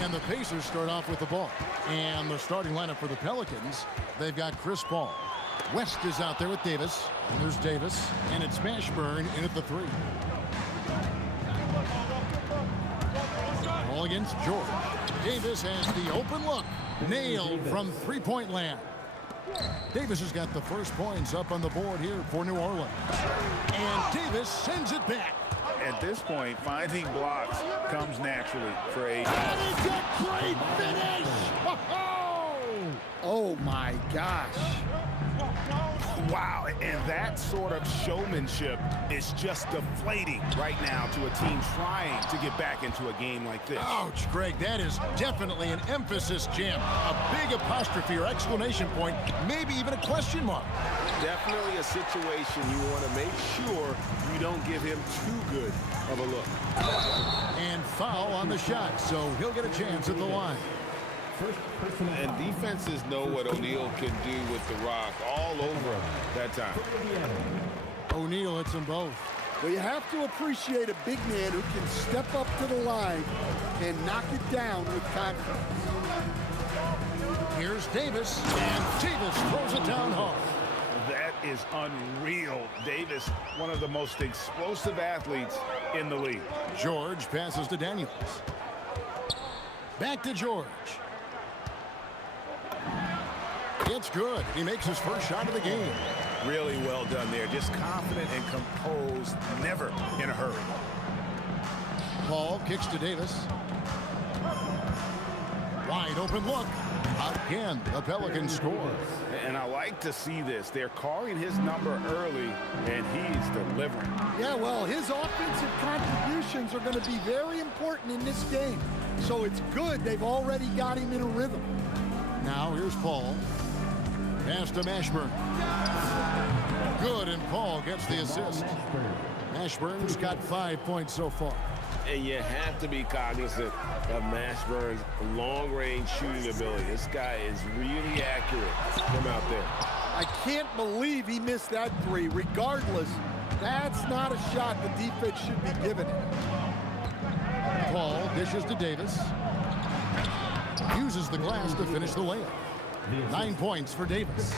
And the Pacers start off with the ball. And the starting lineup for the Pelicans, they've got Chris Paul. West is out there with Davis. And there's Davis. And it's Mashburn in at the 3. Ball against George. Davis has the open look. Nailed from three-point land. Davis has got the first points up on the board here for New Orleans. And Davis sends it back. At this point, finding blocks comes naturally for AD. That is a great finish! Oh my gosh. Wow, and that sort of showmanship is just deflating right now to a team trying to get back into a game like this. Ouch, Greg, that is definitely an emphasis jam. A big apostrophe or exclamation point, maybe even a question mark. Definitely a situation you want to make sure you don't give him too good of a look. And foul on the shot, so he'll get a chance at the line. And defenses know what O'Neal can do with the rock all over him that time. O'Neal hits them both. Well, you have to appreciate a big man who can step up to the line and knock it down with confidence. Here's Davis, and Davis throws it down hard. That is unreal. Davis, one of the most explosive athletes in the league. George passes to Daniels. Back to George. It's good. He makes his first shot of the game. Really well done there. Just confident and composed, never in a hurry. Paul kicks to Davis. Wide open look. Again, the Pelicans score. And I like to see this. They're calling his number early, and he's delivering. Yeah, well, his offensive contributions are going to be very important in this game. So it's good they've already got him in a rhythm. Now here's Paul. Pass to Mashburn. Good, and Paul gets the assist. Mashburn's got 5 points so far. And you have to be cognizant of Mashburn's long-range shooting ability. This guy is really accurate from out there. I can't believe he missed that three. Regardless, that's not a shot the defense should be giving him. Paul dishes to Davis. Uses the glass to finish the layup. 9 points for Davis.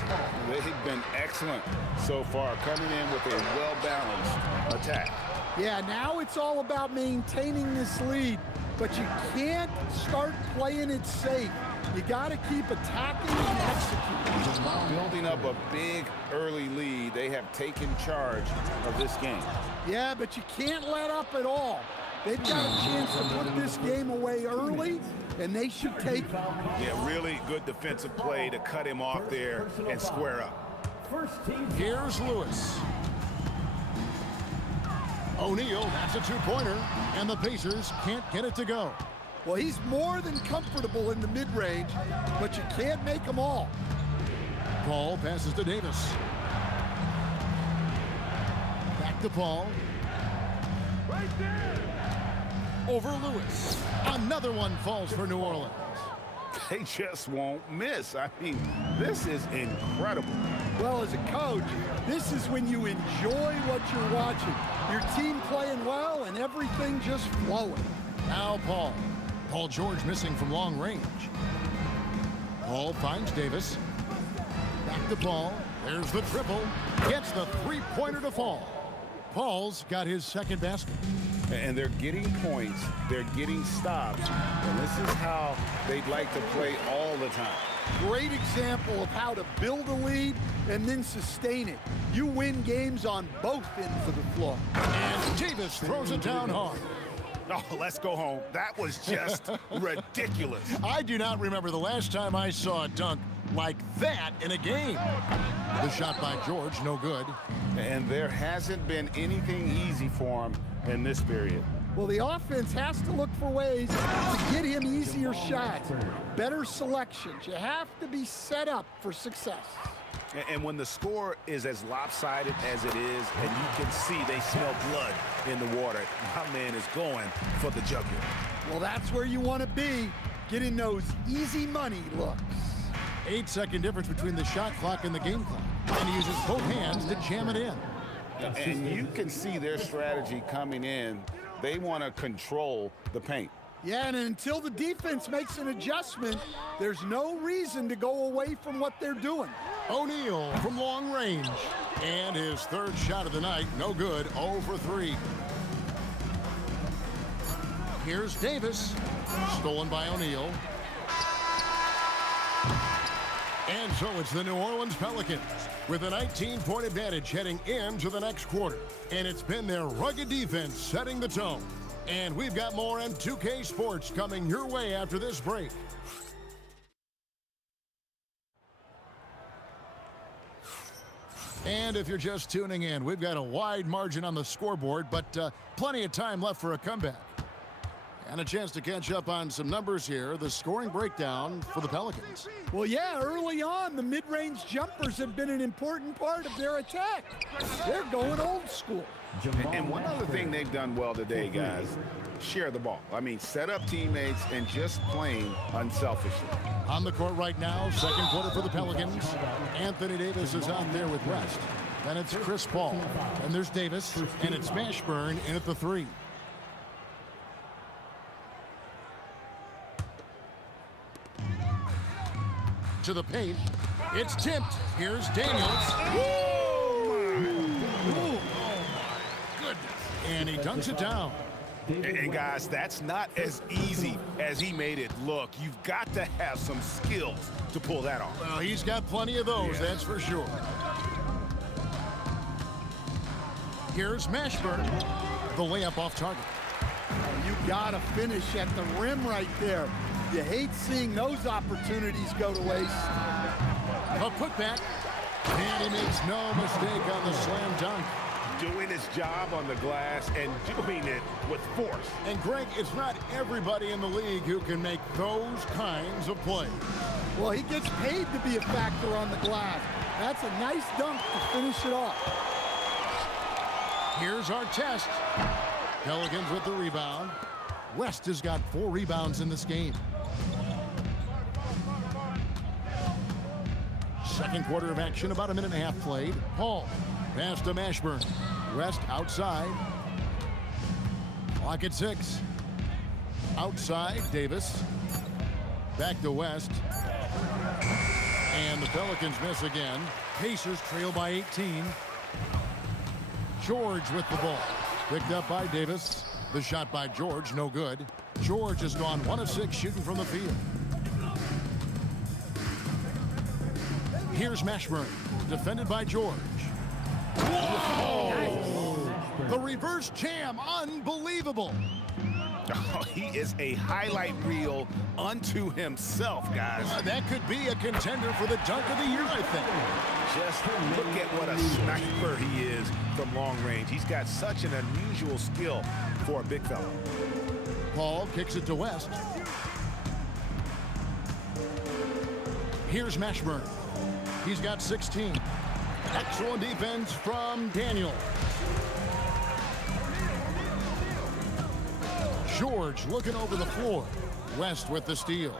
They've been excellent so far, coming in with a well-balanced attack. Yeah, now it's all about maintaining this lead, but you can't start playing it safe. You got to keep attacking and executing. Building up a big early lead, they have taken charge of this game. Yeah, but you can't let up at all. They've got a chance to put this game away early, and they should take it. Yeah, really good defensive play to cut him off there and square up. Here's Lewis. O'Neal, that's a two-pointer, and the Pacers can't get it to go. Well, he's more than comfortable in the mid-range, but you can't make them all. Paul passes to Davis. Back to Paul. Right there. Over Lewis. Another one falls for New Orleans. They just won't miss. I mean, this is incredible. Well, as a coach, this is when you enjoy what you're watching. Your team playing well and everything just flowing. Now Paul. Paul George missing from long range. Paul finds Davis. Back to Paul. There's the triple. Gets the three-pointer to fall. Paul's got his second basket. And they're getting points. They're getting stops. And this is how they'd like to play all the time. Great example of how to build a lead and then sustain it. You win games on both ends of the floor. And Davis throws it down hard. Oh, let's go home. That was just ridiculous. I do not remember the last time I saw a dunk like that in a game. The shot by George, no good. And there hasn't been anything easy for him in this period. Well, the offense has to look for ways to get him easier shots, better selections. You have to be set up for success. And when the score is as lopsided as it is, and you can see they smell blood in the water, my man is going for the jugular. Well, that's where you want to be, getting those easy money looks. 8-second difference between the shot clock and the game clock. And he uses both hands to jam it in. And you can see their strategy coming in. They want to control the paint. Yeah, and until the defense makes an adjustment, there's no reason to go away from what they're doing. O'Neal from long range. And his third shot of the night, no good, 0 for 3. Here's Davis, stolen by O'Neal. And so it's the New Orleans Pelicans with a 19-point advantage heading into the next quarter. And it's been their rugged defense setting the tone. And we've got more M2K Sports coming your way after this break. And if you're just tuning in, we've got a wide margin on the scoreboard, but plenty of time left for a comeback. And a chance to catch up on some numbers here. The scoring breakdown for the Pelicans. Well, yeah, early on, the mid-range jumpers have been an important part of their attack. They're going old school. And one other thing they've done well today, guys, share the ball. I mean, set up teammates and just playing unselfishly. On the court right now, second quarter for the Pelicans. Anthony Davis is out there with rest. Then it's Chris Paul. And there's Davis, and it's Mashburn in at the 3. To the paint. It's tipped. Here's Daniels. Oh, my goodness. And he dunks it down. And guys, that's not as easy as he made it look. You've got to have some skills to pull that off. Well, he's got plenty of those, that's for sure. Here's Mashburn. The layup off target. You got to finish at the rim right there. You hate seeing those opportunities go to waste. A putback. And he makes no mistake on the slam dunk. Doing his job on the glass and doing it with force. And Greg, it's not everybody in the league who can make those kinds of plays. Well, he gets paid to be a factor on the glass. That's a nice dunk to finish it off. Here's our test. Pelicans with the rebound. West has got 4 rebounds in this game. Second quarter of action, about a minute and a half played. Paul, pass to Mashburn. West outside. Clock at 6. Outside, Davis. Back to West. And the Pelicans miss again. Pacers trail by 18. George with the ball. Picked up by Davis. The shot by George, no good. George has gone 1 of 6 shooting from the field. Here's Mashburn, defended by George. Whoa! The reverse jam, unbelievable. Oh, he is a highlight reel unto himself, guys. That could be a contender for the dunk of the year, I think. Just look at what a sniper he is from long range. He's got such an unusual skill for a big fella. Paul kicks it to West. Here's Mashburn. He's got 16. Excellent defense from Daniel. George looking over the floor. West with the steal.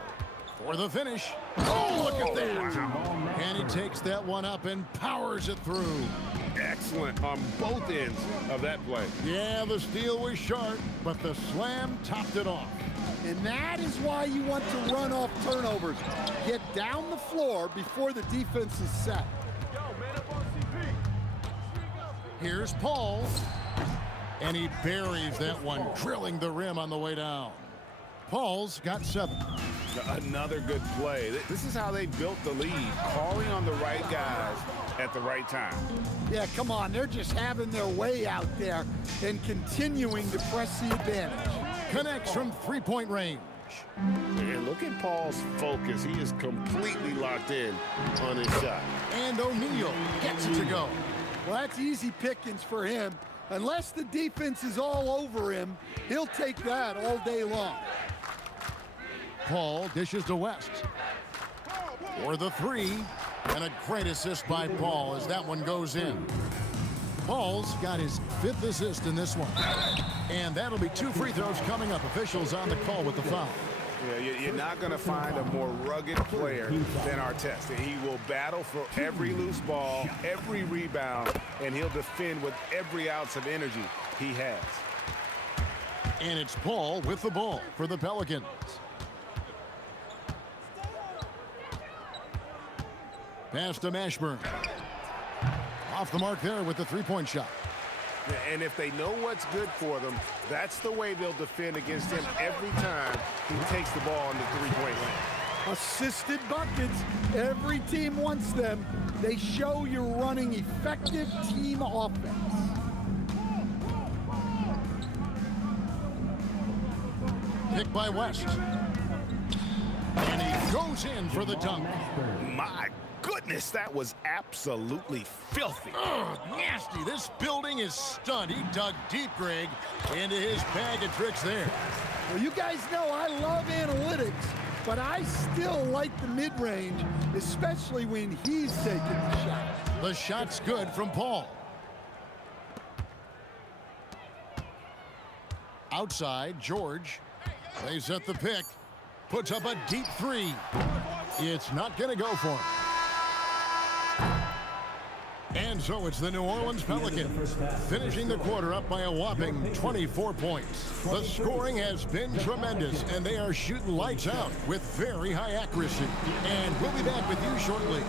For the finish. Oh, look at that. And he takes that one up and powers it through. Excellent on both ends of that play. Yeah, the steal was sharp, but the slam topped it off. And that is why you want to run off turnovers. Get down the floor before the defense is set. Here's Paul. And he buries that one, drilling the rim on the way down. Paul's got 7. Another good play. This is how they built the lead, calling on the right guys at the right time. Yeah, come on. They're just having their way out there and continuing to press the advantage. Connects from 3-point range. And look at Paul's focus. He is completely locked in on his shot. And O'Neal gets it to go. Well, that's easy pickings for him. Unless the defense is all over him, he'll take that all day long. Paul dishes to West. For the 3. And a great assist by Paul as that one goes in. Paul's got his 5th assist in this one. And that'll be 2 free throws coming up. Officials on the call with the foul. Yeah, you're not going to find a more rugged player than Artest. He will battle for every loose ball, every rebound, and he'll defend with every ounce of energy he has. And it's Paul with the ball for the Pelicans. Pass to Mashburn. Off the mark there with the 3-point shot. And if they know what's good for them, that's the way they'll defend against him every time he takes the ball in the 3-point lane. Assisted buckets. Every team wants them. They show you're running effective team offense. Picked by West. And he goes in for the dunk. My goodness, that was absolutely filthy. Ugh, nasty. This building is stunned. He dug deep, Greg, into his bag of tricks there. Well, you guys know I love analytics, but I still like the mid-range, especially when he's taking the shot. The shot's good from Paul. Outside, George plays at the pick. Puts up a deep 3. It's not going to go for him. And so it's the New Orleans Pelicans finishing the quarter up by a whopping 24 points. The scoring has been tremendous, and they are shooting lights out with very high accuracy. And we'll be back with you shortly.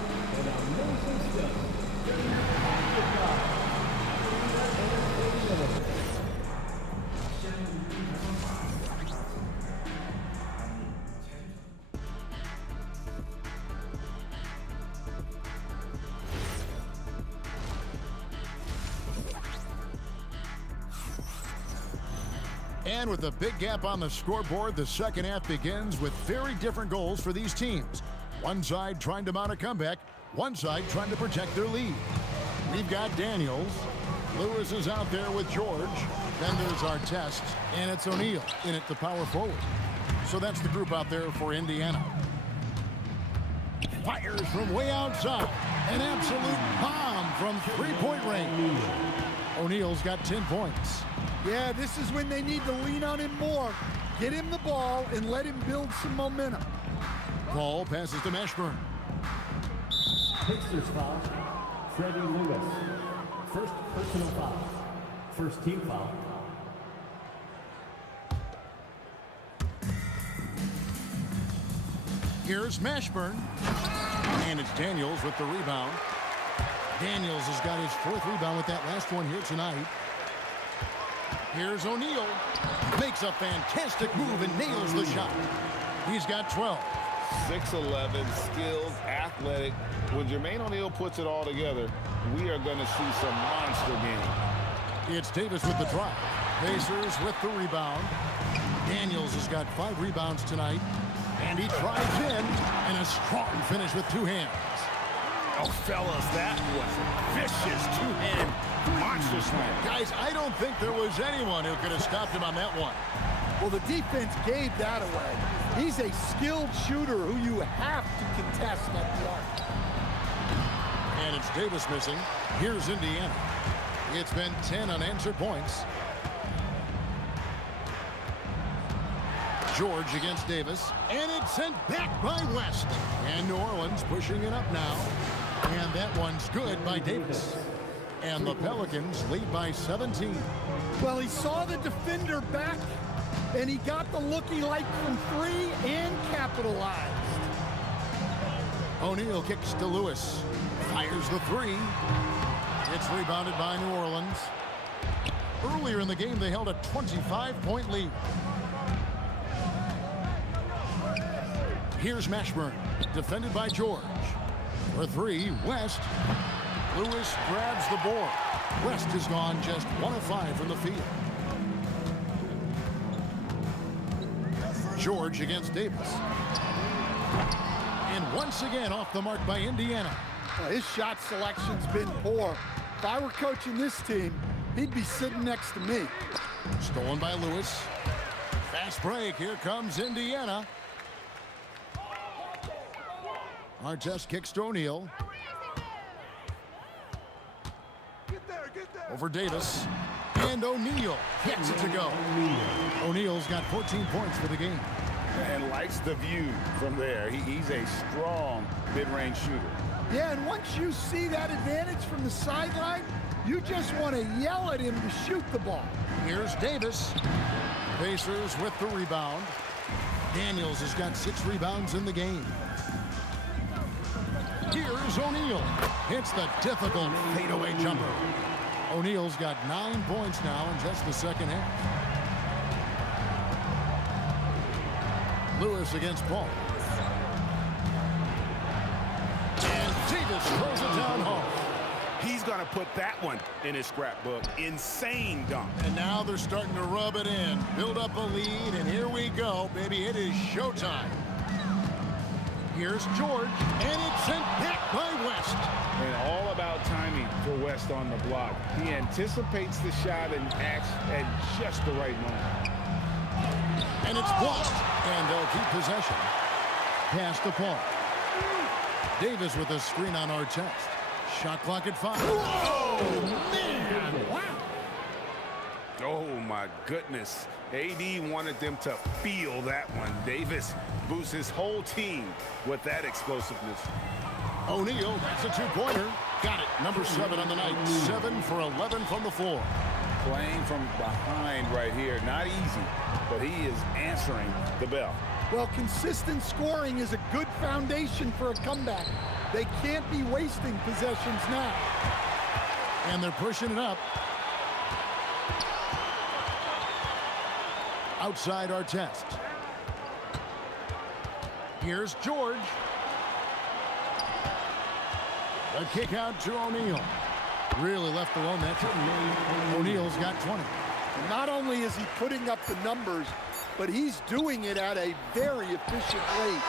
And with a big gap on the scoreboard, the second half begins with very different goals for these teams. One side trying to mount a comeback, one side trying to protect their lead. We've got Daniels. Lewis is out there with George. Then there's Artest, and it's O'Neal in at the power forward. So that's the group out there for Indiana. Fires from way outside. An absolute bomb from three-point range. O'Neal's got 10 points. Yeah, this is when they need to lean on him more. Get him the ball and let him build some momentum. Ball passes to Mashburn. Pictures foul. Freddie Lewis. First personal foul. First team foul. Here's Mashburn. And it's Daniels with the rebound. Daniels has got his 4th rebound with that last one here tonight. Here's O'Neal. Makes a fantastic move and nails the shot. He's got 12. 6'11", skilled, athletic. When Jermaine O'Neal puts it all together, we are going to see some monster game. It's Davis with the drive. Pacers with the rebound. Daniels has got 5 rebounds tonight. And he drives in, and a strong finish with 2 hands. Oh, fellas, that was vicious two-hand monster slam. Guys, I don't think there was anyone who could have stopped him on that one. Well, the defense gave that away. He's a skilled shooter who you have to contest at the arc. And it's Davis missing. Here's Indiana. It's been 10 unanswered points. George against Davis. And it's sent back by West. And New Orleans pushing it up now. And that one's good by Davis. And the Pelicans lead by 17. Well, he saw the defender back, and he got the looky like from 3 and capitalized. O'Neal kicks to Lewis. Fires the 3. It's rebounded by New Orleans. Earlier in the game, they held a 25-point lead. Here's Mashburn, defended by George. For 3, West. Lewis grabs the board. West has gone just 1 of 5 from the field. George against Davis. And once again off the mark by Indiana. Well, his shot selection's been poor. If I were coaching this team, he'd be sitting next to me. Stolen by Lewis. Fast break. Here comes Indiana. Artest kicks to O'Neal. Over Davis. And O'Neal gets it to go. O'Neal's got 14 points for the game. And likes the view from there. He's a strong mid-range shooter. Yeah, and once you see that advantage from the sideline, you just want to yell at him to shoot the ball. Here's Davis. Pacers with the rebound. Daniels has got 6 rebounds in the game. Here's O'Neal. Hits the difficult fadeaway jumper. O'Neal's got 9 points now in just the second half. Lewis against Paul. And Davis throws it down hard. He's going to put that one in his scrapbook. Insane dunk. And now they're starting to rub it in. Build up a lead, and here we go, baby. It is showtime. Here's George, and it's sent back by West. And all about timing for West on the block. He anticipates the shot and acts at just the right moment. And it's blocked, and they'll keep possession. Pass to Paul. Davis with a screen on Artest. Shot clock at 5. Oh, man! Wow! Oh, my goodness. AD wanted them to feel that one. Davis boosts his whole team with that explosiveness. O'Neal, that's a 2-pointer. Got it. Number 7 on the night. 7 for 11 from the floor. Playing from behind right here. Not easy, but he is answering the bell. Well, consistent scoring is a good foundation for a comeback. They can't be wasting possessions now. And they're pushing it up. Outside Artest. Here's George. A kick out to O'Neal. Really left alone that time. O'Neal's got 20. Not only is he putting up the numbers, but he's doing it at a very efficient rate.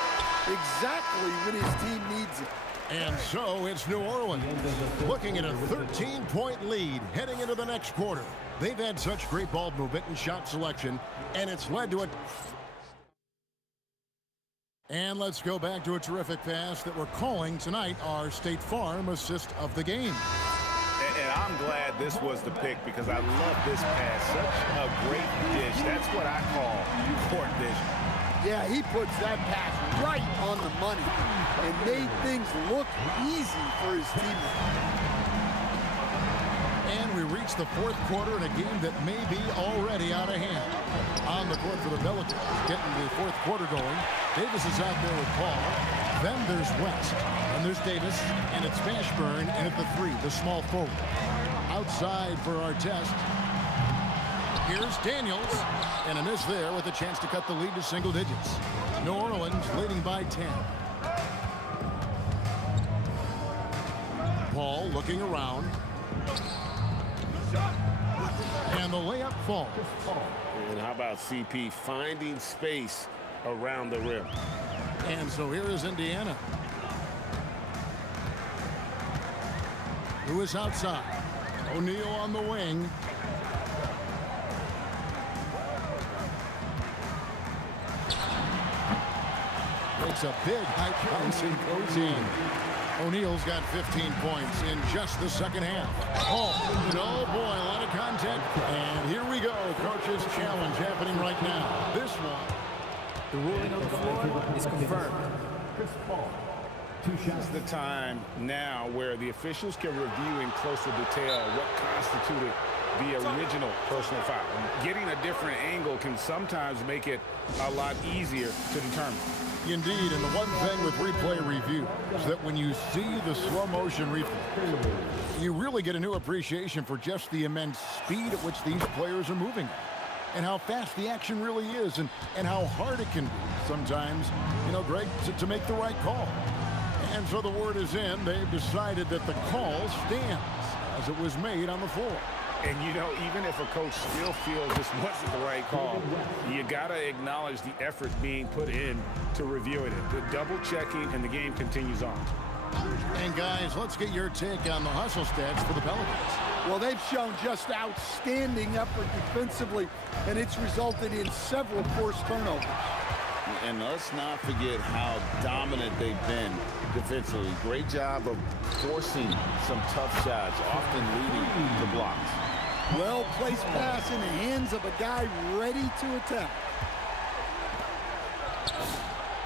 Exactly when his team needs it. And so it's New Orleans looking at a 13-point lead heading into the next quarter. They've had such great ball movement and shot selection, and it's led to And let's go back to a terrific pass that we're calling tonight our State Farm assist of the game. And I'm glad this was the pick because I love this pass. Such a great dish. That's what I call court vision. Yeah, he puts that pass right on the money and made things look easy for his teammates. And we reach the fourth quarter in a game that may be already out of hand. On the court for the Pelicans, getting the fourth quarter going. Davis is out there with Paul. Then there's West. And there's Davis. And it's Mashburn in at the three, the small forward. Outside for our test. Here's Daniels. And a miss there with a chance to cut the lead to single digits. New Orleans leading by 10. Paul looking around. And the layup falls. And how about CP finding space around the rim? And so here is Indiana. Lewis outside. O'Neal on the wing. Makes a big high bounce and goes in. O'Neal's got 15 points in just the second half. Oh, and oh boy, a lot of contact. And here we go. Coach's challenge happening right now. This one. The ruling on the floor is confirmed. Chris Paul. 2 shots. It's the time now where the officials can review in closer detail what constituted the original personal foul. Getting a different angle can sometimes make it a lot easier to determine. Indeed, and the one thing with replay review is that when you see the slow motion replay, you really get a new appreciation for just the immense speed at which these players are moving and how fast the action really is and how hard it can be sometimes, Greg, to make the right call. And so the word is in. They've decided that the call stands as it was made on the floor. And, even if a coach still feels this wasn't the right call, you got to acknowledge the effort being put in to reviewing it. The double checking, and the game continues on. And, guys, let's get your take on the hustle stats for the Pelicans. Well, they've shown just outstanding effort defensively, and it's resulted in several forced turnovers. And let's not forget how dominant they've been defensively. Great job of forcing some tough shots, often leading to blocks. Well-placed pass in the hands of a guy ready to attack.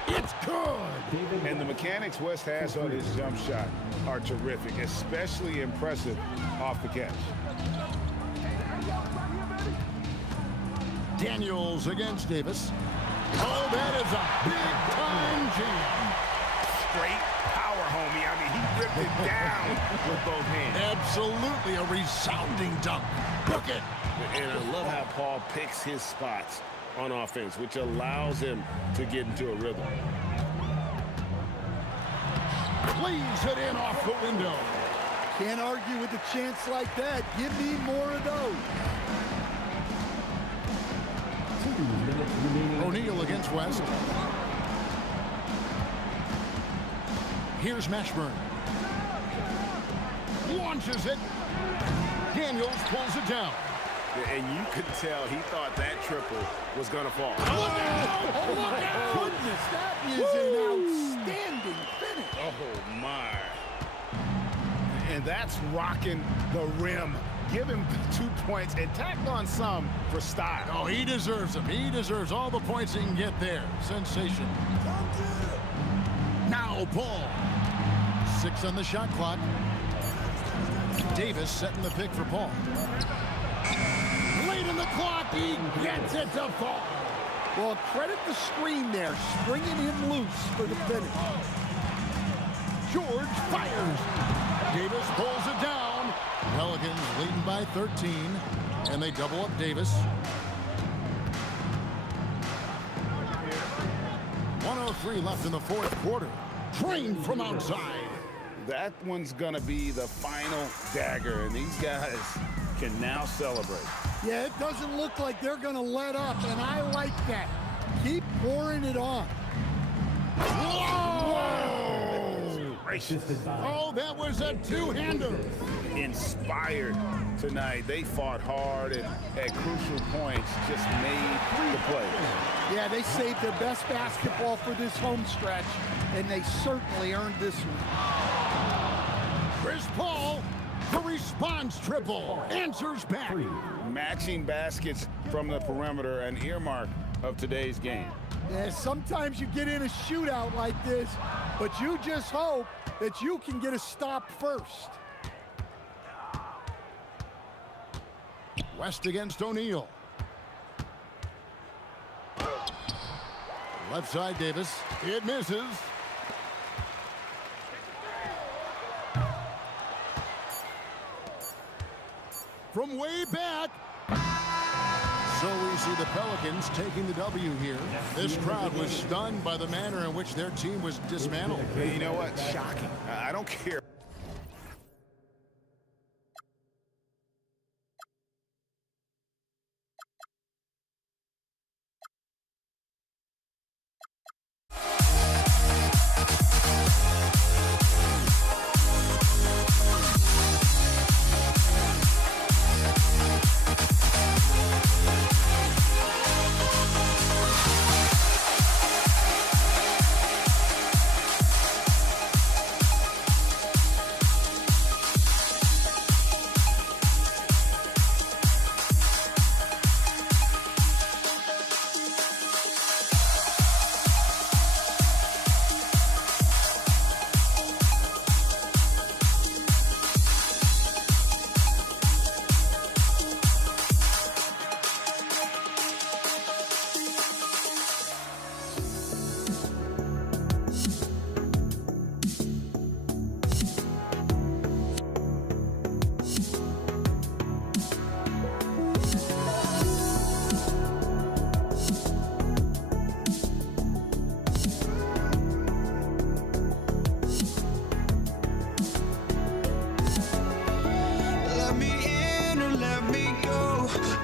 It's good! And the mechanics West has on his jump shot are terrific, especially impressive off the catch. Daniels against Davis. Oh, that is a big-time jam. Straight power, homie. I mean, he ripped it down with both hands. Absolutely a resounding dunk. Book it. And I love how Paul picks his spots on offense, which allows him to get into a rhythm. Leaves it in off the window. Can't argue with a chance like that. Give me more of those. 2 minutes remaining. O'Neal against West. Here's Mashburn. Launches it. Daniels pulls it down. And you could tell he thought that triple was going to fall. Oh, my goodness. That is an outstanding finish. Oh, my. And that's rocking the rim. Give him 2 points and tack on some for style. Oh, he deserves them. He deserves all the points he can get there. Sensation. Now Paul. 6 on the shot clock. Davis setting the pick for Paul. Late in the clock, he gets it to fall. Well, credit the screen there, springing him loose for the finish. George fires. Davis pulls it down. Pelicans leading by 13, and they double up Davis. 1:03 left in the fourth quarter. Trained from outside. That one's going to be the final dagger, and these guys can now celebrate. Yeah, it doesn't look like they're going to let up, and I like that. Keep pouring it on. Whoa! Assisted by Oh, that was a two-hander. inspired tonight. They fought hard and at crucial points just made the play. Yeah, they saved their best basketball for this home stretch, and they certainly earned this one. Chris Paul, the response triple, answers back. Matching baskets from the perimeter, an earmark of today's game. Yeah, sometimes you get in a shootout like this, but you just hope that you can get a stop first. West against O'Neal. Left side, Davis. It misses. From way back. So we see the Pelicans taking the W here. This crowd was stunned by the manner in which their team was dismantled. Hey, you know what? Shocking. I don't care.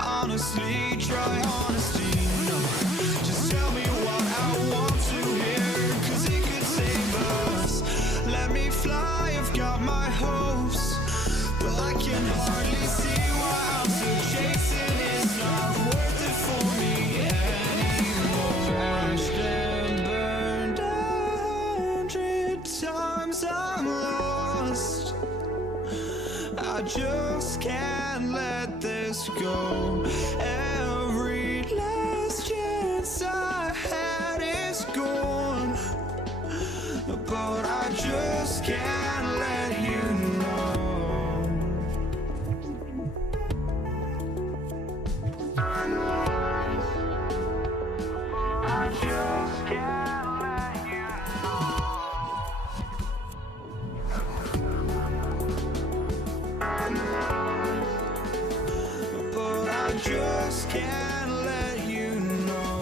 Honestly, try honesty, no. Just tell me what I want to hear, 'cause it could save us. Let me fly, I've got my hopes, but I can hardly see why I'm still chasing. It's not worth it for me anymore. Crashed and burned 100 times, I'm lost. I just can't let this go. Every last chance I had is gone, but I just can't let you know. I just can't let you know. But I just can't let you know.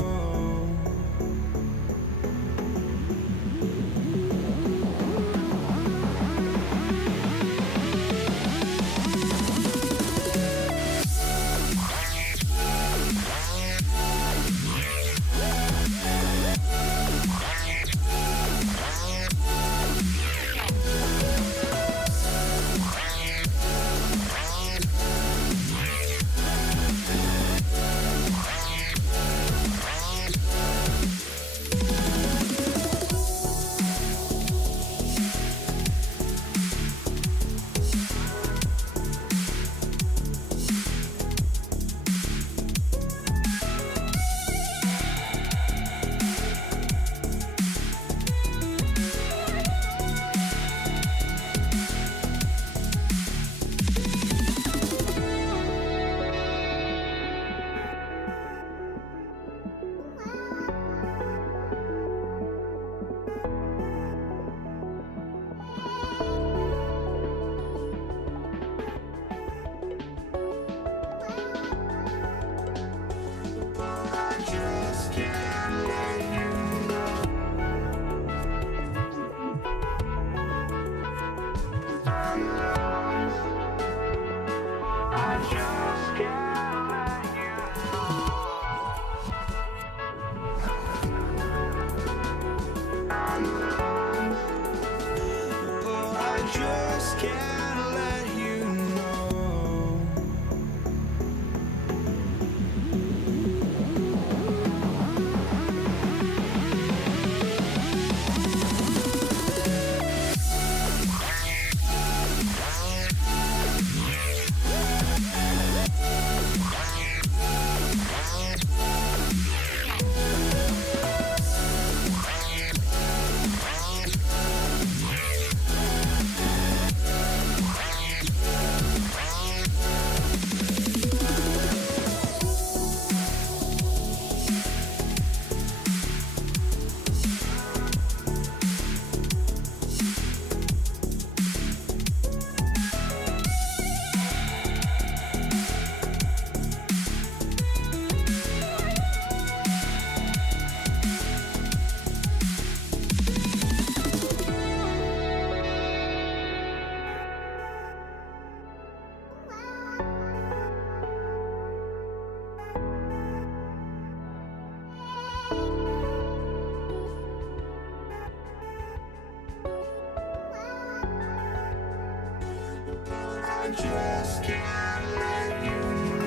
I just can't let you go.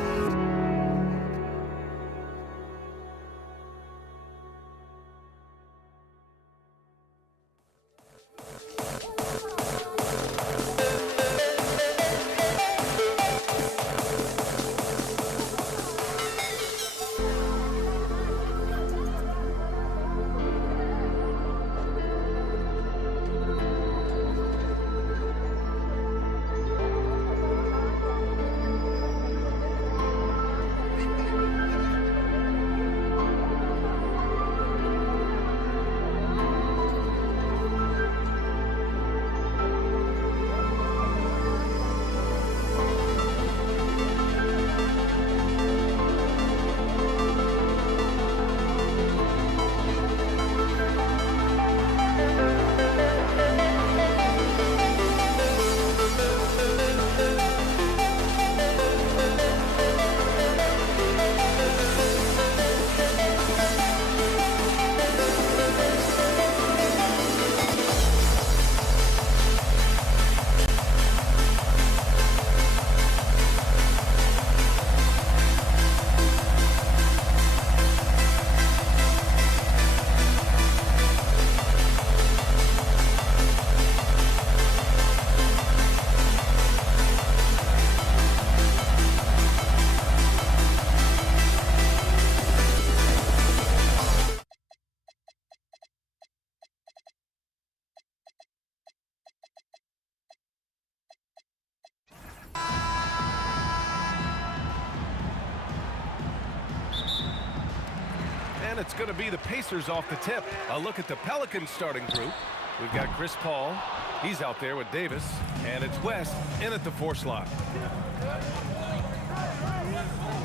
And it's going to be the Pacers off the tip. A look at the Pelicans starting group. We've got Chris Paul. He's out there with Davis. And it's West in at the 4 slot.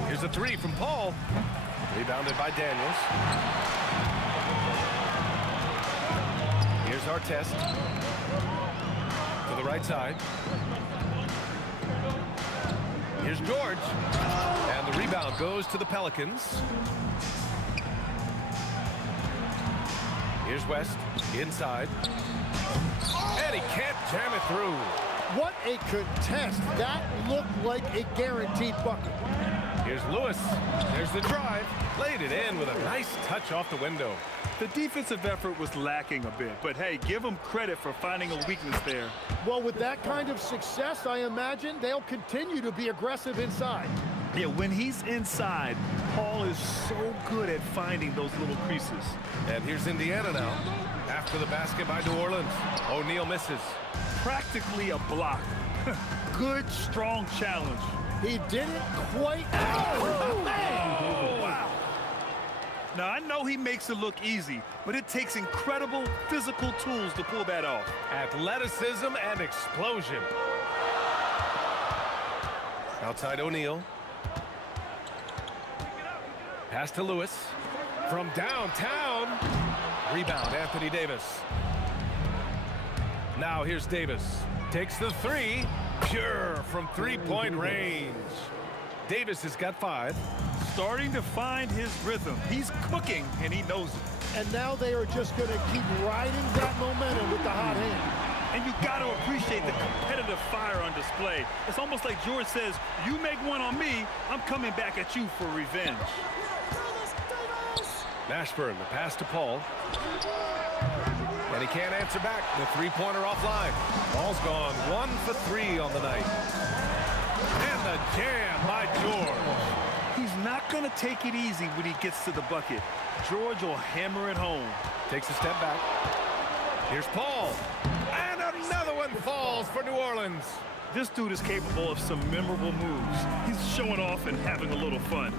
Here's a 3 from Paul. Rebounded by Daniels. Here's Artest. To the right side. Here's George. And the rebound goes to the Pelicans. Here's West, inside. And he can't jam it through. What a contest. That looked like a guaranteed bucket. Here's Lewis. There's the drive. Laid it in with a nice touch off the window. The defensive effort was lacking a bit, but hey, give them credit for finding a weakness there. Well, with that kind of success, I imagine they'll continue to be aggressive inside. Yeah, when he's inside, Paul is so good at finding those little creases. And here's Indiana now. After the basket by New Orleans. O'Neal misses. Practically a block. Good, strong challenge. He didn't quite. Oh, wow. Now, I know he makes it look easy, but it takes incredible physical tools to pull that off. Athleticism and explosion. Outside O'Neal. Pass to Lewis. From downtown. Rebound, Anthony Davis. Now here's Davis. Takes the 3. Pure from three-point range. Davis has got 5. Starting to find his rhythm. He's cooking, and he knows it. And now they are just going to keep riding that momentum with the hot hand. And you got to appreciate the competitive fire on display. It's almost like George says, you make one on me, I'm coming back at you for revenge. Mashburn, the pass to Paul. And he can't answer back. The three-pointer offline. Ball's gone 1 for 3 on the night. And the jam by George. He's not going to take it easy when he gets to the bucket. George will hammer it home. Takes a step back. Here's Paul. And another one falls for New Orleans. This dude is capable of some memorable moves. He's showing off and having a little fun.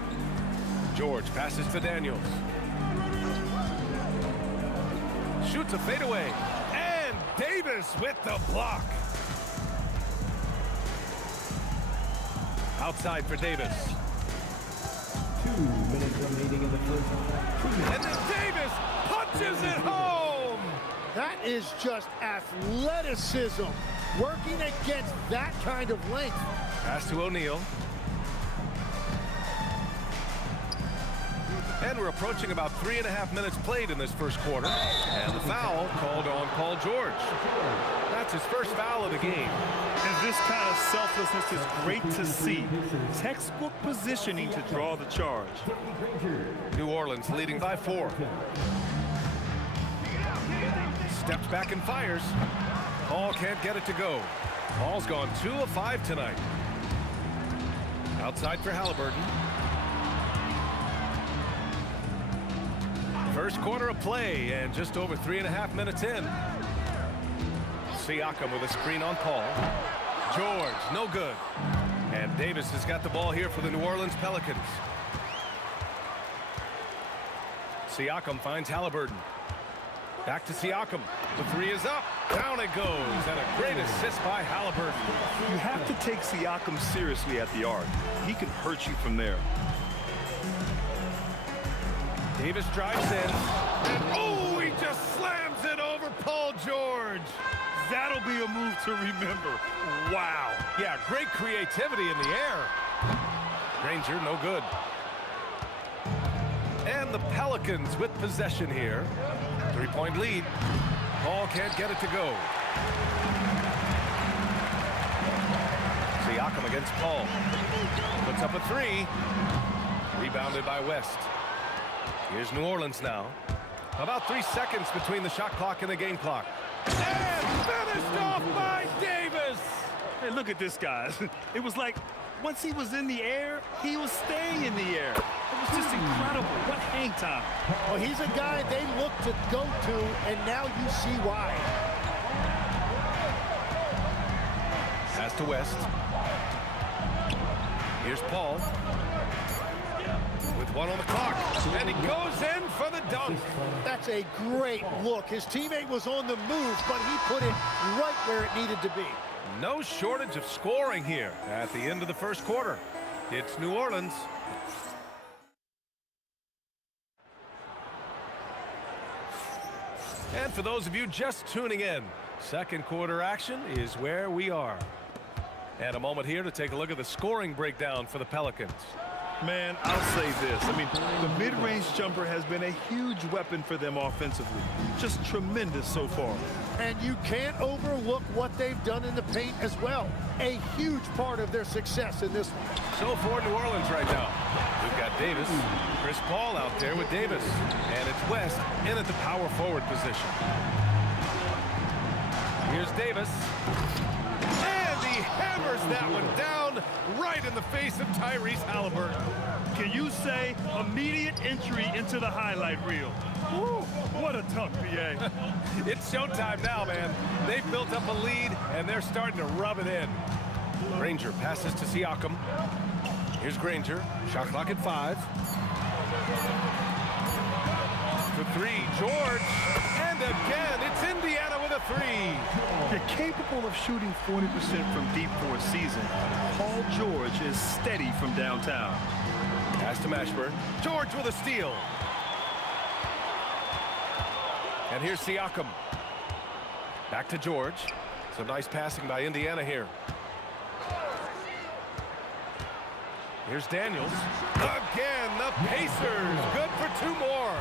George passes to Daniels. Shoots a fadeaway. And Davis with the block. Outside for Davis. 2 minutes remaining in the first. And then Davis punches it home. That is just athleticism. Working against that kind of length. Pass to O'Neal. And we're approaching about 3.5 minutes played in this first quarter. And the foul called on Paul George. That's his first foul of the game. And this kind of selflessness is great to see. Textbook positioning to draw the charge. New Orleans leading by 4. Steps back and fires. Paul can't get it to go. Paul's gone 2 of 5 tonight. Outside for Halliburton. First quarter of play and just over 3.5 minutes in. Siakam with a screen on Paul. George, no good. And Davis has got the ball here for the New Orleans Pelicans. Siakam finds Halliburton. Back to Siakam. The 3 is up. Down it goes. And a great assist by Halliburton. You have to take Siakam seriously at the arc. He can hurt you from there. Davis drives in. And oh, he just slams it over Paul George. That'll be a move to remember. Wow. Yeah, great creativity in the air. Granger, no good. And the Pelicans with possession here. 3-point lead. Paul can't get it to go. Siakam against Paul. Puts up a 3. Rebounded by West. Here's New Orleans now. About 3 seconds between the shot clock and the game clock. And finished off by Davis. Hey, look at this, guys. It was like once he was in the air, he was staying in the air. It was just incredible. What hang time. Well, he's a guy they look to go to, and now you see why. Pass to West. Here's Paul. With 1 on the clock. And he goes in for the dunk. That's a great look. His teammate was on the move, but he put it right where it needed to be. No shortage of scoring here at the end of the first quarter. It's New Orleans. And for those of you just tuning in, second quarter action is where we are. And a moment here to take a look at the scoring breakdown for the Pelicans. Man, I'll say this. I mean, the mid-range jumper has been a huge weapon for them offensively. Just tremendous so far. And you can't overlook what they've done in the paint as well. A huge part of their success in this one. So for New Orleans right now, we've got Davis, Chris Paul out there with Davis. And it's West in at the power forward position. Here's Davis. And he hammers that one down right in the face of Tyrese Halliburton. Can you say immediate entry into the highlight reel? Woo, what a dunk, PA. It's showtime now, man. They've built up a lead, and they're starting to rub it in. Granger passes to Siakam. Here's Granger. Shot clock at 5. For 3, George. And again, it's Indiana with a 3. They're capable of shooting 40% from deep for a season. Paul George is steady from downtown. Pass to Mashburn. George with a steal. And here's Siakam. Back to George. Some nice passing by Indiana here. Here's Daniels. Again, the Pacers. Good for 2 more.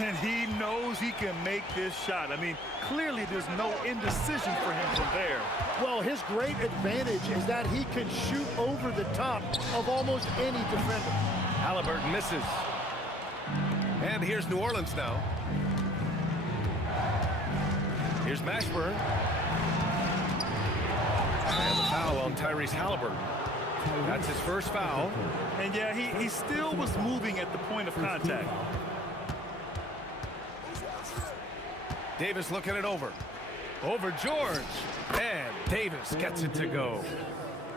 And he knows he can make this shot. I mean, clearly there's no indecision for him from there. Well, his great advantage is that he can shoot over the top of almost any defender. Halliburton misses. And here's New Orleans now. Here's Mashburn. And the foul on Tyrese Halliburton. That's his first foul. And yeah, he still was moving at the point of contact. Davis looking it over. Over George. And Davis gets it to go.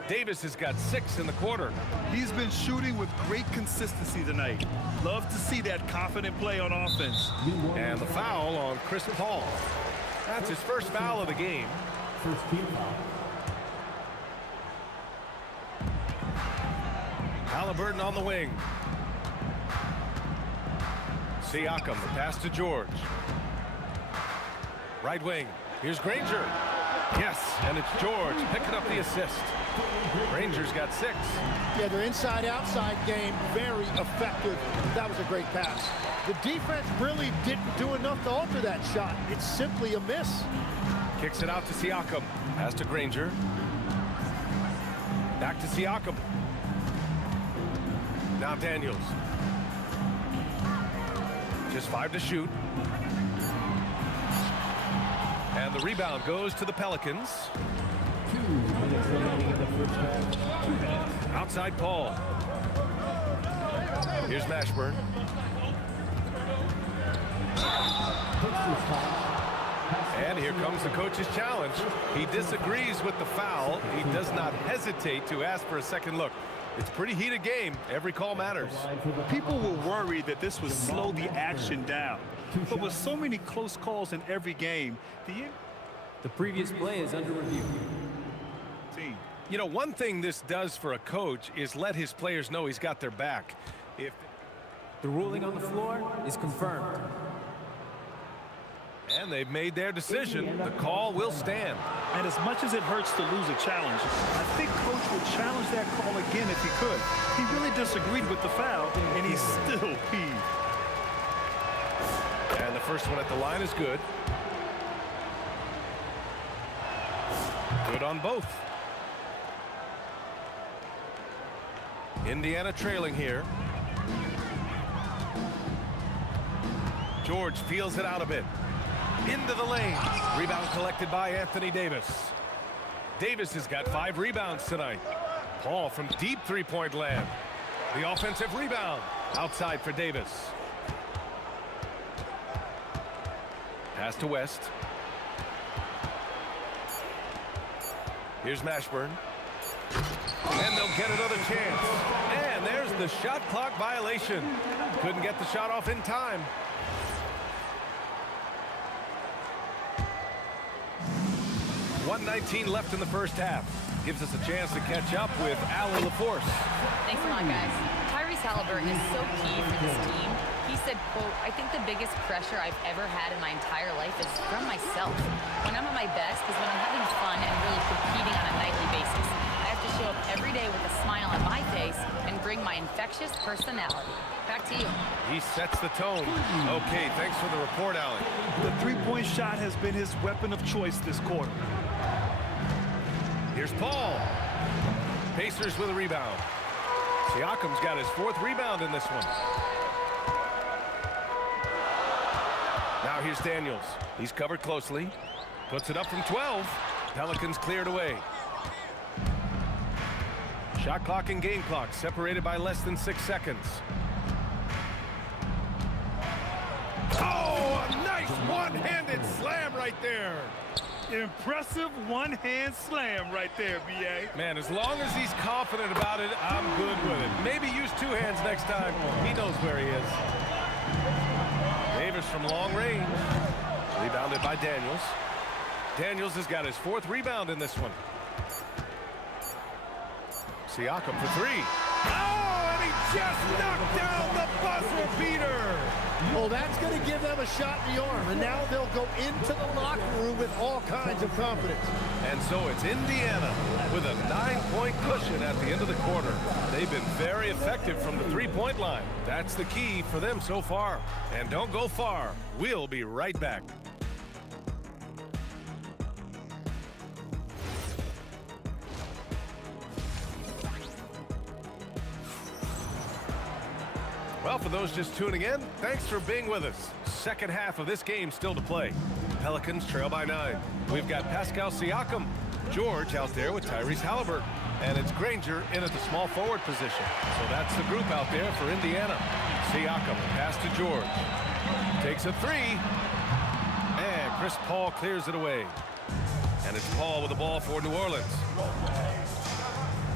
Davis has got 6 in the quarter. He's been shooting with great consistency tonight. Love to see that confident play on offense. And the foul on Chris Paul. That's his first foul of the game. First team foul. Halliburton on the wing. Siakam, the pass to George. Right wing. Here's Granger. Yes, and it's George picking up the assist. Rangers got 6. Yeah, their inside-outside game, very effective. That was a great pass. The defense really didn't do enough to alter that shot. It's simply a miss. Kicks it out to Siakam. Pass to Granger. Back to Siakam. Now Daniels. Just 5 to shoot. And the rebound goes to the Pelicans. 2 minutes remaining in the first half. 2 minutes. Outside Paul. Here's Mashburn. Pictures foul. And here comes the coach's challenge. He disagrees with the foul. He does not hesitate to ask for a second look. It's a pretty heated game. Every call matters. People were worried that this would slow the action down. But with so many close calls in every game, The previous play is under review. team. You know, one thing this does for a coach is let his players know he's got their back. If The ruling on the floor is confirmed. And they've made their decision. The call will stand. And as much as it hurts to lose a challenge, I think Coach would challenge that call again if he could. He really disagreed with the foul, and he's still peeved. And the first one at the line is good. Good on both. Indiana trailing here. George feels it out a bit. Into the lane. Rebound collected by Anthony Davis. Davis has got 5 rebounds tonight. Paul from deep three-point land. The offensive rebound. Outside for Davis. Pass to West. Here's Mashburn. And they'll get another chance. And there's the shot clock violation. Couldn't get the shot off in time. .119 left in the first half. Gives us a chance to catch up with Allie LaForce. Thanks a lot, guys. Tyrese Halliburton is so key for this team. He said, quote, "I think the biggest pressure I've ever had in my entire life is from myself. When I'm at my best is when I'm having fun and really competing on a nightly basis. I have to show up every day with a smile on my face and bring my infectious personality." Back to you. He sets the tone. Okay, thanks for the report, Allie. The three-point shot has been his weapon of choice this quarter. Here's Paul. Pacers with a rebound. Siakam's got his 4th rebound in this one. Now here's Daniels. He's covered closely. Puts it up from 12. Pelicans cleared away. Shot clock and game clock separated by less than 6 seconds. Oh, a nice one-handed slam right there. Impressive one-hand slam right there, B.A. Man, as long as he's confident about it, I'm good with it. Maybe use 2 hands next time. He knows where he is. Davis from long range. Rebounded by Daniels. Daniels has got his 4th rebound in this one. Siakam for 3. Oh, and he just knocked down the buzzer beater. Oh, that's going to give them a shot in the arm, and now they'll go into the locker room with all kinds of confidence. And so it's Indiana with a 9-point cushion at the end of the quarter. They've been very effective from the three-point line. That's the key for them so far. And don't go far. We'll be right back. Well, for those just tuning in, thanks for being with us. Second half of this game still to play. Pelicans trail by 9. We've got Pascal Siakam, George out there with Tyrese Halliburton, and it's Granger in at the small forward position. So that's the group out there for Indiana. Siakam, pass to George. Takes a 3. And Chris Paul clears it away. And it's Paul with the ball for New Orleans.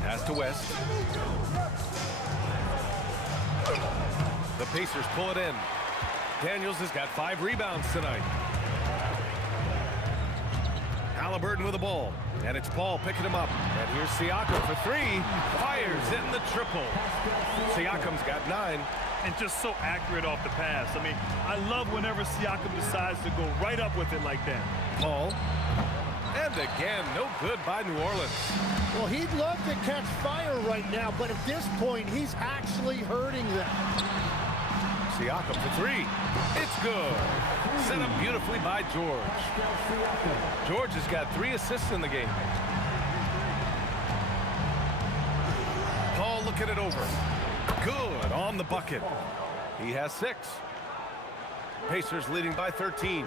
Pass to West. The Pacers pull it in. Daniels has got 5 rebounds tonight. Halliburton with the ball. And it's Paul picking him up. And here's Siakam for 3. Fires in the triple. Siakam's got 9. And just so accurate off the pass. I mean, I love whenever Siakam decides to go right up with it like that. Paul And again, no good by New Orleans. Well, he'd love to catch fire right now, but at this point, he's actually hurting them. Siakam for three. It's good. Set up beautifully by George. George has got 3 assists in the game. Paul looking it over. Good on the bucket. He has 6. Pacers leading by 13.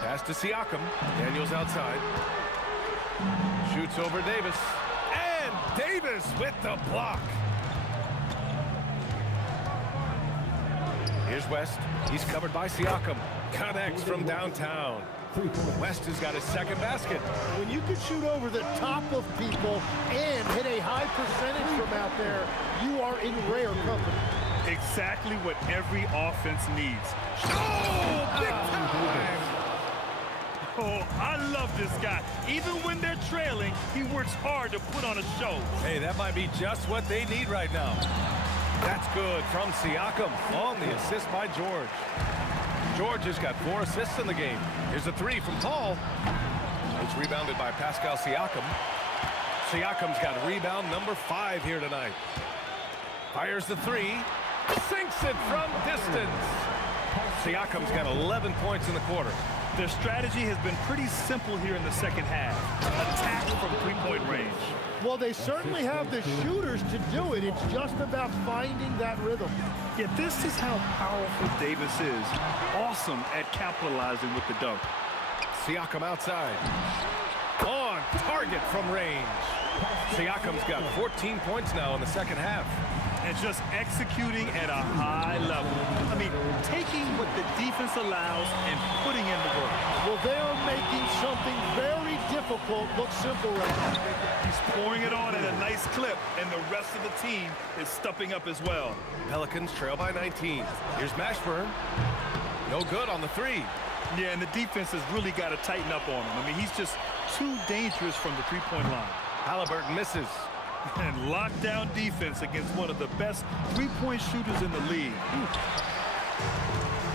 Pass to Siakam. Daniels outside. Shoots over Davis. And Davis with the block. Here's West. He's covered by Siakam. Connects from downtown. West has got his second basket. When you can shoot over the top of people and hit a high percentage from out there, you are in rare company. Exactly what every offense needs. Oh, big time! Oh, I love this guy. Even when they're trailing, he works hard to put on a show. Hey, that might be just what they need right now. That's good from Siakam on the assist by George. George has got 4 assists in the game. Here's a 3 from Paul. It's rebounded by Pascal Siakam. Siakam's got rebound number 5 here tonight. Fires the 3. Sinks it from distance. Siakam's got 11 points in the quarter. Their strategy has been pretty simple here in the second half. Attack from 3-point range. Well, they certainly have the shooters to do it. It's just about finding that rhythm. Yeah, this is how powerful Davis is. Awesome at capitalizing with the dunk. Siakam outside. On target from range. Siakam's got 14 points now in the second half. And just executing at a high level. I mean, taking what the defense allows and putting in the work. Well, they are making something very difficult look simple right now. He's pouring it on at a nice clip, and the rest of the team is stepping up as well. Pelicans trail by 19. Here's Mashburn. No good on the 3. Yeah, and the defense has really got to tighten up on him. I mean, he's just too dangerous from the 3-point line. Halliburton misses. And lockdown defense against one of the best 3-point shooters in the league.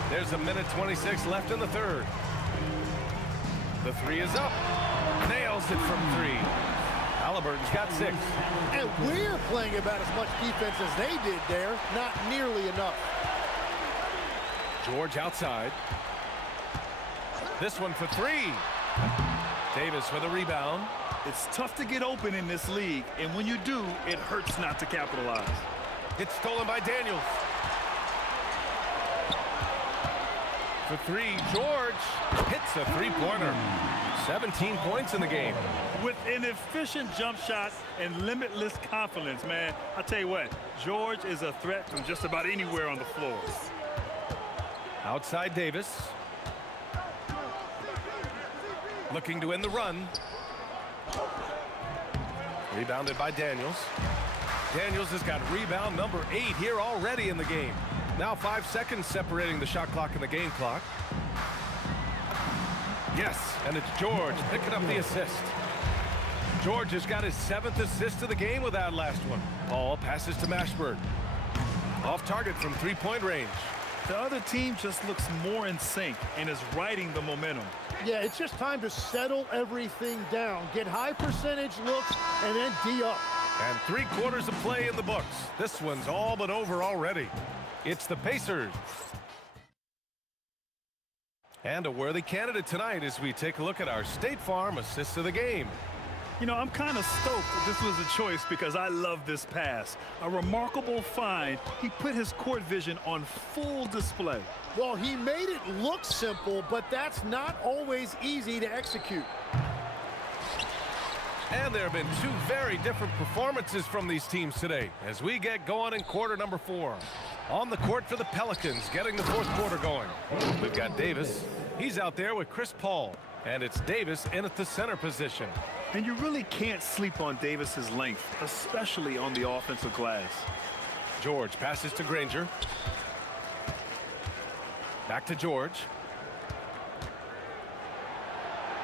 There's a minute 26 left in the third. The 3 is up. Nails it from 3. Halliburton's got 6. And we're playing about as much defense as they did there. Not nearly enough. George outside. This one for 3. Davis with a rebound. It's tough to get open in this league, and when you do, it hurts not to capitalize. It's stolen by Daniels. For 3, George hits a 3-pointer. 17 points in the game. With an efficient jump shot and limitless confidence, man. I'll tell you what, George is a threat from just about anywhere on the floor. Outside Davis. Looking to end the run. Rebounded by Daniels. Daniels has got rebound number 8 here already in the game. Now 5 seconds separating the shot clock and the game clock. Yes, and it's George picking up the assist. George has got his 7th assist of the game with that last one. Paul passes to Mashburn. Off target from 3-point range. The other team just looks more in sync and is riding the momentum. Yeah, it's just time to settle everything down. Get high percentage looks and then D up. And 3 quarters of play in the books. This one's all but over already. It's the Pacers. And a worthy candidate tonight as we take a look at our State Farm assist of the game. You know, I'm kind of stoked that this was a choice because I love this pass. A remarkable find. He put his court vision on full display. Well, he made it look simple, but that's not always easy to execute. And there have been 2 very different performances from these teams today as we get going in quarter number 4. On the court for the Pelicans, getting the 4th quarter going. We've got Davis. He's out there with Chris Paul. And it's Davis in at the center position. And you really can't sleep on Davis's length, especially on the offensive glass. George passes to Granger. Back to George.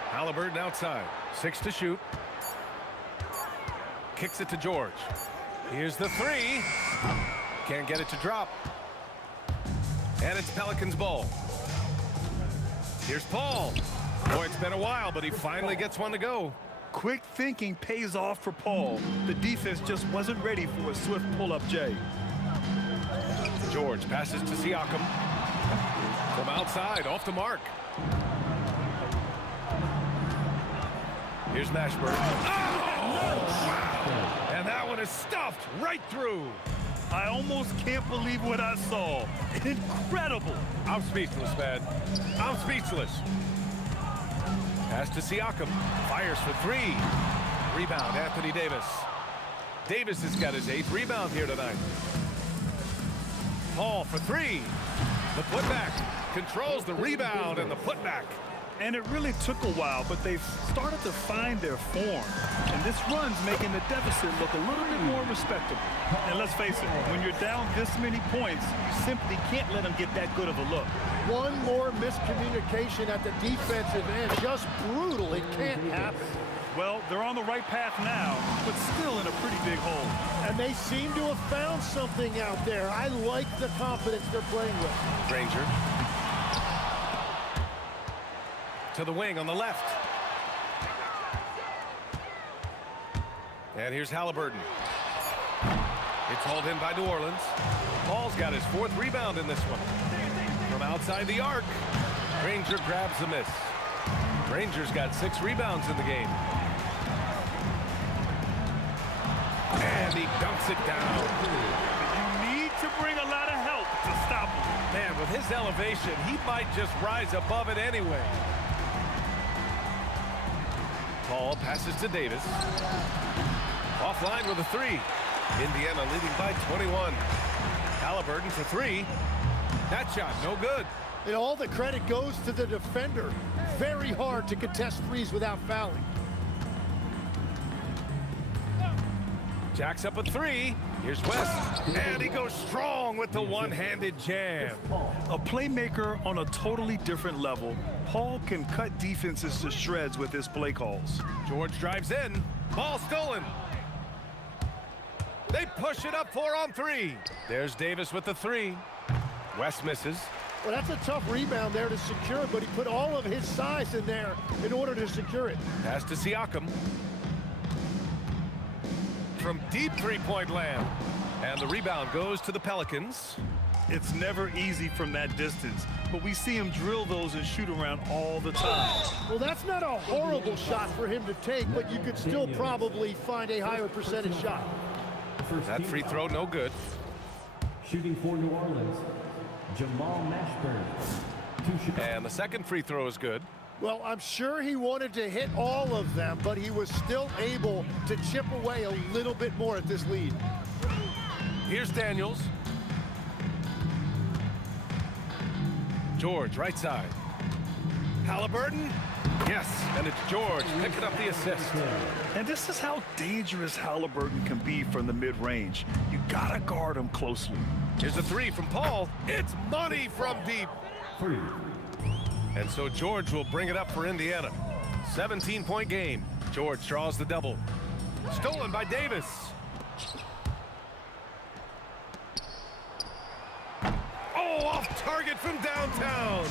Halliburton outside. 6 to shoot. Kicks it to George. Here's the 3. Can't get it to drop. And it's Pelicans ball. Here's Paul. Boy, it's been a while, but he finally gets one to go. Quick thinking pays off for Paul. The defense just wasn't ready for a swift pull-up J. George passes to Siakam. From outside, off the mark. Here's Mashburn. Oh! Wow. And that one is stuffed right through. I almost can't believe what I saw. Incredible. I'm speechless, man. I'm speechless. Pass to Siakam. Fires for three. Rebound, Anthony Davis. Davis has got his 8th rebound here tonight. Paul for three. The putback. Controls the rebound and the putback. And it really took a while, but they've started to find their form. And this run's making the deficit look a little bit more respectable. And let's face it, when you're down this many points, you simply can't let them get that good of a look. One more miscommunication at the defensive end. Just brutal. It can't happen. Well, they're on the right path now, but still in a pretty big hole. And they seem to have found something out there. I like the confidence they're playing with. Granger. To the wing on the left. And here's Halliburton. It's hauled in by New Orleans. Paul's got his 4th rebound in this one. From outside the arc, Granger grabs the miss. Granger's got 6 rebounds in the game. And he dunks it down. You need to bring a lot of help to stop him. Man, with his elevation, he might just rise above it anyway. Paul passes to Davis. Offline with a 3. Indiana leading by 21. Halliburton for 3. That shot, no good. And all the credit goes to the defender. Very hard to contest threes without fouling. Jacks up a 3. Here's West. And he goes strong with the one-handed jam. A playmaker on a totally different level. Paul can cut defenses to shreds with his play calls. George drives in. Ball stolen. They push it up 4 on 3. There's Davis with the 3. West misses. Well, that's a tough rebound there to secure, but he put all of his size in there in order to secure it. Pass to Siakam. From deep three-point land. And the rebound goes to the Pelicans. It's never easy from that distance, but we see him drill those and shoot around all the time. Well, that's not a horrible shot for him to take, but you could still probably find a higher percentage shot. That free throw, no good. Shooting for New Orleans, Jamal Mashburn. And the second free throw is good. Well, I'm sure he wanted to hit all of them, but he was still able to chip away a little bit more at this lead. Here's Daniels. George, right side. Halliburton. Yes, and it's George picking up the assist. And this is how dangerous Halliburton can be from the mid-range. You gotta guard him closely. Here's a 3 from Paul. It's money from deep. 3. And so George will bring it up for Indiana. 17-point game. George draws the double. Stolen by Davis. Oh, off target from downtown.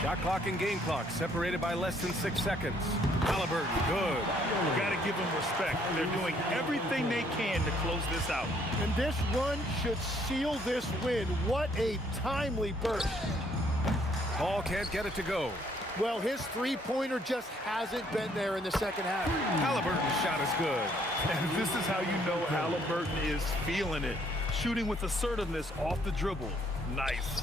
Shot clock and game clock separated by less than 6 seconds. Halliburton, good. You gotta give them respect. They're doing everything they can to close this out. And this run should seal this win. What a timely burst. Paul can't get it to go. Well, his three-pointer just hasn't been there in the second half. Halliburton's shot is good. And this is how you know Halliburton is feeling it. Shooting with assertiveness off the dribble. Nice.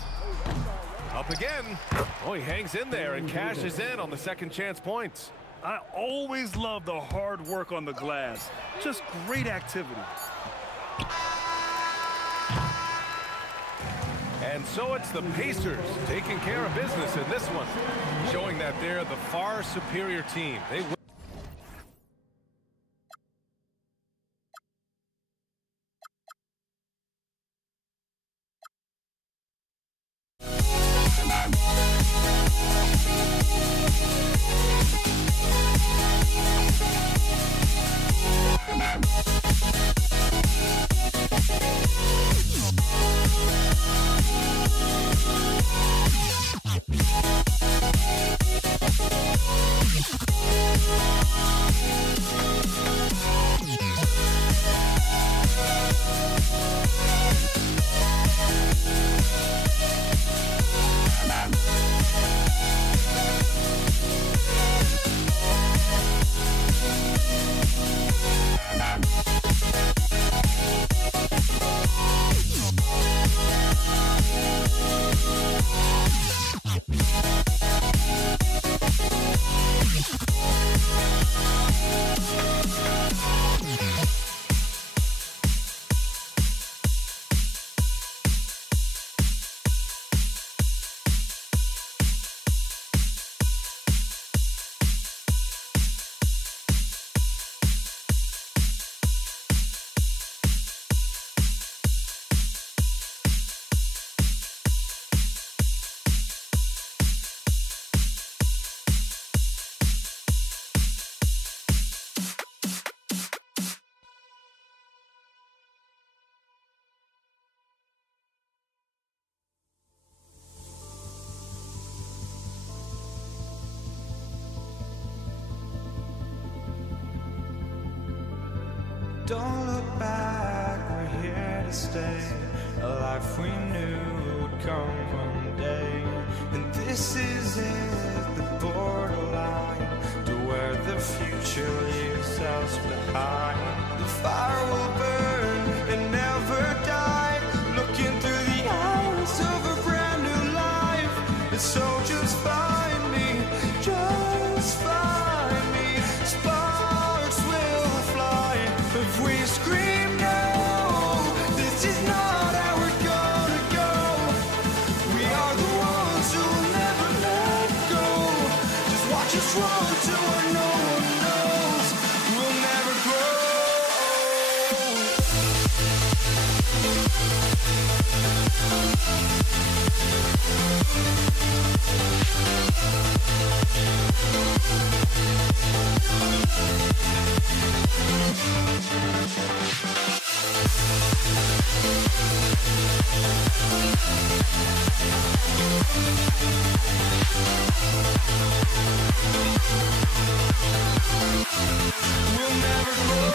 Up again. Oh, he hangs in there and cashes in on the second chance points. I always love the hard work on the glass. Just great activity. And so it's the Pacers taking care of business in this one, showing that they're the far superior team. They Yeah. Don't look back, we're here to stay. A life we knew would come one day. And this is it, the borderline to where the future leaves us behind. The fire will burn and never die, looking through the eyes of a brand new life. And so just find me, just find me. Sparks will fly if we scream no. This is not how we're gonna go. We are the ones who will never let go. Just watch us run to where no one knows. We'll never grow. We'll never grow.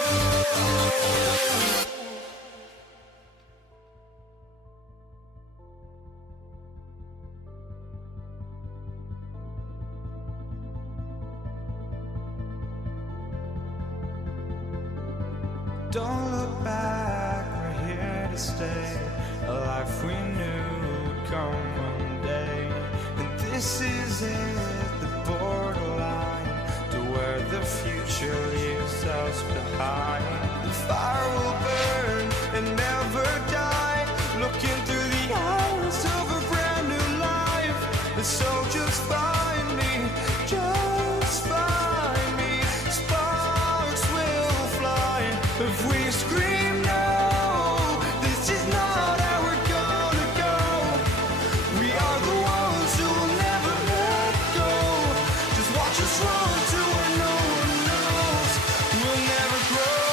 Don't look back, we're here to stay. A life we knew would come one day. And this is it, the borderline to where the future leaves us behind. The fire will burn and never die, looking through the eyes of a brand new life. And so just find me, just find me. Sparks will fly if we scream no. This is not how we're gonna go. We are the ones who will never let go. Just watch us run to where no one knows. We'll never grow.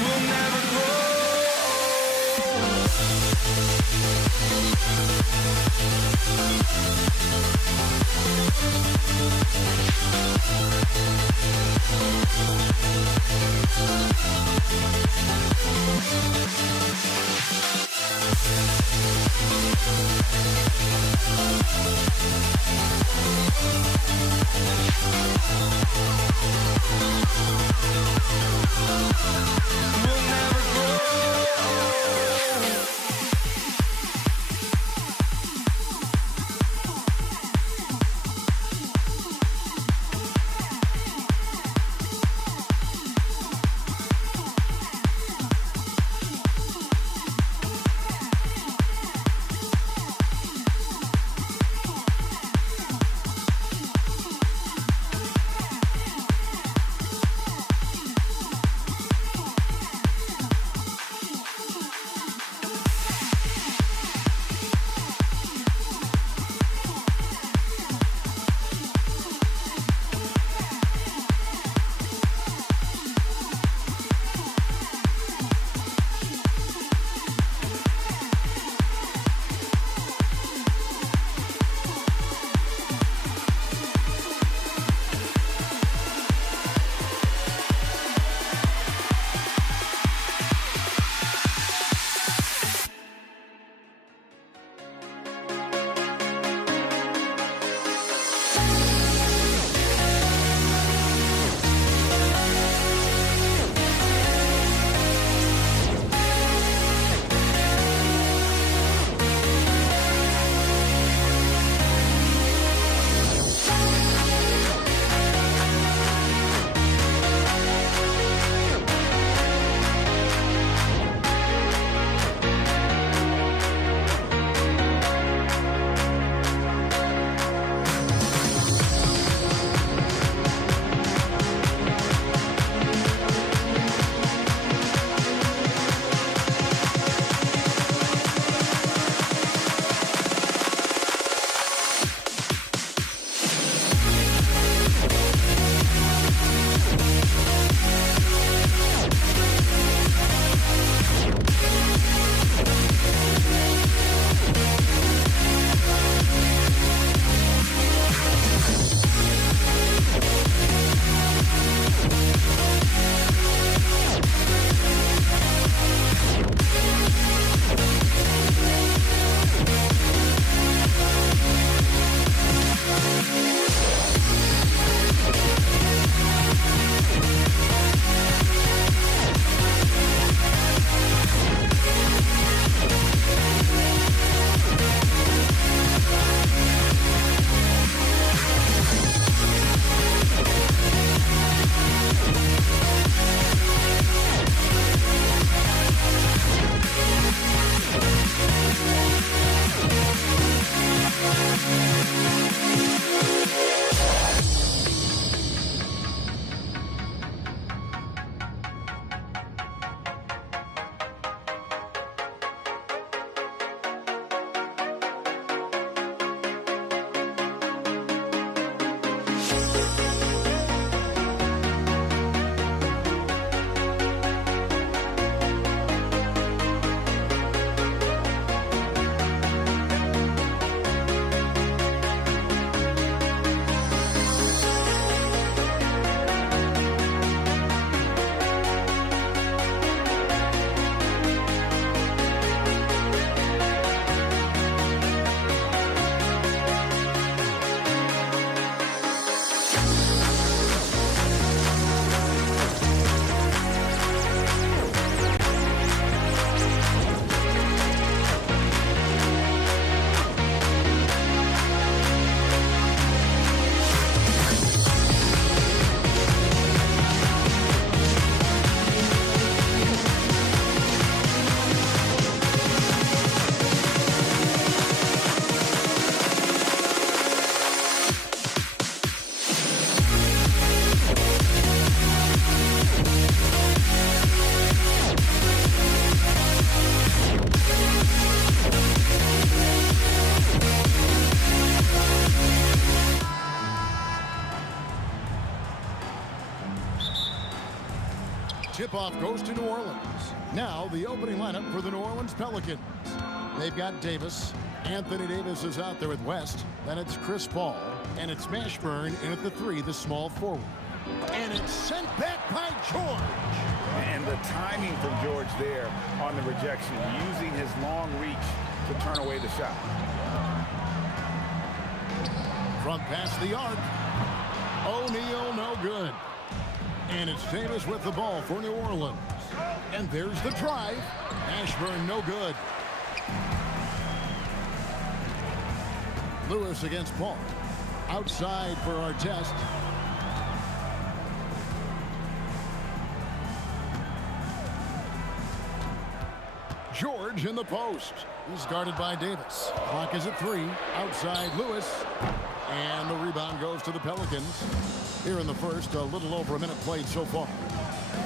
We'll never grow. We'll never Handoff goes to New Orleans. Now the opening lineup for the New Orleans Pelicans. They've got Davis. Anthony Davis is out there with West. Then it's Chris Paul. And it's Mashburn in at the 3, the small forward. And it's sent back by George. And the timing from George there on the rejection, using his long reach to turn away the shot. From past the arc. O'Neal, no good. And it's Davis with the ball for New Orleans. And there's the drive. Mashburn, no good. Lewis against Paul. Outside for Artest. George in the post. He's guarded by Davis. Clock is at 3. Outside Lewis. And the rebound goes to the Pelicans. Here in the first, a little over a minute played so far.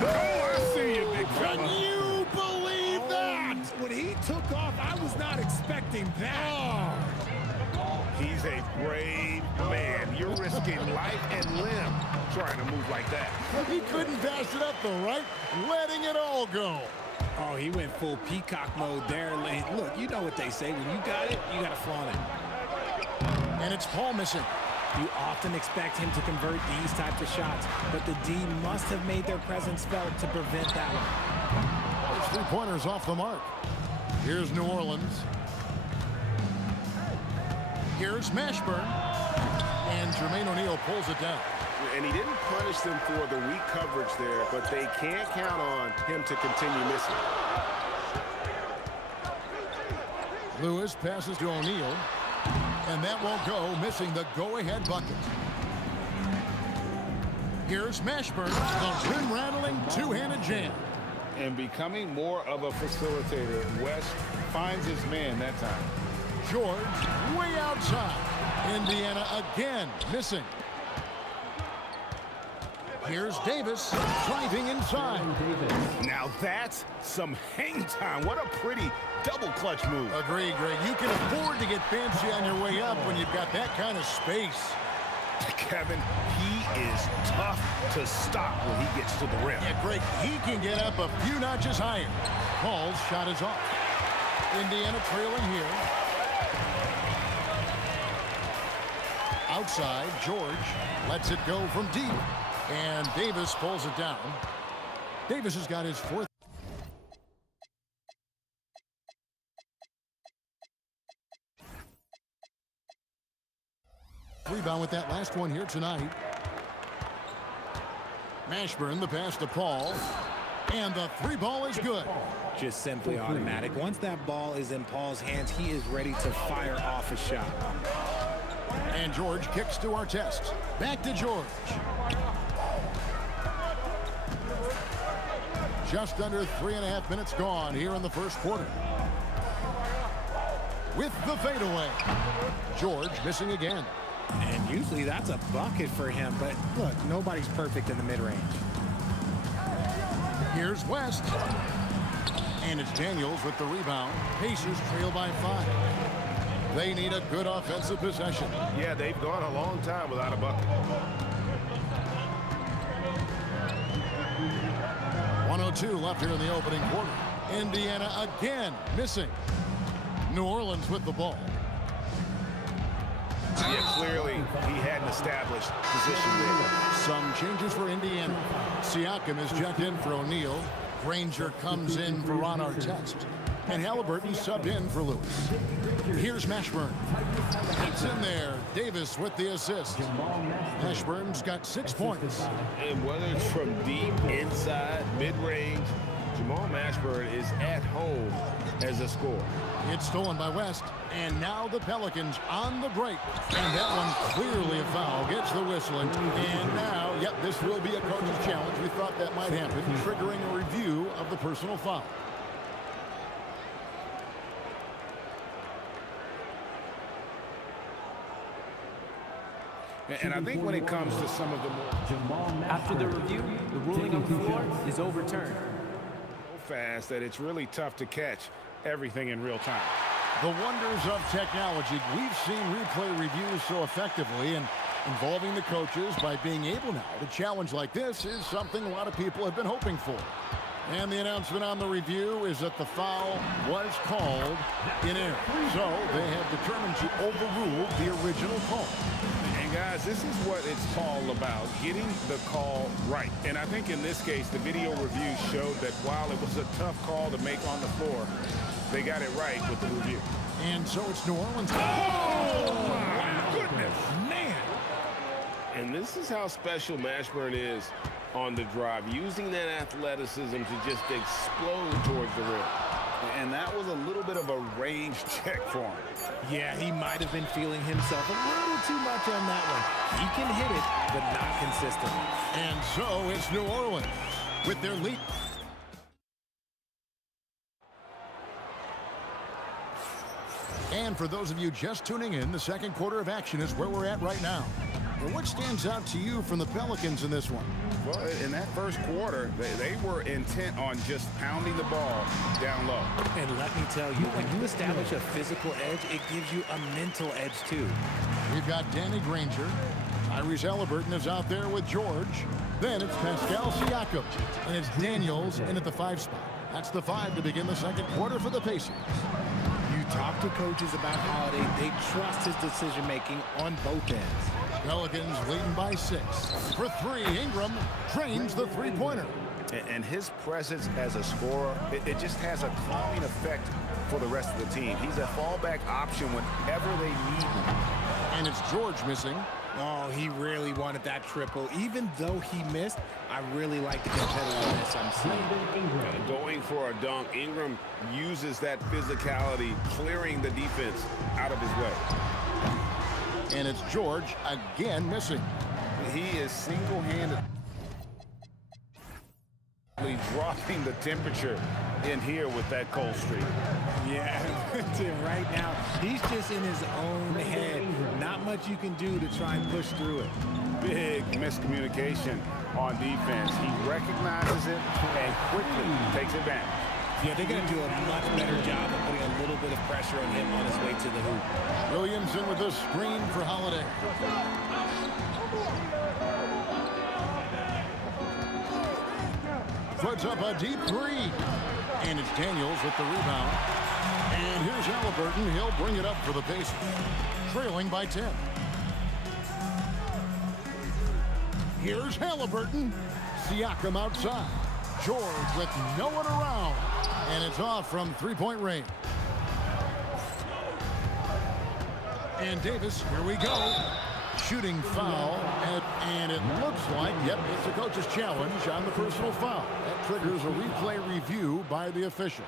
Oh, I see you, big fella. Can you believe that? When he took off, I was not expecting that. He's a brave man. You're risking life and limb trying to move like that. He couldn't pass it up though, right? Letting it all go. Oh, he went full peacock mode there. Look, you know what they say. When you got it, you got to flaunt it. And it's Paul missing. You often expect him to convert these types of shots, but the D must have made their presence felt to prevent that one. Those 3-pointers off the mark. Here's New Orleans. Here's Mashburn. And Jermaine O'Neal pulls it down. And he didn't punish them for the weak coverage there, but they can't count on him to continue missing. Lewis passes to O'Neal. And that won't go, missing the go-ahead bucket. Here's Mashburn, the rim-rattling two-handed jam. And becoming more of a facilitator, West finds his man that time. George way outside. Indiana again missing. Here's Davis driving inside. Now that's some hang time. What a pretty double clutch move. Agreed, Greg. You can afford to get fancy on your way up when you've got that kind of space. Kevin, he is tough to stop when he gets to the rim. Yeah, Greg, he can get up a few notches higher. Paul's shot is off. Indiana trailing here. Outside, George lets it go from deep. And Davis pulls it down. Davis has got his 4th. Rebound with that last one here tonight. Mashburn, the pass to Paul. And the 3-ball is good. Just simply automatic. Once that ball is in Paul's hands, he is ready to fire off a shot. And George kicks to Artest. Back to George. Just under 3.5 minutes gone here in the first quarter. With the fadeaway. George missing again. And usually that's a bucket for him, but look, nobody's perfect in the mid-range. Here's West. And it's Daniels with the rebound. Pacers trail by 5. They need a good offensive possession. Yeah, they've gone a long time without a bucket. 1:02 left here in the opening quarter. Indiana again missing. New Orleans with the ball. Yeah, clearly he hadn't established position there. Some changes for Indiana. Siakam is checked in for O'Neal. Granger comes in for Ron Artest. And Halliburton subbed in for Lewis. Here's Mashburn. It's in there. Davis with the assist. Mashburn's got 6 points. And whether it's from deep, inside, mid-range, Jamal Mashburn is at home as a scorer. It's stolen by West. And now the Pelicans on the break. And that one clearly a foul. Gets the whistling. And now, yep, this will be a coach's challenge. We thought that might happen, triggering a review of the personal foul. And I think when it comes to some of the more After the review, the ruling on the floor is overturned. so fast that it's really tough to catch everything in real time. The wonders of technology. We've seen replay reviews so effectively, and involving the coaches by being able now to challenge like this is something a lot of people have been hoping for. And the announcement on the review is that the foul was called in air. So they have determined to overrule the original call. And guys, this is what it's all about, getting the call right. And I think in this case, the video review showed that while it was a tough call to make on the floor, they got it right with the review. And so it's New Orleans. Oh, my goodness. Man. And this is how special Mashburn is on the drive, using that athleticism to just explode towards the rim. And that was a little bit of a range check for him. Yeah, he might have been feeling himself a little too much on that one. He can hit it, but not consistently. And so it's New Orleans with their lead. And for those of you just tuning in, the second quarter of action is where we're at right now. And what stands out to you from the Pelicans in this one? Well, in that first quarter, they were intent on just pounding the ball down low. And let me tell you, when you establish a physical edge, it gives you a mental edge too. We've got Danny Granger. Tyrese Halliburton is out there with George. Then it's Pascal Siakam. And it's Daniels in at the 5 spot. That's the 5 to begin the second quarter for the Pacers. You talk to coaches about Holiday, they trust his decision-making on both ends. Pelicans leading by 6. For 3, Ingram drains the three-pointer. And his presence as a scorer, it just has a calming effect for the rest of the team. He's a fallback option whenever they need him. And it's George missing. Oh, he really wanted that triple. Even though he missed, I really like the competitiveness I'm seeing. Going for a dunk, Ingram uses that physicality, clearing the defense out of his way. And it's George again missing. He is single-handedly dropping the temperature in here with that cold streak. Yeah, right now, he's just in his own head. Not much you can do to try and push through it. Big miscommunication on defense. He recognizes it and quickly takes advantage. Yeah, they're going to do a much better job of putting a little bit of pressure on him on his way to the hoop. Williamson with the screen for Holiday. Puts up a deep 3. And it's Daniels with the rebound. And here's Halliburton. He'll bring it up for the Pacers. Trailing by 10. Here's Halliburton. Siakam outside. George with no one around. And it's off from three-point range. And Davis, here we go. Shooting foul. And it looks like, yep, it's the coach's challenge on the personal foul. That triggers a replay review by the official.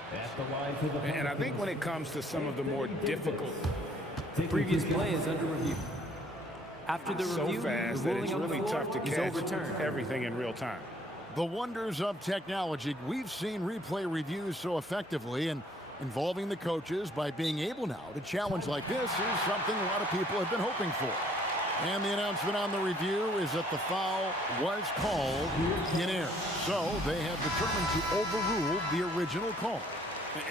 And I think when it comes to some of the more difficult, the previous play is under review. After the so review, fast the that it's ruling on the really floor tough to is catch overturned. everything in real time. The wonders of technology. We've seen replay reviews so effectively, and involving the coaches by being able now to challenge like this is something a lot of people have been hoping for. And the announcement on the review is that the foul was called in air. So they have determined to overrule the original call.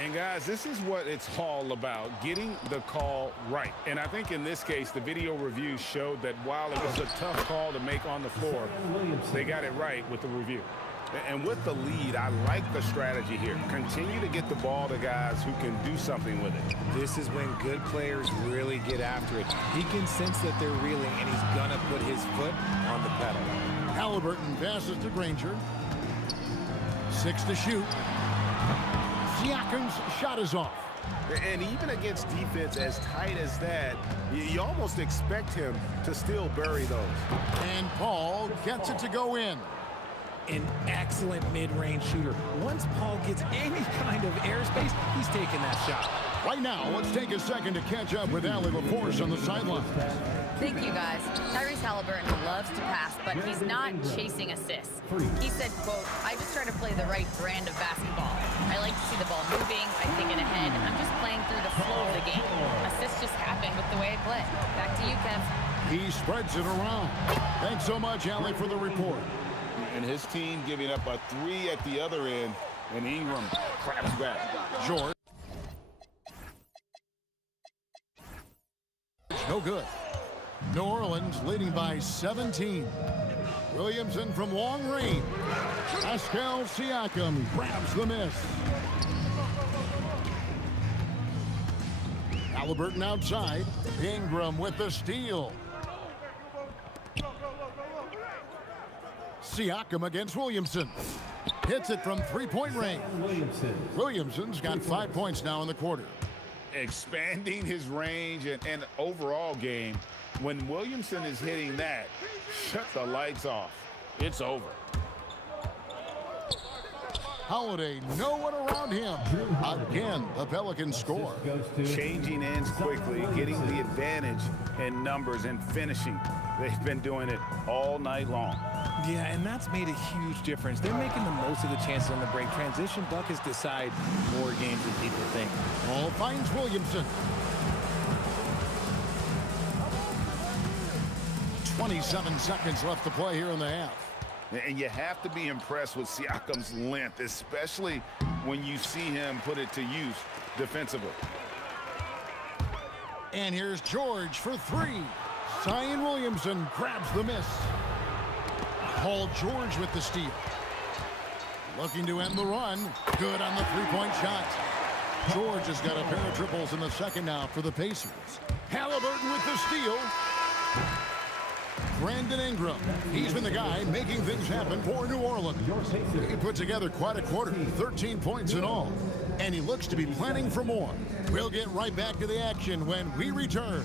And guys, this is what it's all about, getting the call right. And I think in this case, the video review showed that while it was a tough call to make on the floor, they got it right with the review. And with the lead, I like the strategy here. Continue to get the ball to guys who can do something with it. This is when good players really get after it. He can sense that they're reeling, and he's going to put his foot on the pedal. Halliburton passes to Granger. 6 to shoot. Siakam's shot is off. And even against defense as tight as that, you almost expect him to still bury those. And Paul gets it to go in. An excellent mid-range shooter. Once Paul gets any kind of airspace, he's taking that shot. Right now, let's take a second to catch up with Allie LaForce on the sideline. Thank you, guys. Tyrese Halliburton loves to pass, but he's not chasing assists. He said, quote, "I just try to play the right brand of basketball. I like to see the ball moving. I think it ahead. I'm just playing through the flow of the game. Assists just happen with the way I play." Back to you, Kev. He spreads it around. Thanks so much, Allie, for the report. And his team giving up a 3 at the other end, and Ingram claps back. George. No good. New Orleans leading by 17. Williamson from long range. Pascal Siakam grabs the miss. Halliburton outside. Ingram with the steal. Siakam against Williamson. Hits it from three-point range. Williamson's got 5 points now in the quarter. Expanding his range and overall game. When Williamson is hitting that, shut the lights off. It's over. Holiday, no one around him. Again, the Pelicans score. Changing ends quickly, getting the advantage in numbers and finishing. They've been doing it all night long. Yeah, and that's made a huge difference. They're making the most of the chances on the break. Transition buckets decide more games than people think. Ball finds Williamson. 27 seconds left to play here in the half. And you have to be impressed with Siakam's length, especially when you see him put it to use defensively. And here's George for three. Zion Williamson grabs the miss. Paul George with the steal. Looking to end the run. Good on the three-point shot. George has got a pair of triples in the second now for the Pacers. Halliburton with the steal. Brandon Ingram. He's been the guy making things happen for New Orleans. He put together quite a quarter, 13 points in all. And he looks to be planning for more. We'll get right back to the action when we return.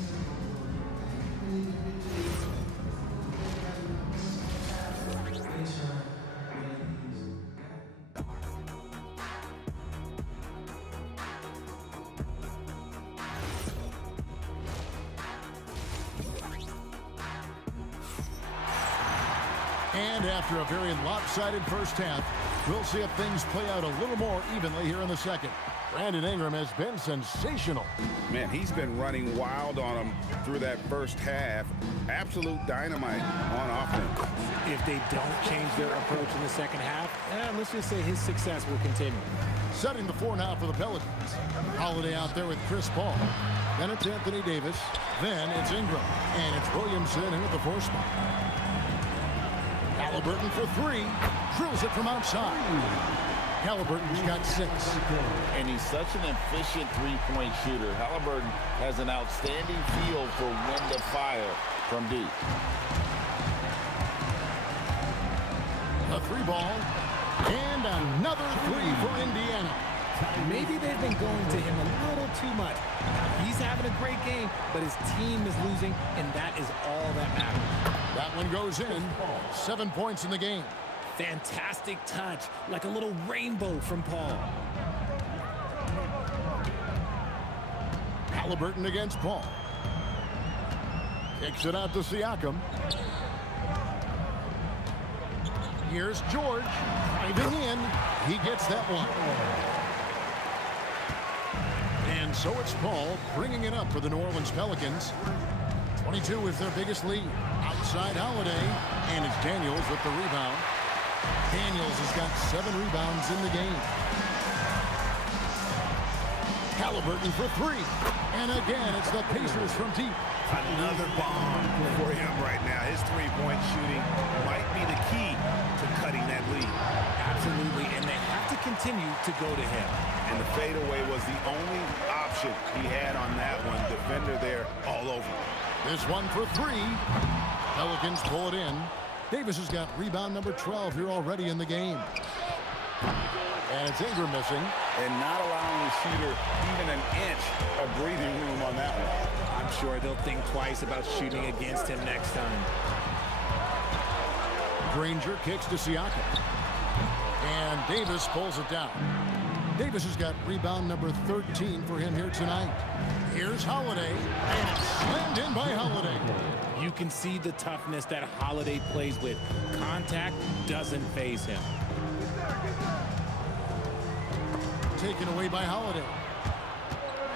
And after a very lopsided first half, we'll see if things play out a little more evenly here in the second. Brandon Ingram has been sensational. Man, he's been running wild on him through that first half. Absolute dynamite on offense. If they don't change their approach in the second half, let's just say his success will continue. Setting the floor now for the Pelicans. Holiday out there with Chris Paul. Then it's Anthony Davis. Then it's Ingram. And it's Williamson in at the four spot. Halliburton for three. Drills it from outside. Halliburton's got 6. And he's such an efficient three-point shooter. Halliburton has an outstanding feel for when to fire from deep. A three ball. And another three for Indiana. Maybe they've been going to him a little too much. He's having a great game, but his team is losing, and that is all that matters. That one goes in. 7 points in the game. Fantastic touch, like a little rainbow from Paul. Halliburton against Paul. Kicks it out to Siakam. Here's George driving in. He gets that one. And so it's Paul bringing it up for the New Orleans Pelicans. 22 is their biggest lead. Outside Holiday, and it's Daniels with the rebound. Daniels has got 7 rebounds in the game. Halliburton for three. And again, it's the Pacers from deep. Another bomb for him right now. His three-point shooting might be the key to cutting that lead. Absolutely, and they have to continue to go to him. And the fadeaway was the only option he had on that one. Defender there all over. This one for three. Pelicans pull it in. Davis has got rebound number 12 here already in the game. And it's Ingram missing. And not allowing the shooter even an inch of breathing room on that one. I'm sure they'll think twice about shooting against him next time. Granger kicks to Siakam. And Davis pulls it down. Davis has got rebound number 13 for him here tonight. Here's Holiday, and it's slammed in by Holiday. You can see the toughness that Holiday plays with. Contact doesn't faze him. Taken away by Holiday.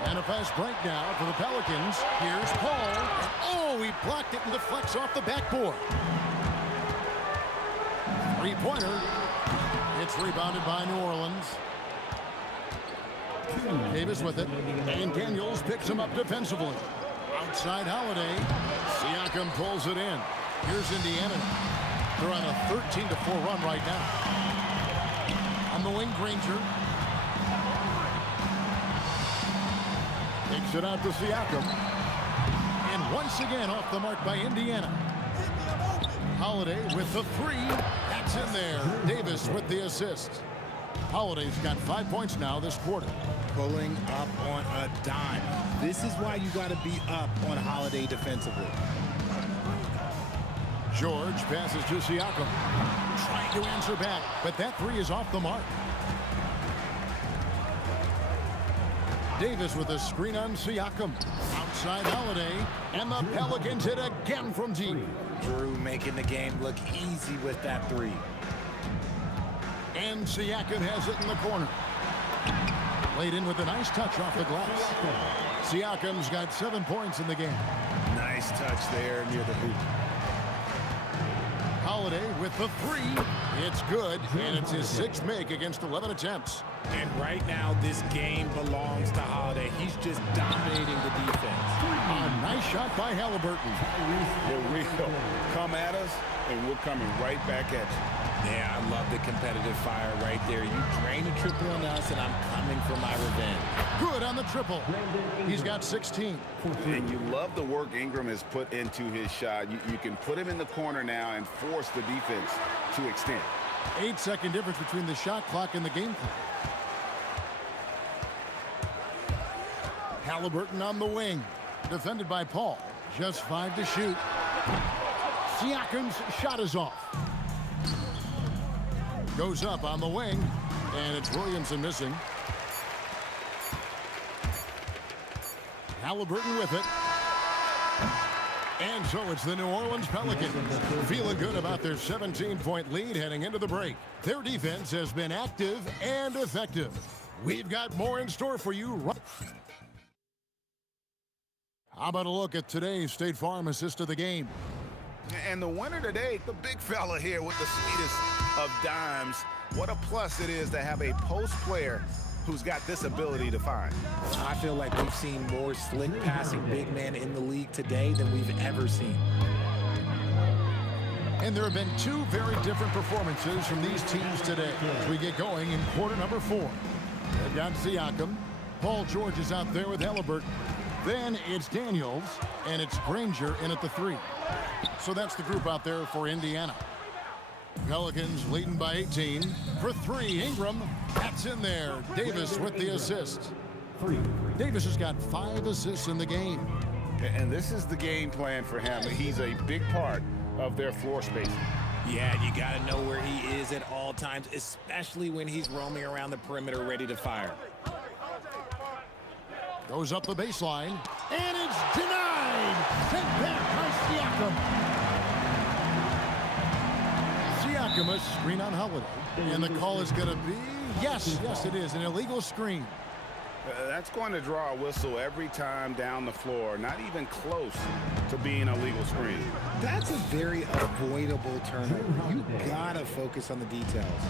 And a fast break now for the Pelicans. Here's Paul. And oh, he blocked it and deflects off the backboard. Three-pointer. It's rebounded by New Orleans. Davis with it. And Daniels picks him up defensively. Outside Holiday. Siakam pulls it in. Here's Indiana. They're on a 13-4 run right now. On the wing, Granger. Takes it out to Siakam. And once again off the mark by Indiana. Holiday with the three. That's in there. Davis with the assist. Holiday's got 5 points now this quarter. Pulling up on a dime. This is why you got to be up on Holiday defensively. George passes to Siakam. Trying to answer back, but that three is off the mark. Davis with a screen on Siakam. Outside Holiday, and the Pelicans hit again from deep. Drew making the game look easy with that three. And Siakam has it in the corner. Laid in with a nice touch off the glass. Siakam's got 7 points in the game. Nice touch there near the hoop. Holiday with the three. It's good, and it's his 6th make against 11 attempts. And right now, this game belongs to Holiday. He's just dominating the defense. A nice shot by Halliburton. We're real. Come at us, and we're coming right back at you. Yeah, I love the competitive fire right there. You drain a triple on us, and I'm coming for my revenge. Good on the triple. He's got 16. And you love the work Ingram has put into his shot. You can put him in the corner now and force the defense to extend. 8-second difference between the shot clock and the game clock. Halliburton on the wing. Defended by Paul. Just 5 to shoot. Siakam's shot is off. Goes up on the wing, and it's Williamson missing. Halliburton with it. And so it's the New Orleans Pelicans feeling good about their 17-point lead heading into the break. Their defense has been active and effective. We've got more in store for you. How about a look at today's State Farm assist of the game? And the winner today, the big fella here with the sweetest of dimes. What a plus it is to have a post player who's got this ability to find. I feel like we've seen more slick passing big men in the league today than we've ever seen. And there have been 2 very different performances from these teams today as we get going in quarter number 4. They've got Siakam. Paul George is out there with Halliburton. Then it's Daniels, and it's Granger in at the 3. So that's the group out there for Indiana. Pelicans leading by 18. For 3, Ingram. That's in there. Davis with the assist. Davis has got 5 assists in the game. And this is the game plan for him. He's a big part of their floor spacing. Yeah, you got to know where he is at all times, especially when he's roaming around the perimeter ready to fire. Goes up the baseline, and it's denied. Sent back by Siakam. Siakam, a screen on Holiday. And the call is going to be, yes, it is, an illegal screen. That's going to draw a whistle every time down the floor, not even close to being a legal screen. That's a very avoidable turnover. You got to focus on the details.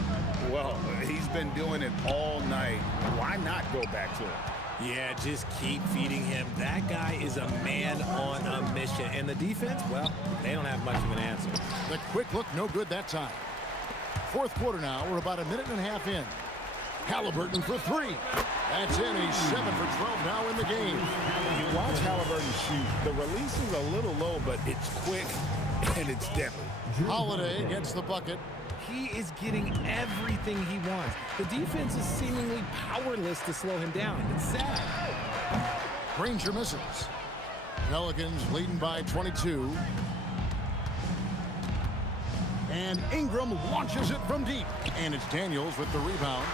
Well, he's been doing it all night. Why not go back to it? Yeah, just keep feeding him. That guy is a man on a mission. And the defense, well, they don't have much of an answer. The quick look, no good that time. 4th quarter now. We're about a minute and a half in. Halliburton for 3. That's in. He's 7 for 12 now in the game. You watch Halliburton shoot. The release is a little low, but it's quick and it's deadly. Holiday gets the bucket. He is getting everything he wants. The defense is seemingly powerless to slow him down. It's sad. Granger misses. Pelicans leading by 22. And Ingram launches it from deep. And it's Daniels with the rebound.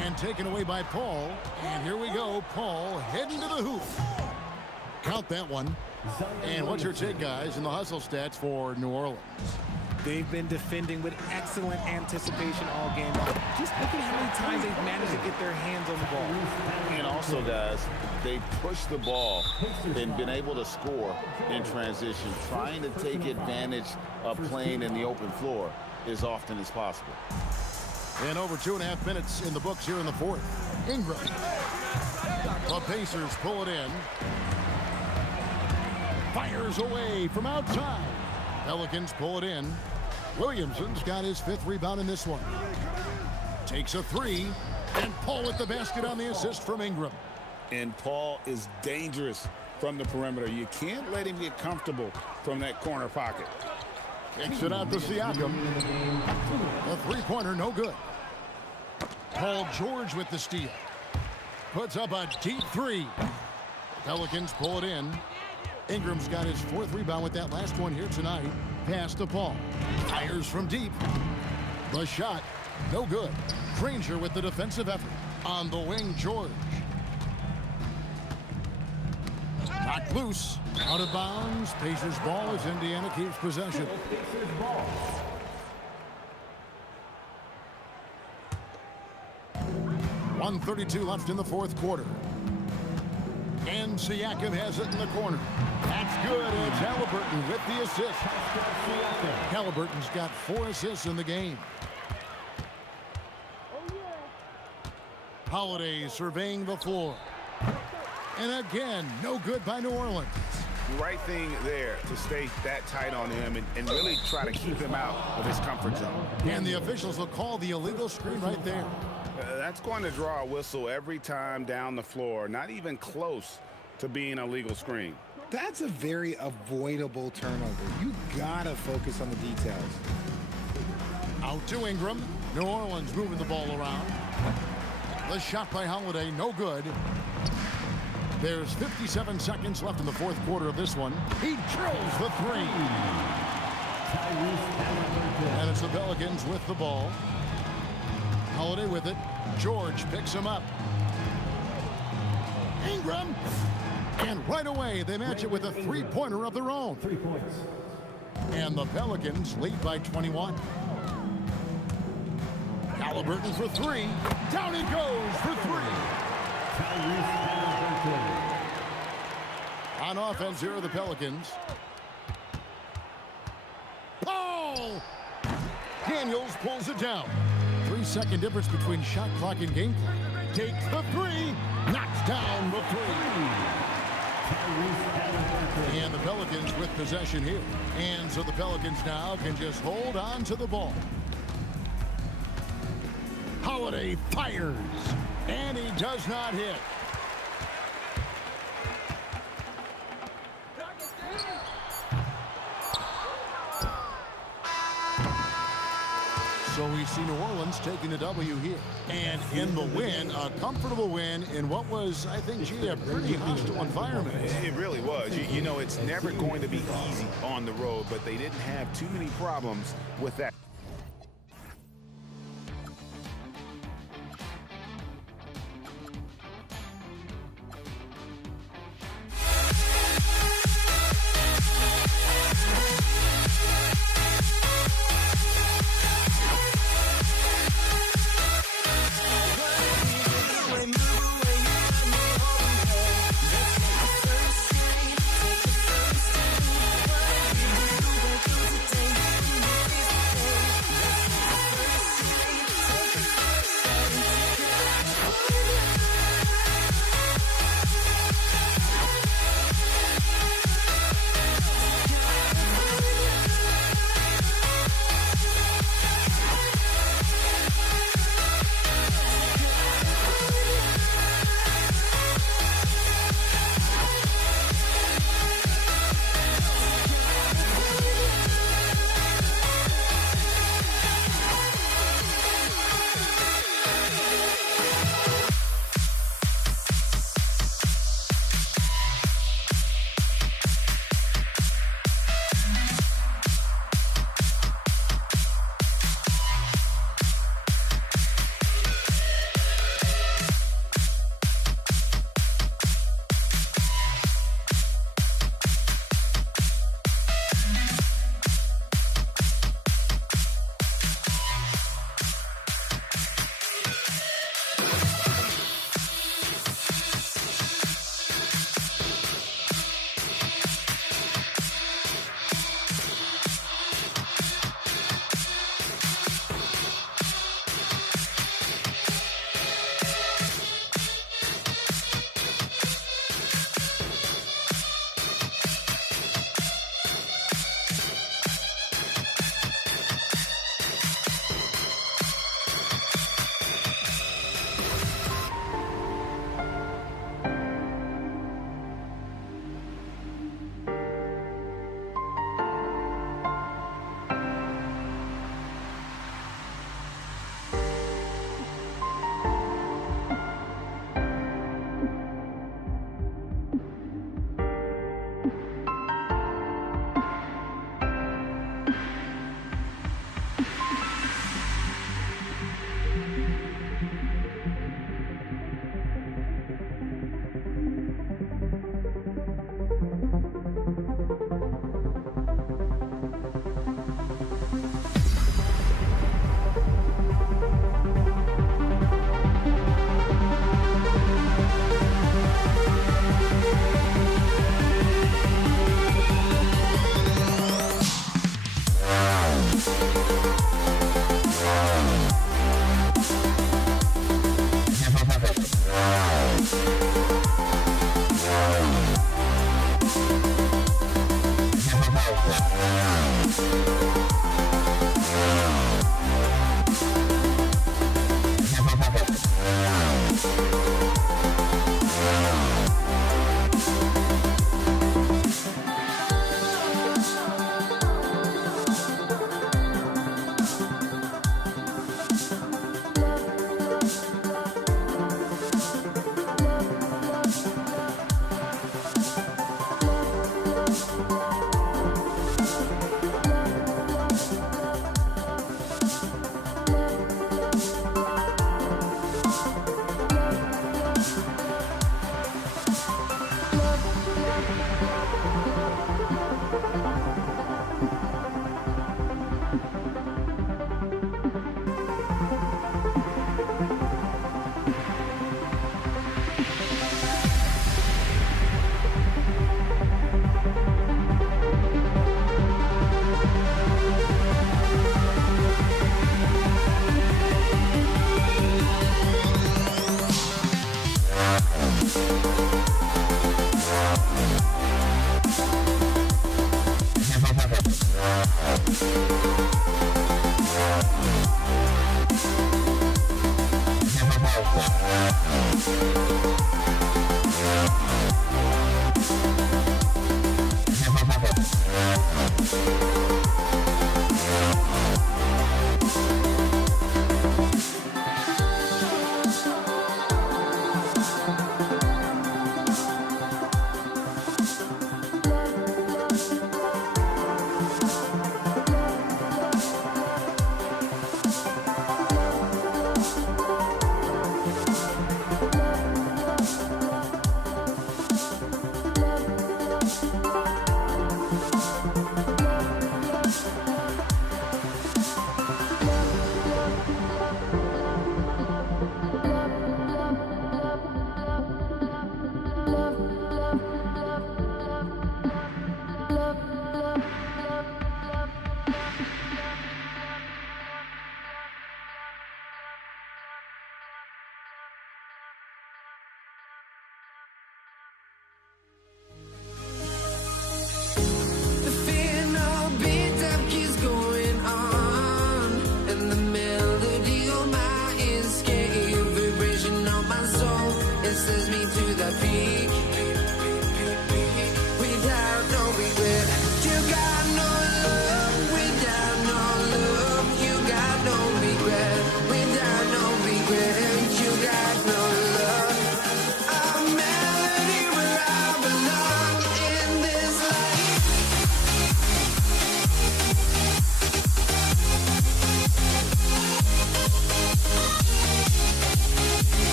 And taken away by Paul. And here we go. Paul heading to the hoop. Count that one. And what's your take, guys, in the hustle stats for New Orleans? They've been defending with excellent anticipation all game long. Just look at how many times they've managed to get their hands on the ball. And also, guys, they pushed the ball and been able to score in transition, trying to take advantage of playing in the open floor as often as possible. And over 2.5 minutes in the books here in the 4th. Ingram. The Pacers pull it in. Fires away from outside. Pelicans pull it in. Williamson's got his 5th rebound in this one. Takes a 3. And Paul with the basket on the assist from Ingram. And Paul is dangerous from the perimeter. You can't let him get comfortable from that corner pocket. Kicks it out to Siakam. A 3-pointer, no good. Paul George with the steal. Puts up a deep 3. Pelicans pull it in. Ingram's got his 4th rebound with that last one here tonight. Pass to Paul. Fires from deep. The shot, no good. Granger with the defensive effort. On the wing, George. Knocked loose. Out of bounds. Pacers ball as Indiana keeps possession. Pacers ball. .132 left in the 4th quarter. And Siakam has it in the corner. That's good. It's Halliburton with the assist. Halliburton's got 4 assists in the game. Holiday surveying the floor. And again, no good by New Orleans. Right thing there to stay that tight on him and really try to keep him out of his comfort zone. And the officials will call the illegal screen right there. That's going to draw a whistle every time down the floor. Not even close to being a legal screen. That's a very avoidable turnover. You gotta focus on the details. Out to Ingram. New Orleans moving the ball around. The shot by Holiday, no good. There's 57 seconds left in the 4th quarter of this one. He drills the 3. And it's the Pelicans with the ball. Holiday with it. George picks him up. Ingram. And right away, they match it with a 3-pointer of their own. 3 points. And the Pelicans lead by 21. Halliburton for 3. Down he goes for 3. On offense here are the Pelicans. Paul! Daniels pulls it down. 3-second difference between shot clock and game clock. Takes the 3. Knocks down the 3. And the Pelicans with possession here. And so the Pelicans now can just hold on to the ball. Holiday fires. And he does not hit. So we see New Orleans taking the W here. And in the win, a comfortable win in what was, I think, gee, a pretty hostile environment. It really was. You know, it's never going to be easy on the road, but they didn't have too many problems with that.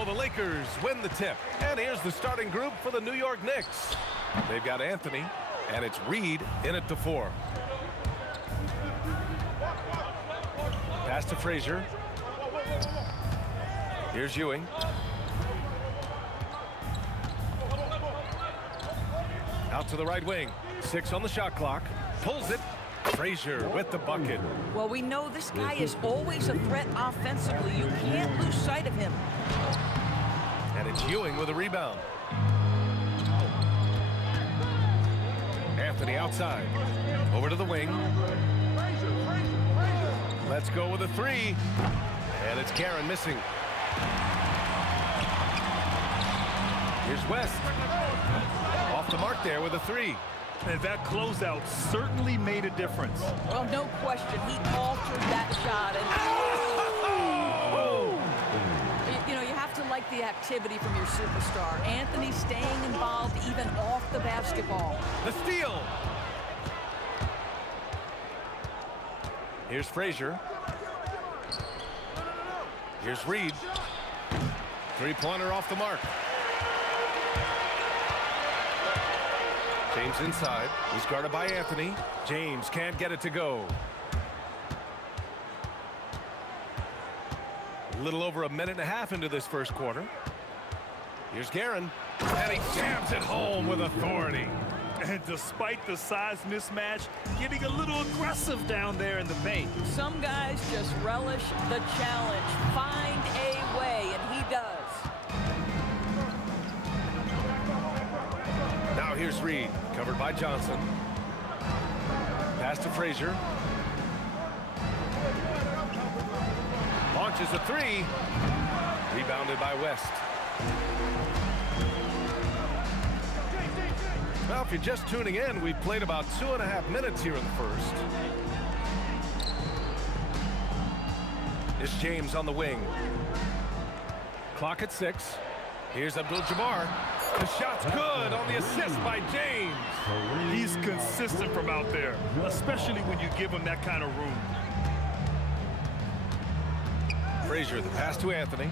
So the Lakers win the tip. And here's the starting group for the New York Knicks. They've got Anthony, and it's Reed in it to 4. Pass to Frazier. Here's Ewing. Out to the right wing. 6 on the shot clock. Pulls it. Frazier with the bucket. Well, we know this guy is always a threat offensively. You can't lose sight of him. And it's Ewing with a rebound. Anthony outside. Over to the wing. Let's go with a three. And it's Karen missing. Here's West. Off the mark there with a three. And that closeout certainly made a difference. Well, no question. He altered that shot. And you know, you have to like the activity from your superstar. Anthony staying involved even off the basketball. The steal. Here's Frazier. Here's Reed. Three-pointer off the mark. James inside. He's guarded by Anthony. James can't get it to go. A little over a minute and a half into this first quarter. Here's Guerin. And he jams it home with authority. And despite the size mismatch, getting a little aggressive down there in the paint. Some guys just relish the challenge. Find a way, and he does. Now here's Reed, covered by Johnson. Pass to Frazier. Launches a three. Rebounded by West. Well, if you're just tuning in, we've played about 2.5 minutes here in the first. It's James on the wing. Clock at 6. Here's Abdul-Jabbar. The shot's good on the assist by James. He's consistent from out there, especially when you give him that kind of room. Frazier, the pass to Anthony.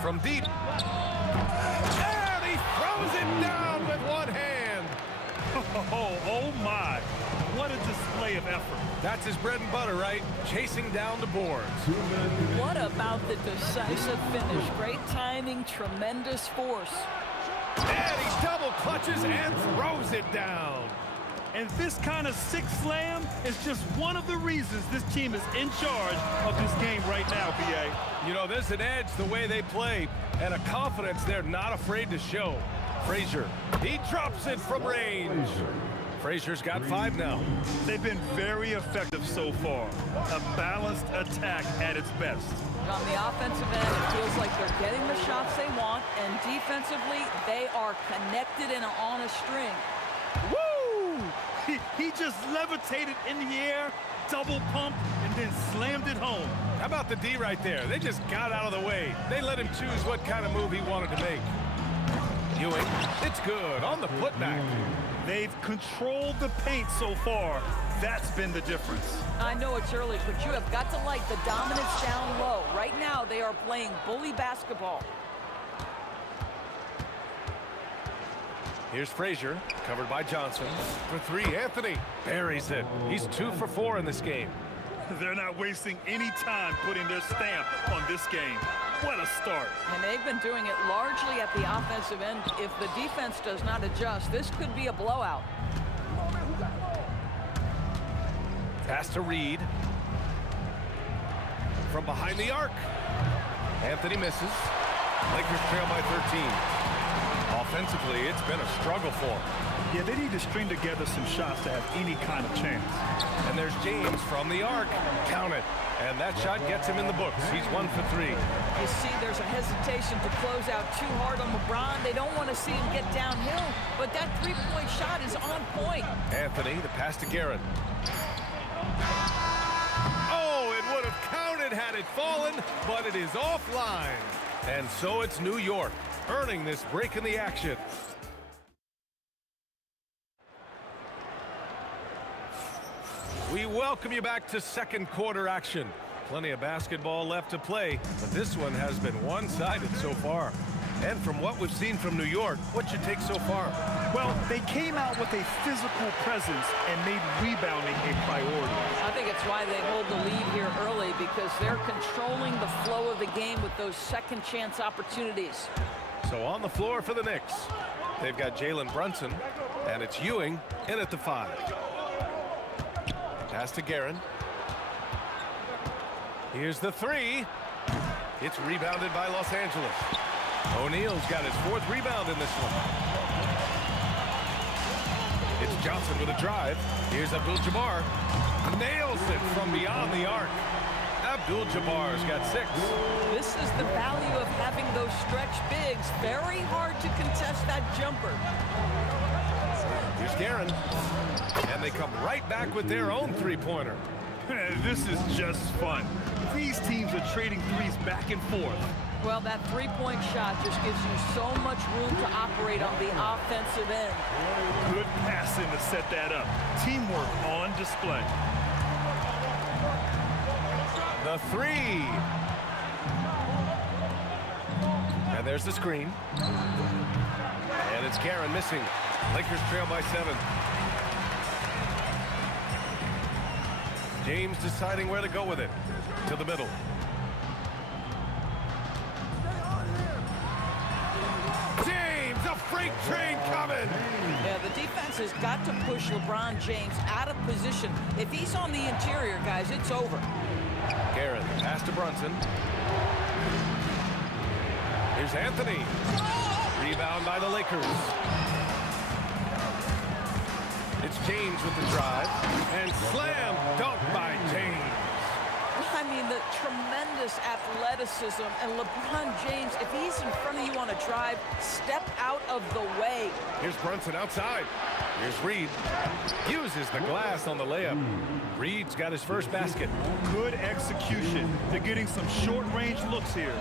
From deep. And he throws it down with one hand. Oh my. What a display of effort. That's his bread and butter, right? Chasing down the boards. What about the decisive finish? Great timing, tremendous force. And he double clutches and throws it down. And this kind of six slam is just one of the reasons this team is in charge of this game right now, B.A. You know, there's an edge the way they play and a confidence they're not afraid to show. Frazier, he drops it from range. Frazier's got 5 now. They've been very effective so far. A balanced attack at its best. On the offensive end, it feels like they're getting the shots they want, and defensively, they are connected and on a string. Woo! He just levitated in the air, double pump, and then slammed it home. How about the D right there? They just got out of the way. They let him choose what kind of move he wanted to make. Ewing, it's good on the putback. They've controlled the paint so far. That's been the difference. I know it's early, but you have got to like the dominance down low. Right now, they are playing bully basketball. Here's Frazier, covered by Johnson. For 3, Anthony buries it. He's 2 for 4 in this game. They're not wasting any time putting their stamp on this game. What a start. And they've been doing it largely at the offensive end. If the defense does not adjust, this could be a blowout. Pass to Reed. From behind the arc. Anthony misses. Lakers trail by 13. Offensively, it's been a struggle for them. Yeah, they need to string together some shots to have any kind of chance. And there's James from the arc. Count it. And that shot gets him in the books. He's 1 for 3. You see, there's a hesitation to close out too hard on LeBron. They don't want to see him get downhill, but that three-point shot is on point. Anthony, the pass to Guerin. Oh, it would have counted had it fallen, but it is offline. And so it's New York, earning this break in the action. We welcome you back to second quarter action. Plenty of basketball left to play, but this one has been one-sided so far. And from what we've seen from New York, what's your take so far? Well, they came out with a physical presence and made rebounding a priority. I think it's why they hold the lead here early, because they're controlling the flow of the game with those second chance opportunities. So on the floor for the Knicks, they've got Jalen Brunson, and it's Ewing in at the 5. Pass to Guerin. Here's the 3. It's rebounded by Los Angeles. O'Neal's got his 4th rebound in this one. It's Johnson with a drive. Here's Abdul-Jabbar. Nails it from beyond the arc. Abdul-Jabbar's got 6. This is the value of having those stretch bigs. Very hard to contest that jumper. Here's Guerin. And they come right back with their own three-pointer. This is just fun. These teams are trading threes back and forth. Well, that three-point shot just gives you so much room to operate on the offensive end. Good passing to set that up. Teamwork on display. The 3. And there's the screen. And it's Guerin missing. Lakers trail by 7. James deciding where to go with it. To the middle. James, a freight train coming. Yeah, the defense has got to push LeBron James out of position. If he's on the interior, guys, it's over. Guerin, pass to Brunson. Here's Anthony. Rebound by the Lakers. It's James with the drive. And slam dunk by James. I mean, the tremendous athleticism, and LeBron James, if he's in front of you on a drive, step out of the way. Here's Brunson outside. Here's Reed. Uses the glass on the layup. Reed's got his first basket. Good execution. They're getting some short-range looks here.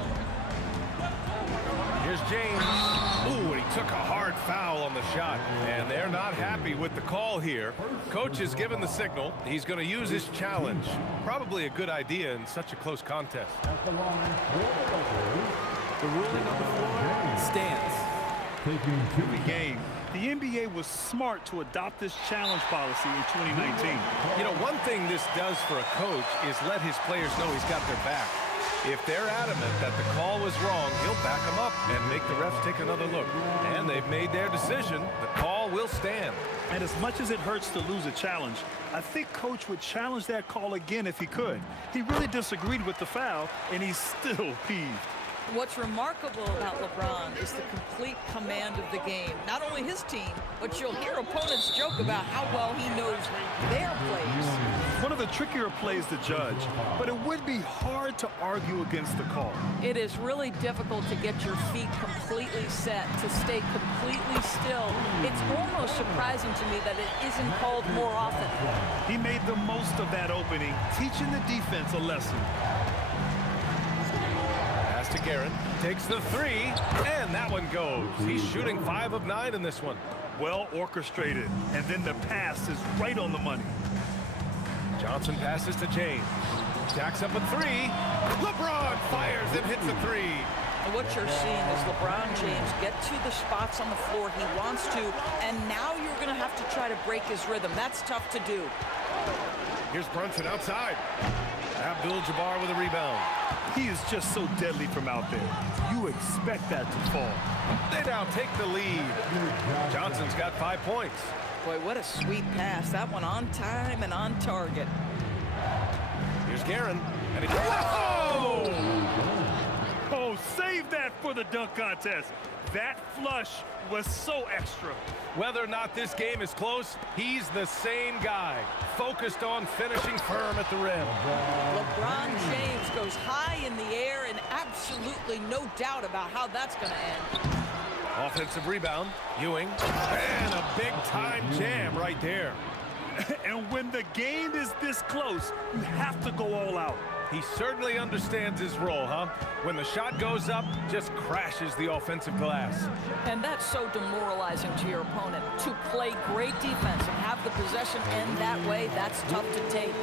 Here's James. Ooh, and he took a hard foul on the shot. And they're not happy with the call here. Coach has given the signal. He's going to use his challenge. Probably a good idea in such a close contest. The ruling on the floor stands. Every game, the NBA was smart to adopt this challenge policy in 2019. You know, one thing this does for a coach is let his players know he's got their back. If they're adamant that the call was wrong, he'll back them up and make the refs take another look. And they've made their decision. The call will stand. And as much as it hurts to lose a challenge, I think Coach would challenge that call again if he could. He really disagreed with the foul, and he's still peeved. What's remarkable about LeBron is the complete command of the game. Not only his team, but you'll hear opponents joke about how well he knows their plays. One of the trickier plays to judge, but it would be hard to argue against the call. It is really difficult to get your feet completely set, to stay completely still. It's almost surprising to me that it isn't called more often. He made the most of that opening, teaching the defense a lesson. Pass to Guerin, takes the 3, and that one goes. He's shooting 5 of 9 in this one. Well orchestrated, and then the pass is right on the money. Johnson passes to James. Jacks up a 3. LeBron fires and hits a 3. And what you're seeing is LeBron James get to the spots on the floor he wants to, and now you're going to have to try to break his rhythm. That's tough to do. Here's Brunson outside. Abdul-Jabbar with a rebound. He is just so deadly from out there. You expect that to fall. They now take the lead. Johnson's got 5 points. Boy, what a sweet pass. That one on time and on target. Here's Guerin. And he... Whoa! Oh, save that for the dunk contest. That flush was so extra. Whether or not this game is close, he's the same guy, focused on finishing firm at the rim. LeBron James goes high in the air, and absolutely no doubt about how that's going to end. Offensive rebound, Ewing, and a big-time jam right there. And when the game is this close, you have to go all out. He certainly understands his role, huh? When the shot goes up, just crashes the offensive glass. And that's so demoralizing to your opponent. To play great defense and have the possession end that way, that's tough to take.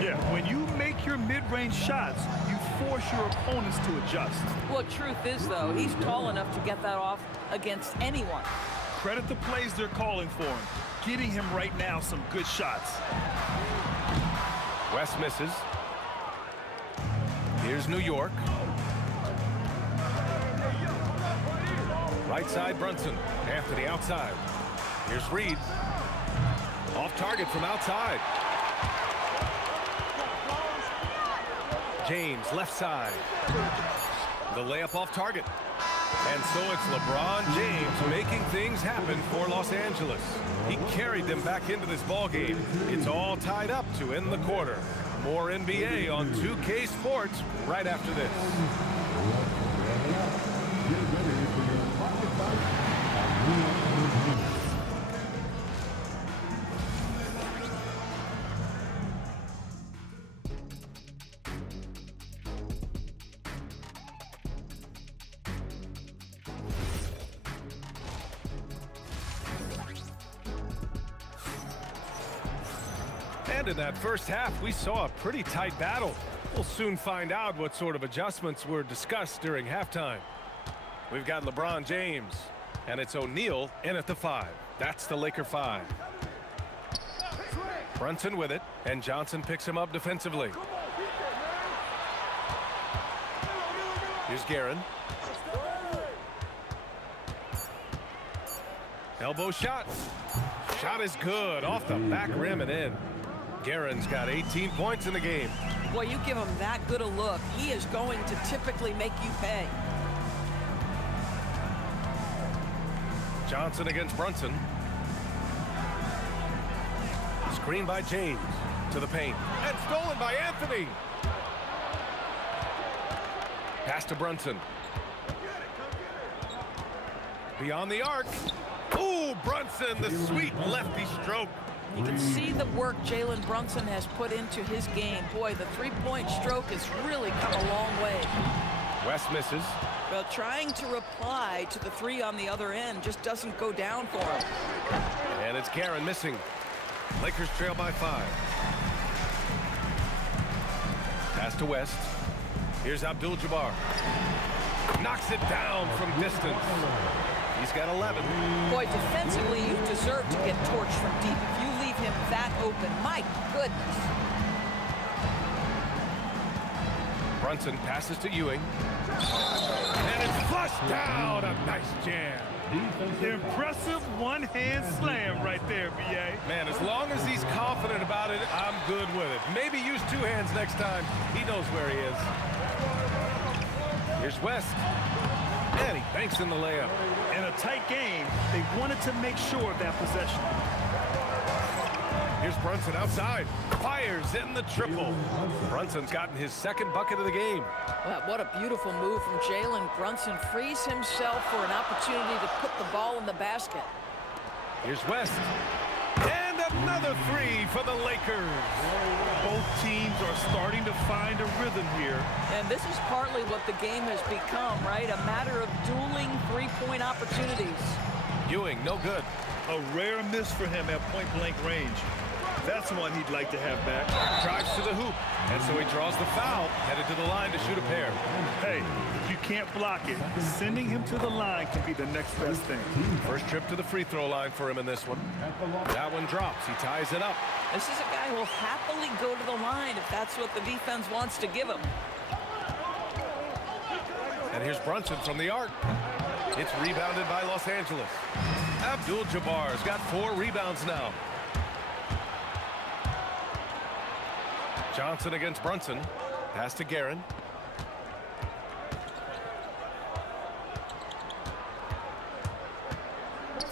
Yeah, when you make your mid-range shots, you force your opponents to adjust. Well, truth is, though, he's tall enough to get that off against anyone. Credit the plays they're calling for him. Getting him right now some good shots. West misses. Here's New York. Right side, Brunson. Anthony outside. Here's Reed. Off target from outside. James, left side. The layup off target. And so it's LeBron James making things happen for Los Angeles. He carried them back into this ball game. It's all tied up to end the quarter. More NBA on 2K Sports right after this. And in that first half, we saw a pretty tight battle. We'll soon find out what sort of adjustments were discussed during halftime. We've got LeBron James, and it's O'Neal in at the 5. That's the Laker 5. Brunson with it, and Johnson picks him up defensively. Here's Guerin. Elbow shot. Shot is good, off the back rim and in. Guerin's got 18 points in the game. Boy, you give him that good a look, he is going to typically make you pay. Johnson against Brunson. Screen by James to the paint. And stolen by Anthony. Pass to Brunson. Beyond the arc. Ooh, Brunson, the sweet lefty stroke. You can see the work Jalen Brunson has put into his game. Boy, the three-point stroke has really come a long way. West misses. Well, trying to reply to the three on the other end just doesn't go down for him. And it's Guerin missing. Lakers trail by 5. Pass to West. Here's Abdul-Jabbar. Knocks it down from distance. He's got 11. Boy, defensively, you deserve to get torched from deep if you leave him that open. My goodness. Brunson passes to Ewing. And it's flushed down. A nice jam. Impressive one-hand slam right there, B.A. Man, as long as he's confident about it, I'm good with it. Maybe use 2 hands next time. He knows where he is. Here's West. And he banks in the layup. In a tight game, they wanted to make sure of that possession. Here's Brunson outside. Fires in the triple. Brunson's gotten his 2nd bucket of the game. Well, what a beautiful move from Jalen Brunson. Frees himself for an opportunity to put the ball in the basket. Here's West. And another 3 for the Lakers. Both teams are starting to find a rhythm here. And this is partly what the game has become, right? A matter of dueling three-point opportunities. Ewing, no good. A rare miss for him at point-blank range. That's one he'd like to have back. Drives to the hoop, and so he draws the foul, headed to the line to shoot a pair. Hey, if you can't block it, sending him to the line can be the next best thing. First trip to the free throw line for him in this one. That one drops. He ties it up. This is a guy who will happily go to the line if that's what the defense wants to give him. And here's Brunson from the arc. It's rebounded by Los Angeles. Abdul-Jabbar's got 4 rebounds now. Johnson against Brunson. Pass to Guerin.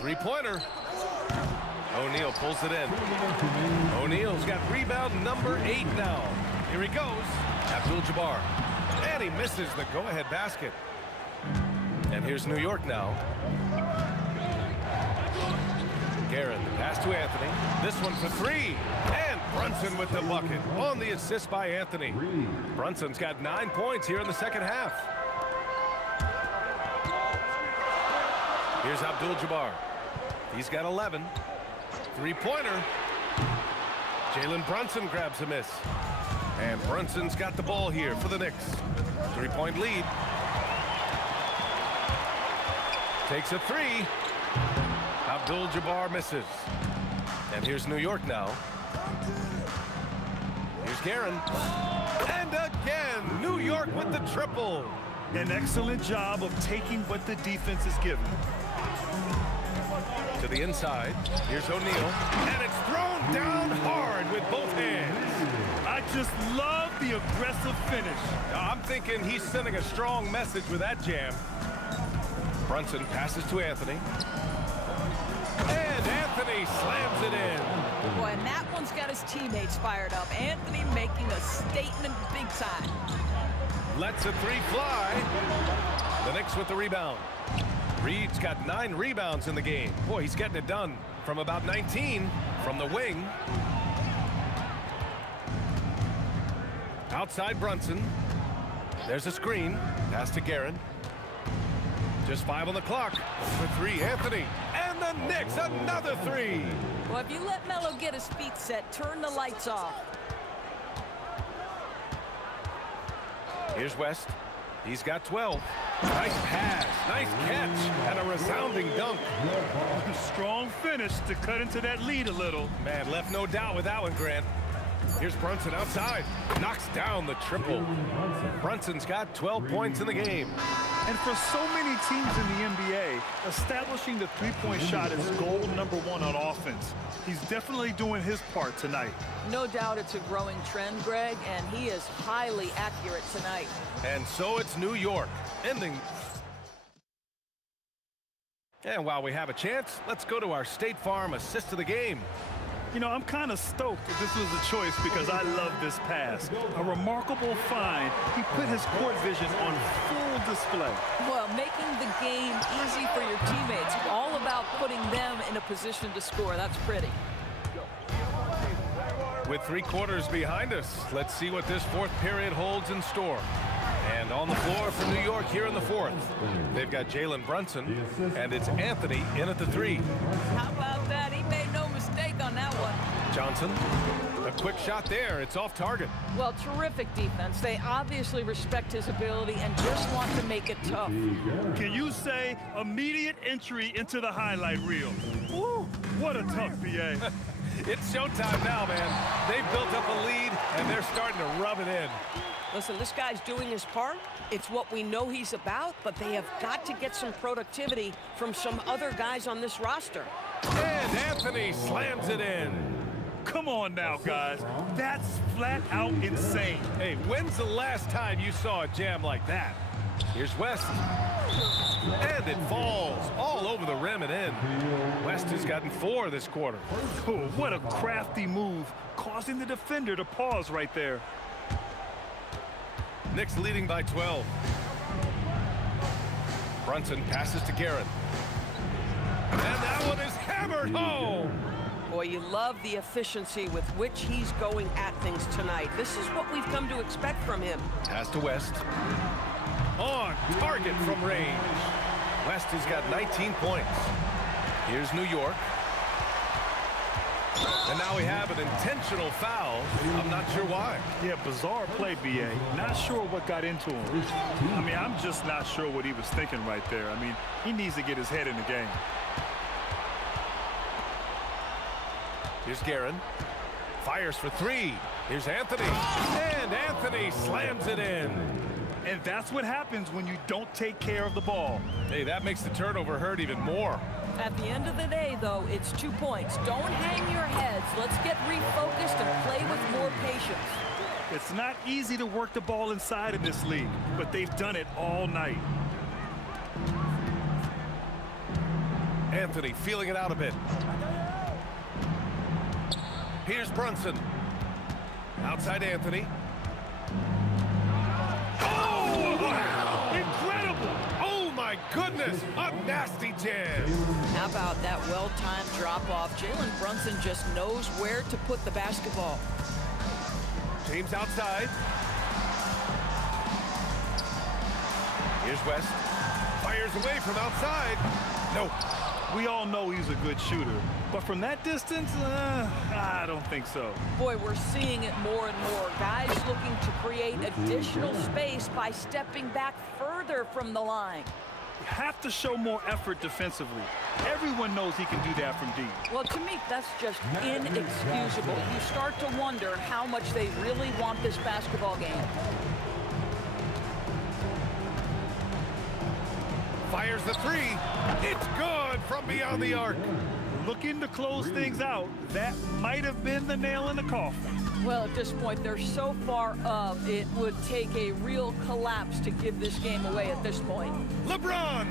Three-pointer. O'Neal pulls it in. O'Neal's got rebound number 8 now. Here he goes. Abdul-Jabbar. And he misses the go-ahead basket. And here's New York now. Guerin, pass to Anthony. This one for 3. And Brunson with the bucket on the assist by Anthony. Brunson's got 9 points here in the second half. Here's Abdul-Jabbar. He's got 11. Three-pointer. Jalen Brunson grabs a miss. And Brunson's got the ball here for the Knicks. 3-point lead. Takes a 3. Abdul-Jabbar misses. And here's New York now. Here's Guerin. And again, New York with the triple. An excellent job of taking what the defense is given. To the inside. Here's O'Neal. And it's thrown down hard with both hands. I just love the aggressive finish. I'm thinking he's sending a strong message with that jam. Brunson passes to Anthony. And Anthony slams it in. Boy, and that one's got his teammates fired up. Anthony making a statement big time. Lets a three fly. The Knicks with the rebound. Reed's got 9 rebounds in the game. Boy, he's getting it done from about 19 from the wing. Outside Brunson. There's a screen. Pass to Guerin. Just 5 on the clock. For 3, Anthony. And the Knicks, another 3. Well, if you let Melo get his feet set, turn the lights off. Here's West. He's got 12. Nice pass, nice catch, and a resounding dunk. Strong finish to cut into that lead a little. Man, left no doubt with that one, Grant. Here's Brunson outside. Knocks down the triple. Brunson's got 12 points in the game. And for so many teams in the NBA, establishing the three-point shot is goal number 1 on offense. He's definitely doing his part tonight. No doubt it's a growing trend, Greg, and he is highly accurate tonight. And so it's New York, ending. And while we have a chance, let's go to our State Farm assist of the game. You know, I'm kind of stoked that this was a choice because I love this pass. A remarkable find. He put his court vision on full display. Well, making the game easy for your teammates. All about putting them in a position to score. That's pretty. With 3 quarters behind us, let's see what this 4th period holds in store. And on the floor for New York here in the 4th, they've got Jalen Brunson, and it's Anthony in at the 3. How about that? He made no mistake on that one. Johnson, a quick shot there. It's off target. Well, terrific defense. They obviously respect his ability and just want to make it tough. Can you say immediate entry into the highlight reel? Woo, what a tough PA. It's showtime now, man. They've built up a lead, and they're starting to rub it in. Listen, this guy's doing his part. It's what we know he's about, but they have got to get some productivity from some other guys on this roster. And Anthony slams it in. Come on now, guys. That's flat out insane. Hey, when's the last time you saw a jam like that? Here's West. And it falls all over the rim and in. West has gotten 4 this quarter. Oh, what a crafty move, causing the defender to pause right there. Knicks leading by 12. Brunson passes to Guerin. And that one is hammered home. Boy, you love the efficiency with which he's going at things tonight. This is what we've come to expect from him. Pass to West. On target from range. West has got 19 points. Here's New York. And now we have an intentional foul. I'm not sure why. Yeah, bizarre play, BA. Not sure what got into him. I mean, I'm just not sure what he was thinking right there. I mean, he needs to get his head in the game. Here's Guerin. Fires for 3. Here's Anthony. And Anthony slams it in. And that's what happens when you don't take care of the ball. Hey, that makes the turnover hurt even more. At the end of the day, though, it's 2 points. Don't hang your heads. Let's get refocused and play with more patience. It's not easy to work the ball inside in this league, but they've done it all night. Anthony feeling it out a bit. Here's Brunson. Outside Anthony. Oh, wow! Incredible! Oh, my goodness! A nasty jam! How about that well-timed drop-off? Jalen Brunson just knows where to put the basketball. James outside. Here's West. Fires away from outside. Nope. We all know he's a good shooter, but from that distance, I don't think so. Boy, we're seeing it more and more. Guys looking to create additional space by stepping back further from the line. You have to show more effort defensively. Everyone knows he can do that from deep. Well, to me, that's just inexcusable. You start to wonder how much they really want this basketball game. Fires the 3. It's good from beyond the arc. Looking to close things out. That might have been the nail in the coffin. Well, at this point, they're so far up, it would take a real collapse to give this game away at this point. LeBron!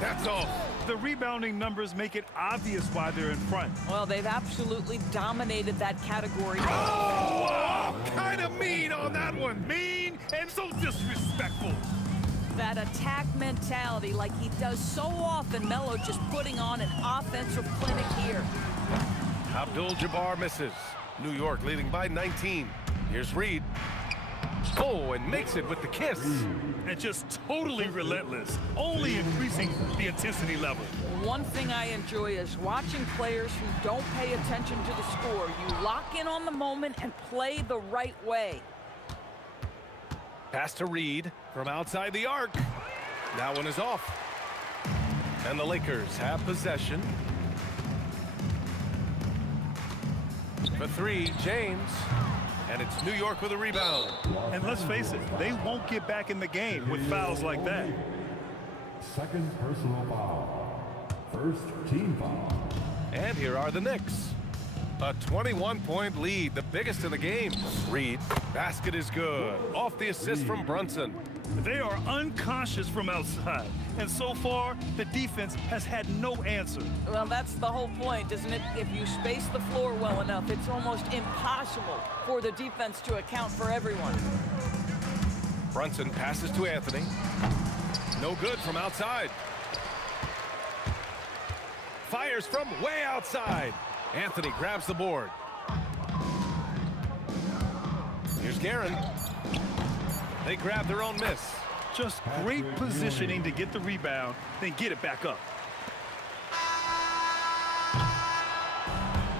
That's all. The rebounding numbers make it obvious why they're in front. Well, they've absolutely dominated that category. Oh, wow, kind of mean on that one. Mean and so disrespectful. That attack mentality like he does so often. Melo just putting on an offensive clinic here. Abdul-Jabbar misses. New York leading by 19. Here's Reed. Oh, and makes it with the kiss. And just totally relentless, only increasing the intensity level. One thing I enjoy is watching players who don't pay attention to the score. You lock in on the moment and play the right way. Pass to Reed from outside the arc. That one is off. And the Lakers have possession. For three, James. And it's New York with a rebound. And let's face it, they won't get back in the game with fouls like that. Second personal foul. First team foul. And here are the Knicks. A 21-point lead, the biggest in the game. Reed, basket is good. Off the assist from Brunson. They are unconscious from outside, and so far, the defense has had no answer. Well, that's the whole point, isn't it? If you space the floor well enough, it's almost impossible for the defense to account for everyone. Brunson passes to Anthony. No good from outside. Fires from way outside. Anthony grabs the board. Here's Guerin. They grab their own miss. Just great positioning to get the rebound, then get it back up.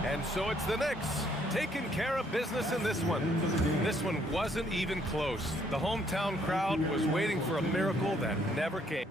And so it's the Knicks taking care of business in this one. This one wasn't even close. The hometown crowd was waiting for a miracle that never came.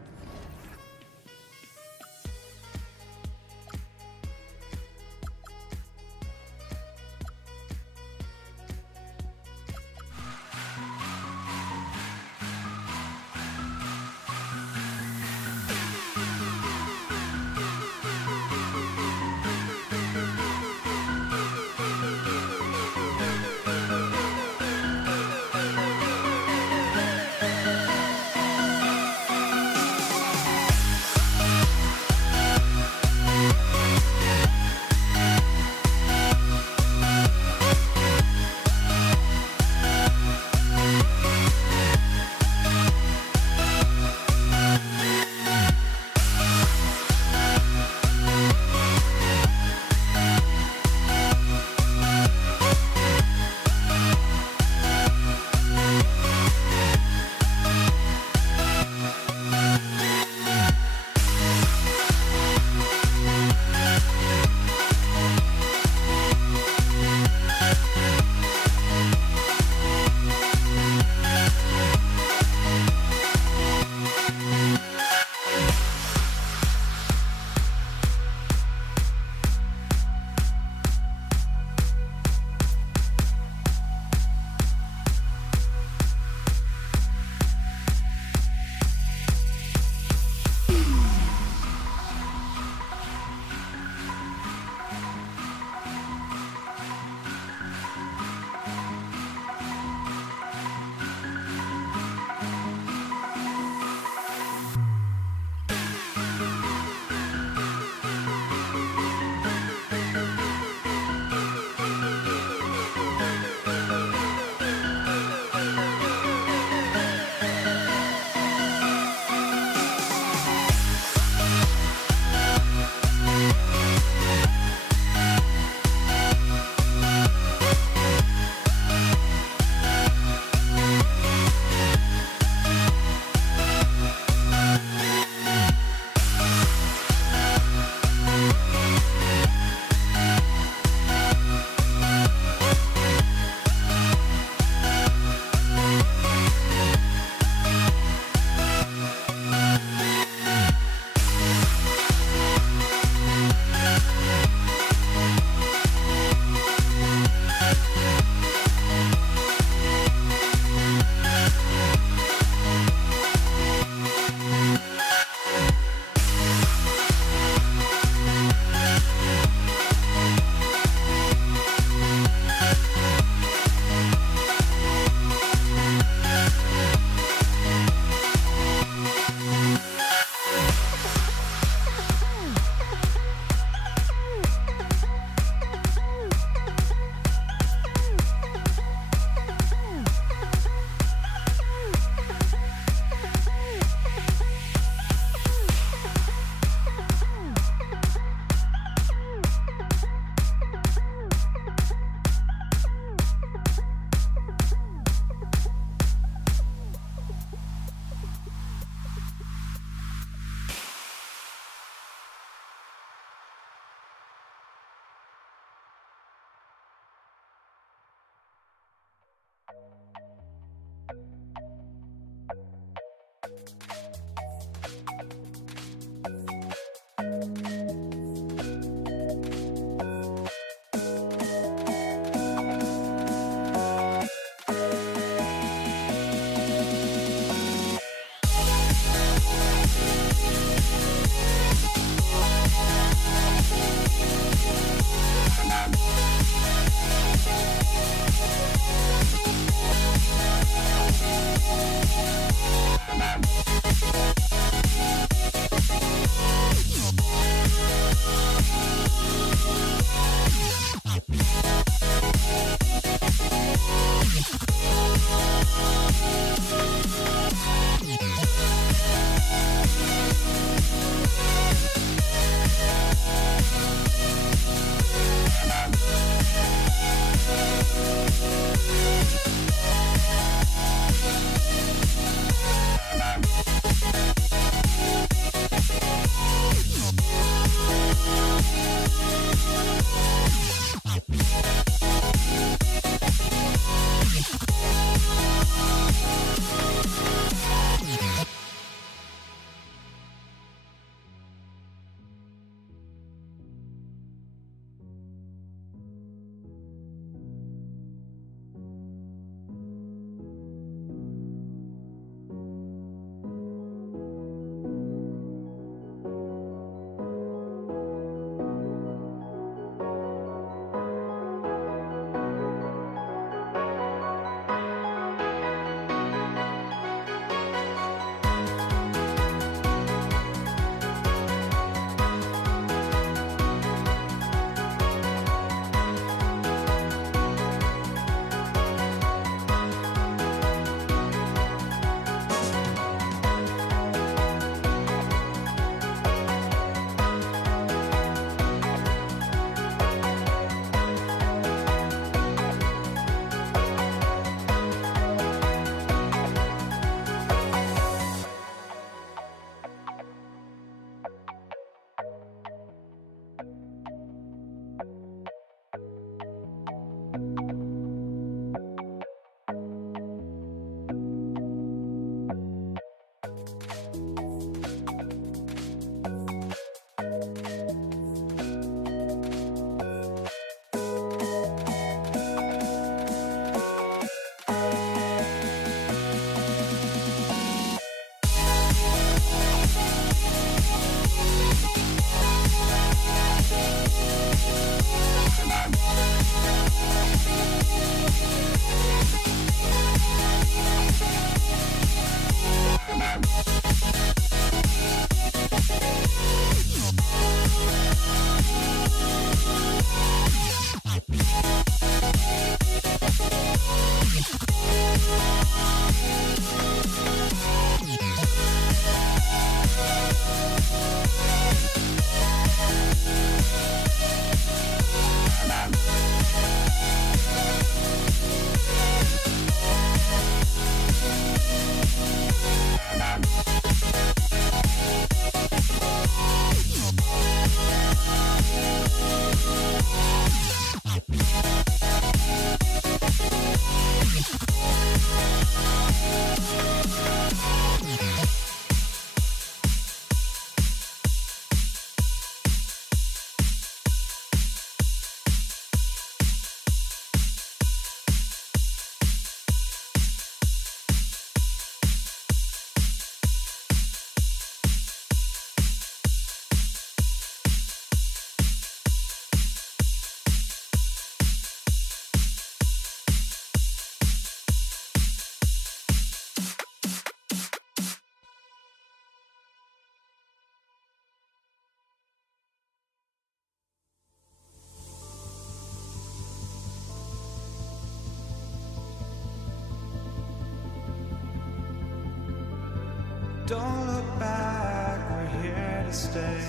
Don't look back, we're here to stay.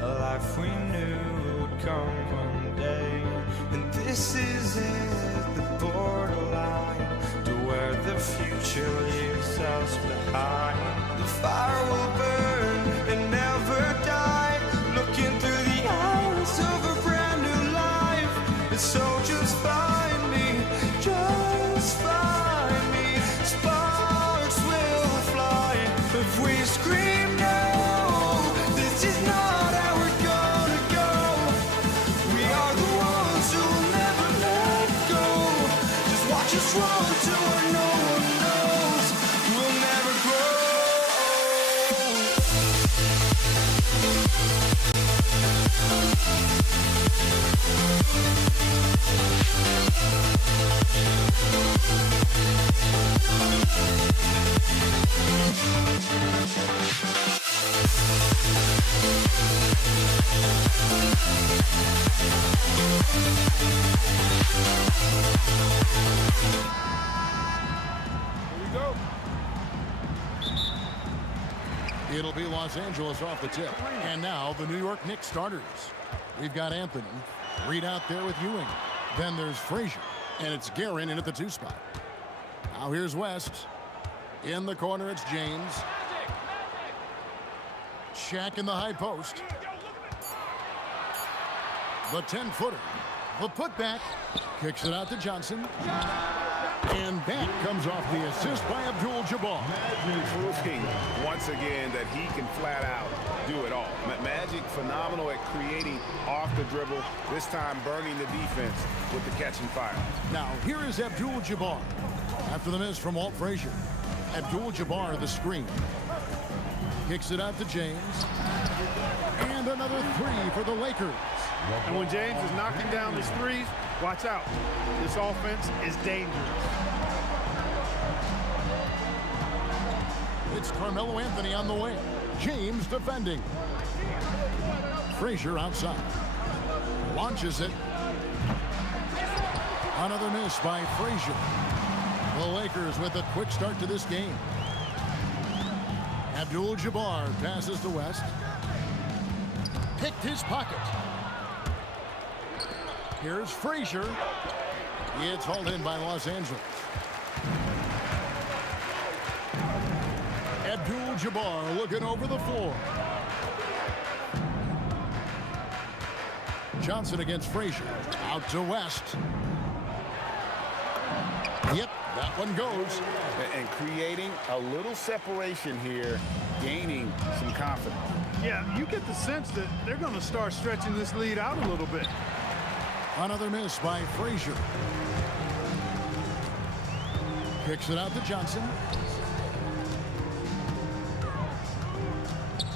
A life we knew would come one day. And this is it, the borderline to where the future leaves us behind. The fire will burn and never die, looking through the eyes of a brand new life. And so just find me, just find me. Sparks will fly if we scream no. This is not how we're gonna go. We are the ones who will never let go. Just watch us run to where no one knows. We'll never grow. It'll be Los Angeles off the tip. And now the New York Knicks starters. We've got Anthony. Reed out there with Ewing. Then there's Frazier. And it's Guerin in at the 2 spot. Now here's West. In the corner, it's James. Shaq in the high post. The 10-footer. The putback. Kicks it out to Johnson. And that comes off the assist by Abdul-Jabbar. Proving once again that he can flat out do it all. Magic phenomenal at creating off the dribble, this time burning the defense with the catch and fire. Now here is Abdul-Jabbar. After the miss from Walt Frazier. Abdul-Jabbar the screen. Kicks it out to James. And another 3 for the Lakers. And when James is knocking down his threes, watch out. This offense is dangerous. It's Carmelo Anthony on the wing. James defending. Frazier outside. Launches it. Another miss by Frazier. The Lakers with a quick start to this game. Abdul-Jabbar passes to West. Picked his pocket. Here's Frazier. It's hauled in by Los Angeles. Abdul-Jabbar looking over the floor. Johnson against Frazier. Out to West. Yep, that one goes. And creating a little separation here, gaining some confidence. Yeah, you get the sense that they're going to start stretching this lead out a little bit. Another miss by Frazier. Kicks it out to Johnson.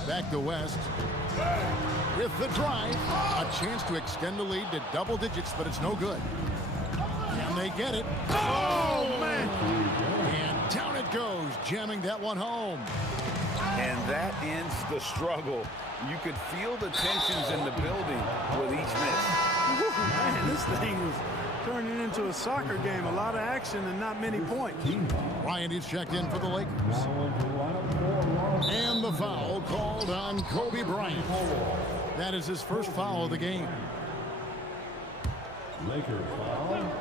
Back to West. With the drive. A chance to extend the lead to double digits, but it's no good. And they get it. Oh, man. And down it goes, jamming that one home. And that ends the struggle. You could feel the tensions in the building with each miss. Man, this thing was turning into a soccer game. A lot of action and not many points. Ryan is checked in for the Lakers. And the foul called on Kobe Bryant. That is his first foul of the game. Lakers foul.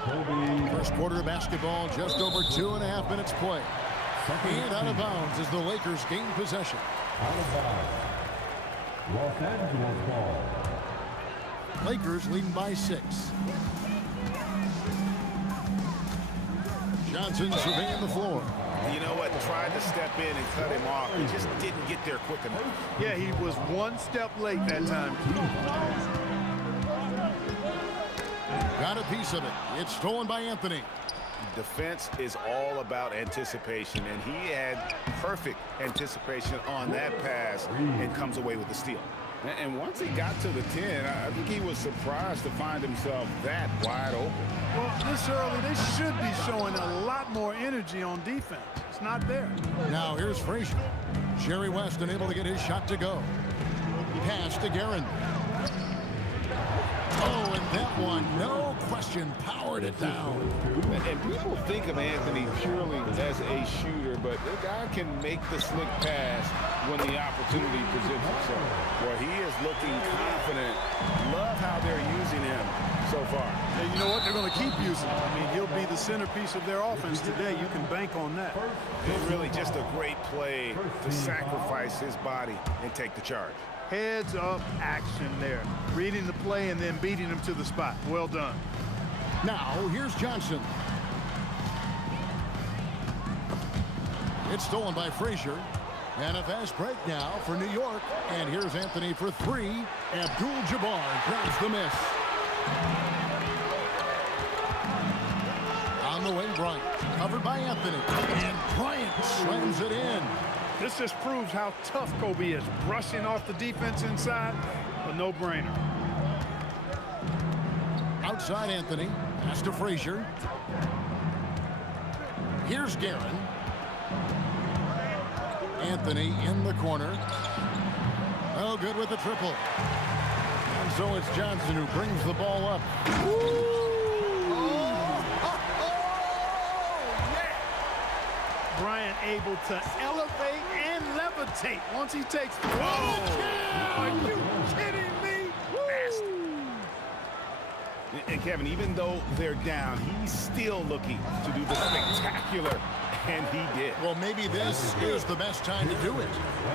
Kobe. First quarter of basketball, just over 2.5 minutes play. And out of bounds is the Lakers gain possession. Out of bounds. Los Angeles ball. Lakers leading by 6. Johnson surveying the floor. You know what? Tried to step in and cut him off. He just didn't get there quick enough. Yeah, he was one step late that time. Got a piece of it. It's stolen by Anthony. Defense is all about anticipation, and he had perfect anticipation on that pass and comes away with the steal. And once he got to the 10, I think he was surprised to find himself that wide open. Well, this early, they should be showing a lot more energy on defense. It's not there. Now here's Frazier. Jerry West unable to get his shot to go. Pass to Guerin. Oh, and that one, no question, powered it down. And people think of Anthony purely as a shooter, but the guy can make the slick pass when the opportunity presents itself. Well, he is looking confident. Love how they're using him so far. And you know what? They're going to keep using him. I mean, he'll be the centerpiece of their offense today. You can bank on that. It's really just a great play to sacrifice his body and take the charge. Heads up action there. Reading the play and then beating him to the spot. Well done. Now, here's Johnson. It's stolen by Frazier. And a fast break now for New York. And here's Anthony for three. Abdul-Jabbar grabs the miss. On the wing, Bryant. Covered by Anthony. And Bryant slams it in. This just proves how tough Kobe is. Brushing off the defense inside, a no-brainer. Outside Anthony. Pass to Frazier. Here's Guerin. Anthony in the corner. Oh, good with the triple. And so it's Johnson who brings the ball up. Bryant able to elevate and levitate once he takes the ball. Are you kidding me? And Kevin, even though they're down, he's still looking to do the spectacular, and he did. Well, maybe this is the best time to do it.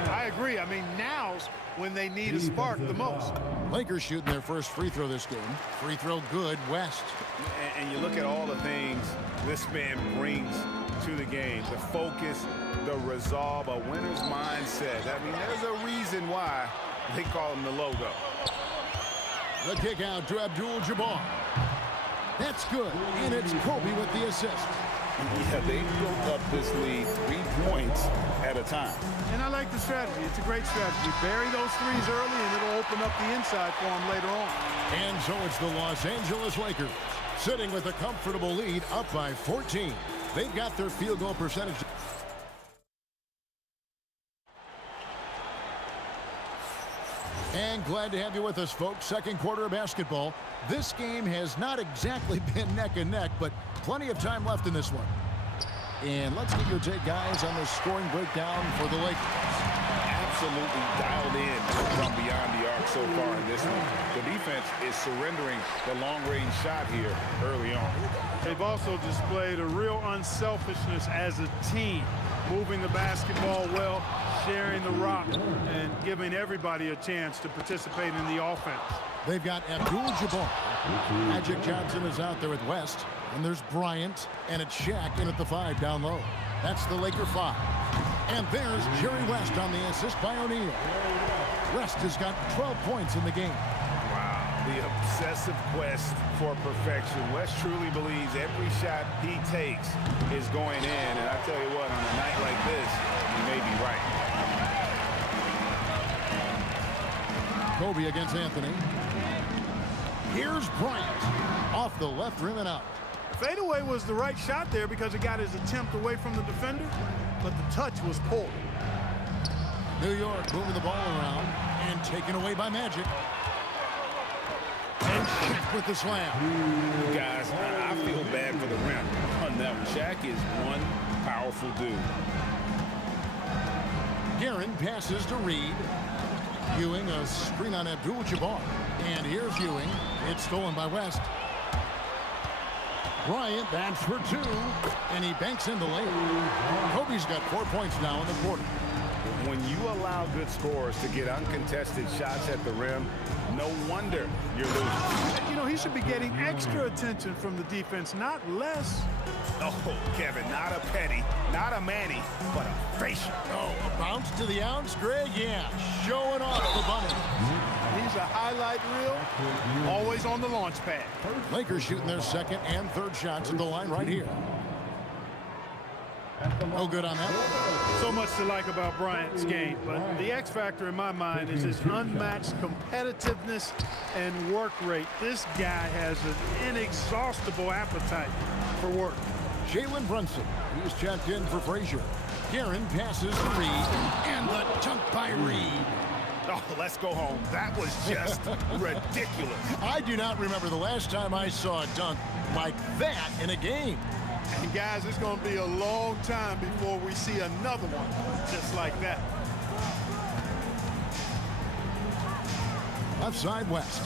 I agree. I mean, now's when they need a spark the most. Lakers shooting their first free throw this game. Free throw good, West. And you look at all the things this man brings to the game. The focus, the resolve, a winner's mindset. I mean, there's a reason why they call him the logo. The kick out to Abdul-Jabbar. That's good, and it's Kobe with the assist. Yeah, they built up this lead 3 points at a time. And I like the strategy. It's a great strategy. Bury those threes early, and it'll open up the inside for them later on. And so it's the Los Angeles Lakers sitting with a comfortable lead up by 14. They've got their field goal percentage. And glad to have you with us, folks. Second quarter of basketball. This game has not exactly been neck and neck, but plenty of time left in this one. And let's get your take, guys, on the scoring breakdown for the Lakers. Absolutely dialed in from beyond the arc so far in this one. The defense is surrendering the long-range shot here early on. They've also displayed a real unselfishness as a team, moving the basketball well, sharing the rock, and giving everybody a chance to participate in the offense. They've got Abdul-Jabbar. Magic Johnson is out there with West. And there's Bryant, and it's Shaq in at the 5 down low. That's the Laker 5. And there's Jerry West on the assist by O'Neal. West has got 12 points in the game. Wow, the obsessive quest for perfection. West truly believes every shot he takes is going in. And I tell you what, on a night like this, he may be right. Kobe against Anthony. Here's Bryant. Off the left rim and out. Fadeaway was the right shot there because it got his attempt away from the defender, but the touch was poor. New York moving the ball around and taken away by Magic. And Shaq with the slam. Guys, I feel bad for the rim on that one. Shaq is one powerful dude. Guerin passes to Reed. Ewing, a screen on Abdul-Jabbar. And here's Ewing. It's stolen by West. Bryant bats for 2, and he banks in the lane. Kobe's got 4 points now in the quarter. When you allow good scorers to get uncontested shots at the rim, no wonder you're losing. You know, he should be getting extra attention from the defense, not less. Oh, Kevin, not a Petty, not a Manny, but a facial. Oh, a bounce to the ounce, Greg? Yeah, showing off the bunny. He's a highlight reel, always on the launch pad. Lakers shooting their second and third shots at the line right here. No good on that. So much to like about Bryant's game, but the X factor in my mind is his unmatched competitiveness and work rate. This guy has an inexhaustible appetite for work. Jalen Brunson, he's checked in for Frazier. Guerin passes to Reed, and the dunk by Reed. Oh, let's go home. That was just ridiculous. I do not remember the last time I saw a dunk like that in a game. And guys, it's going to be a long time before we see another one just like that. Left side West.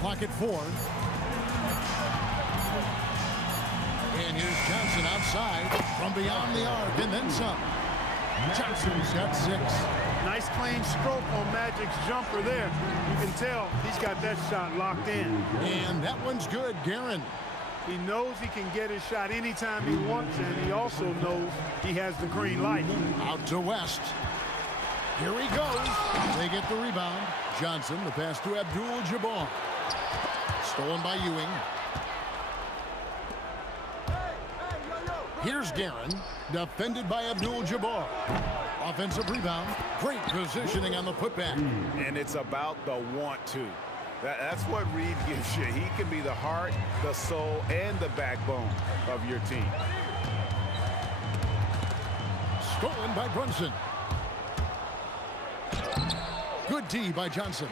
Clock at 4. And here's Johnson outside from beyond the arc and then some. Johnson's got 6. Nice clean stroke on Magic's jumper there. You can tell he's got that shot locked in. And that one's good, Guerin. He knows he can get his shot anytime he wants, and he also knows he has the green light. Out to West. Here he goes. They get the rebound. Johnson, the pass to Abdul-Jabbar. Stolen by Ewing. Here's Guerin, defended by Abdul-Jabbar. Offensive rebound. Great positioning on the putback. And it's about the want to. That's what Reed gives you. He can be the heart, the soul, and the backbone of your team. Stolen by Brunson. Good D by Johnson.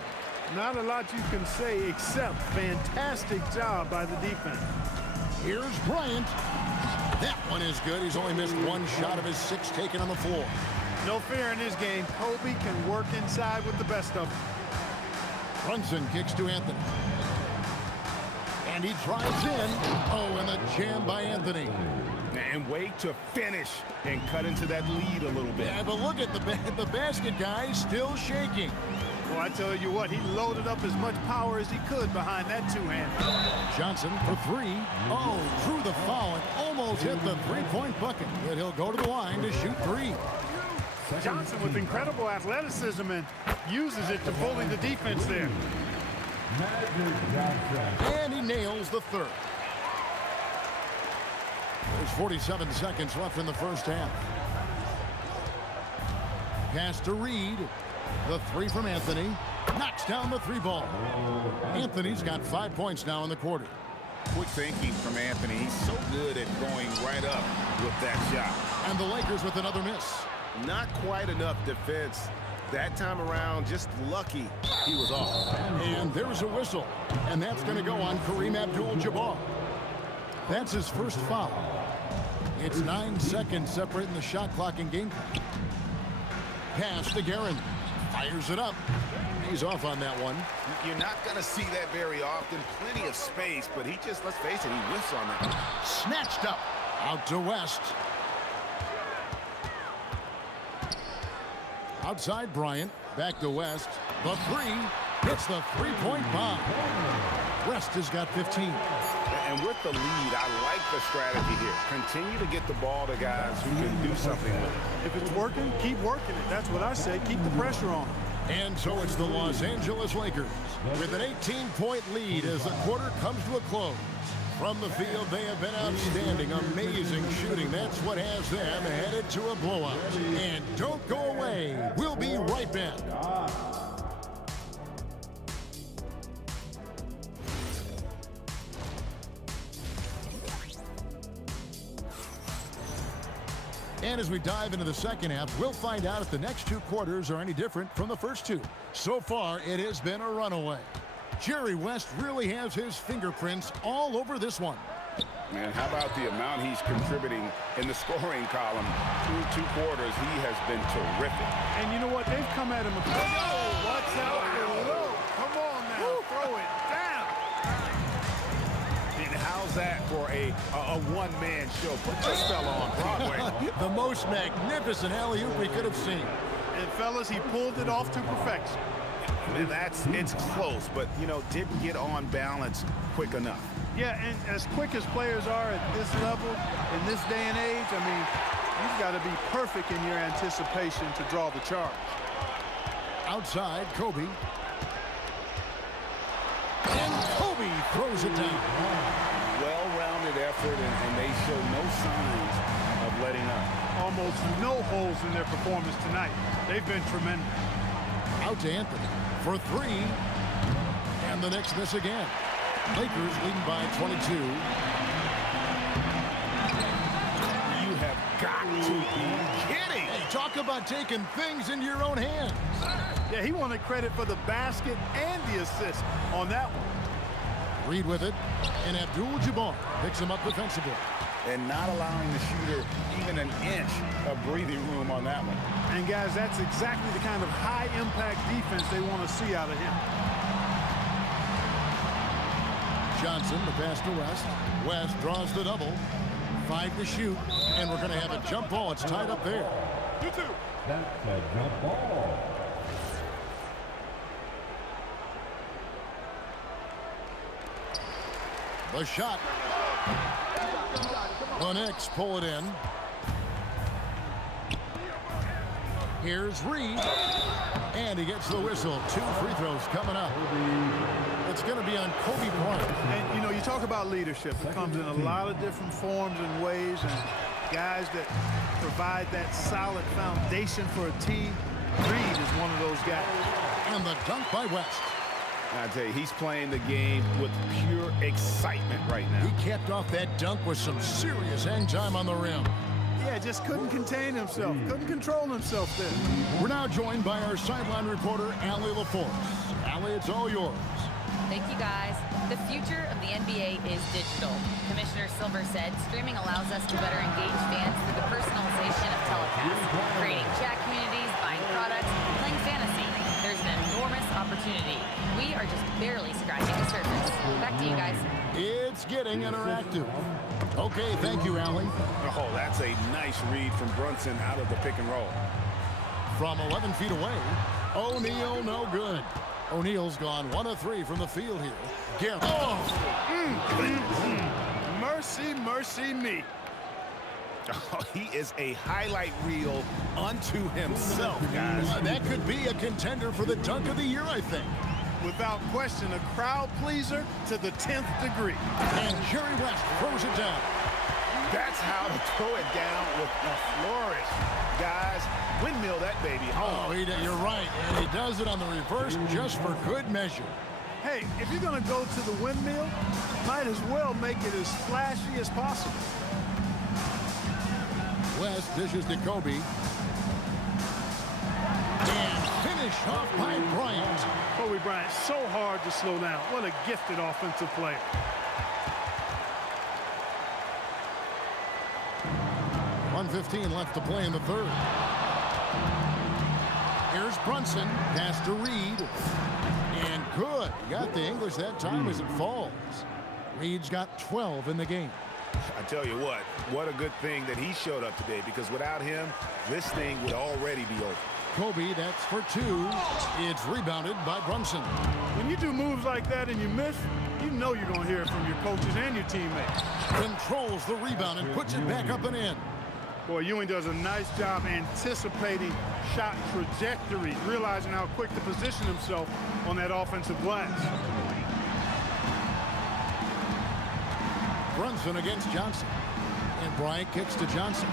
Not a lot you can say except fantastic job by the defense. Here's Bryant. That one is good. He's only missed 1 shot of his 6 taken on the floor. No fear in this game. Kobe can work inside with the best of them. Brunson kicks to Anthony. And he drives in. Oh, and the jam by Anthony. And wait to finish and cut into that lead a little bit. Yeah, but look at the basket guy still shaking. Well, I tell you what, he loaded up as much power as he could behind that 2-hand. Johnson for 3. Oh, through the foul and almost hit the 3-point bucket. But he'll go to the line to shoot 3. Johnson with incredible athleticism and uses it to bully the defense there. And he nails the 3rd. There's 47 seconds left in the first half. Pass to Reed. The 3 from Anthony. Knocks down the 3 ball. Anthony's got 5 points now in the quarter. Quick thinking from Anthony. He's so good at going right up with that shot. And the Lakers with another miss. Not quite enough defense. That time around, just lucky he was off. And there's a whistle. And that's going to go on Kareem Abdul-Jabbar. That's his first foul. It's 9 seconds separating the shot clock and game clock. Pass to Guerin. Fires it up. He's off on that one. You're not going to see that very often. Plenty of space, but he just, let's face it, he whiffs on that. Snatched up. Out to West. Outside Bryant. Back to West. The 3. Hits the 3-point bomb. West has got 15. And with the lead, I like the strategy here. Continue to get the ball to guys who can do something with it. If it's working, keep working it. That's what I say. Keep the pressure on. And so it's the Los Angeles Lakers with an 18-point lead as the quarter comes to a close. From the field, they have been outstanding, amazing shooting. That's what has them headed to a blowout. And don't go away. We'll be right back. And as we dive into the second half, we'll find out if the next 2 quarters are any different from the first 2. So far, it has been a runaway. Jerry West really has his fingerprints all over this one. Man, how about the amount he's contributing in the scoring column through 2 quarters? He has been terrific. And you know what? They've come at him. Oh, watch out below. Come on now. Throw it down. And how's that for a one-man show? Put this fella on Broadway. The most magnificent alley-oop we could have seen. And fellas, he pulled it off to perfection. And it's close, but, you know, didn't get on balance quick enough. Yeah, and as quick as players are at this level, in this day and age, I mean, you've got to be perfect in your anticipation to draw the charge. Outside, Kobe. And Kobe throws it down. Well-rounded effort, and they show no signs of letting up. Almost no holes in their performance tonight. They've been tremendous. Out to Anthony for 3. And the next miss again. Lakers leading by 22. You have got to be kidding. Hey, talk about taking things into your own hands. Yeah, he wanted credit for the basket and the assist on that one. Reed with it, and Abdul-Jabbar picks him up defensively. And not allowing the shooter even an inch of breathing room on that one. And guys, that's exactly the kind of high-impact defense they want to see out of him. Johnson, the pass to West. West draws the double. 5 to shoot, and we're going to have a jump ball. It's tied up there. That's a jump ball. The shot. The Knicks pull it in. Here's Reed. And he gets the whistle. 2 free throws coming up. It's going to be on Kobe Bryant. And, you know, you talk about leadership. It comes in a lot of different forms and ways. And guys that provide that solid foundation for a team, Reed is one of those guys. And the dunk by West. I tell you, he's playing the game with pure excitement right now. He capped off that dunk with some serious hang time on the rim. Yeah, just couldn't contain himself. Couldn't control himself there. We're now joined by our sideline reporter, Allie LaForce. Allie, it's all yours. Thank you, guys. The future of the NBA is digital. Commissioner Silver said streaming allows us to better engage fans through the personalization of telecasts, creating chat communities, buying products, playing fantasy. There's an enormous opportunity. We are just barely scratching the surface. Back to you guys. It's getting interactive. Okay, thank you, Allie. Oh, that's a nice read from Brunson out of the pick and roll. From 11 feet away, O'Neal no good. O'Neal's gone 1 of 3 from the field here. Garrett. Oh! Mercy, mercy me. Oh, he is a highlight reel unto himself, guys. That could be a contender for the dunk of the year, I think. Without question, a crowd pleaser to the 10th degree. And Jerry West throws it down. That's how to throw it down with a flourish. Guys, windmill that baby home. Oh, you're right. And he does it on the reverse just for good measure. Hey, if you're going to go to the windmill, might as well make it as flashy as possible. West dishes to Kobe. And finish off by Bryant. Kobe Bryant, so hard to slow down. What a gifted offensive player. .115 left to play in the third. Here's Brunson. Pass to Reed. And good. Got the English that time as it falls. Reed's got 12 in the game. I tell you what a good thing that he showed up today, because without him, this thing would already be over. Kobe, that's for 2. It's rebounded by Brunson. When you do moves like that and you miss, you know you're going to hear it from your coaches and your teammates. Controls the rebound and puts it back up and in. Boy, Ewing does a nice job anticipating shot trajectory, realizing how quick to position himself on that offensive glass. Brunson against Johnson. And Bryant kicks to Johnson.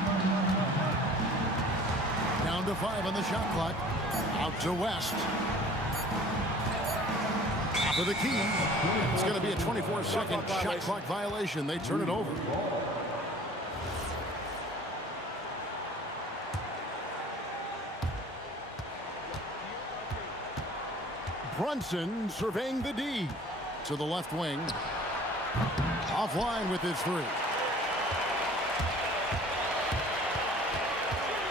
Down to 5 on the shot clock. Out to West. For the key. It's going to be a 24-second shot clock violation. They turn it over. Brunson surveying the D. To the left wing. Offline with his 3.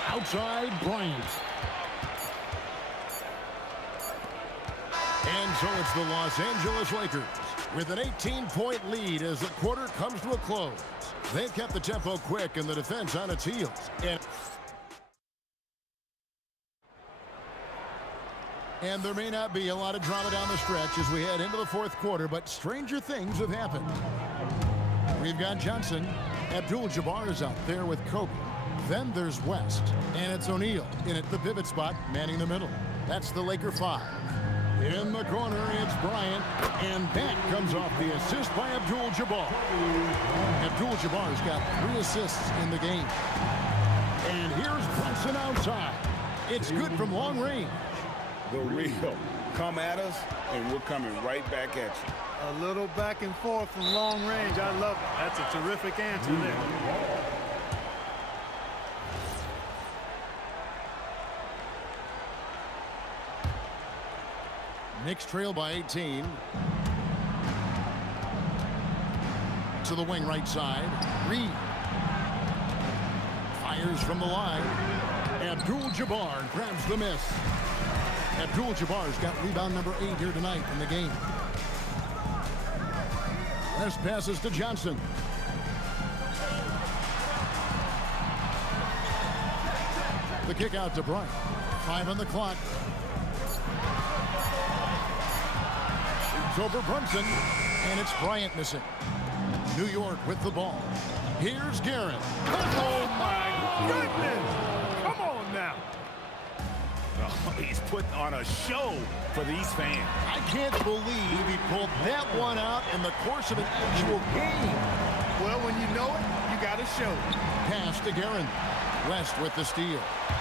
Outside Bryant. And so it's the Los Angeles Lakers with an 18-point lead as the quarter comes to a close. They've kept the tempo quick and the defense on its heels. And there may not be a lot of drama down the stretch as we head into the fourth quarter, but stranger things have happened. We've got Johnson. Abdul-Jabbar is out there with Kobe. Then there's West, and it's O'Neal in at the pivot spot, manning the middle. That's the Laker 5. In the corner, it's Bryant, and that comes off the assist by Abdul-Jabbar. Abdul-Jabbar's got 3 assists in the game. And here's Brunson outside. It's good from long range. The real. Come at us, and we're coming right back at you. A little back and forth from long range. I love it. That's a terrific answer there. Knicks trail by 18. To the wing right side. Reed. Fires from the line. Abdul-Jabbar grabs the miss. Abdul-Jabbar's got rebound number 8 here tonight in the game. West passes to Johnson. The kick out to Bryant. 5 on the clock. Shoots over Brunson, and it's Bryant missing. New York with the ball. Here's Guerin. Oh, my goodness. Come on now. Oh, he's putting on a show for these fans. I can't believe he pulled that one out in the course of an actual game. Well, when you know it, you got to show it. Pass to Guerin. West with the steal.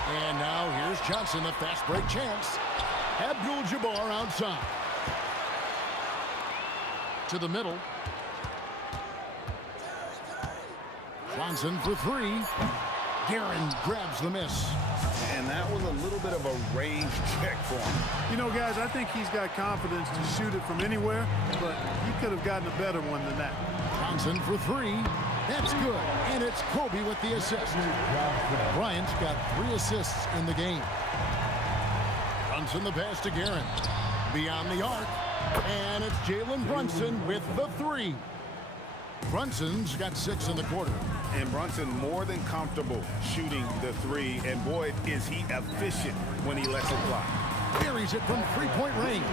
And now here's Johnson, the fast break chance. Abdul-Jabbar outside. To the middle. Johnson for 3. Guerin grabs the miss. And that was a little bit of a range check for him. You know, guys, I think he's got confidence to shoot it from anywhere, but he could have gotten a better one than that. Johnson for 3. That's good. And it's Kobe with the assist. Bryant's got 3 assists in the game. Brunson the pass to Guerin. Beyond the arc. And it's Jalen Brunson with the 3. Brunson's got 6 in the quarter. And Brunson more than comfortable shooting the 3. And boy, is he efficient when he lets it fly. Carries it from 3-point range.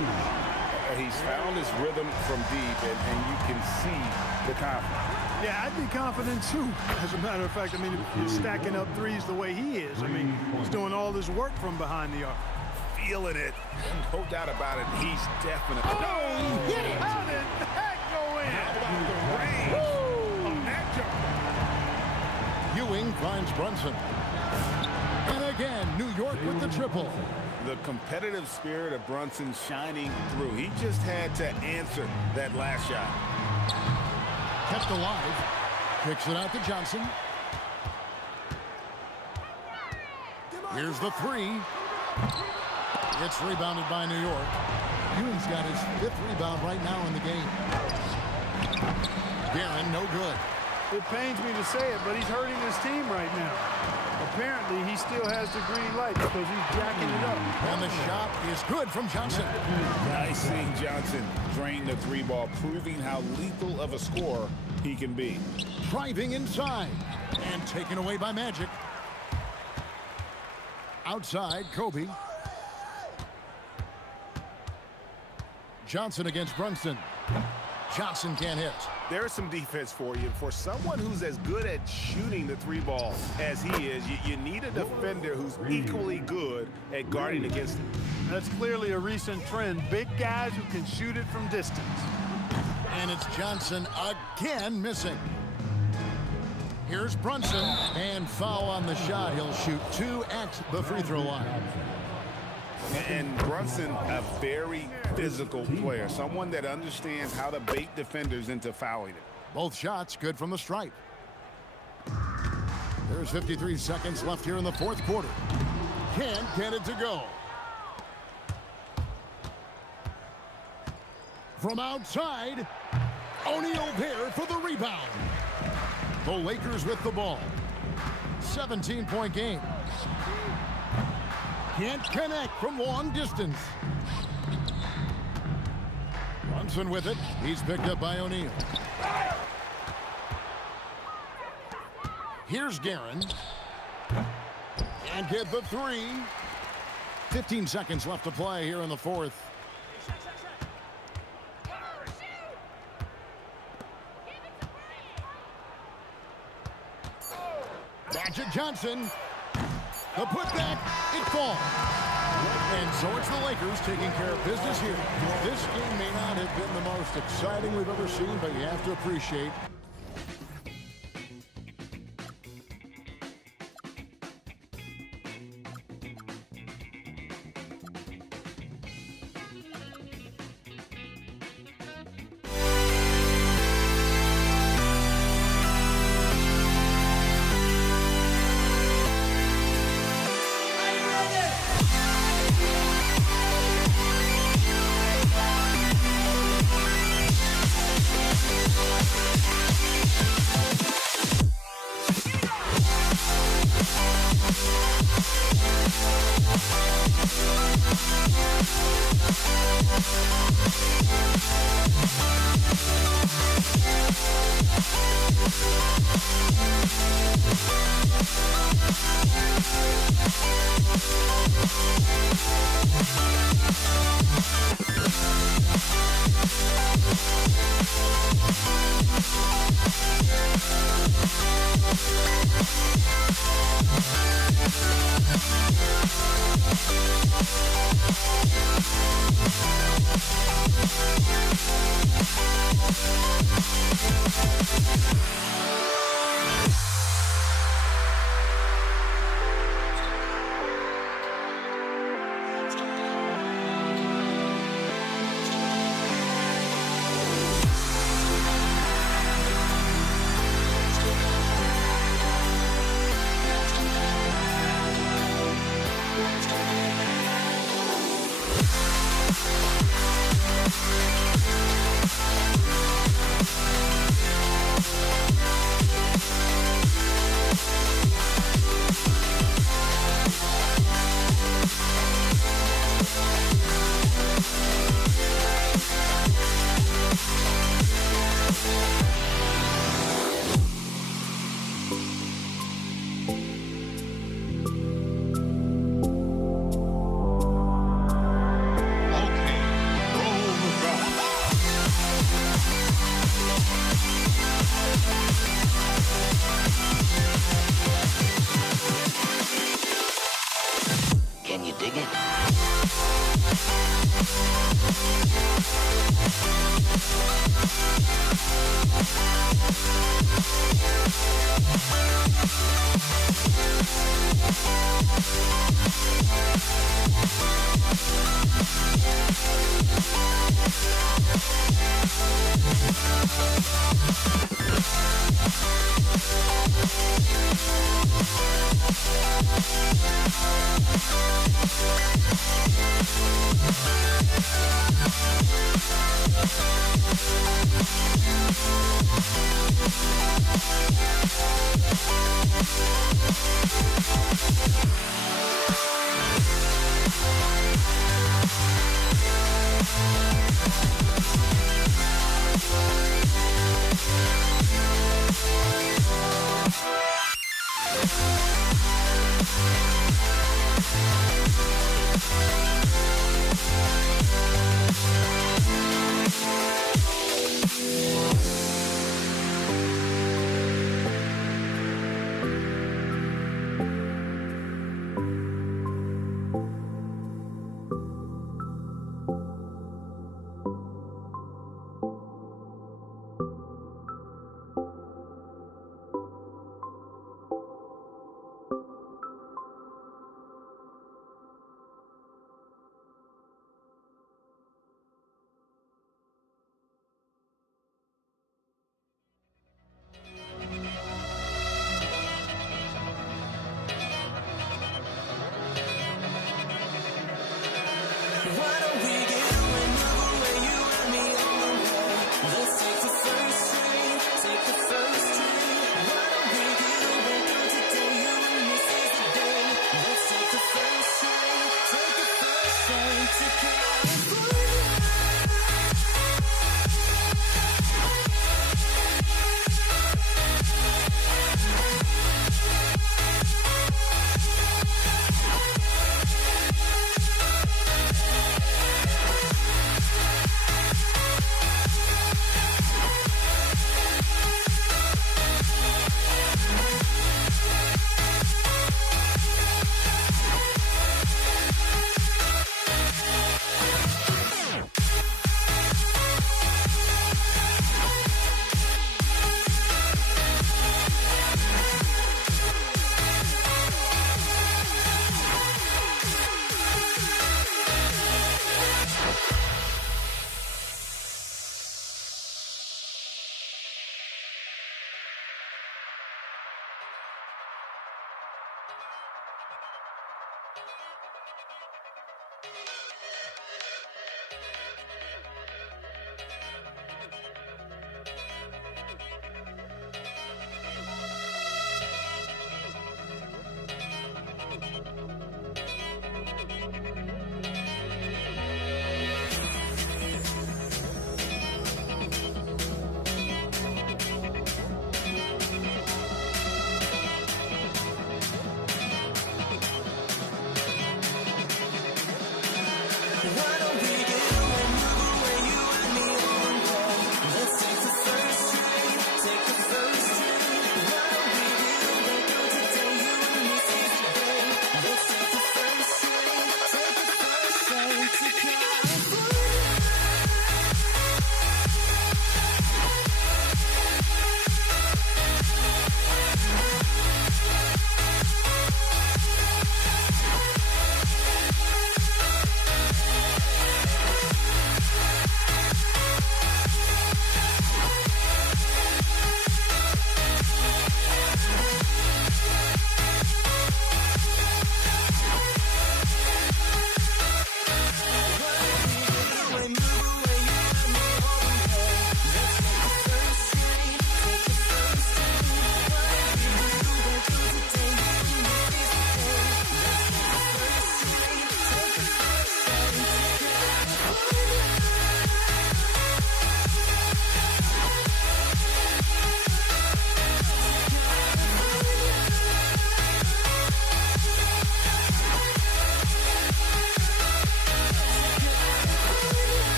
He's found his rhythm from deep, and you can see the confidence. Yeah, I'd be confident too. As a matter of fact, I mean, if he's stacking up threes the way he is, I mean, he's doing all this work from behind the arc. Feeling it. No doubt about it. He's definitely. Oh, hit it. How did that go in? How about the range on that jump? Ewing finds Brunson. And again, New York with the triple. The competitive spirit of Brunson shining through. He just had to answer that last shot. Kept alive. Kicks it out to Johnson. Here's the 3. It's rebounded by New York. Ewing's got his 5th rebound right now in the game. Guerin, no good. It pains me to say it, but he's hurting his team right now. Apparently, he still has the green light because he's jacking it up. And the shot is good from Johnson. Nice seeing Johnson drain the 3 ball, proving how lethal of a scorer he can be. Driving inside and taken away by Magic. Outside, Kobe. Johnson against Brunson. Johnson can't hit. There's some defense for you. For someone who's as good at shooting the 3 ball as he is, you need a defender who's equally good at guarding against him. That's clearly a recent trend. Big guys who can shoot it from distance. And it's Johnson again missing. Here's Brunson. And foul on the shot. He'll shoot 2 at the free throw line. And Brunson, a very physical player, someone that understands how to bait defenders into fouling it. Both shots good from the stripe. There's 53 seconds left here in the 4th quarter. Can't get it to go. From outside, O'Neal there for the rebound. The Lakers with the ball. 17-point game. Can't connect from long distance. Brunson with it. He's picked up by O'Neal. Here's Guerin. Can't get the 3. 15 seconds left to play here in the 4th. Magic Johnson. The putback, it falls. And so it's the Lakers taking care of business here. This game may not have been the most exciting we've ever seen, but you have to appreciate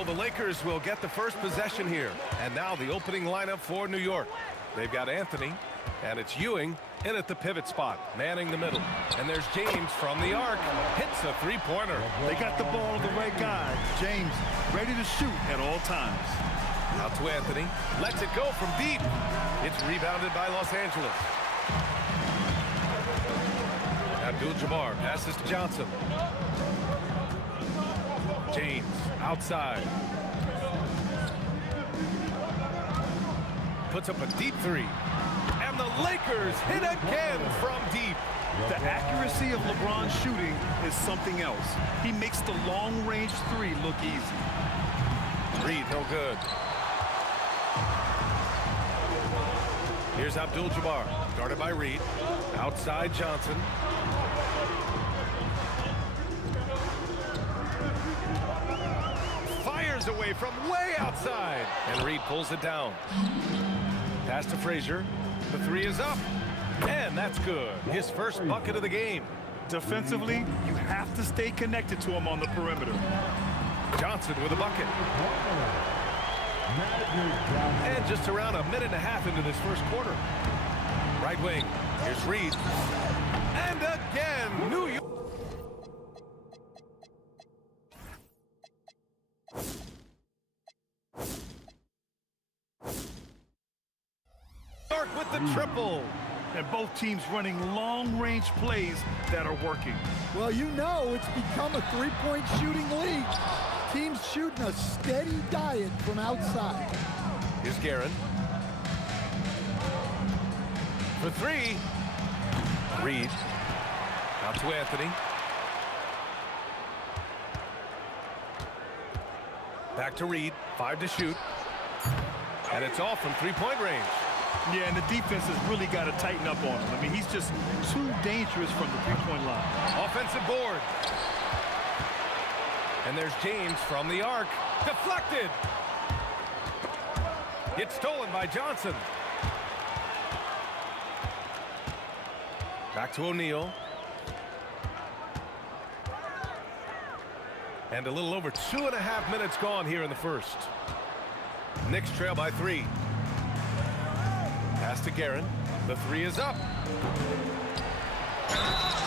So the Lakers will get the first possession here. And now the opening lineup for New York. They've got Anthony, and it's Ewing in at the pivot spot, manning the middle. And there's James from the arc, hits a three-pointer. They got the ball to the right guy. James ready to shoot at all times. Out to Anthony, lets it go from deep. It's rebounded by Los Angeles. Abdul-Jabbar passes to Johnson. James outside. Puts up a deep three. And the Lakers hit again from deep. The accuracy of LeBron's shooting is something else. He makes the long-range three look easy. Reed, no good. Here's Abdul-Jabbar, guarded by Reed. Outside Johnson. Fires away from way outside. And Reed pulls it down. Pass to Frazier. The three is up. And that's good. His first bucket of the game. Defensively, you have to stay connected to him on the perimeter. Johnson with a bucket. And just around a minute and a half into this first quarter. Right wing. Here's Reed. And again, New York. With the triple. And both teams running long-range plays that are working. Well, you know it's become a three-point shooting league. Teams shooting a steady diet from outside. Here's Guerin. For three. Reed. Out to Anthony. Back to Reed. 5 to shoot. And it's off from three-point range. Yeah, and the defense has really got to tighten up on him. I mean, he's just too dangerous from the three-point line. Offensive board. And there's James from the arc. Deflected. It's stolen by Johnson. Back to O'Neal. And a little over 2.5 minutes gone here in the first. Knicks trail by 3. Pass to Guerin. The three is up.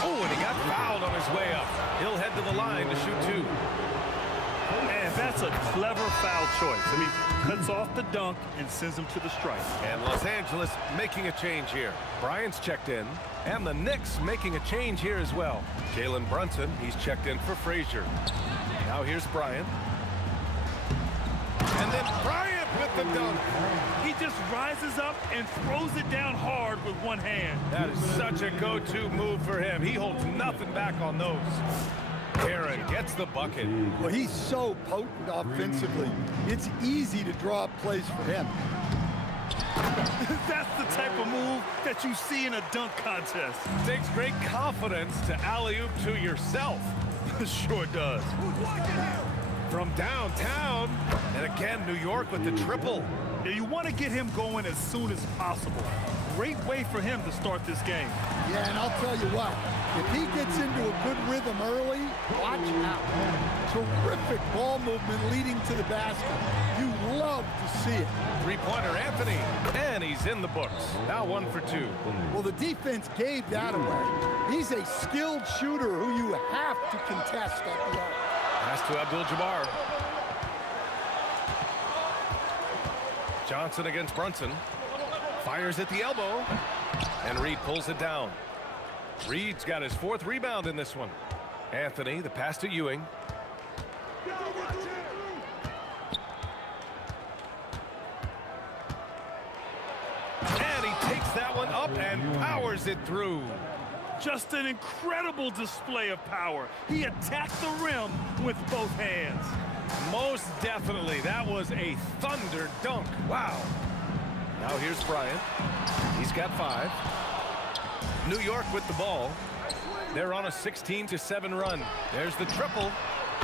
Oh, and he got fouled on his way up. He'll head to the line to shoot 2. And that's a clever foul choice. I mean, cuts off the dunk and sends him to the strike. And Los Angeles making a change here. Bryant's checked in. And the Knicks making a change here as well. Jalen Brunson, he's checked in for Frazier. Now here's Bryant. And then Bryant with the dunk. He just rises up and throws it down hard with one hand. That is such a go-to move for him. He holds nothing back on those. Aaron gets the bucket. Well, he's so potent offensively. It's easy to draw up plays for him. That's the type of move that you see in a dunk contest. Takes great confidence to alley-oop to yourself. Sure does. From downtown, and again, New York with the triple. Yeah, you want to get him going as soon as possible. Great way for him to start this game. Yeah, and I'll tell you what, if he gets into a good rhythm early, watch out. Terrific ball movement leading to the basket. You love to see it. Three-pointer Anthony, and he's in the books. Now 1 for 2. Well, the defense gave that away. He's a skilled shooter who you have to contest at the arc. Pass to Abdul-Jabbar. Johnson against Brunson. Fires at the elbow. And Reed pulls it down. Reed's got his 4th rebound in this one. Anthony, the pass to Ewing. And he takes that one up and powers it through. Just an incredible display of power. He attacked the rim with both hands. Most definitely. That was a thunder dunk. Wow. Now here's Bryant. He's got 5. New York with the ball. They're on a 16-7 run. There's the triple.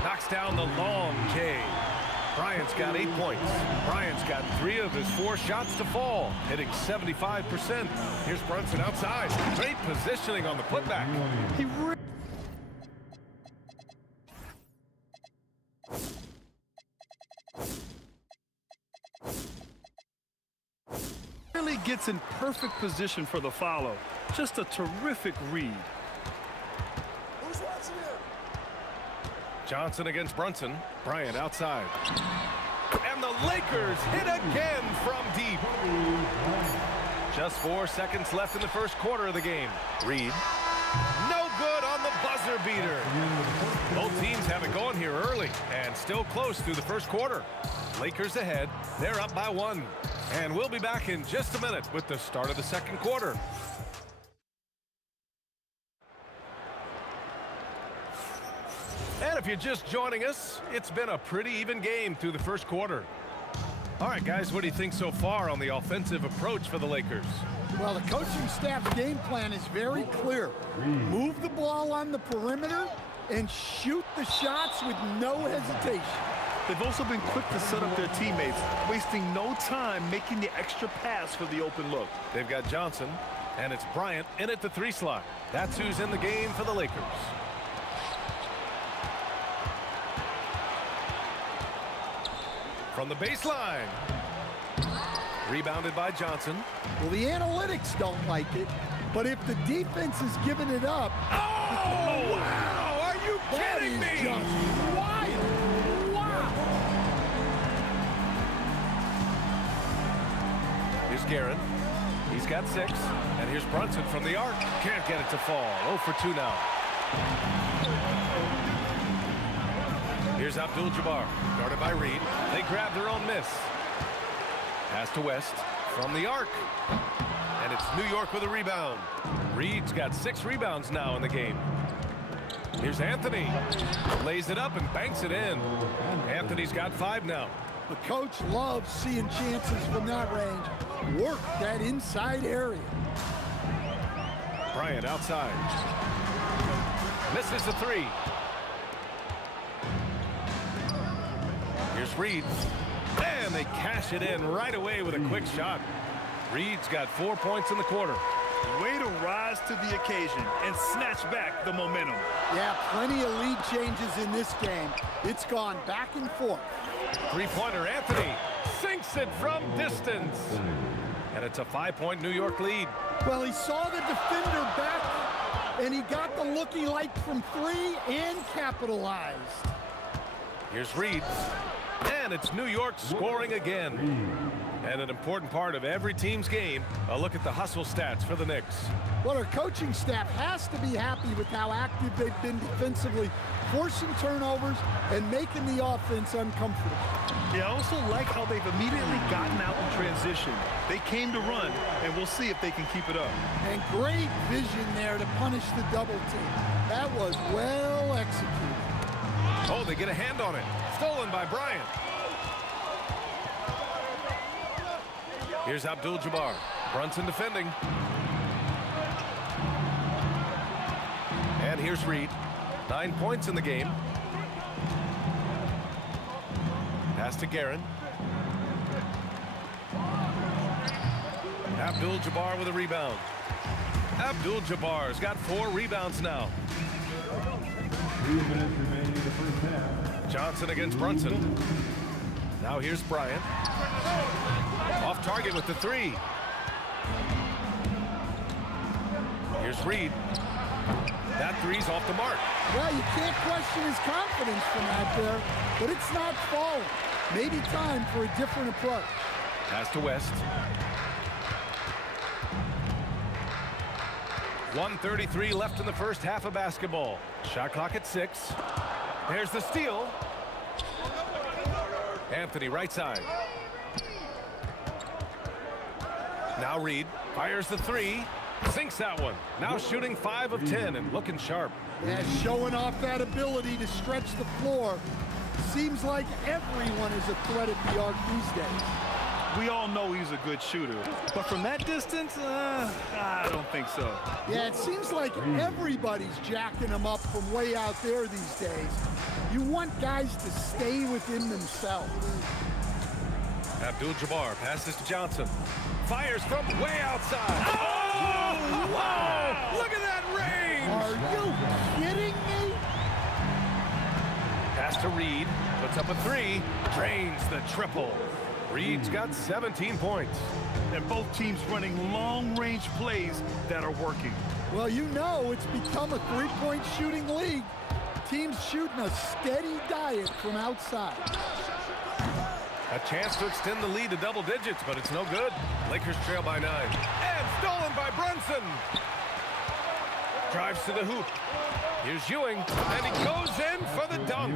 Knocks down the long K. Bryant's got 8 points. Bryant's got 3 of his 4 shots to fall, hitting 75%. Here's Brunson outside. Great positioning on the putback. gets in perfect position for the follow. Just a terrific read. Who's watching here? Johnson against Brunson. Bryant outside. And the Lakers hit again from deep. Just 4 seconds left in the first quarter of the game. Reed. No good on the buzzer beater. Both teams have it going here early and still close through the first quarter. Lakers ahead. They're up by 1. And we'll be back in just a minute with the start of the second quarter. And if you're just joining us, it's been a pretty even game through the first quarter. All right, guys, what do you think so far on the offensive approach for the Lakers? Well, the coaching staff's game plan is very clear. Move the ball on the perimeter and shoot the shots with no hesitation. They've also been quick to set up their teammates, wasting no time making the extra pass for the open look. They've got Johnson, and it's Bryant in at the 3 slot. That's who's in the game for the Lakers. From the baseline. Rebounded by Johnson. Well, the analytics don't like it, but if the defense is giving it up... Oh, wow! Are you kidding me? Just wild! Wow! Here's Guerin. He's got 6. And here's Brunson from the arc. Can't get it to fall. 0 for 2 now. Here's Abdul-Jabbar, guarded by Reed. They grab their own miss. Pass to West from the arc. And it's New York with a rebound. Reed's got 6 rebounds now in the game. Here's Anthony. Lays it up and banks it in. Anthony's got 5 now. The coach loves seeing chances from that range. Work that inside area. Bryant outside. Misses the 3. Here's Reed. And they cash it in right away with a quick shot. Reed's got 4 points in the quarter. Way to rise to the occasion and snatch back the momentum. Yeah, plenty of lead changes in this game. It's gone back and forth. 3-pointer Anthony sinks it from distance. And it's a 5-point New York lead. Well, he saw the defender back, and he got the look he liked from 3 and capitalized. Here's Reed. And it's New York scoring again. And an important part of every team's game, a look at the hustle stats for the Knicks. Well, our coaching staff has to be happy with how active they've been defensively, forcing turnovers and making the offense uncomfortable. Yeah, I also like how they've immediately gotten out in transition. They came to run, and we'll see if they can keep it up. And great vision there to punish the double team. That was well executed. Oh, they get a hand on it. Stolen by Bryant. Here's Abdul-Jabbar. Brunson defending. And here's Reed. 9 points in the game. Pass to Guerin. Abdul-Jabbar with a rebound. Abdul-Jabbar's got 4 rebounds now. 3 minutes remaining in the first half. Johnson against Brunson. Now here's Bryant. Off target with the 3. Here's Reed. That 3's off the mark. Well, you can't question his confidence from out there, but it's not falling. Maybe time for a different approach. Pass to West. 1:33 left in the first half of basketball. Shot clock at 6. There's the steal. Anthony right side. Now Reed fires the 3. Sinks that one. Now shooting 5 of 10 and looking sharp. Yeah, showing off that ability to stretch the floor. Seems like everyone is a threat at the arc these days. We all know he's a good shooter, but from that distance, I don't think so. Yeah, it seems like everybody's jacking him up from way out there these days. You want guys to stay within themselves. Abdul-Jabbar passes to Johnson. Fires from way outside. Oh! Wow! Look at that range! Are you kidding me? Pass to Reed. Puts up a 3. Drains the triple. Reed's got 17 points. And both teams running long-range plays that are working. Well, you know it's become a three-point shooting league. Teams shooting a steady diet from outside. A chance to extend the lead to double digits, but it's no good. Lakers trail by 9. And stolen by Brunson. Drives to the hoop. Here's Ewing, and he goes in for the dunk.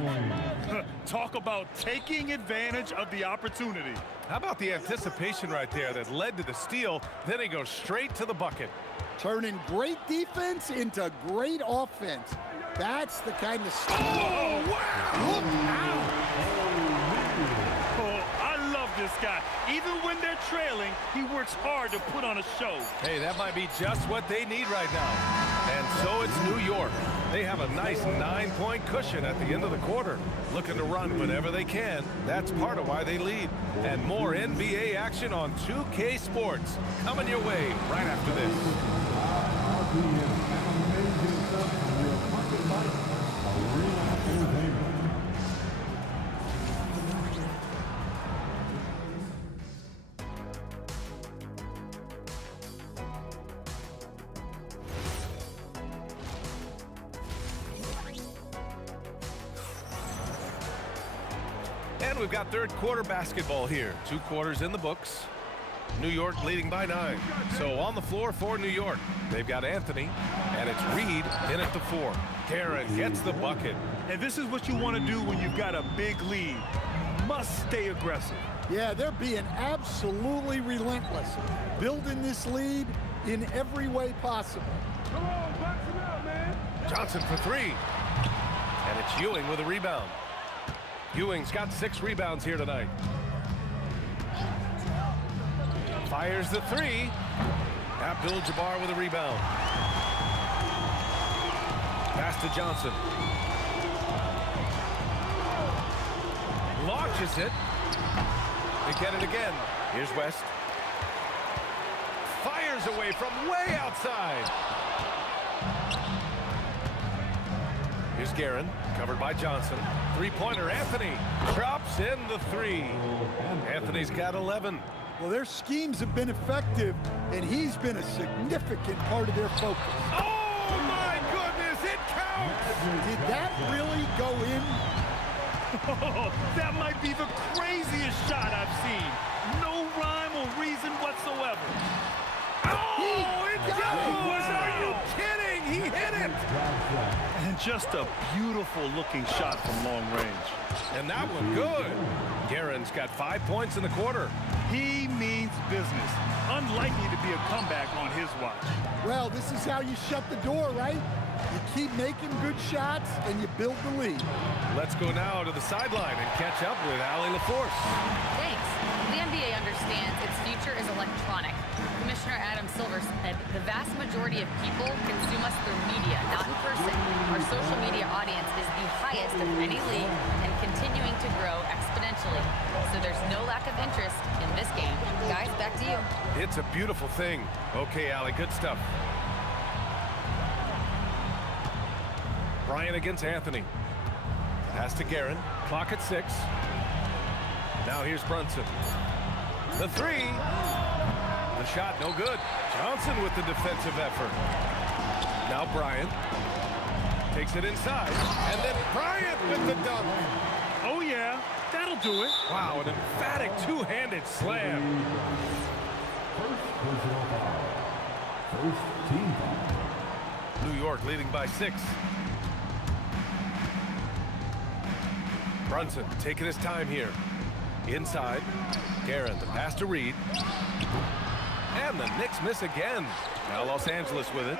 Talk about taking advantage of the opportunity. How about the anticipation right there that led to the steal? Then he goes straight to the bucket. Turning great defense into great offense. That's the kind of stuff. Oh, wow! Look out! Oh, I love this guy. Even when they're trailing, he works hard to put on a show. Hey, that might be just what they need right now. And so it's New York. They have a nice 9-point cushion at the end of the quarter. Looking to run whenever they can. That's part of why they lead. And more NBA action on 2K Sports. Coming your way right after this. And we've got third quarter basketball here. 2 quarters in the books. New York leading by 9. So on the floor for New York, they've got Anthony, and it's Reed in at the 4. Guerin gets the bucket. And this is what you want to do when you've got a big lead. Must stay aggressive. Yeah, they're being absolutely relentless. Building this lead in every way possible. Come on, box him out, man. Johnson for 3. And it's Ewing with a rebound. Ewing's got 6 rebounds here tonight. Fires the 3. Abdul-Jabbar with a rebound. Pass to Johnson. Launches it. They get it again. Here's West. Fires away from way outside. Here's Guerin, covered by Johnson. 3-pointer, Anthony drops in the 3. Anthony's got 11. Well, their schemes have been effective, and he's been a significant part of their focus. Oh, my goodness, it counts! Did that really go in? Oh, that might be the craziest shot I've seen. No rhyme or reason whatsoever. Oh, it goes! Are you kidding? He hit it! And just a beautiful looking shot from long range. And that one good. Guerin's got 5 points in the quarter. He means business. Unlikely to be a comeback on his watch. Well, this is how you shut the door, right? You keep making good shots, and you build the lead. Let's go now to the sideline and catch up with Allie LaForce. Thanks. The NBA understands its future is electronic. Commissioner Adam Silver said the vast majority of people consume us through media, not in person. Our social media audience is the highest of any league and continuing to grow exponentially. So there's no lack of interest in this game. Guys, back to you. It's a beautiful thing. Okay, Allie, good stuff. Bryant against Anthony. Pass to Guerin. Clock at 6. Now here's Brunson. The 3. The shot, no good. Johnson with the defensive effort. Now Bryant takes it inside. And then Bryant with the dunk. Oh, yeah. That'll do it. Wow, an emphatic two-handed slam. First personal foul. First team foul. New York leading by 6. Brunson taking his time here. Inside. Guerin, the pass to Reed. And the Knicks miss again. Now Los Angeles with it.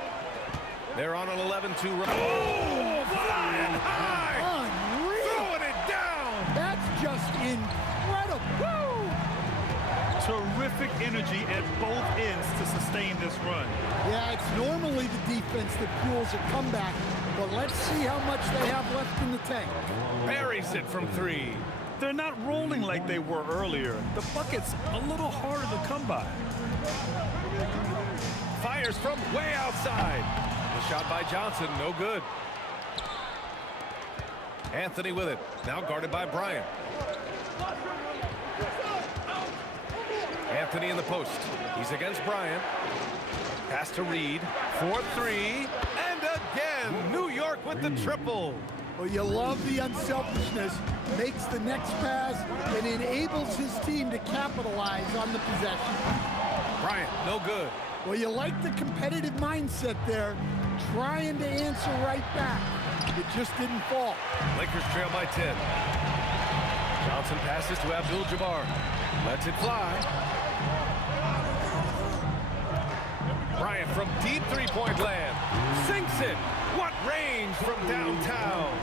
They're on an 11-2 run. Oh, flying high! Unreal! Throwing it down! That's just incredible! Woo! Terrific energy at both ends to sustain this run. Yeah, it's normally the defense that fuels a comeback, but let's see how much they have left in the tank. Buries it from 3. They're not rolling like they were earlier. The bucket's a little harder to come by. Fires from way outside. The shot by Johnson, no good. Anthony with it. Now guarded by Bryant. Anthony in the post. He's against Bryant. Pass to Reed. 4-3. And again, New York with the triple. Well, you love the unselfishness. Makes the next pass and enables his team to capitalize on the possession. Bryant, no good. Well, you like the competitive mindset there, trying to answer right back. It just didn't fall. Lakers trail by 10. Johnson passes to Abdul-Jabbar. Lets it fly. Bryant from deep three-point land. Sinks it. What range from downtown.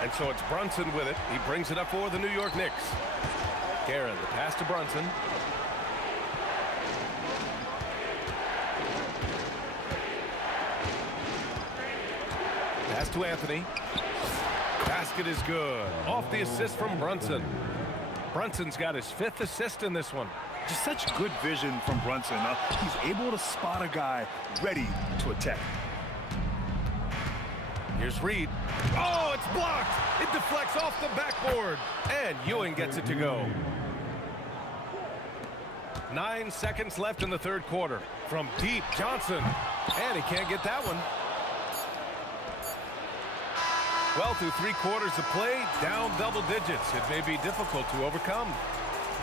And so it's Brunson with it. He brings it up for the New York Knicks. Guerin, the pass to Brunson. Pass to Anthony. Basket is good. Off the assist from Brunson. Brunson's got his 5th assist in this one. Just such good vision from Brunson. He's able to spot a guy ready to attack. Here's Reed. Oh, it's blocked. It deflects off the backboard. And Ewing gets it to go. 9 seconds left in the third quarter. From deep, Johnson. And he can't get that one. Well, through 3 quarters of play, down double digits. It may be difficult to overcome.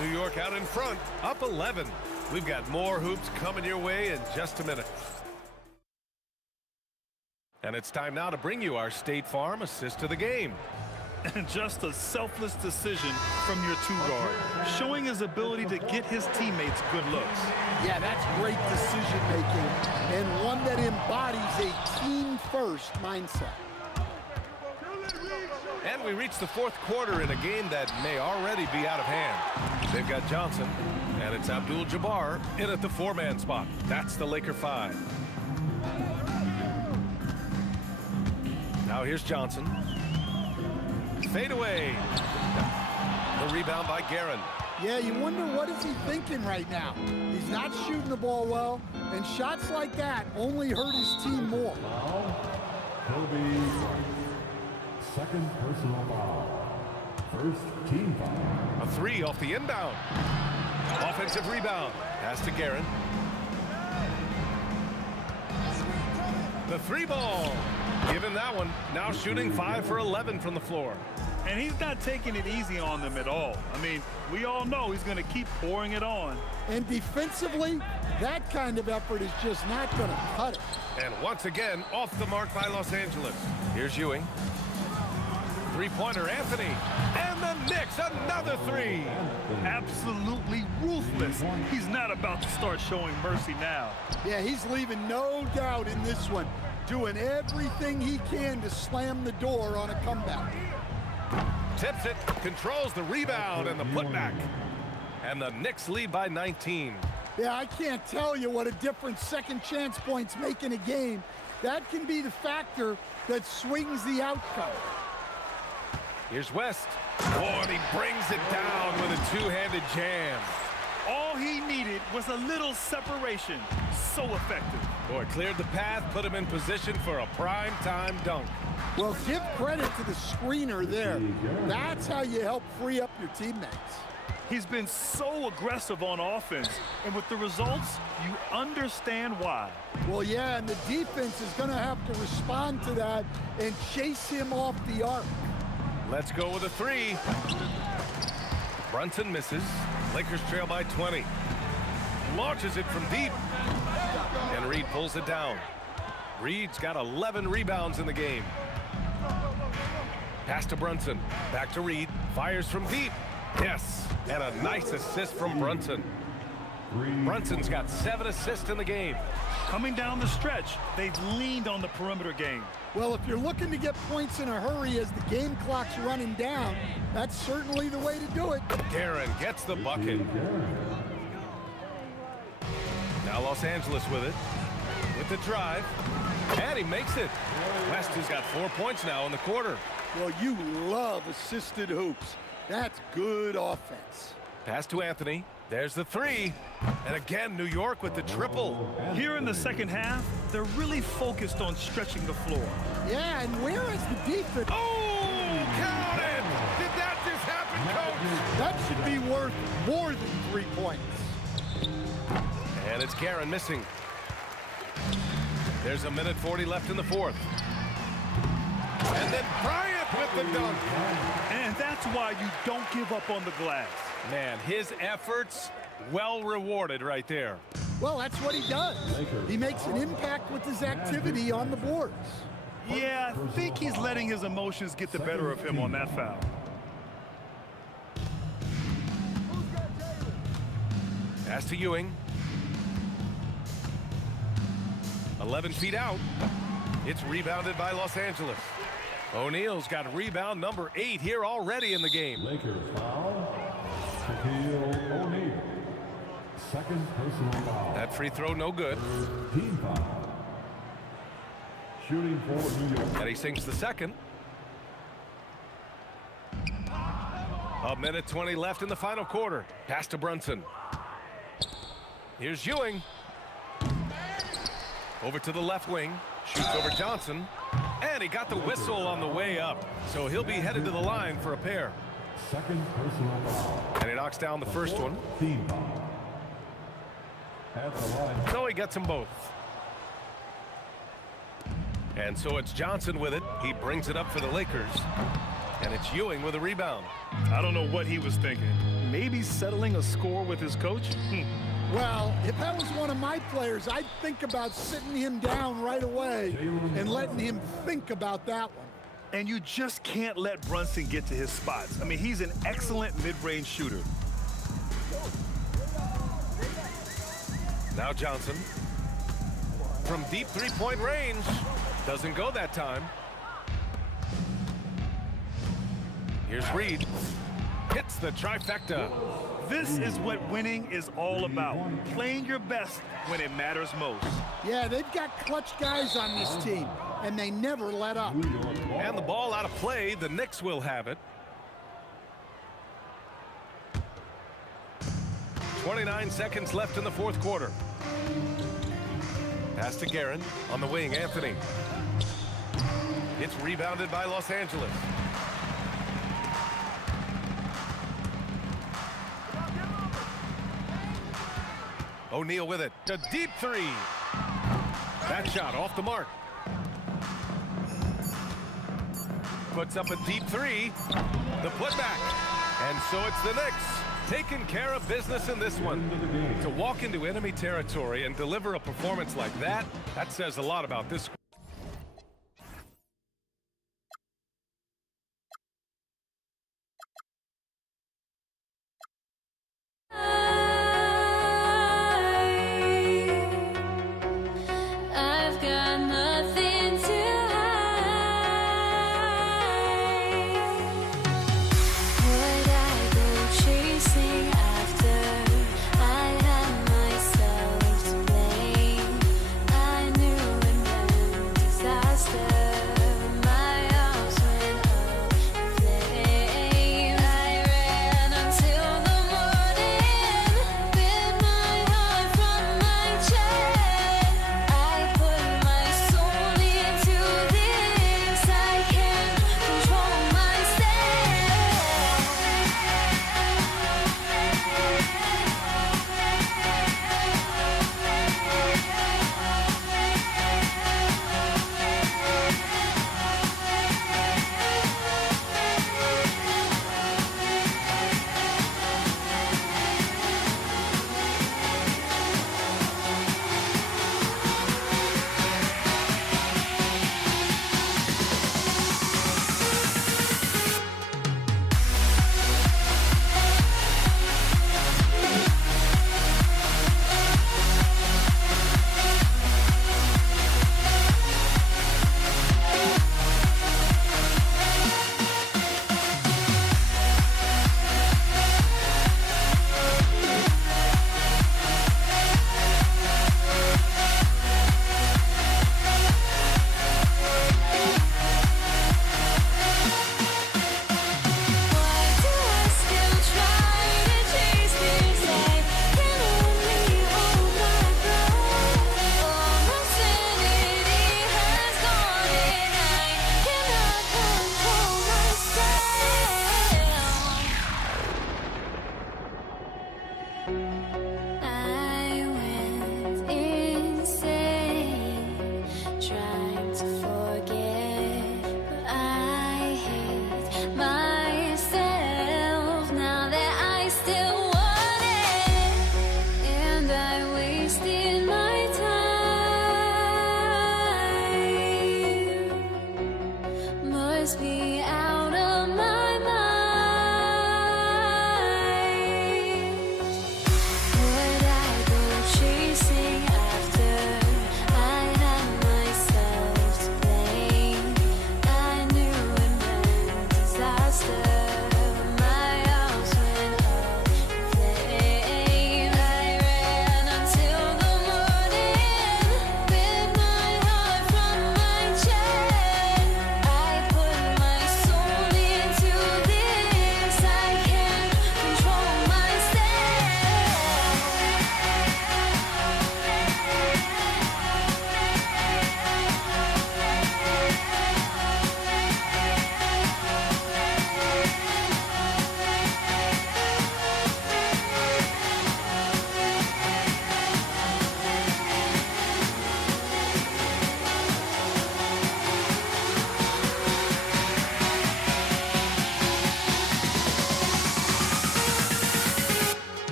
New York out in front, up 11. We've got more hoops coming your way in just a minute. And it's time now to bring you our State Farm assist of the game. And just a selfless decision from your 2-guard, showing his ability to get his teammates good looks. Yeah, that's great decision making and one that embodies a team-first mindset. And we reach the 4th quarter in a game that may already be out of hand. They've got Johnson, and it's Abdul-Jabbar in at the 4-man spot. That's the Laker 5. Now here's Johnson. Fade away. The rebound by Guerin. Yeah, you wonder what is he thinking right now. He's not shooting the ball well, and shots like that only hurt his team more. Second personal foul. First team foul. A 3 off the inbound. Offensive rebound. Pass to Guerin. The 3-ball. Give him that one. Now shooting 5 for 11 from the floor. And he's not taking it easy on them at all. I mean, we all know he's going to keep pouring it on. And defensively, that kind of effort is just not going to cut it. And once again, off the mark by Los Angeles. Here's Ewing. 3-pointer, Anthony. And the Knicks, another 3. Absolutely ruthless. He's not about to start showing mercy now. Yeah, he's leaving no doubt in this one. Doing everything he can to slam the door on a comeback. Tips it, controls the rebound and the putback. And the Knicks lead by 19. Yeah, I can't tell you what a difference second chance points make in a game. That can be the factor that swings the outcome. Here's West. Oh, and he brings it down with a 2-handed jam. All he needed was a little separation. So effective. Boy, cleared the path, put him in position for a prime-time dunk. Well, give credit to the screener there. That's how you help free up your teammates. He's been so aggressive on offense, and with the results, you understand why. Well, yeah, and the defense is going to have to respond to that and chase him off the arc. Let's go with a 3. Brunson misses. Lakers trail by 20. Launches it from deep. And Reed pulls it down. Reed's got 11 rebounds in the game. Pass to Brunson. Back to Reed. Fires from deep. Yes. And a nice assist from Brunson. Brunson's got 7 assists in the game. Coming down the stretch, they've leaned on the perimeter game. Well, if you're looking to get points in a hurry as the game clock's running down, that's certainly the way to do it. Guerin gets the bucket. Now Los Angeles with it. With the drive. And he makes it. West has got 4 points now in the quarter. Well, you love assisted hoops. That's good offense. Pass to Anthony. There's the 3. And again, New York with the triple. Here in the second half, they're really focused on stretching the floor. Yeah, and where is the defense? Oh, count it! Did that just happen, Coach? That should be worth more than 3 points. And it's Guerin missing. There's a minute 40 left in the fourth. And then Bryant with the dunk. And that's why you don't give up on the glass. Man, his efforts well rewarded right there. Well, that's what he does. He makes an impact with his activity on the boards. Yeah, I think he's letting his emotions get the better of him on that foul. Pass to Ewing. 11 feet out. It's rebounded by Los Angeles. O'Neal's got rebound number 8 here already in the game. Lakers foul. Shaquille O'Neal. Second personal foul. That free throw no good. Team foul. Shooting for New York. And he sinks the second. A minute 20 left in the final quarter. Pass to Brunson. Here's Ewing. Over to the left wing. Shoots over Johnson. And he got the whistle on the way up. So he'll be headed to the line for a pair. Second personal foul. And he knocks down the first one. Team foul. At the line. So he gets them both. And so it's Johnson with it. He brings it up for the Lakers. And it's Ewing with a rebound. I don't know what he was thinking. Maybe settling a score with his coach? Well, if that was one of my players, I'd think about sitting him down right away and letting him think about that one. And you just can't let Brunson get to his spots. I mean, he's an excellent mid-range shooter. Now Johnson. From deep three-point range. Doesn't go that time. Here's Reed. Hits the trifecta. This is what winning is all about. Playing your best when it matters most. Yeah, they've got clutch guys on this team, and they never let up. And the ball out of play. The Knicks will have it. 29 seconds left in the fourth quarter. Pass to Guerin. On the wing, Anthony. It's rebounded by Los Angeles. O'Neal with it. A deep three. That shot off the mark. Puts up a deep three. The putback. And so it's the Knicks taking care of business in this one. To walk into enemy territory and deliver a performance like that, that says a lot about this. I've got nothing to hide. Would I go chasing after? I had myself to blame. I knew it meant disaster. My arms went up in flames. I ran until the morning with my heart from my chest. I put my soul into this. I can't control myself.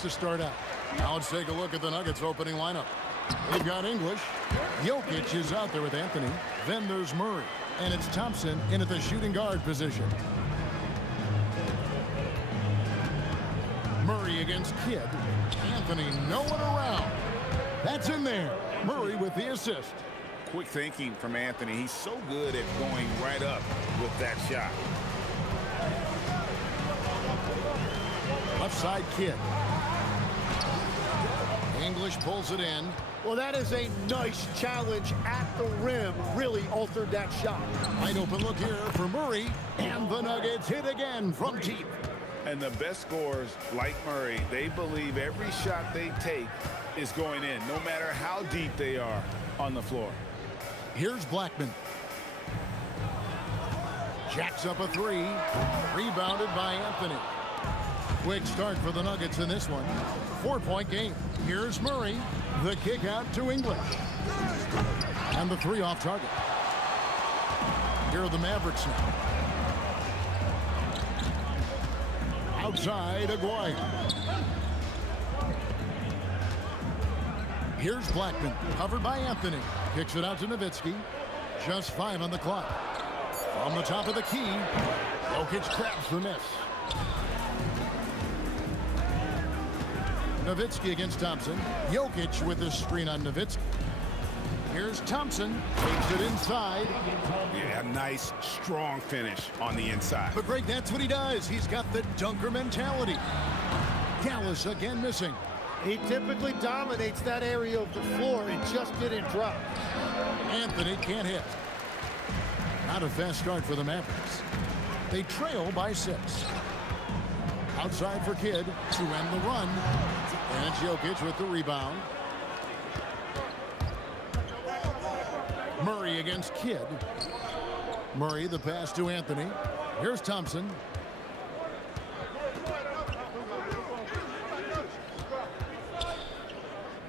minutes to start out. Now let's take a look at the Nuggets opening lineup. They've got English. Jokic is out there with Anthony. Then there's Murray. And it's Thompson in at the shooting guard position. Murray against Kidd. Anthony no one around. That's in there. Murray with the assist. Quick thinking from Anthony. He's so good at going right up with that shot. Left side Kidd. English pulls it in. Well, that is a nice challenge at the rim. Really altered that shot. Wide open look here for Murray. And the Nuggets hit again from deep. And the best scorers, like Murray, they believe every shot they take is going in, no matter how deep they are on the floor. Here's Blackman. Jacks up a three. Rebounded by Anthony. Quick start for the Nuggets in this one. 4-point game. Here's Murray. The kick out to English. And the three off target. Here are the Mavericks now. Outside, Aguirre. Here's Blackman, covered by Anthony. Kicks it out to Nowitzki. Just 5 on the clock. From the top of the key, Jokic grabs the miss. Nowitzki against Thompson. Jokic with the screen on Nowitzki. Here's Thompson. Takes it inside. Yeah, nice, strong finish on the inside. But Greg, that's what he does. He's got the dunker mentality. Gallus again missing. He typically dominates that area of the floor. It just didn't drop. Anthony can't hit. Not a fast start for the Mavericks. They trail by 6. Outside for Kidd to end the run. And Jokic with the rebound. Murray against Kidd. Murray the pass to Anthony. Here's Thompson.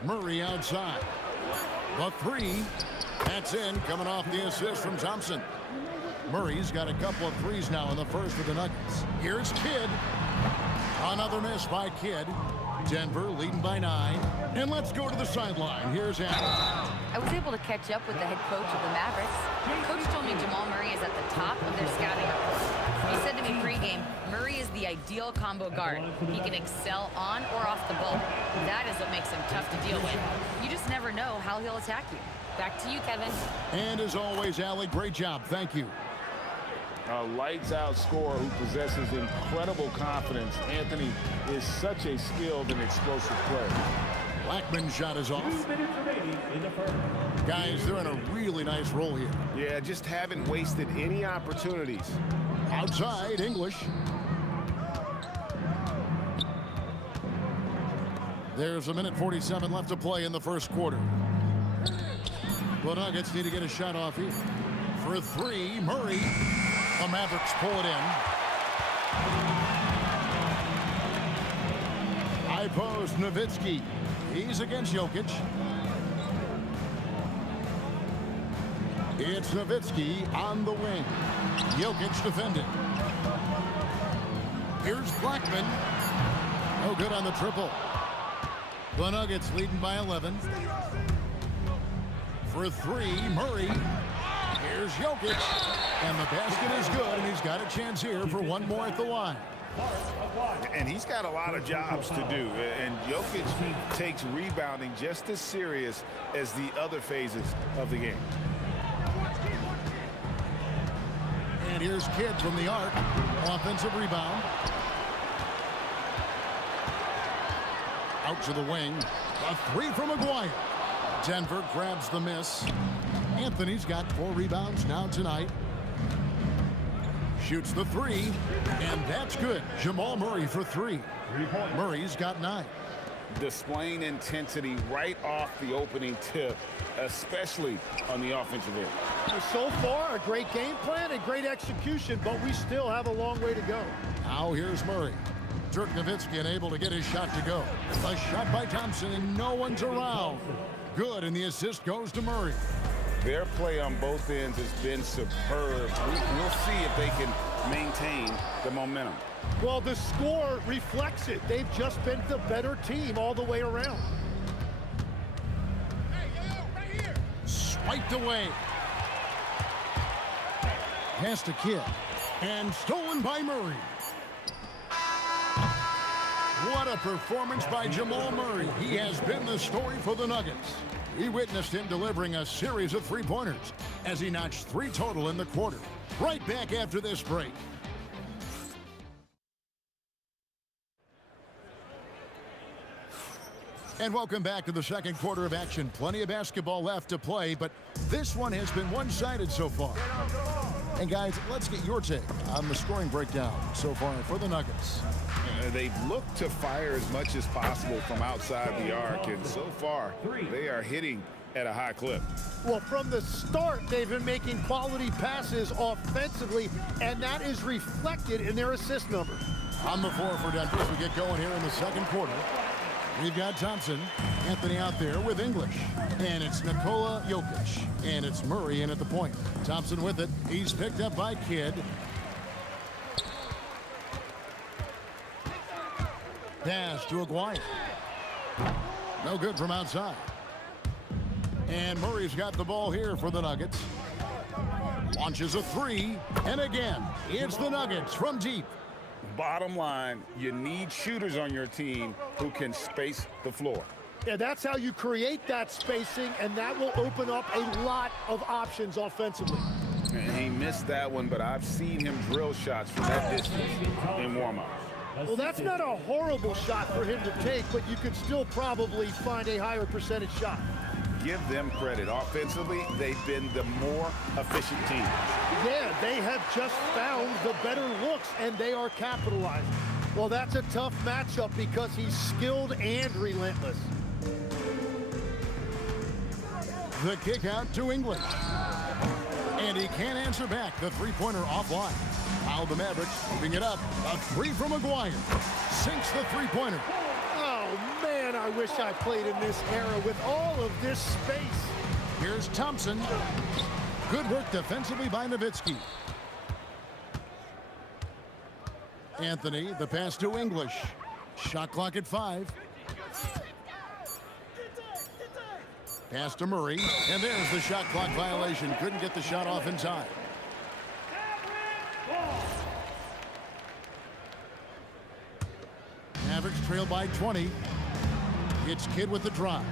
Murray outside. The three. That's in, coming off the assist from Thompson. Murray's got a couple of threes now in the first for the Nuggets. Here's Kidd. Another miss by Kidd. Denver leading by 9. And let's go to the sideline. Here's Allen. I was able to catch up with the head coach of the Mavericks. Coach told me Jamal Murray is at the top of their scouting report. He said to me pregame, Murray is the ideal combo guard. He can excel on or off the ball. That is what makes him tough to deal with. You just never know how he'll attack you. Back to you, Kevin. And as always, Allie, great job. Thank you. A lights-out scorer who possesses incredible confidence. Anthony is such a skilled and explosive player. Blackman's shot is off. Guys, they're in a really nice roll here. Yeah, just haven't wasted any opportunities. Outside, English. There's a minute 47 left to play in the first quarter. The Nuggets need to get a shot off here. For 3, Murray. The Mavericks pull it in. High post, Nowitzki. He's against Jokic. It's Nowitzki on the wing. Jokic defended. Here's Blackman. No good on the triple. The Nuggets leading by 11. For 3, Murray. Here's Jokic. And the basket is good, and he's got a chance here for one more at the line. And he's got a lot of jobs to do. And Jokic takes rebounding just as serious as the other phases of the game. And here's Kidd from the arc. Offensive rebound. Out to the wing. A 3 from Aguirre. Denver grabs the miss. Anthony's got 4 rebounds now tonight. Shoots the 3, and that's good. Jamal Murray for 3. Murray's got 9. Displaying intensity right off the opening tip, especially on the offensive end. So far, a great game plan and great execution, but we still have a long way to go. Now here's Murray. Dirk Nowitzki unable to get his shot to go. A shot by Thompson, and no one's around. Good, and the assist goes to Murray. Their play on both ends has been superb. We'll see if they can maintain the momentum. Well, the score reflects it. They've just been the better team all the way around. Swiped away. Past a Kidd. And stolen by Murray. What a performance by Jamal Murray. He has been the story for the Nuggets. We witnessed him delivering a series of three-pointers as he notched 3 total in the quarter. Right back after this break. And welcome back to the second quarter of action. Plenty of basketball left to play, but this one has been one-sided so far. And guys, let's get your take on the scoring breakdown so far for the Nuggets. They've looked to fire as much as possible from outside the arc, and so far they are hitting at a high clip. Well, from the start, they've been making quality passes offensively, and that is reflected in their assist number. On the floor for Denver as we get going here in the second quarter. We've got Thompson, Anthony out there with English. And it's Nikola Jokic. And it's Murray in at the point. Thompson with it. He's picked up by Kidd. Pass to Aguirre. No good from outside. And Murray's got the ball here for the Nuggets. Launches a 3. And again, it's the Nuggets from deep. Bottom line, you need shooters on your team who can space the floor. Yeah, that's how you create that spacing, and that will open up a lot of options offensively. And he missed that one, but I've seen him drill shots from that distance in warm-up. Well, that's not a horrible shot for him to take, but you could still probably find a higher percentage shot. Give them credit. Offensively, they've been the more efficient team. Yeah, they have just found the better looks, and they are capitalizing. Well, that's a tough matchup because he's skilled and relentless. The kick out to English. And he can't answer back. The three-pointer offline. Now the Mavericks moving it up. A 3 from Aguirre. Sinks the three-pointer. Oh, man, I wish I played in this era with all of this space. Here's Thompson. Good work defensively by Nowitzki. Anthony, the pass to English. Shot clock at 5. Pass to Murray, and there's the shot clock violation. Couldn't get the shot off in time. Mavericks trail by 20. It's Kidd with the drive.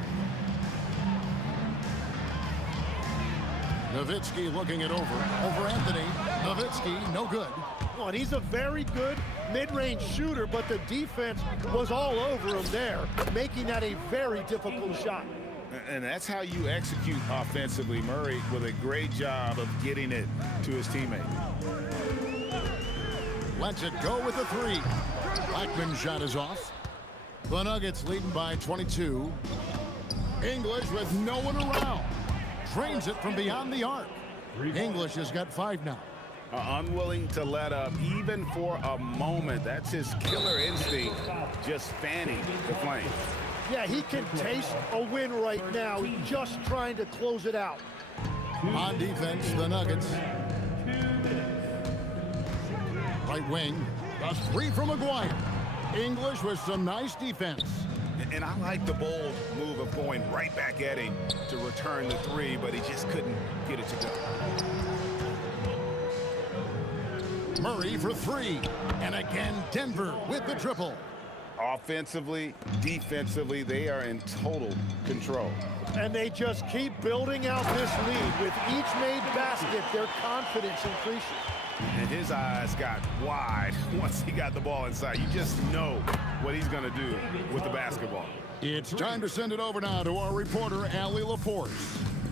Nowitzki looking it over Anthony. Nowitzki, no good. Well, and he's a very good mid-range shooter, but the defense was all over him there, making that a very difficult shot. And that's how you execute offensively. Murray with a great job of getting it to his teammate. Lets it go with the 3. Blackman's shot is off. The Nuggets leading by 22. English with no one around. Drains it from beyond the arc. English has got 5 now. Unwilling to let up even for a moment. That's his killer instinct, just fanning the flame. Yeah, he can taste a win right now, just trying to close it out. On defense, the Nuggets. Right wing, a 3 from Aguirre. English with some nice defense. And I like the bold move of going right back at him to return the 3, but he just couldn't get it to go. Murray for 3. And again, Denver with the triple. Offensively, defensively, they are in total control. And they just keep building out this lead. With each made basket, their confidence increases. And his eyes got wide once he got the ball inside. You just know what he's going to do with the basketball. It's time to send it over now to our reporter, Allie LaForce.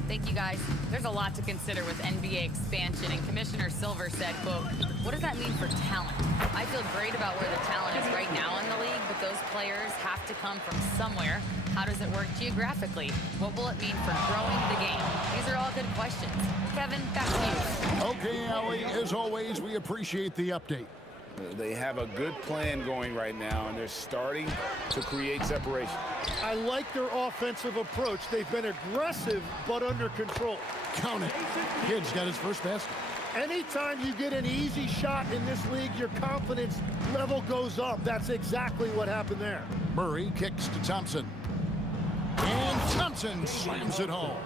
Thank you, guys. There's a lot to consider with NBA expansion, and Commissioner Silver said, quote, what does that mean for talent? I feel great about where the talent is right now in the league, but those players have to come from somewhere. How does it work geographically? What will it mean for growing the game? These are all good questions. Kevin, back to you. Okay, Allie, as always, we appreciate the update. They have a good plan going right now, and they're starting to create separation. I like their offensive approach. They've been aggressive, but under control. Count it. Kidd's got his first basket. Anytime you get an easy shot in this league, your confidence level goes up. That's exactly what happened there. Murray kicks to Thompson. And Thompson slams it home.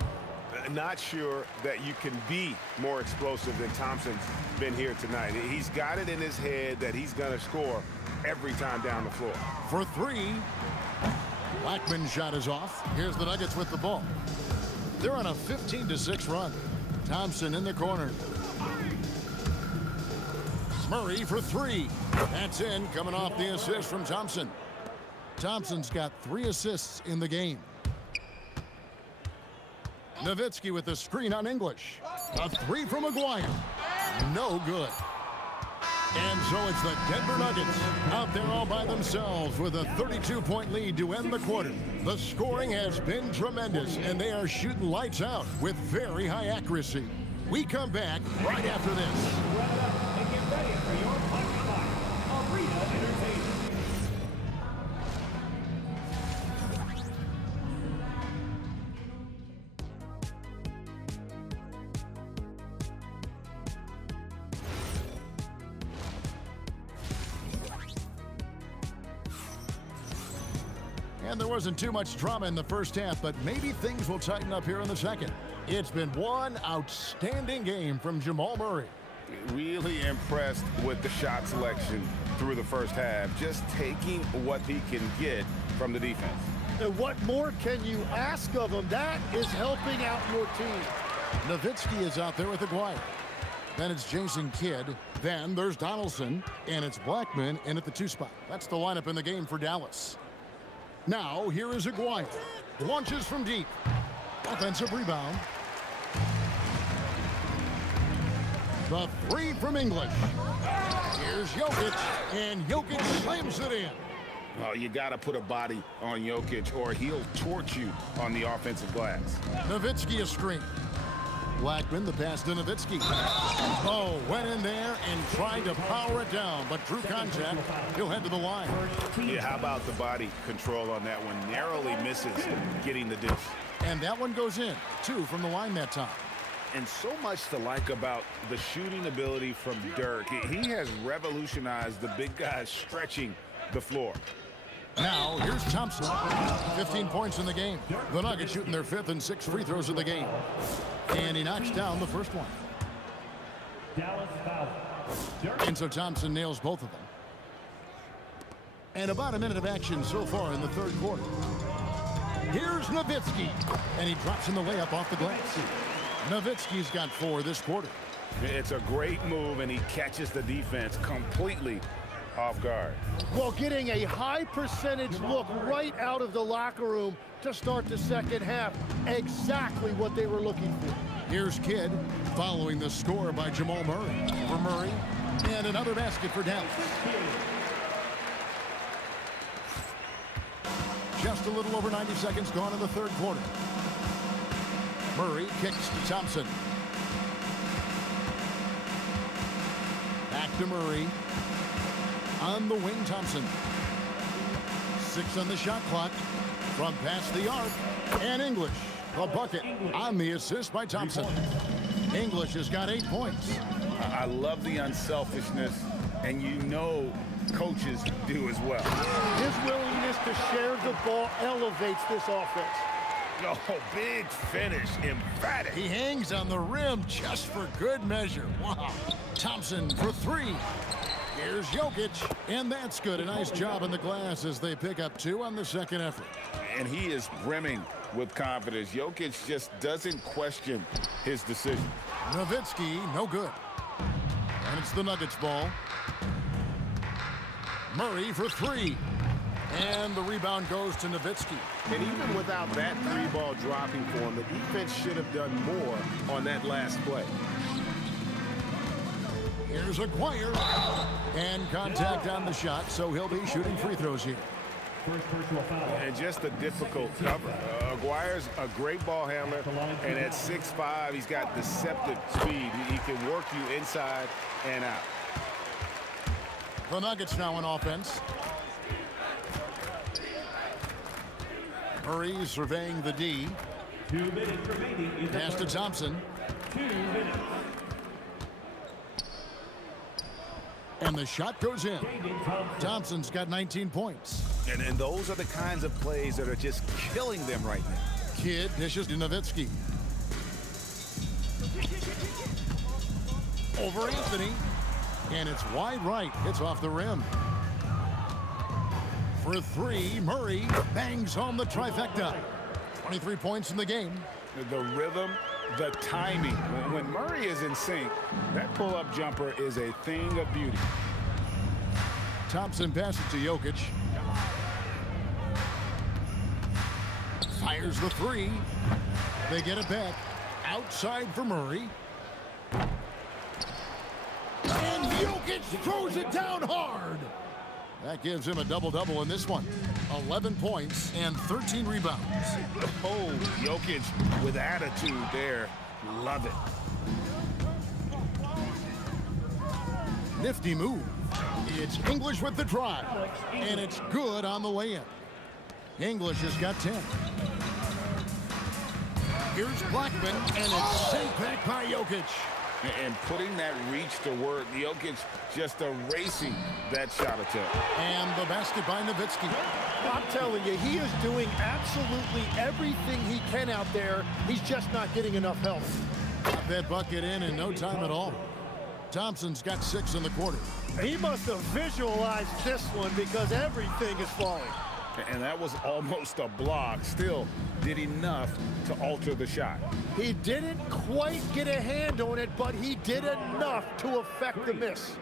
Not sure that you can be more explosive than Thompson's been here tonight. He's got it in his head that he's going to score every time down the floor. For three. Blackman's shot is off. Here's the Nuggets with the ball. They're on a 15-6 run. Thompson in the corner. Murray for three. That's in, coming off the assist from Thompson. Thompson's got 3 assists in the game. Nowitzki with the screen on English. A three from Maguire. No good. And so it's the Denver Nuggets out there all by themselves with a 32-point lead to end the quarter. The scoring has been tremendous, and they are shooting lights out with very high accuracy. We come back right after this. And get ready for your punchline, Arena Entertainment. And there wasn't too much drama in the first half, but maybe things will tighten up here in the second. It's been one outstanding game from Jamal Murray. Really impressed with the shot selection through the first half, just taking what he can get from the defense. And what more can you ask of him? That is helping out your team. Nowitzki is out there with Aguirre. Then it's Jason Kidd. Then there's Donaldson, and it's Blackman in at the 2 spot. That's the lineup in the game for Dallas. Now, here is Aguirre. Launches from deep. Offensive rebound. The three from English. Here's Jokic, and Jokic slams it in. Well, you got to put a body on Jokic, or he'll torch you on the offensive glass. Nowitzki a screen. Blackman, the pass to Nowitzki. Oh, went in there and tried to power it down, but drew contact. He'll head to the line. Yeah, how about the body control on that one? Narrowly misses getting the dish. And that one goes in. 2 from the line that time. And so much to like about the shooting ability from Dirk. He has revolutionized the big guys stretching the floor. Now, here's Thompson. 15 points in the game. The Nuggets shooting their 5th and 6th free throws of the game. And he knocks down the first one. Dallas foul. And so Thompson nails both of them. And about a minute of action so far in the third quarter. Here's Nowitzki. And he drops in the layup off the glass. Nowitzki's got 4 this quarter. It's a great move, and he catches the defense completely off guard. Well, getting a high percentage look right out of the locker room to start the second half. Exactly what they were looking for. Here's Kidd following the score by Jamal Murray. For Murray, and another basket for Dallas. Just a little over 90 seconds gone in the third quarter. Murray kicks to Thompson. Back to Murray. On the wing, Thompson. 6 on the shot clock. From past the arc. And English, the bucket on the assist by Thompson. English has got 8 points. I love the unselfishness, and you know coaches do as well. His willingness to share the ball elevates this offense. Oh, big finish, emphatic. He hangs on the rim just for good measure. Wow. Thompson for 3. Here's Jokic, and that's good. A nice job in the glass as they pick up 2 on the second effort. And he is brimming with confidence. Jokic just doesn't question his decision. Nowitzki, no good. And it's the Nuggets ball. Murray for 3. And the rebound goes to Nowitzki. And even without that 3-ball dropping for him, the defense should have done more on that last play. Here's Aguirre. And contact on the shot, so he'll be shooting free throws here. First personal foul. And just a difficult cover. Aguirre's a great ball handler, and at 6'5", he's got deceptive speed. He can work you inside and out. The Nuggets now in offense. Murray surveying the D. 2 minutes remaining. Pass to Thompson. 2 minutes. And the shot goes in. Thompson's got 19 points. And those are the kinds of plays that are just killing them right now. Kidd dishes to Nowitzki. Over Anthony. And it's wide right. Hits off the rim. For three, Murray bangs home the trifecta. 23 points in the game. The rhythm, the timing. When Murray is in sync, that pull-up jumper is a thing of beauty. Thompson passes to Jokic. Fires the three. They get it back. Outside for Murray. And Jokic throws it down hard. That gives him a double-double in this one. 11 points and 13 rebounds. Oh, Jokic with attitude there. Love it. Nifty move. It's English with the drive. And it's good on the way in. English has got 10. Here's Blackman, and it's sent back by Jokic. And putting that reach to work, Jokic just erasing that shot attempt. And the basket by Nowitzki. I'm telling you, he is doing absolutely everything he can out there. He's just not getting enough help. Got that bucket in no time at all. Thompson's got 6 in the quarter. He must have visualized this one because everything is falling. And that was almost a block. Still did enough to alter the shot. He didn't quite get a hand on it, but he did enough to affect the miss.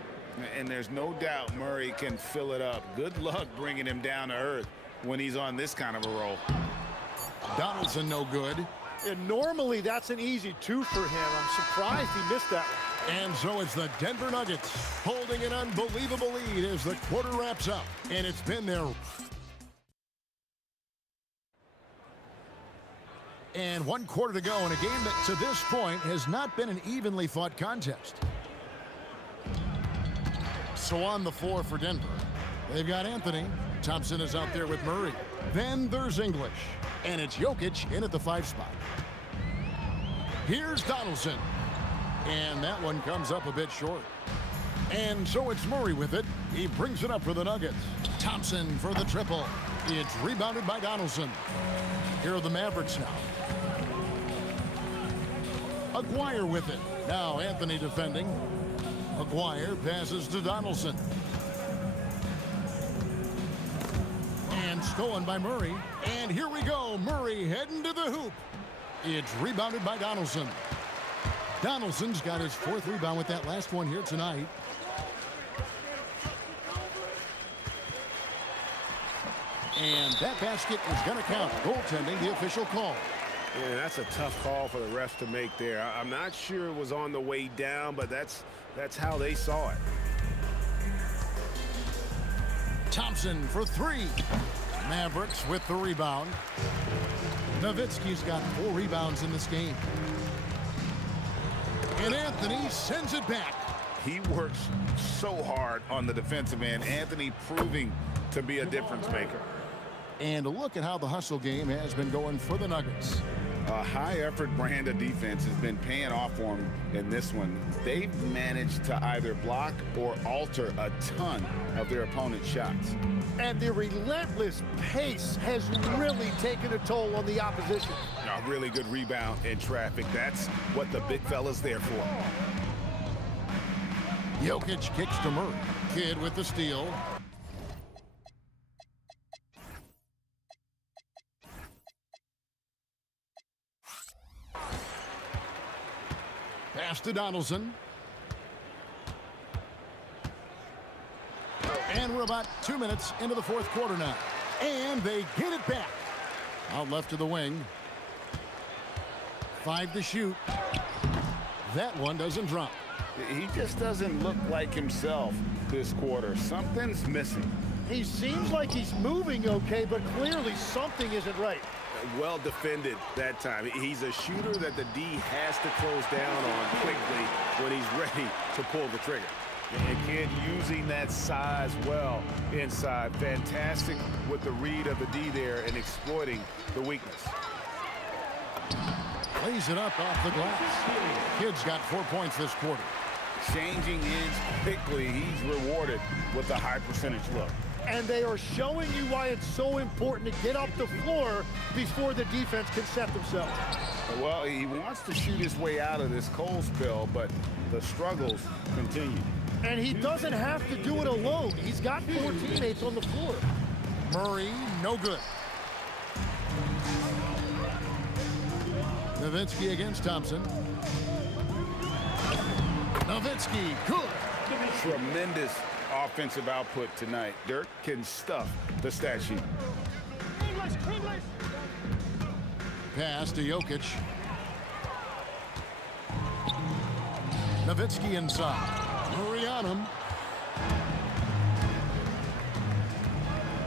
And there's no doubt Murray can fill it up. Good luck bringing him down to earth when he's on this kind of a roll. Donaldson no good. And normally that's an easy 2 for him. I'm surprised he missed that one. And so it's the Denver Nuggets holding an unbelievable lead as the quarter wraps up. And it's been their... And 1 quarter to go in a game that to this point has not been an evenly fought contest. So on the floor for Denver, they've got Anthony. Thompson is out there with Murray. Then there's English. And it's Jokic in at the 5 spot. Here's Donaldson. And that one comes up a bit short. And so it's Murray with it. He brings it up for the Nuggets. Thompson for the triple. It's rebounded by Donaldson. Here are the Mavericks now. Aguirre with it. Now Anthony defending. Aguirre passes to Donaldson. And stolen by Murray. And here we go. Murray heading to the hoop. It's rebounded by Donaldson. Donaldson's got his 4th rebound with that last one here tonight. And that basket is going to count. Goaltending, the official call. Yeah, that's a tough call for the refs to make there. I'm not sure it was on the way down, but that's how they saw it. Thompson for 3. Mavericks with the rebound. Nowitzki's got 4 rebounds in this game. And Anthony sends it back. He works so hard on the defensive end. Anthony proving to be a difference maker. And look at how the hustle game has been going for the Nuggets. A high-effort brand of defense has been paying off for them in this one. They've managed to either block or alter a ton of their opponent's shots. And the relentless pace has really taken a toll on the opposition. A really good rebound in traffic. That's what the big fella's there for. Jokic kicks to Murray. Kidd with the steal. Pass to Donaldson. And we're about 2 minutes into the 4th quarter now. And they get it back. Out left to the wing. 5 to shoot. That one doesn't drop. He just doesn't look like himself this quarter. Something's missing. He seems like he's moving okay, but clearly something isn't right. Well defended that time. He's a shooter that the D has to close down on quickly when he's ready to pull the trigger. And Kidd using that size well inside. Fantastic with the read of the D there and exploiting the weakness. Lays it up off the glass. Kidd's got 4 points this quarter. changing ends quickly. He's rewarded with a high percentage look. And they are showing you why it's so important to get up the floor before the defense can set themselves. Well, he wants to shoot his way out of this cold spell, but the struggles continue. And he doesn't have to do it alone. He's got 4 teammates on the floor. Murray, no good. Nowitzki against Thompson. Nowitzki, good. Tremendous offensive output tonight. Dirk can stuff the stat sheet. Pass to Jokic. Nowitzki inside. Murray on him.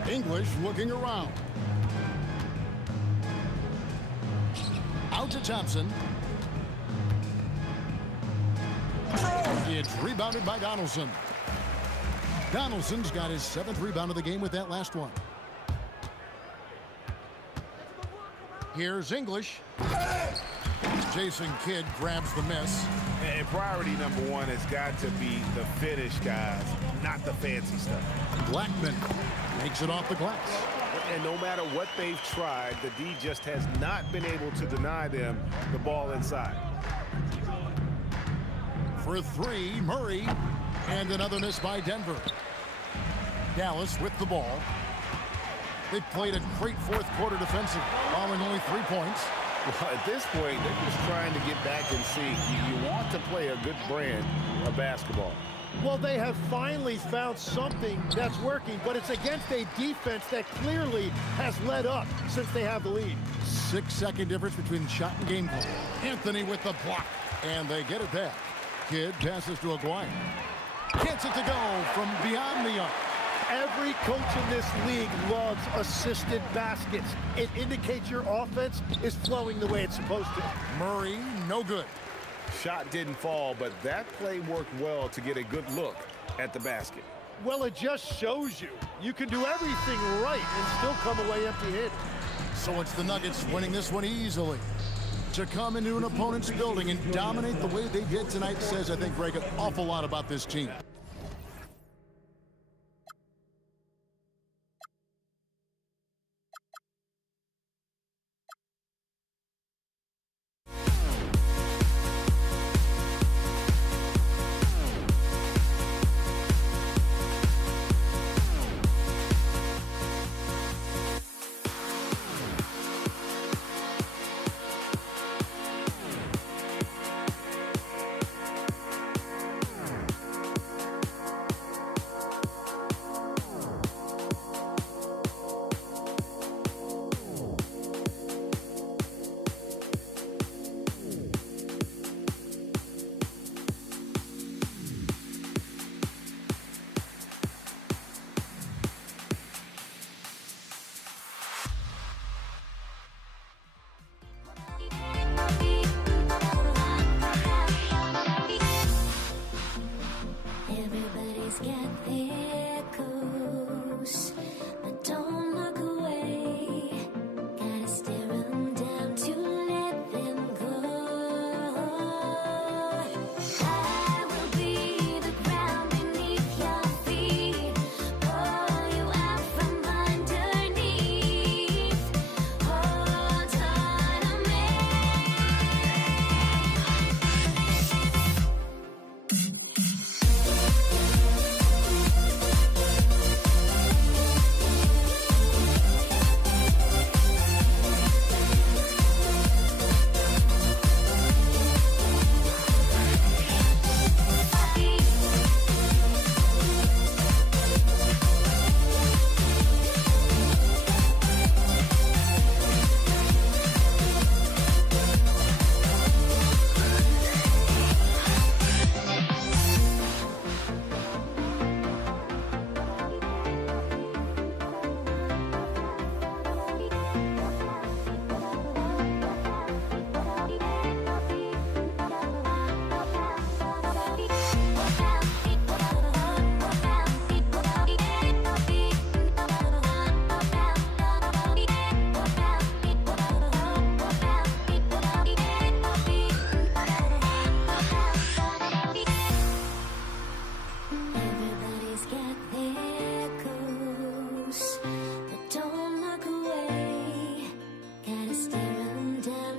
English looking around. Out to Thompson. It's rebounded by Donaldson. Donaldson's got his 7th rebound of the game with that last one. Here's English. Jason Kidd grabs the miss. And priority number 1 has got to be the finish, guys, not the fancy stuff. Blackman makes it off the glass. And no matter what they've tried, the D just has not been able to deny them the ball inside. For 3, Murray. And another miss by Denver. Dallas with the ball. They played a great 4th quarter defensive, allowing only 3 points. Well, at this point, they're just trying to get back in sync. You want to play a good brand of basketball. Well, they have finally found something that's working, but it's against a defense that clearly has let up since they have the lead. 6-second difference between shot and game clock. Anthony with the block, and they get it back. Kidd passes to Aguirre. Gets it to go from beyond the arc. Every coach in this league loves assisted baskets. It indicates your offense is flowing the way it's supposed to. Murray, no good. Shot didn't fall, but that play worked well to get a good look at the basket. Well, it just shows you can do everything right and still come away empty-handed. So it's the Nuggets winning this one easily. To come into an opponent's building and dominate the way they did tonight says, I think, Greg, an awful lot about this team.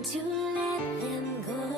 to let them go.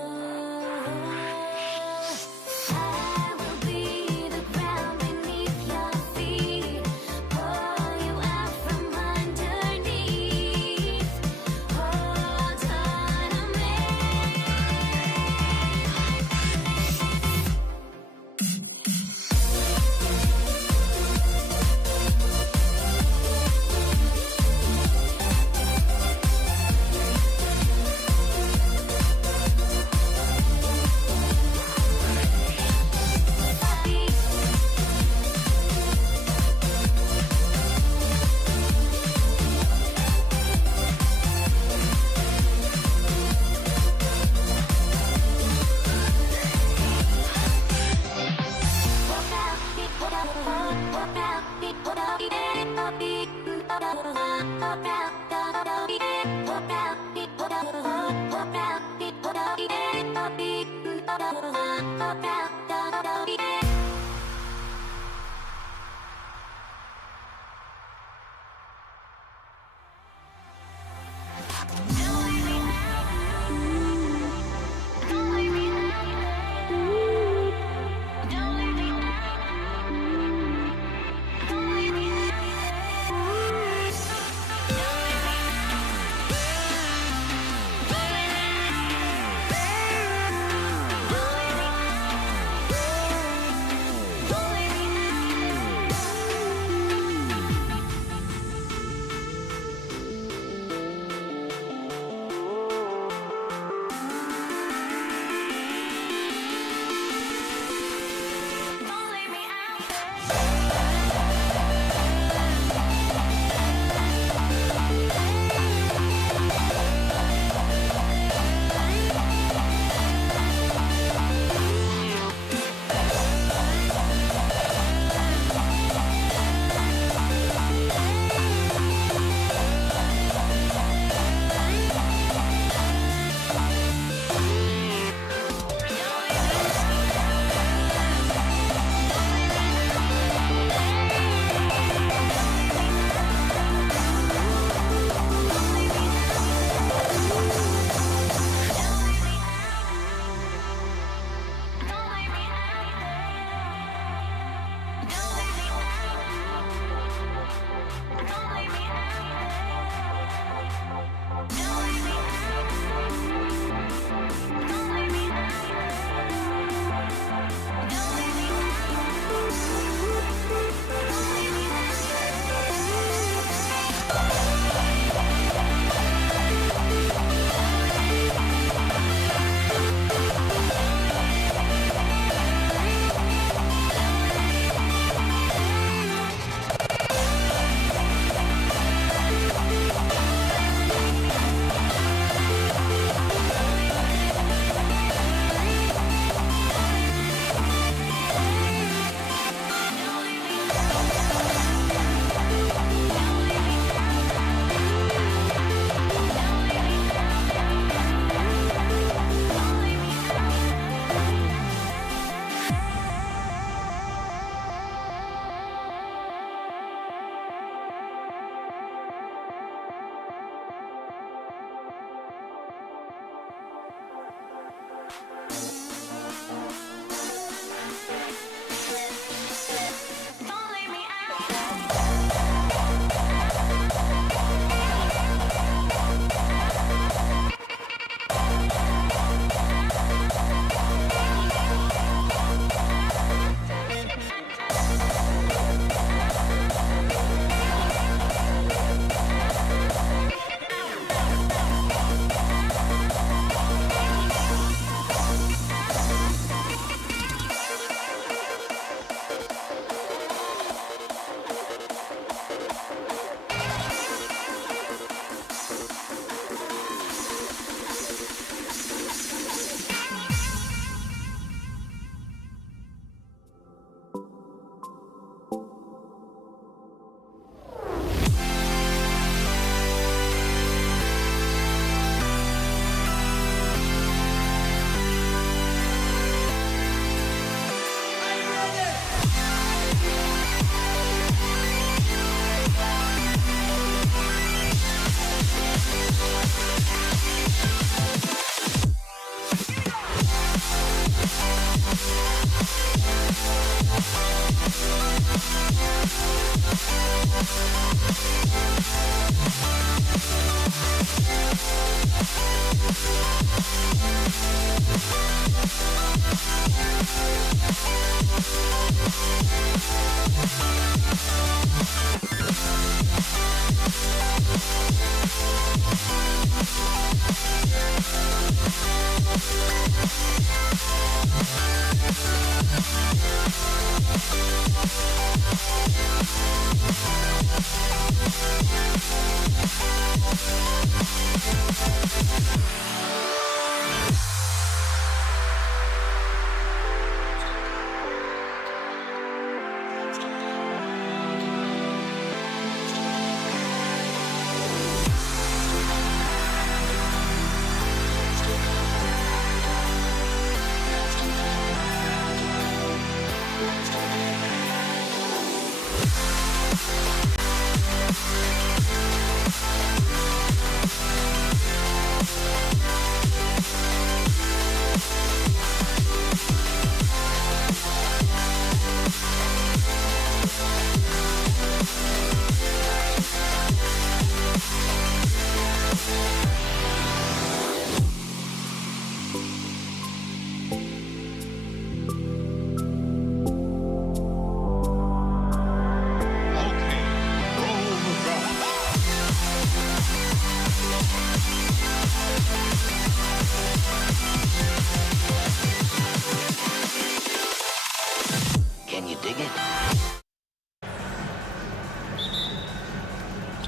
Can you dig it?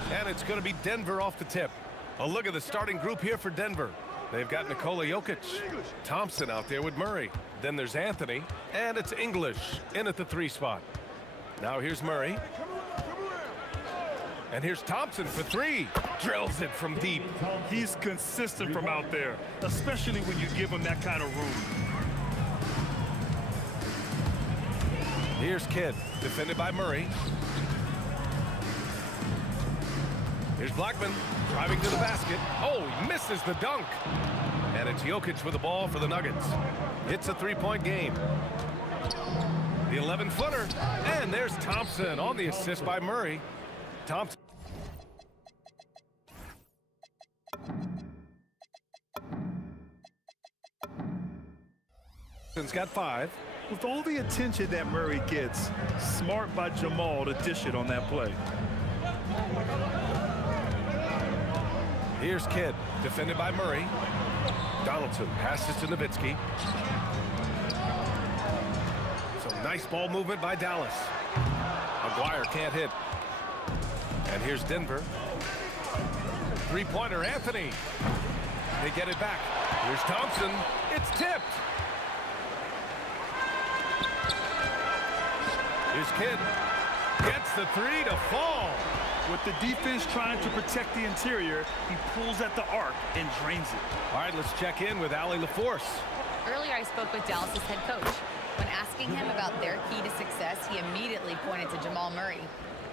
And it's going to be Denver off the tip. A look at the starting group here for Denver. They've got Nikola Jokic, Thompson out there with Murray. Then there's Anthony, and it's English in at the 3 spot. Now here's Murray. And here's Thompson for 3. Drills it from deep. He's consistent from out there, especially when you give him that kind of room. Here's Kidd, defended by Murray. Here's Blackman, driving to the basket. Oh, he misses the dunk. And it's Jokic with the ball for the Nuggets. It's a 3-point game. The 11-footer, and there's Thompson on the assist by Murray. Thompson. Thompson's got 5. With all the attention that Murray gets, smart by Jamal to dish it on that play. Here's Kidd, defended by Murray. Donaldson passes to Nowitzki. Some nice ball movement by Dallas. McGuire can't hit. And here's Denver. 3-pointer, Anthony. They get it back. Here's Thompson. It's tipped. Here's Kidd. Gets the 3 to fall. With the defense trying to protect the interior, he pulls at the arc and drains it. All right, let's check in with Allie LaForce. Earlier, I spoke with Dallas's head coach. When asking him about their key to success, he immediately pointed to Jamal Murray.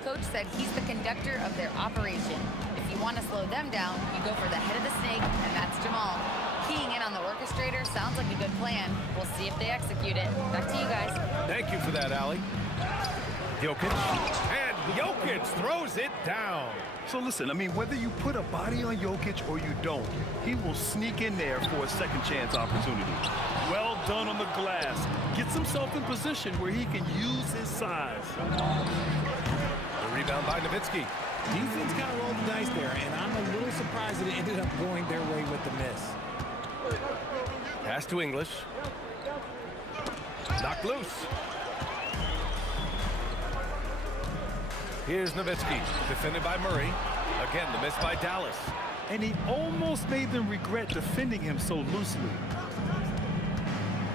Coach said he's the conductor of their operation. If you want to slow them down, you go for the head of the snake, and that's Jamal. Keying in on the orchestrator sounds like a good plan. We'll see if they execute it. Back to you guys. Thank you for that, Allie. Jokic, and Jokic throws it down. So listen, I mean, whether you put a body on Jokic or you don't, he will sneak in there for a second chance opportunity. Well done on the glass. Gets himself in position where he can use his size. The rebound by Nowitzki. Defense kind of rolled the dice there, and I'm a little surprised that it ended up going their way with the miss. Pass to English. Knocked loose. Here's Nowitzki, defended by Murray. Again, the miss by Dallas. And he almost made them regret defending him so loosely.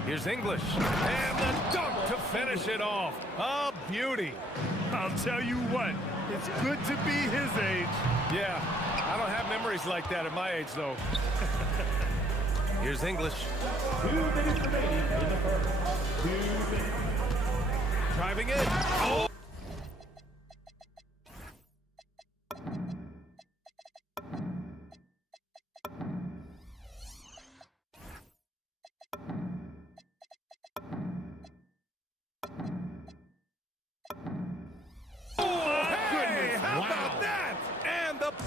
Here's English, and the dunk to finish it off. A beauty. I'll tell you what, it's good to be his age. Yeah, I don't have memories like that at my age, though. Here's English. 2 minutes remaining in the first. 2 minutes. Driving in. Oh!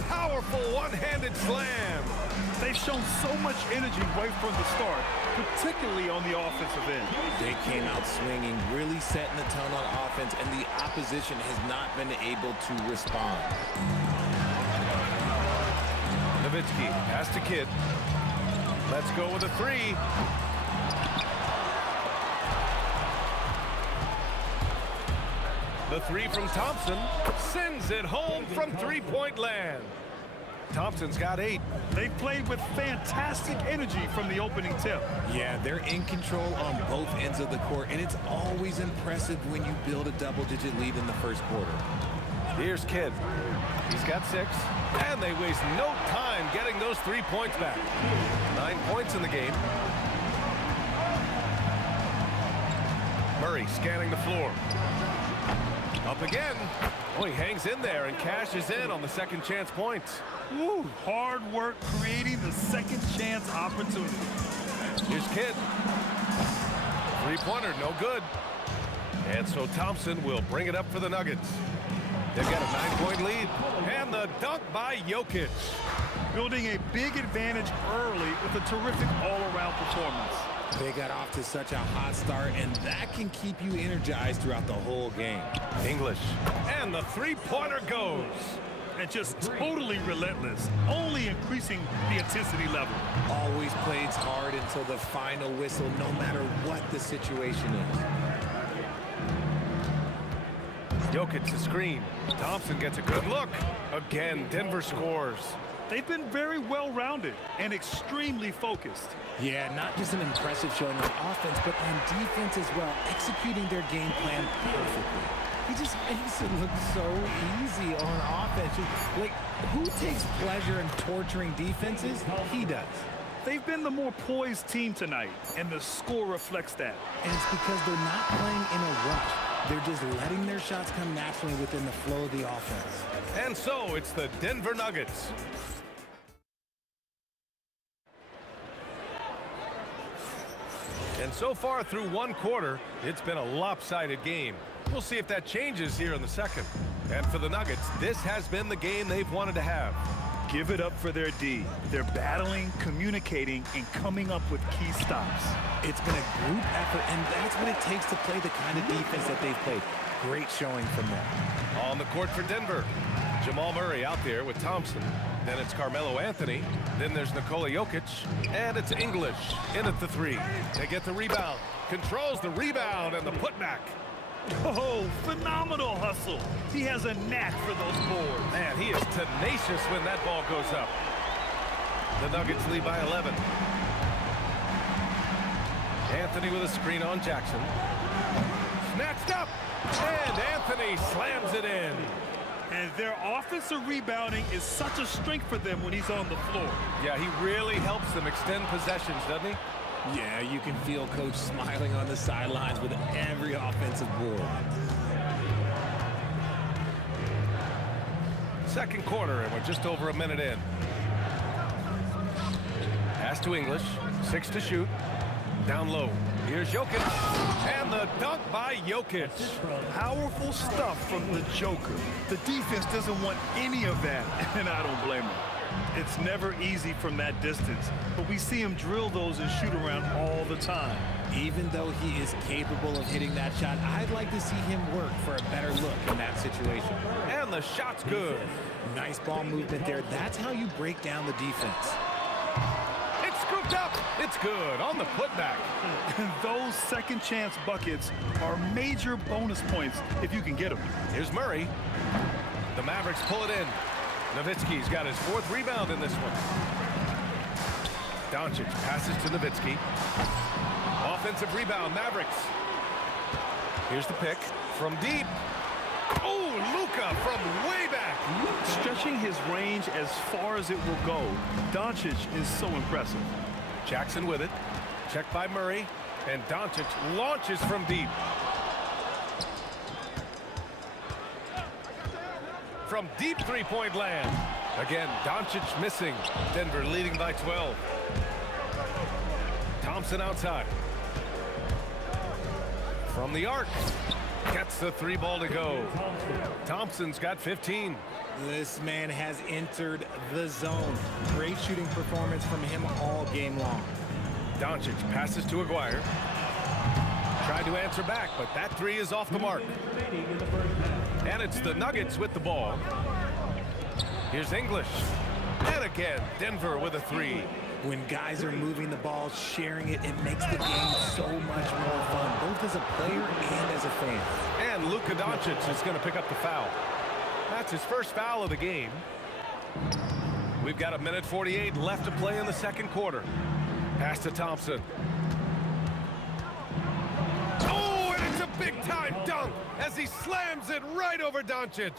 Powerful one-handed slam. They've shown so much energy right from the start, particularly on the offensive end. They came out swinging, really setting the tone on offense, and the opposition has not been able to respond. Nowitzki, pass to Kidd. Let's go with a three. The three from Thompson sends it home from three-point land. Thompson's got 8. They've played with fantastic energy from the opening tip. Yeah, they're in control on both ends of the court, and it's always impressive when you build a double-digit lead in the first quarter. Here's Kidd. He's got 6, and they waste no time getting those 3 points back. 9 points in the game. Murray scanning the floor. Up again. Oh, he hangs in there and cashes in on the second chance points. Woo, hard work creating the second chance opportunity. Here's Kidd. Three-pointer, no good. And so Thompson will bring it up for the Nuggets. They've got a 9-point lead. And the dunk by Jokic. Building a big advantage early with a terrific all-around performance. They got off to such a hot start, and that can keep you energized throughout the whole game. English. And the three-pointer goes. And just totally relentless, only increasing the intensity level. Always plays hard until the final whistle, no matter what the situation is. Jokic to screen. Thompson gets a good look. Again, Denver scores. They've been very well-rounded and extremely focused. Yeah, not just an impressive showing on offense, but on defense as well, executing their game plan perfectly. He just makes it look so easy on offense. Like, who takes pleasure in torturing defenses? He does. They've been the more poised team tonight, and the score reflects that. And it's because they're not playing in a rush. They're just letting their shots come naturally within the flow of the offense. And so it's the Denver Nuggets. And so far through one quarter, it's been a lopsided game. We'll see if that changes here in the second. And for the Nuggets, this has been the game they've wanted to have. Give it up for their D. They're battling, communicating, and coming up with key stops. It's been a group effort, and that's what it takes to play the kind of defense that they've played. Great showing from them. On the court for Denver, Jamal Murray out there with Thompson. Then it's Carmelo Anthony. Then there's Nikola Jokic. And it's English in at the 3. They get the rebound. Controls the rebound and the putback. Oh, phenomenal hustle. He has a knack for those boards. Man, he is tenacious when that ball goes up. The Nuggets lead by 11. Anthony with a screen on Jackson. Snatched up. And Anthony slams it in. And their offensive rebounding is such a strength for them when he's on the floor. Yeah, he really helps them extend possessions, doesn't he? Yeah, you can feel Coach smiling on the sidelines with every offensive board. Second quarter, and we're just over a minute in. Pass to English. 6 to shoot. Down low. Here's Jokic. And the dunk by Jokic. Powerful stuff from the Joker. The defense doesn't want any of that, and I don't blame them. It's never easy from that distance, but we see him drill those and shoot around all the time. Even though he is capable of hitting that shot, I'd like to see him work for a better look in that situation. And the shot's good. Nice ball movement there. That's how you break down the defense. It's scooped up. It's good on the putback. Those second chance buckets are major bonus points if you can get them. Here's Murray. The Mavericks pull it in. Nowitzki's got his 4th rebound in this one. Doncic passes to Nowitzki. Offensive rebound, Mavericks. Here's the pick from deep. Oh, Luka from way back. Stretching his range as far as it will go. Doncic is so impressive. Jackson with it. Checked by Murray. And Doncic launches from deep. From deep three-point land. Again, Doncic missing. Denver leading by 12. Thompson outside. From the arc. Gets the 3 ball to go. Thompson's got 15. This man has entered the zone. Great shooting performance from him all game long. Doncic passes to Aguirre. Tried to answer back, but that three is off the mark. And it's the Nuggets with the ball. Here's English. And again, Denver with a three. When guys are moving the ball, sharing it, it makes the game so much more fun, both as a player and as a fan. And Luka Doncic is going to pick up the foul. That's his first foul of the game. We've got 1:48 left to play in the second quarter. Pass to Thompson. Oh, and it's a big-time dunk as he slams it right over Doncic.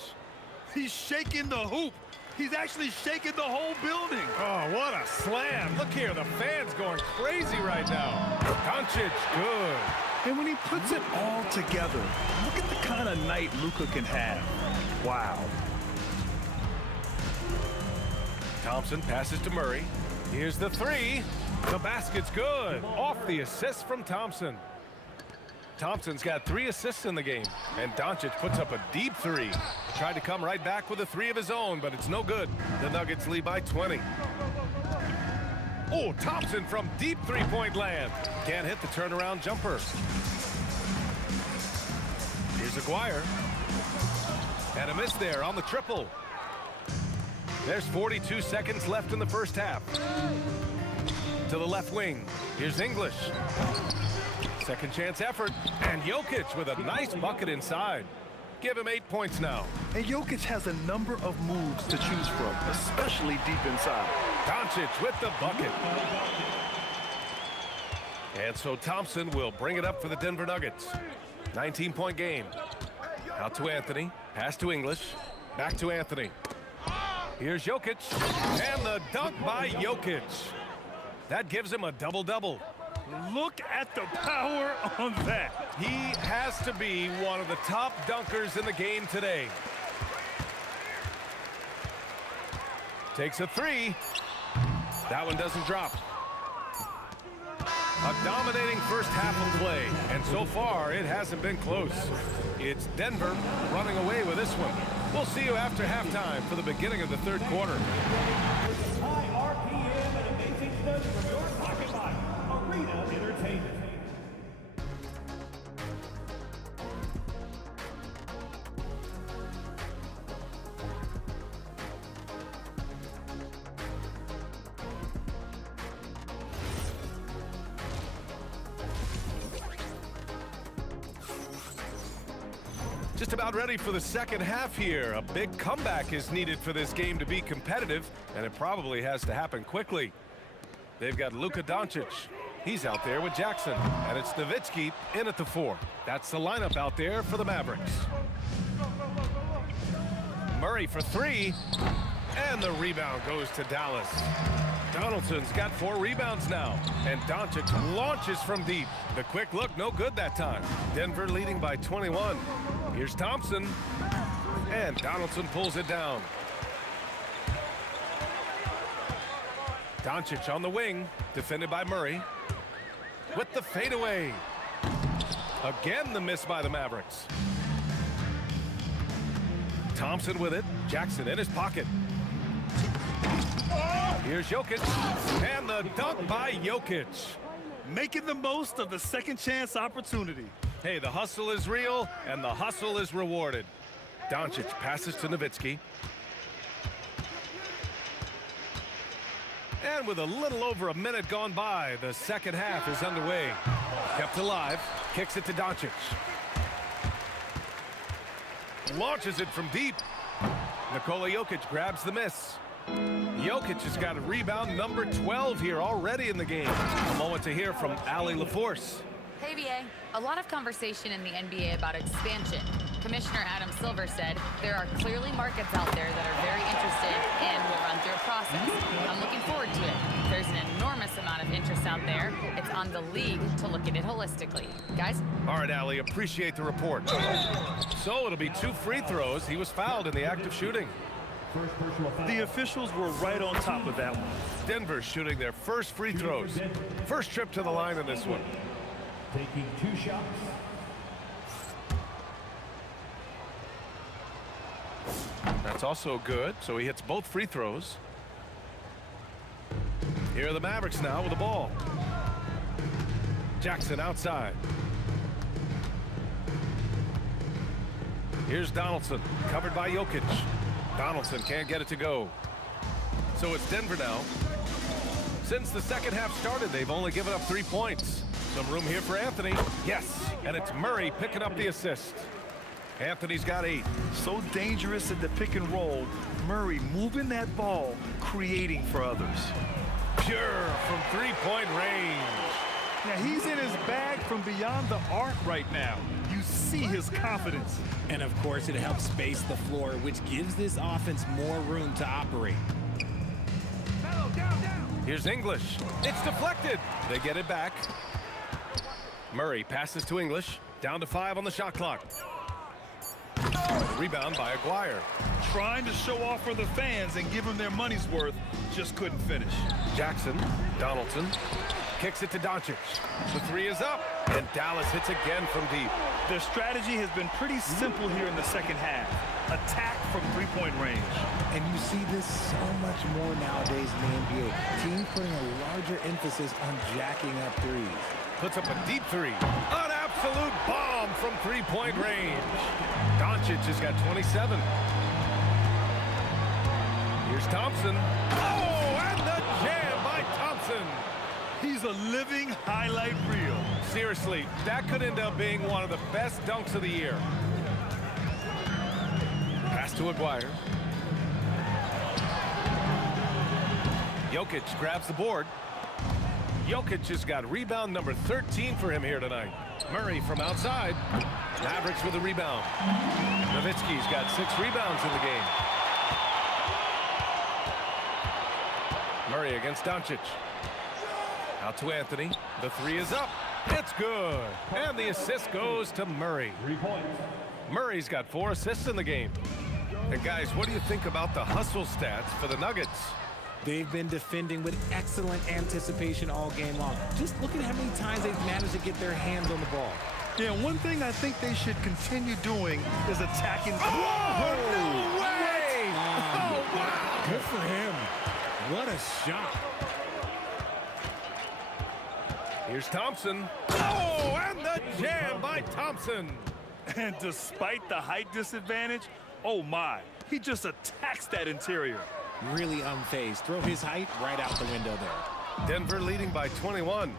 He's shaking the hoop. He's actually shaking the whole building. Oh, what a slam. Look here, the fans going crazy right now. Doncic, good. And when he puts it all together, look at the kind of night Luka can have. Wow. Thompson passes to Murray. Here's the three. The basket's good. Off the assist from Thompson. Thompson's got 3 assists in the game. And Doncic puts up a deep three. Tried to come right back with a three of his own, but it's no good. The Nuggets lead by 20. Oh, Thompson from deep three-point land. Can't hit the turnaround jumper. Here's Aguirre. And a miss there on the triple. There's 42 seconds left in the first half. To the left wing. Here's English. Second chance effort. And Jokic with a nice bucket inside. Give him 8 points now. And Jokic has a number of moves to choose from, especially deep inside. Doncic with the bucket. And so Thompson will bring it up for the Denver Nuggets. 19-point game. Out to Anthony. Pass to English. Back to Anthony. Here's Jokic. And the dunk by Jokic. That gives him a double-double. Look at the power on that. He has to be one of the top dunkers in the game today. Takes a three. That one doesn't drop. A dominating first half of play, and so far it hasn't been close. It's Denver running away with this one. We'll see you after halftime for the beginning of the third quarter. High RPM and amazing stuff from your pocket line. Arena Entertainment. Just about ready for the second half here. A big comeback is needed for this game to be competitive, and it probably has to happen quickly. They've got Luka Doncic. He's out there with Jackson, and it's Nowitzki in at the 4. That's the lineup out there for the Mavericks. Murray for 3, and the rebound goes to Dallas. Donaldson's got 4 rebounds now, and Doncic launches from deep. The quick look, no good that time. Denver leading by 21. Here's Thompson, and Donaldson pulls it down. Doncic on the wing, defended by Murray. With the fadeaway. Again, the miss by the Mavericks. Thompson with it, Jackson in his pocket. Here's Jokic, and the dunk by Jokic. Making the most of the second chance opportunity. Hey, the hustle is real, and the hustle is rewarded. Doncic passes to Nowitzki. And with a little over a minute gone by, the second half is underway. Kept alive, kicks it to Doncic. Launches it from deep. Nikola Jokic grabs the miss. Jokic has got a rebound number 12 here already in the game. A moment to hear from Allie LaForce. Hey, BA. A lot of conversation in the NBA about expansion. Commissioner Adam Silver said there are clearly markets out there that are very interested and will run through a process. I'm looking forward to it. There's an enormous amount of interest out there. It's on the league to look at it holistically. Guys? All right, Allie, appreciate the report. So it'll be 2 free throws. He was fouled in the act of shooting. The officials were right on top of that one. Denver shooting their first free throws. First trip to the line in this one. Taking 2 shots. That's also good, so he hits both free throws. Here are the Mavericks now with the ball. Jackson outside. Here's Donaldson, covered by Jokic. Donaldson can't get it to go. So it's Denver now. Since the second half started, they've only given up 3 points. Some room here for Anthony. Yes, and it's Murray picking up the assist. Anthony's got 8. So dangerous at the pick and roll. Murray moving that ball, creating for others. Pure from three-point range. Now he's in his bag from beyond the arc right now. You see his confidence. And of course it helps space the floor, which gives this offense more room to operate. Here's English. It's deflected. They get it back. Murray passes to English. Down to 5 on the shot clock. Rebound by Aguirre. Trying to show off for the fans and give them their money's worth. Just couldn't finish. Jackson, Donaldson, kicks it to Doncic. The 3 is up, and Dallas hits again from deep. Their strategy has been pretty simple here in the second half. Attack from three-point range. And you see this so much more nowadays in the NBA. Teams putting a larger emphasis on jacking up threes. Puts up a deep 3. An absolute bomb from three-point range. Doncic has got 27. Here's Thompson. Oh, and the jam by Thompson. He's a living highlight reel. Seriously, that could end up being one of the best dunks of the year. Pass to Aguirre. Jokic grabs the board. Jokic has got rebound number 13 for him here tonight. Murray from outside. Mavericks with a rebound. Nowitzki's got 6 rebounds in the game. Murray against Doncic. Out to Anthony. The 3 is up. It's good. And the assist goes to Murray. 3 points. Murray's got 4 assists in the game. And guys, what do you think about the hustle stats for the Nuggets? They've been defending with excellent anticipation all game long. Just look at how many times they've managed to get their hands on the ball. Yeah, one thing I think they should continue doing is attacking. Oh, no way! Oh, wow. Good for him. What a shot. Here's Thompson. Oh, and the jam by Thompson. And despite the height disadvantage, oh my, he just attacks that interior. Really unfazed. Throw his height right out the window there. Denver leading by 21.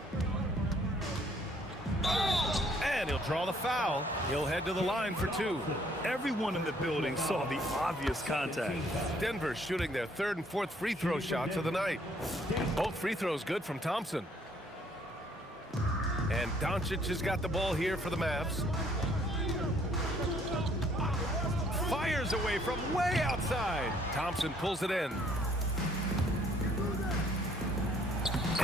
And he'll draw the foul. He'll head to the line for 2. Everyone in the building saw the obvious contact. Denver shooting their 3rd and 4th free throw shots of the night. Both free throws good from Thompson. And Doncic has got the ball here for the Mavs. Fires away from way outside. Thompson pulls it in.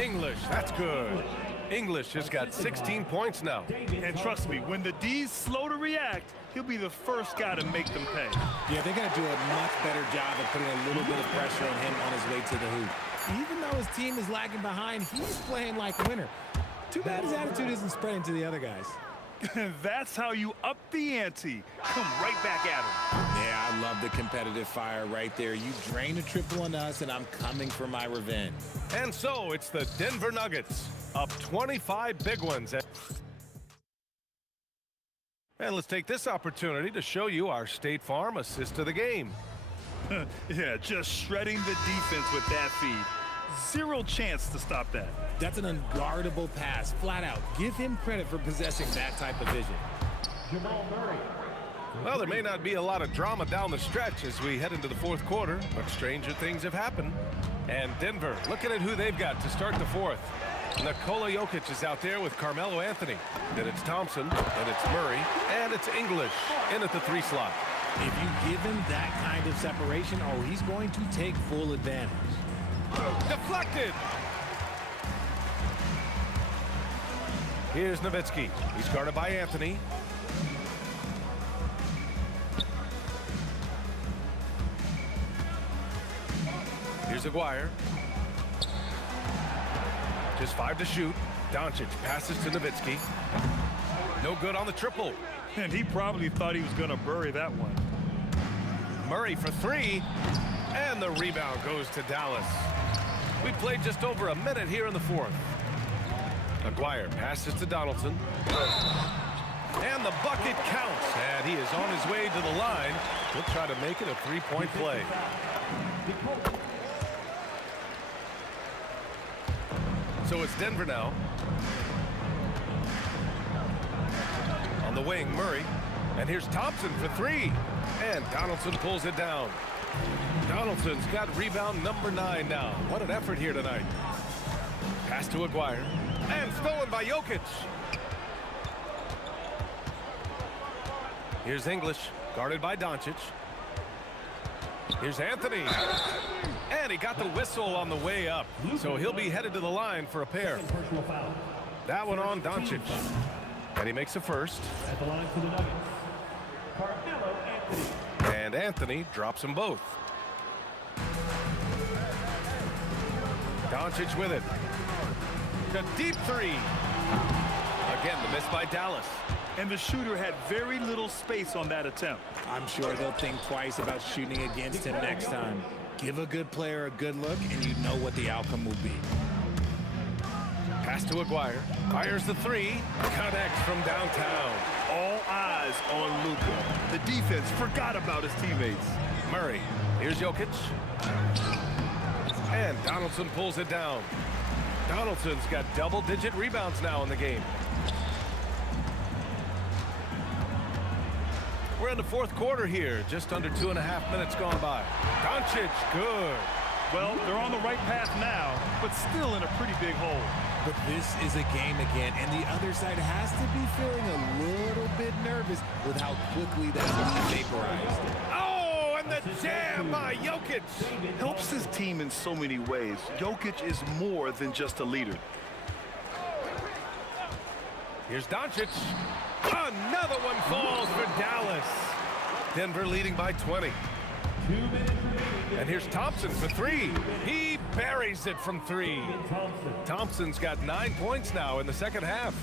English, that's good. English has got 16 points now. And trust me, when the D's slow to react, he'll be the first guy to make them pay. Yeah, they're going to do a much better job of putting a little bit of pressure on him on his way to the hoop. Even though his team is lagging behind, he's playing like a winner. Too bad his attitude isn't spreading to the other guys. That's how you up the ante. Come right back at him. Yeah, I love the competitive fire right there. You drain a triple on us, and I'm coming for my revenge. And so it's the Denver Nuggets up 25 big ones. And let's take this opportunity to show you our State Farm assist of the game. Yeah, just shredding the defense with that feed. Zero chance to stop that. That's an unguardable pass, flat out. Give him credit for possessing that type of vision. Jamal Murray. Well, there may not be a lot of drama down the stretch as we head into the 4th quarter, but stranger things have happened. And Denver, looking at who they've got to start the 4th. Nikola Jokic is out there with Carmelo Anthony. Then it's Thompson, and it's Murray, and it's English in at the 3 slot. If you give him that kind of separation, oh, he's going to take full advantage. Deflected. Here's Nowitzki. He's guarded by Anthony. Here's Aguirre. Just 5 to shoot. Doncic passes to Nowitzki. No good on the triple. And he probably thought he was going to bury that one. Murray for three. And the rebound goes to Dallas. We played just over a minute here in the fourth. Aguirre passes to Donaldson. And the bucket counts. And he is on his way to the line. He'll try to make it a three-point play. So it's Denver now. On the wing, Murray. And here's Thompson for three. And Donaldson pulls it down. Donaldson's got rebound number 9 now. What an effort here tonight. Pass to Aguirre. And stolen by Jokic. Here's English, guarded by Doncic. Here's Anthony. And he got the whistle on the way up. So he'll be headed to the line for a pair. That one on Doncic. And he makes a first. At the line for the Nuggets, Carmelo Anthony. And Anthony drops them both. Doncic with it. The deep three. Again, the miss by Dallas. And the shooter had very little space on that attempt. I'm sure they'll think twice about shooting against him next time. Give a good player a good look, and you know what the outcome will be. Pass to Aguirre. Fires the three. Connects from downtown. All eyes on Luka. The defense forgot about his teammates. Murray. Here's Jokic. And Donaldson pulls it down. Donaldson's got double-digit rebounds now in the game. We're in the fourth quarter here. Just under 2.5 minutes gone by. Doncic, good. Well, they're on the right path now, but still in a pretty big hole. But this is a game again, and the other side has to be feeling a little bit nervous with how quickly that was vaporized. Oh, and the jam by Jokic. Helps his team in so many ways. Jokic is more than just a leader. Here's Doncic. Another one falls for Dallas. Denver leading by 20. 2 minutes remaining. And here's Thompson for three. He buries it from three. Thompson's got 9 points now in the second half.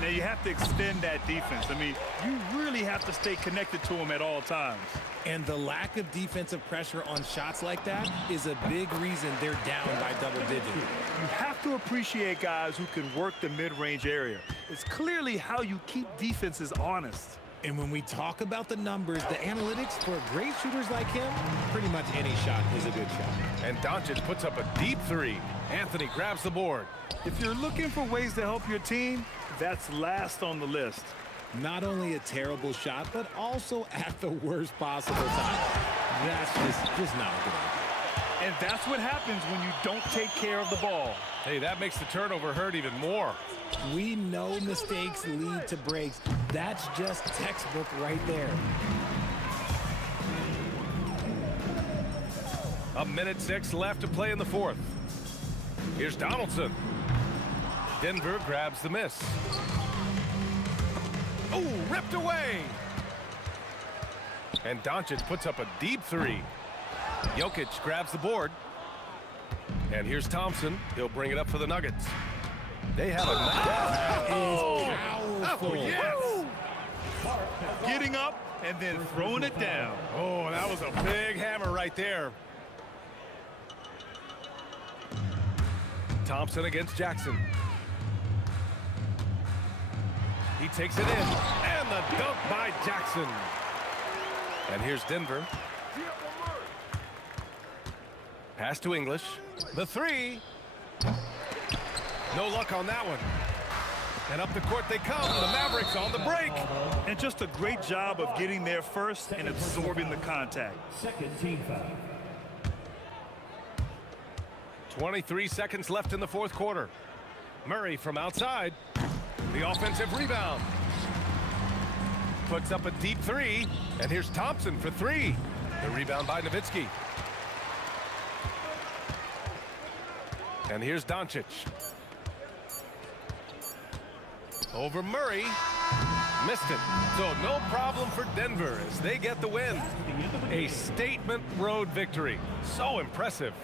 Now you have to extend that defense. I mean, you really have to stay connected to him at all times. And the lack of defensive pressure on shots like that is a big reason they're down by double digits. You have to appreciate guys who can work the mid-range area. It's clearly how you keep defenses honest. And when we talk about the numbers, the analytics for great shooters like him, pretty much any shot is a good shot. And Doncic puts up a deep three. Anthony grabs the board. If you're looking for ways to help your team, that's last on the list. Not only a terrible shot, but also at the worst possible time. That's just not a good idea. And that's what happens when you don't take care of the ball. Hey, that makes the turnover hurt even more. We know mistakes lead to breaks. That's just textbook right there. A minute 6 left to play in the fourth. Here's Donaldson. Denver grabs the miss. Oh, ripped away. And Doncic puts up a deep three. Jokic grabs the board. And here's Thompson. He'll bring it up for the Nuggets. They have a powerful. Oh, yes. Getting up and then throwing it down. Oh, that was a big hammer right there. Thompson against Jackson. He takes it in. And the dunk by Jackson. And here's Denver. Pass to English. The three. No luck on that one. And up the court they come. The Mavericks on the break. And just a great job of getting there first and absorbing the contact. Second team foul. 23 seconds left in the fourth quarter. Murray from outside. The offensive rebound. Puts up a deep three. And here's Thompson for three. The rebound by Nowitzki. And here's Doncic. Over Murray. Missed it. So no problem for Denver as they get the win. A statement road victory. So impressive.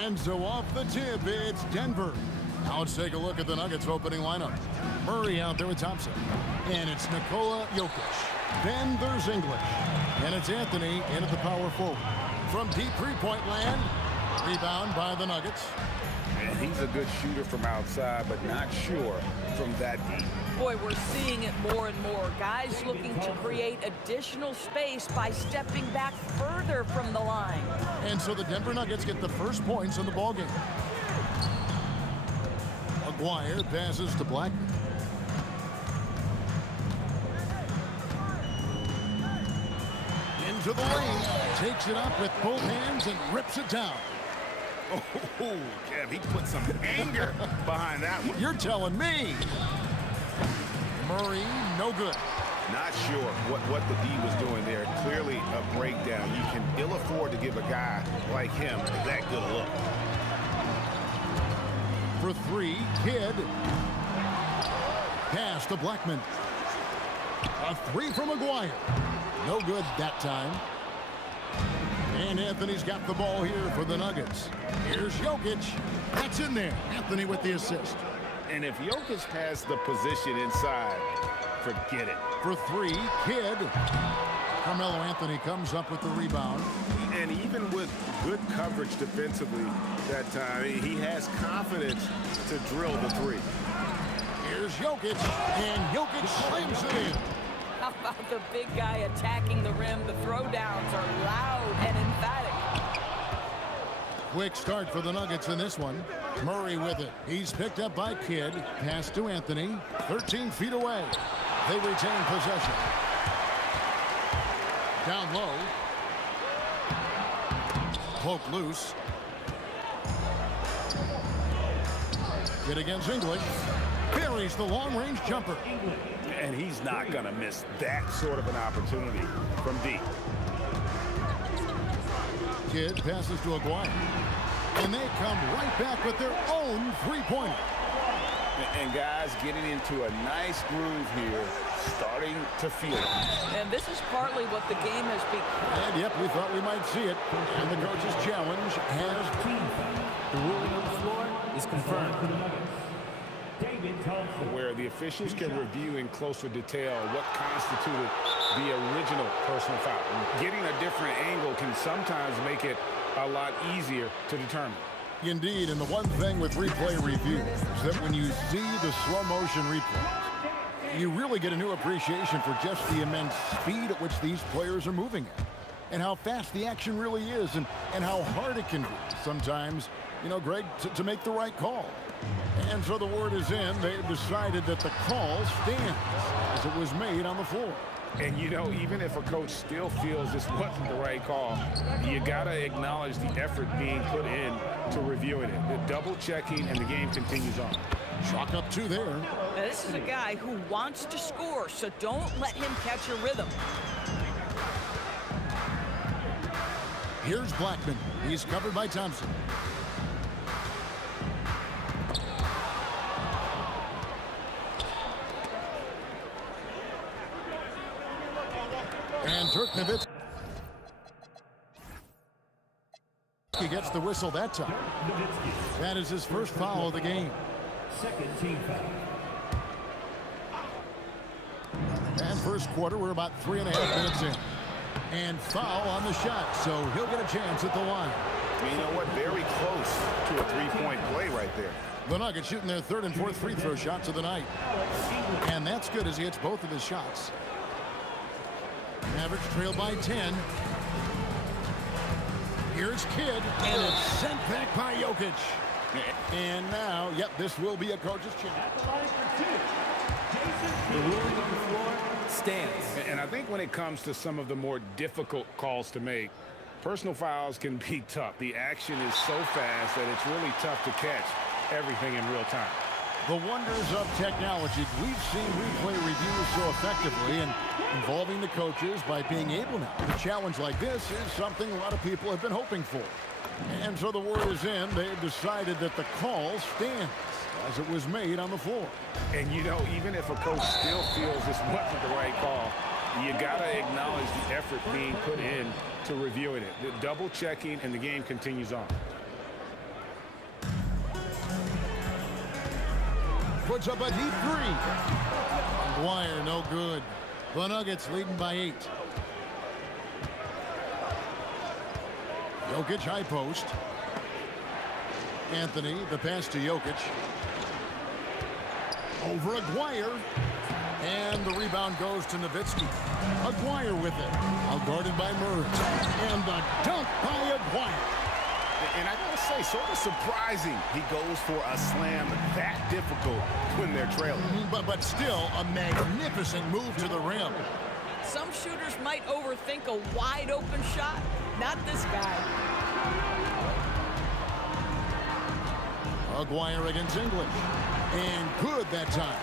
And so off the tip, it's Denver. Now let's take a look at the Nuggets opening lineup. Murray out there with Thompson. And it's Nikola Jokic. Then there's English. And it's Anthony in at the power forward. From deep three-point land, rebound by the Nuggets. And he's a good shooter from outside, but not sure from that deep. Boy, we're seeing it more and more. Guys looking to create additional space by stepping back further from the line. And so the Denver Nuggets get the first points in the ballgame. Maguire passes to Blackman. Into the lane, takes it up with both hands and rips it down. Oh, Kev, he put some anger behind that one. You're telling me. Murray, no good. Not sure what the D was doing there. Clearly a breakdown. You can ill afford to give a guy like him that good a look. For three, Kidd. Pass to Blackman. A three from Maguire. No good that time. And Anthony's got the ball here for the Nuggets. Here's Jokic. That's in there. Anthony with the assist. And if Jokic has the position inside, forget it. For three, Kidd. Carmelo Anthony comes up with the rebound. And even with good coverage defensively that time, he has confidence to drill the three. Here's Jokic, and Jokic slams it in. How about the big guy attacking the rim? The throwdowns are loud and emphatic. Quick start for the Nuggets in this one. Murray with it. He's picked up by Kidd. Pass to Anthony. 13 feet away. They retain possession. Down low. Poke loose. Kidd against English. Buries the long-range jumper. And he's not going to miss that sort of an opportunity from deep. Kidd passes to Aguirre. And they come right back with their own three-pointer. And guys getting into a nice groove here, starting to feel it. And this is partly what the game has become. And yep, we thought we might see it. And the coach's challenge has team foul. The ruling on the floor is confirmed. Where the officials can review in closer detail what constituted the original personal foul. Getting a different angle can sometimes make it a lot easier to determine. Indeed, and the one thing with replay review is that when you see the slow motion replays, you really get a new appreciation for just the immense speed at which these players are moving at, and how fast the action really is, and how hard it can be sometimes, you know, Greg, to make the right call. And so the word is in. They've decided that the call stands as it was made on the floor. And, you know, even if a coach still feels this wasn't the right call, you got to acknowledge the effort being put in to reviewing it. The double checking, and the game continues on. Chalk up two there. Now, this is a guy who wants to score, so don't let him catch a rhythm. Here's Blackman. He's covered by Thompson. And Turknovitz. He gets the whistle that time. That is his first foul of the game. Second team foul. And first quarter, we're about 3.5 minutes in. And foul on the shot, so he'll get a chance at the line. You know what? Very close to a three-point play right there. The Nuggets shooting their third and fourth free throw shots of the night. And that's good as he hits both of his shots. Mavericks trail by 10. Here's Kidd, and it's sent back by Jokic. And now, yep, this will be a coach's chance. The ruling on the floor stands. And I think when it comes to some of the more difficult calls to make, personal fouls can be tough. The action is so fast that it's really tough to catch everything in real time. The wonders of technology. We've seen replay reviews so effectively and involving the coaches by being able now. A challenge like this is something a lot of people have been hoping for. And so the word is in. They've decided that the call stands as it was made on the floor. And, you know, even if a coach still feels this wasn't the right call, you got to acknowledge the effort being put in to reviewing it. The double checking, and the game continues on. puts up a deep three. Dwyer, no good. The Nuggets leading by 8. Jokic high post. Anthony, the pass to Jokic. Over Aguirre. And the rebound goes to Nowitzki. Aguirre with it. Out guarded by Murray. And the dunk by Aguirre. And I gotta say, sort of surprising he goes for a slam that difficult when they're trailing. But still a magnificent move to the rim. Some shooters might overthink a wide open shot. Not this guy. Aguirre against English. And good that time.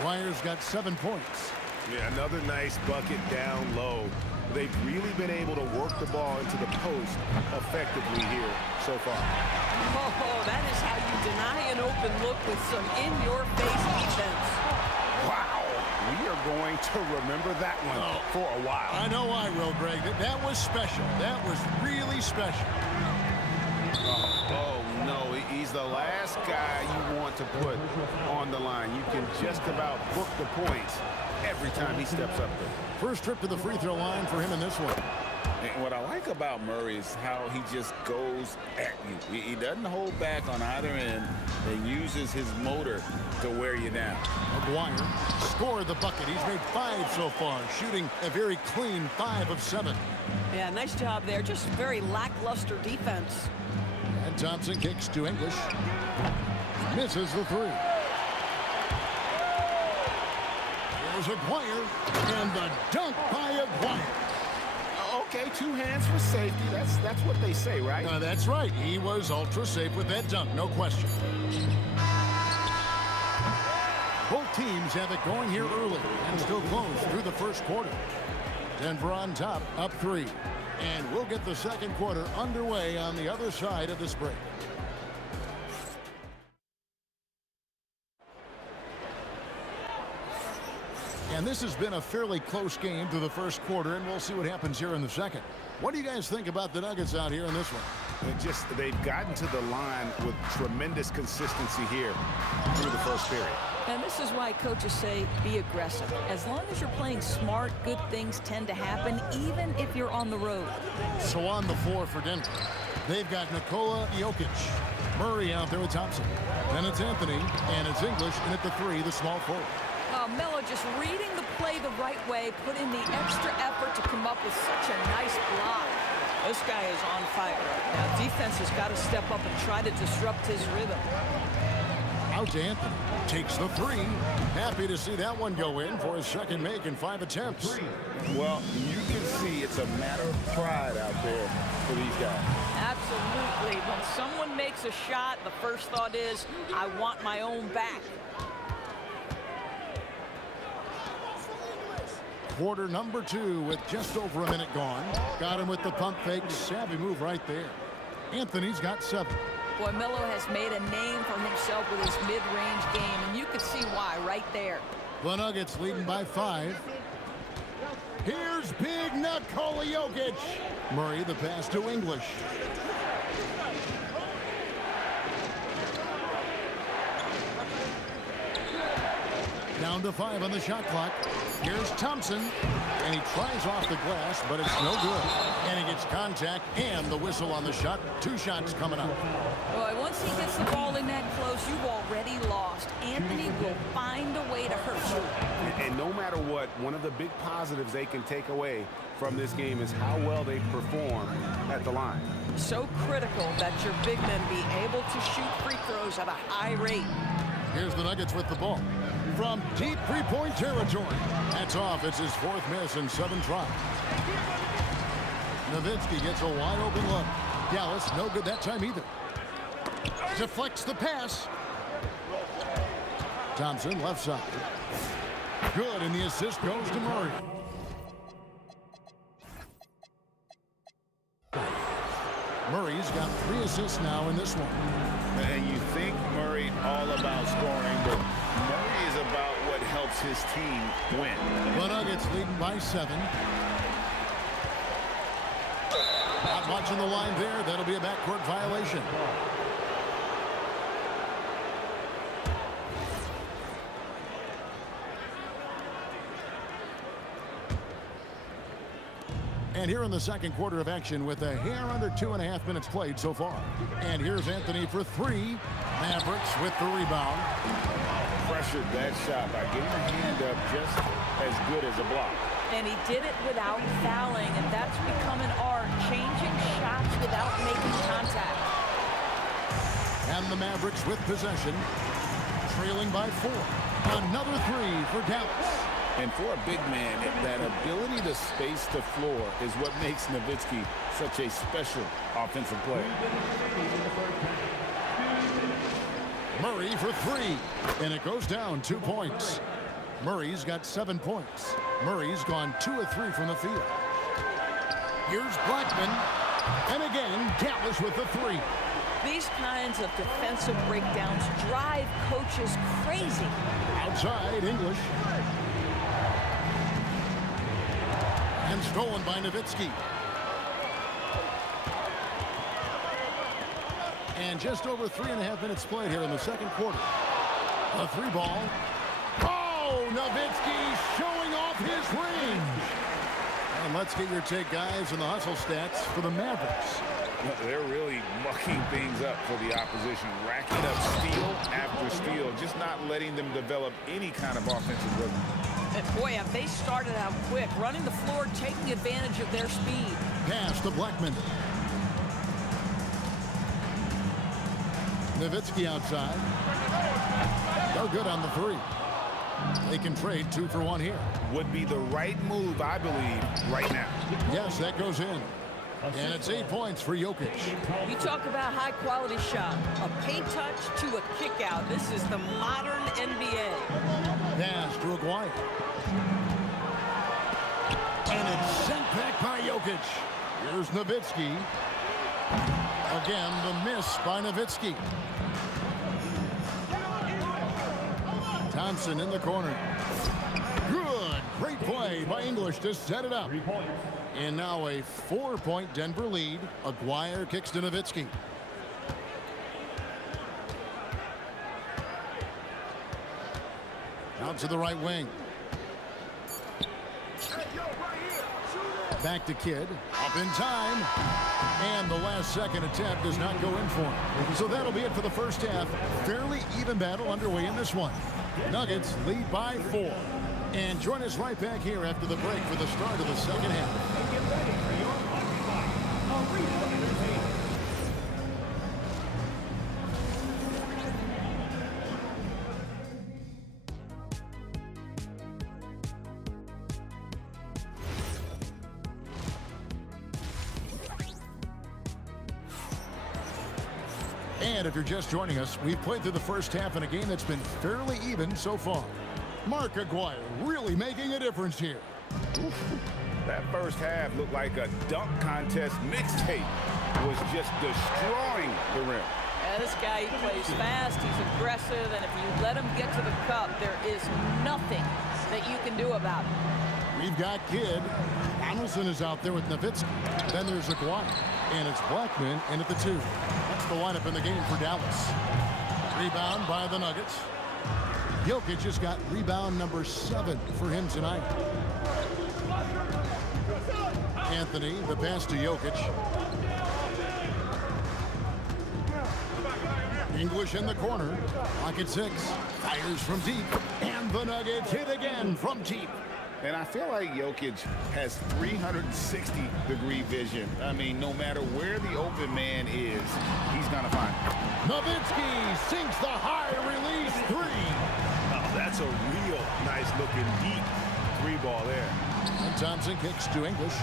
Aguirre's got 7 points. Yeah, another nice bucket down low. They've really been able to work the ball into the post effectively here so far. Oh, that is how you deny an open look with some in-your-face defense. Wow. We are going to remember that one for a while. I know I will, Greg. That was special. That was really special. Oh, no. He's the last guy you want to put on the line. You can just about book the points every time he steps up there. First trip to the free throw line for him in this one. And what I like about Murray is how he just goes at you. He doesn't hold back on either end and uses his motor to wear you down. Aguirre scored the bucket. He's made 5 so far, shooting a very clean 5 of 7. Yeah, nice job there. Just very lackluster defense. And Thompson kicks to English. Misses the 3. There's Aguirre, and the dunk by Aguirre. Okay, 2 hands for safety. That's what they say, right? That's right. He was ultra safe with that dunk, no question. Both teams have it going here early and still close through the first quarter. Denver on top, up 3. And we'll get the second quarter underway on the other side of this break. And this has been a fairly close game through the first quarter, and we'll see what happens here in the second. What do you guys think about the Nuggets out here in this one? They've gotten to the line with tremendous consistency here through the first period. And this is why coaches say be aggressive. As long as you're playing smart, good things tend to happen, even if you're on the road. So on the floor for Denver, they've got Nikola Jokic. Murray out there with Thompson. Then it's Anthony, and it's English, and at the 3, the small forward. Melo just reading the play the right way, put in the extra effort to come up with such a nice block. This guy is on fire right now. Defense has got to step up and try to disrupt his rhythm. Out to Anthony. Takes the 3. Happy to see that one go in for his second make in 5 attempts. Well, you can see it's a matter of pride out there for these guys. Absolutely. When someone makes a shot, the first thought is, I want my own back. Quarter number 2 with just over a minute gone. Got him with the pump fake. Savvy move right there. Anthony's got 7. Boy, Melo has made a name for himself with his mid-range game, and you could see why right there. The Nuggets leading by 5. Here's big Nikola Jokic. Murray the pass to English. Down to 5 on the shot clock. Here's Thompson, and he tries off the glass, but it's no good. And he gets contact and the whistle on the shot. 2 shots coming up. Boy, once he gets the ball in that close, you've already lost. Anthony will find a way to hurt you. And no matter what, one of the big positives they can take away from this game is how well they perform at the line. So critical that your big men be able to shoot free throws at a high rate. Here's the Nuggets with the ball. From deep three-point territory. That's off. It's his 4th miss in 7 tries. Nowitzki gets a wide-open look. Dallas, no good that time either. Deflects the pass. Thompson, left side. Good, and the assist goes to Murray. Murray's got 3 assists now in this one. And you think Murray all about scoring, but Murray is about what helps his team win. The Nuggets leading by 7. Not watching the line there. That'll be a backcourt violation. And here in the second quarter of action with a hair under 2.5 minutes played so far. And here's Anthony for three. Mavericks with the rebound. Pressured that shot by getting a hand up just as good as a block. And he did it without fouling, and that's become an art, changing shots without making contact. And the Mavericks with possession, trailing by 4. Another three for Dallas. And for a big man, that ability to space the floor is what makes Nowitzki such a special offensive player. Murray for three, and it goes down 2 points. Murray's got 7 points. Murray's gone 2 of 3 from the field. Here's Blackman, and again, Dallas with the three. These kinds of defensive breakdowns drive coaches crazy. Outside, English. And stolen by Nowitzki. And just over 3.5 minutes played here in the second quarter. A three ball. Oh, Nowitzki showing off his range. And let's get your take, guys, on the hustle stats for the Mavericks. They're really mucking things up for the opposition, racking up steal after steal, just not letting them develop any kind of offensive rhythm. And boy, have they started out quick, running the floor, taking advantage of their speed. Pass to Blackman. Nowitzki outside. No good on the three. They can trade 2 for 1 here. Would be the right move, I believe, right now. Yes, that goes in. And it's 8 points for Jokic. You talk about high-quality shot. A paint touch to a kick-out. This is the modern NBA. Pass to Aguirre. And it's sent back by Jokic. Here's Nowitzki. Again, the miss by Nowitzki. Thompson in the corner. Good. Great play by English to set it up. 3 points. And now a 4-point Denver lead. Aguirre kicks to Nowitzki. Out to the right wing. Back to Kidd. Up in time. And the last second attempt does not go in for him. So that'll be it for the first half. Fairly even battle underway in this one. Nuggets lead by 4. And join us right back here after the break for the start of the second half. Get ready for your Occupy Arena. And if you're just joining us, we've played through the first half in a game that's been fairly even so far. Mark Aguirre really making a difference here. That first half looked like a dunk contest mixtape. Was just destroying the rim. Yeah, this guy, he plays fast, he's aggressive, and if you let him get to the cup, there is nothing that you can do about it. We've got Kidd. Donaldson is out there with Nowitzki. Then there's Aguirre. And it's Blackman in at the 2. That's the lineup in the game for Dallas. Rebound by the Nuggets. Jokic just got rebound number 7 for him tonight. Anthony, the pass to Jokic. English in the corner. Clock at 6. Fires from deep. And the Nuggets hit again from deep. And I feel like Jokic has 360-degree vision. I mean, no matter where the open man is, he's going to find it. Nowitzki sinks the high release 3. Oh, that's a real nice-looking deep 3-ball there. And Thompson kicks to English.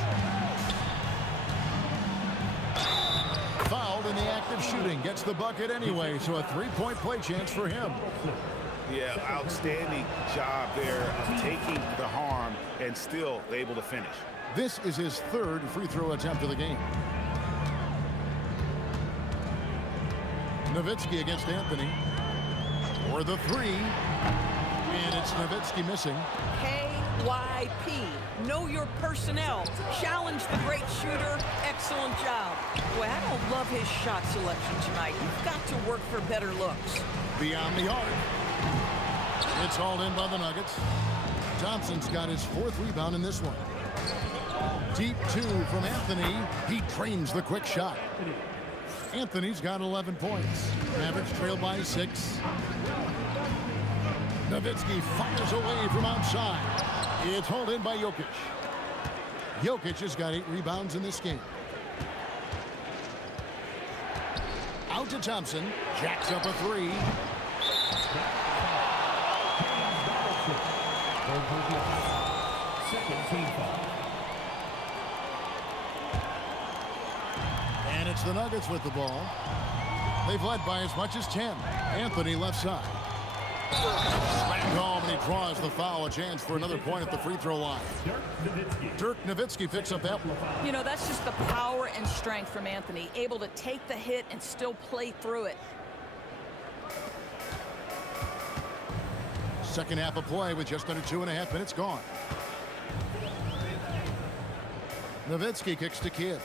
Fouled in the act of shooting. Gets the bucket anyway, so a 3-point play chance for him. Yeah, outstanding job there of taking the harm and still able to finish. This is his 3rd free throw attempt of the game. Nowitzki against Anthony. For the 3. And it's Nowitzki missing. KYP. Know your personnel. Challenge the great shooter. Excellent job. Boy, I don't love his shot selection tonight. You've got to work for better looks. Beyond the arc. It's hauled in by the Nuggets. Thompson's got his 4th rebound in this one. Deep two from Anthony. He trains the quick shot. Anthony's got 11 points. Mavericks trail by 6. Nowitzki fires away from outside. It's hauled in by Jokic. Jokic has got 8 rebounds in this game. Out to Thompson. Jacks up a 3. Second team foul. And it's the Nuggets with the ball. They've led by as much as 10. Anthony left side. Slammed home, and he draws the foul. A chance for another point at the free throw line. Dirk Nowitzki picks up that one. You know, that's just the power and strength from Anthony, able to take the hit and still play through it. Second half of play with just under 2.5 minutes gone. Nowitzki kicks to Kidd.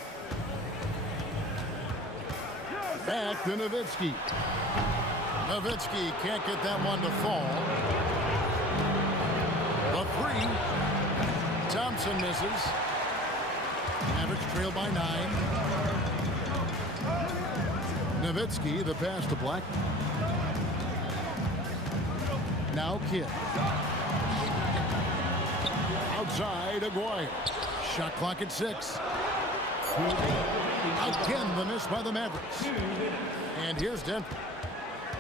Back to Nowitzki. Nowitzki can't get that one to fall. The 3. Thompson misses. Mavericks trail by 9. Nowitzki, the pass to Blackman. Now Kidd. Outside, Aguirre. Shot clock at 6. Again, the miss by the Mavericks. And here's Denver.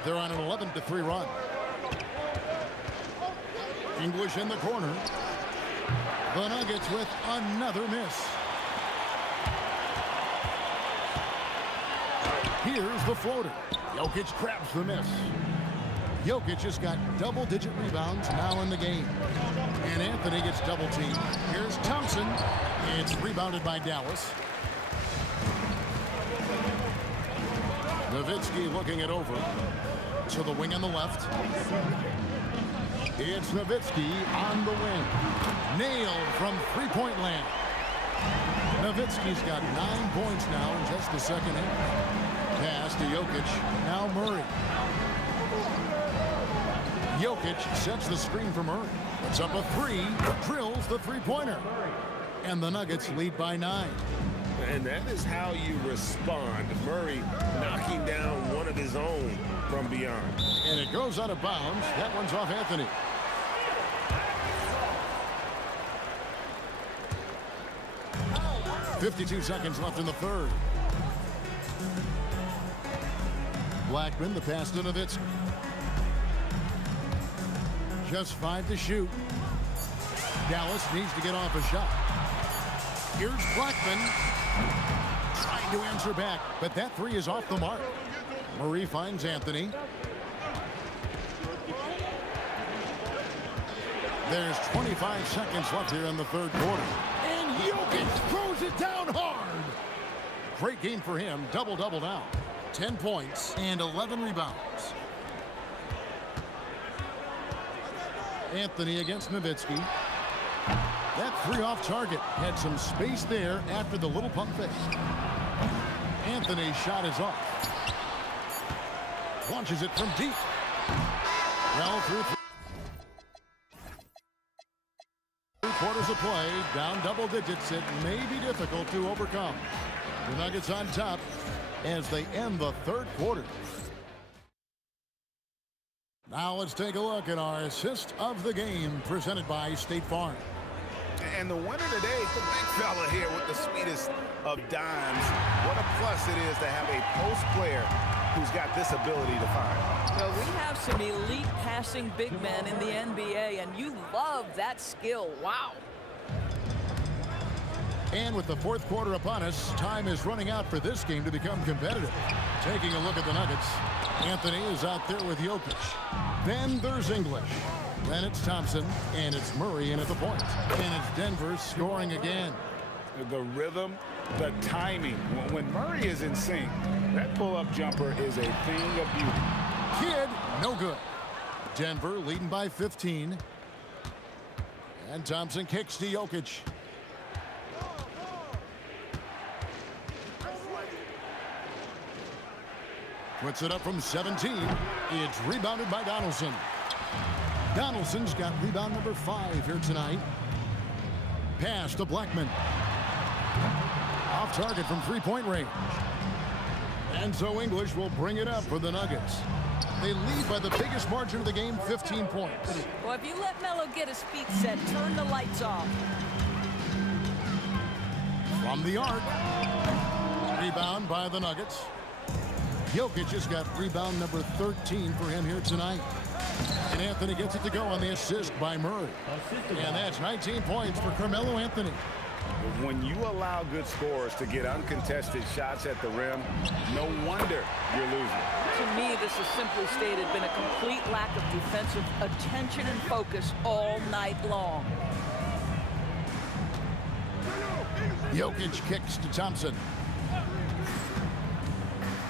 They're on an 11-3 run. English in the corner. The Nuggets with another miss. Here's the floater. Jokic grabs the miss. Jokic has got double-digit rebounds now in the game. And Anthony gets double-teamed. Here's Thompson. It's rebounded by Dallas. Nowitzki looking it over to the wing on the left. It's Nowitzki on the wing. Nailed from three-point land. Nowitzki's got 9 points now in just the second half. Pass to Jokic. Now Murray. Jokic sets the screen for Murray. Puts up a 3. Drills the three-pointer. And the Nuggets lead by 9. And that is how you respond. Murray knocking down one of his own from beyond. And it goes out of bounds. That one's off Anthony. .52 seconds left in the third. Blackman, the pass to Nowitzki. Just 5 to shoot. Dallas needs to get off a shot. Here's Blackman. Trying to answer back, but that 3 is off the mark. Murray finds Anthony. There's 25 seconds left here in the third quarter. And Jokic throws it down hard. Great game for him. Double-double now. 10 points and 11 rebounds. Anthony against Nowitzki. That 3 off target. Had some space there after the little pump fake. Anthony's shot is off. Launches it from deep. Well, through 3 quarters of play, down double digits. It may be difficult to overcome. The Nuggets on top as they end the third quarter. Now let's take a look at our assist of the game presented by State Farm. And the winner today, the big fella here with the sweetest of dimes. What a plus it is to have a post player who's got this ability to find. Well, we have some elite passing big men in the NBA, and you love that skill. Wow. And with the fourth quarter upon us, time is running out for this game to become competitive. Taking a look at the Nuggets, Anthony is out there with Jokic. Then there's English. Then it's Thompson, and it's Murray in at the point. And it's Denver scoring again. The rhythm, the timing. When Murray is in sync, that pull-up jumper is a thing of beauty. Kidd, no good. Denver leading by 15. And Thompson kicks to Jokic. Puts it up from 17. It's rebounded by Donaldson. Donaldson's got rebound number 5 here tonight. Pass to Blackman. Off target from three-point range. And so English will bring it up for the Nuggets. They lead by the biggest margin of the game, 15 points. Well, if you let Melo get his feet set, turn the lights off. From the arc. Rebound by the Nuggets. Jokic has got rebound number 13 for him here tonight. And Anthony gets it to go on the assist by Murray. And that's 19 points for Carmelo Anthony. When you allow good scorers to get uncontested shots at the rim, no wonder you're losing. To me, this has simply stated been a complete lack of defensive attention and focus all night long. Jokic kicks to Thompson.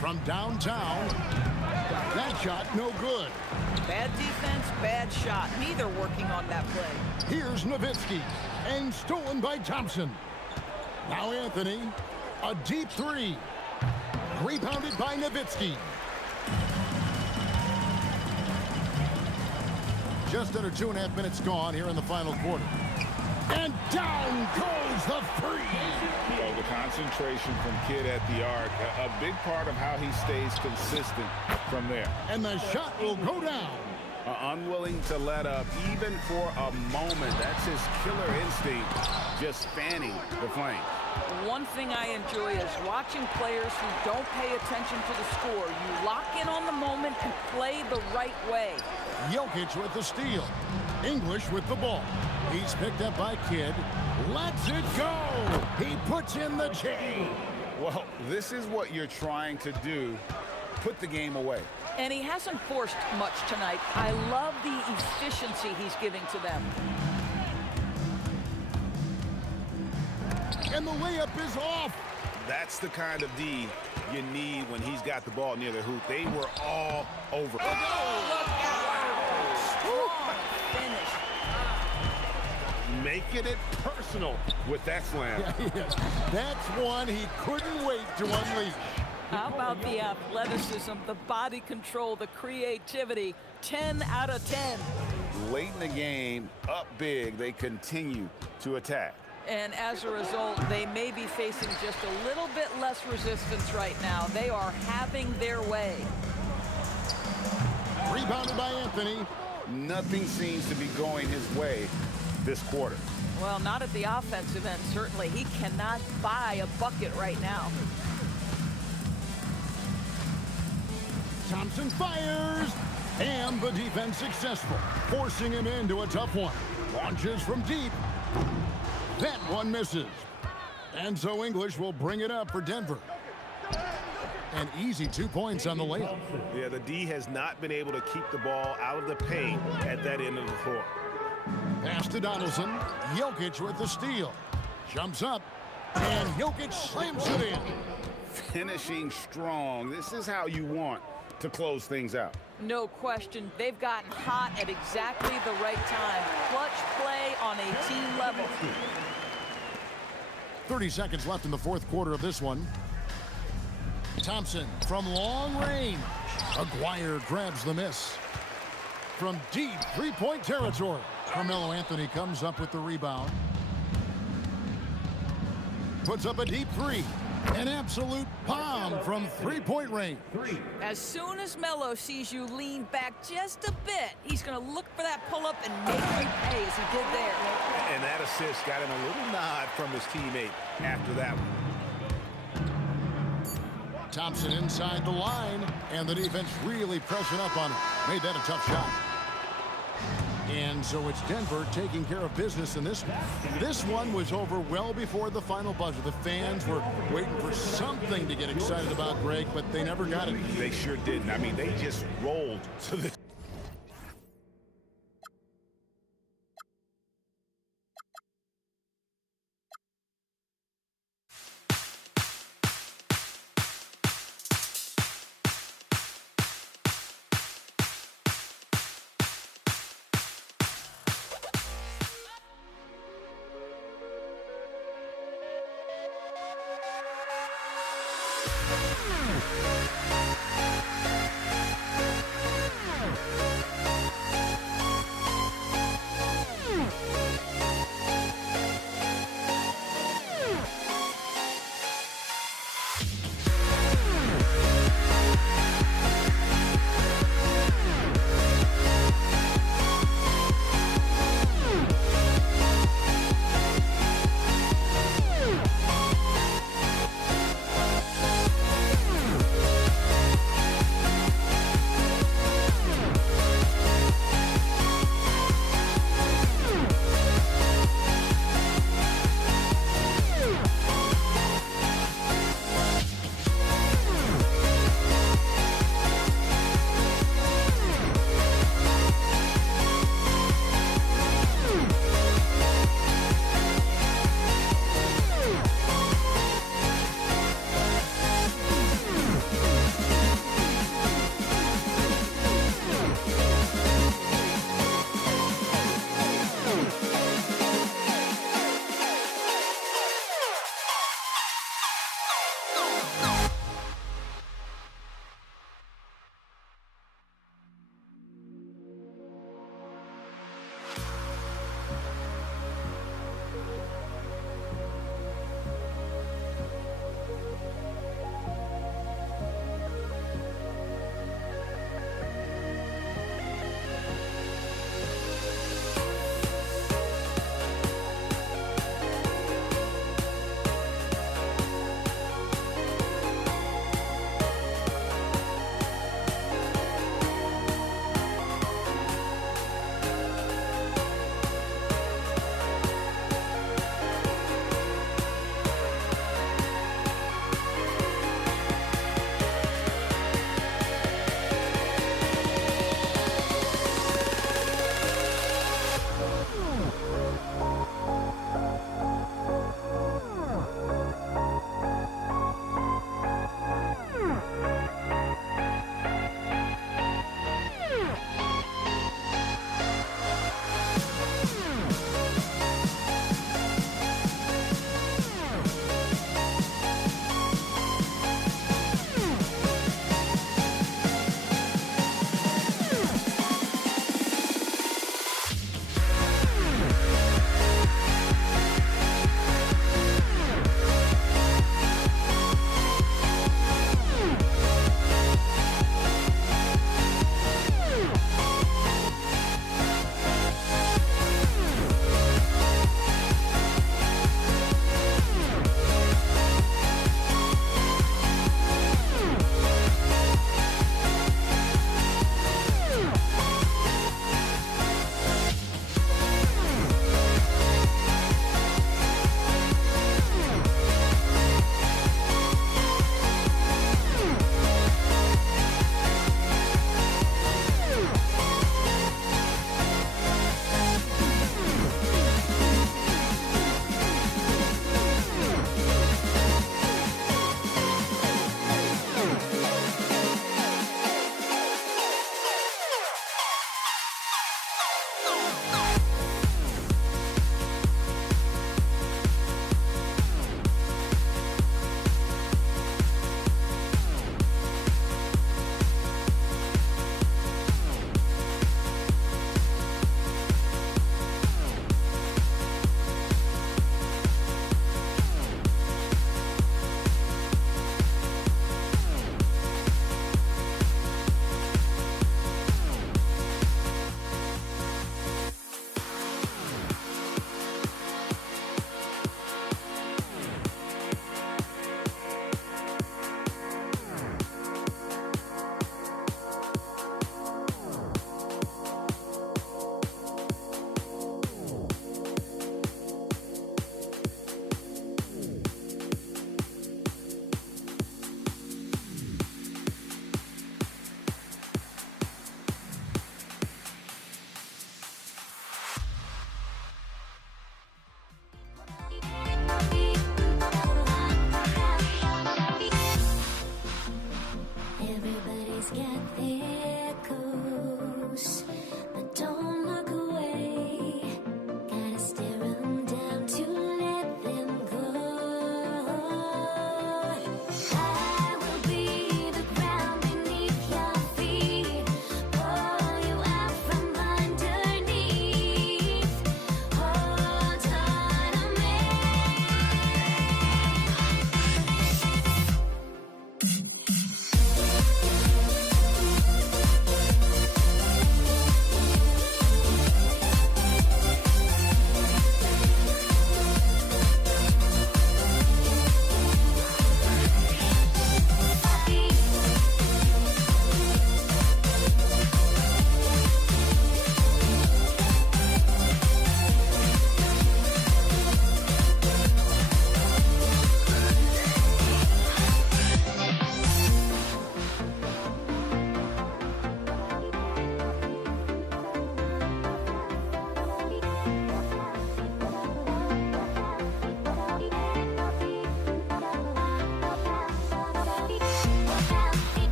From downtown, that shot no good. Bad defense, bad shot. Neither working on that play. Here's Nowitzki, and stolen by Thompson. Now Anthony, a deep three. Rebounded by Nowitzki. Just under 2.5 minutes gone here in the final quarter. And down goes the three. Well, the concentration from Kidd at the arc, a big part of how he stays consistent from there. And the shot will go down. Unwilling to let up even for a moment. That's his killer instinct, just fanning the flame. One thing I enjoy is watching players who don't pay attention to the score. You lock in on the moment and play the right way. Jokic with the steal. English with the ball. He's picked up by Kidd. Lets it go. He puts in the chain. Well, this is what you're trying to do. Put the game away. And he hasn't forced much tonight. I love the efficiency he's giving to them. And the layup is off. That's the kind of D you need when he's got the ball near the hoop. They were all over. Strong finish. Making it personal with that slam. Yes. That's one he couldn't wait to unleash. How about the athleticism, the body control, the creativity? 10 out of 10. Late in the game, up big, they continue to attack. And as a result, they may be facing just a little bit less resistance right now. They are having their way. Rebounded by Anthony. Nothing seems to be going his way this quarter. Well, not at the offensive end, certainly. He cannot buy a bucket right now. Thompson fires, and the defense successful, forcing him into a tough one. Launches from deep. That one misses. And so English will bring it up for Denver. An easy 2 points on the layup. Yeah, the D has not been able to keep the ball out of the paint at that end of the floor. Pass to Donaldson. Jokic with the steal. Jumps up, and Jokic slams it in. Finishing strong. This is how you want to close things out. No question. They've gotten hot at exactly the right time. Clutch play on a team level. 30 seconds left in the fourth quarter of this one. Thompson from long range. Aguirre grabs the miss. From deep three-point territory, Carmelo Anthony comes up with the rebound. Puts up a deep three. An absolute bomb from three-point range. As soon as Melo sees you lean back just a bit, he's going to look for that pull-up and make you pay as he did there. And that assist got him a little nod from his teammate after that one. Thompson inside the line, and the defense really pressing up on him. Made that a tough shot. And so it's Denver taking care of business in this one. This one was over well before the final buzzer. The fans were waiting for something to get excited about, Greg, but they never got it. They sure didn't. I mean, they just rolled to the...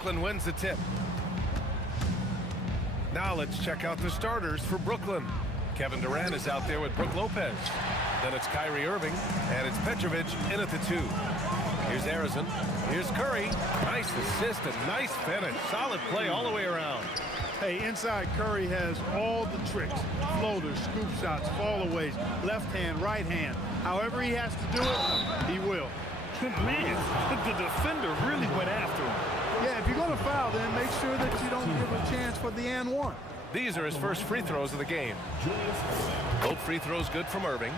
Brooklyn wins the tip. Now let's check out the starters for Brooklyn. Kevin Durant is out there with Brook Lopez. Then it's Kyrie Irving, and it's Petrovic in at the 2. Here's Arizon. Here's Curry. Nice assist and nice finish. Solid play all the way around. Hey, inside Curry has all the tricks. Floaters, scoop shots, fallaways, left hand, right hand. However he has to do it, he will. Man, the defender really went after him. Yeah, if you're going to foul, then make sure that you don't give a chance for the and one. These are his first free throws of the game. Both free throws good from Irving.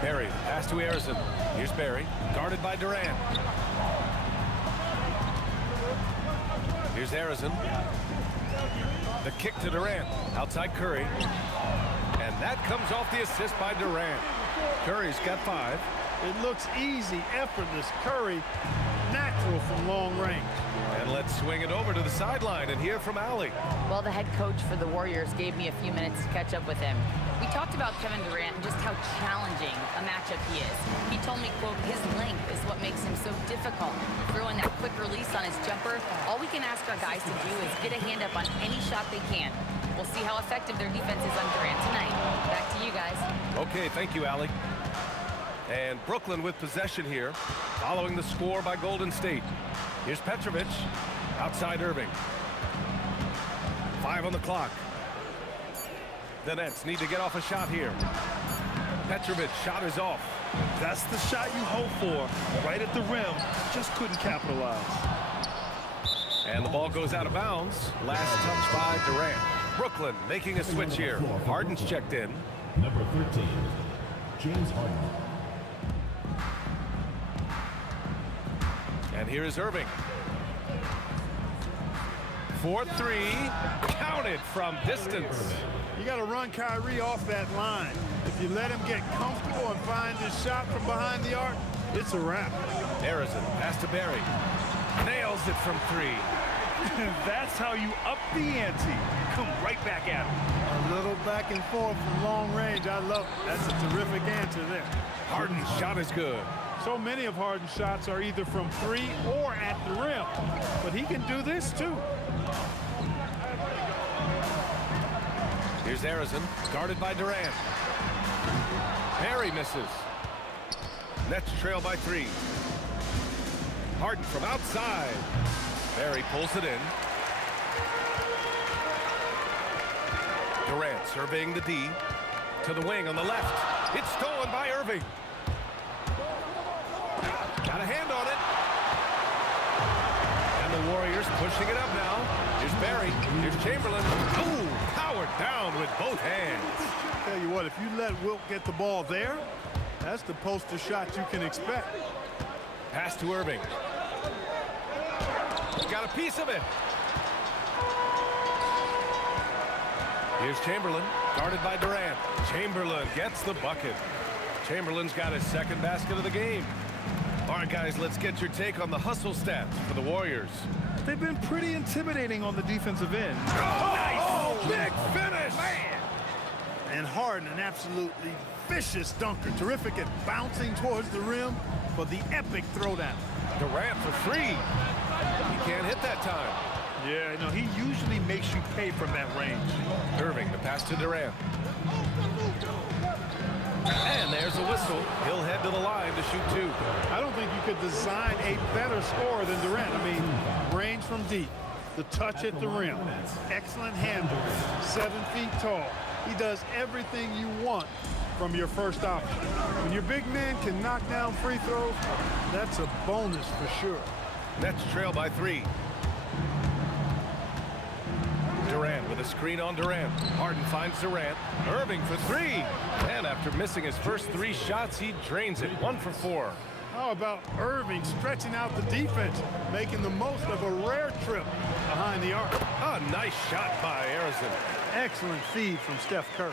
Barry, pass to Arizon. Here's Barry, guarded by Durant. Here's Arizon. The kick to Durant, outside Curry. And that comes off the assist by Durant. Curry's got 5. It looks easy, effortless. Curry, natural from long range. And let's swing it over to the sideline and hear from Allie. Well, the head coach for the Warriors gave me a few minutes to catch up with him. We talked about Kevin Durant and just how challenging a matchup he is. He told me, quote, his length is what makes him so difficult. Throwing that quick release on his jumper, all we can ask our guys to do is get a hand up on any shot they can. We'll see how effective their defense is on Durant tonight. Back to you guys. Okay, thank you, Allie. And Brooklyn with possession here, following the score by Golden State. Here's Petrovic, outside Irving. 5 on the clock. The Nets need to get off a shot here. Petrovic, shot is off. That's the shot you hope for, right at the rim. Just couldn't capitalize. And the ball goes out of bounds. Last touch by Durant. Brooklyn making a switch here. Harden's checked in. Number 13, James Harden. And here is Irving. 4-3, counted from distance. You got to run Kyrie off that line. If you let him get comfortable and find his shot from behind the arc, it's a wrap. Arizon, pass to Barry. Nails it from 3. That's how you up the ante. Come right back at him. A little back and forth from long range. I love it. That's a terrific answer there. Harden's shot is good. So many of Harden's shots are either from 3 or at the rim. But he can do this too. Here's Arizon, guarded by Durant. Barry misses. Nets trail by 3. Harden from outside. Barry pulls it in. Durant surveying the D. To the wing on the left. It's stolen by Irving. Got a hand on it. And the Warriors pushing it up now. Here's Barry. Here's Chamberlain. Ooh, powered down with both hands. Tell you what, if you let Wilt get the ball there, that's the poster shot you can expect. Pass to Irving. Got a piece of it. Here's Chamberlain, guarded by Durant. Chamberlain gets the bucket. Chamberlain's got his second basket of the game. All right, guys, let's get your take on the hustle stats for the Warriors. They've been pretty intimidating on the defensive end. Oh, nice! Big finish! Man! And Harden, an absolutely vicious dunker. Terrific at bouncing towards the rim for the epic throwdown. Durant for 3. He can't hit that time. Yeah, no, he usually makes you pay from that range. Irving, the pass to Durant. And there's a whistle. He'll head to the line to shoot 2. I don't think you could design a better scorer than Durant. I mean, range from deep, the touch at the rim, excellent handle, 7 feet tall. He does everything you want from your first option. When your big man can knock down free throws, that's a bonus for sure. Nets trail by 3. Durant with a screen on Durant. Harden finds Durant. Irving for 3. And after missing his first 3 shots, he drains it. 1 for 4. How about Irving stretching out the defense, making the most of a rare trip behind the arc? A nice shot by Arizon. Excellent feed from Steph Curry.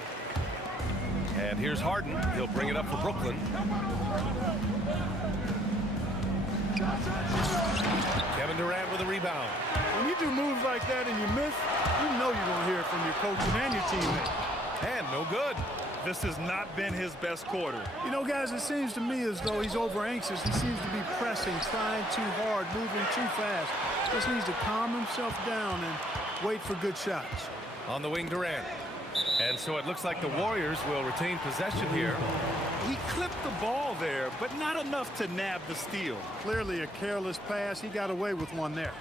And here's Harden. He'll bring it up for Brooklyn. Kevin Durant with a rebound. When you do moves like that and you miss, you know you're going to hear it from your coaches and your teammates. And no good. This has not been his best quarter. You know, guys, it seems to me as though he's over-anxious. He seems to be pressing, trying too hard, moving too fast. Just needs to calm himself down and wait for good shots. On the wing, Durant. And so it looks like the Warriors will retain possession here. He clipped the ball there, but not enough to nab the steal. Clearly a careless pass. He got away with one there.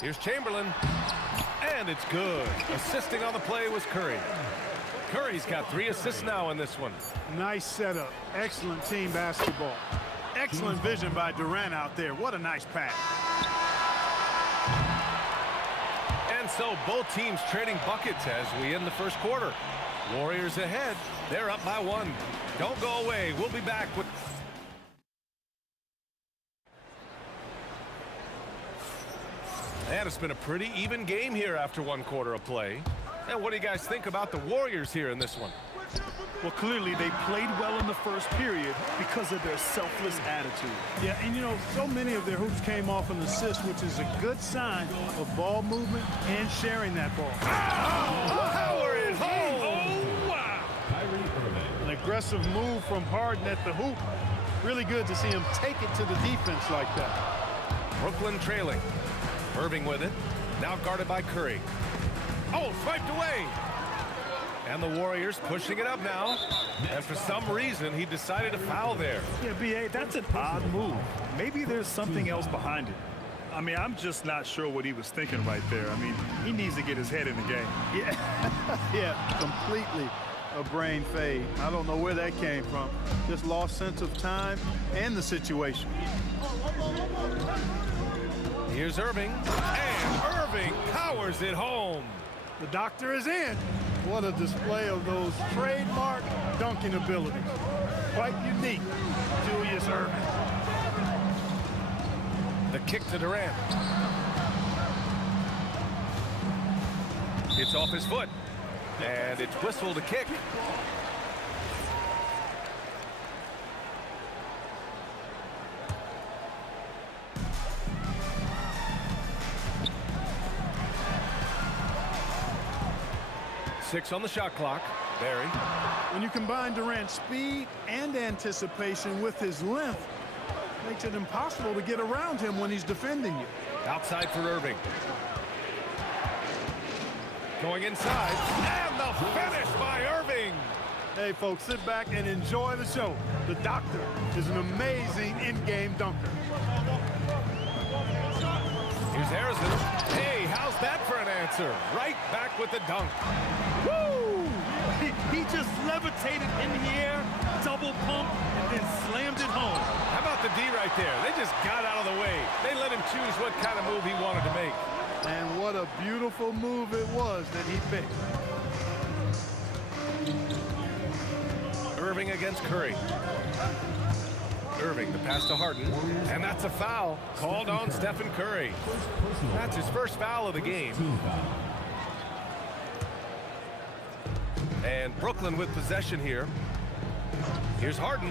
Here's Chamberlain. And it's good. Assisting on the play was Curry. Curry's got 3 assists now in this one. Nice setup. Excellent team basketball. Excellent vision by Durant out there. What a nice pass. And so both teams trading buckets as we end the first quarter. Warriors ahead. They're up by 1. Don't go away. We'll be back with... And it's been a pretty even game here after 1 quarter of play. And what do you guys think about the Warriors here in this one? Well, clearly they played well in the first period because of their selfless attitude. Yeah, and you know, so many of their hoops came off an assist, which is a good sign of ball movement and sharing that ball. Power it home! Oh, wow! An aggressive move from Harden at the hoop. Really good to see him take it to the defense like that. Brooklyn trailing. Irving with it. Now guarded by Curry. Oh, swiped away. And the Warriors pushing it up now. And for some reason, he decided to foul there. Yeah, B.A., that's an odd move. Maybe there's something else behind it. I mean, I'm just not sure what he was thinking right there. I mean, he needs to get his head in the game. Yeah, yeah, completely a brain fade. I don't know where that came from. Just lost sense of time and the situation. Here's Irving. And Irving powers it home. The doctor is in. What a display of those trademark dunking abilities. Quite unique, Julius Irving. The kick to Durant. It's off his foot. And it's whistled a kick. Six on the shot clock. Barry. When you combine Durant's speed and anticipation with his length, it makes it impossible to get around him when he's defending you. Outside for Irving. Going inside. And the finish by Irving. Hey, folks, sit back and enjoy the show. The doctor is an amazing in-game dunker. Here's Harrison. Hey, how's that for an answer? Right back with the dunk. Woo! He just levitated in the air, double pump, and then slammed it home. How about the D right there? They just got out of the way. They let him choose what kind of move he wanted to make. And what a beautiful move it was that he picked. Irving against Curry. Irving, the pass to Harden, and that's a foul called on Stephen Curry. That's his first foul of the game. And Brooklyn with possession here. Here's Harden.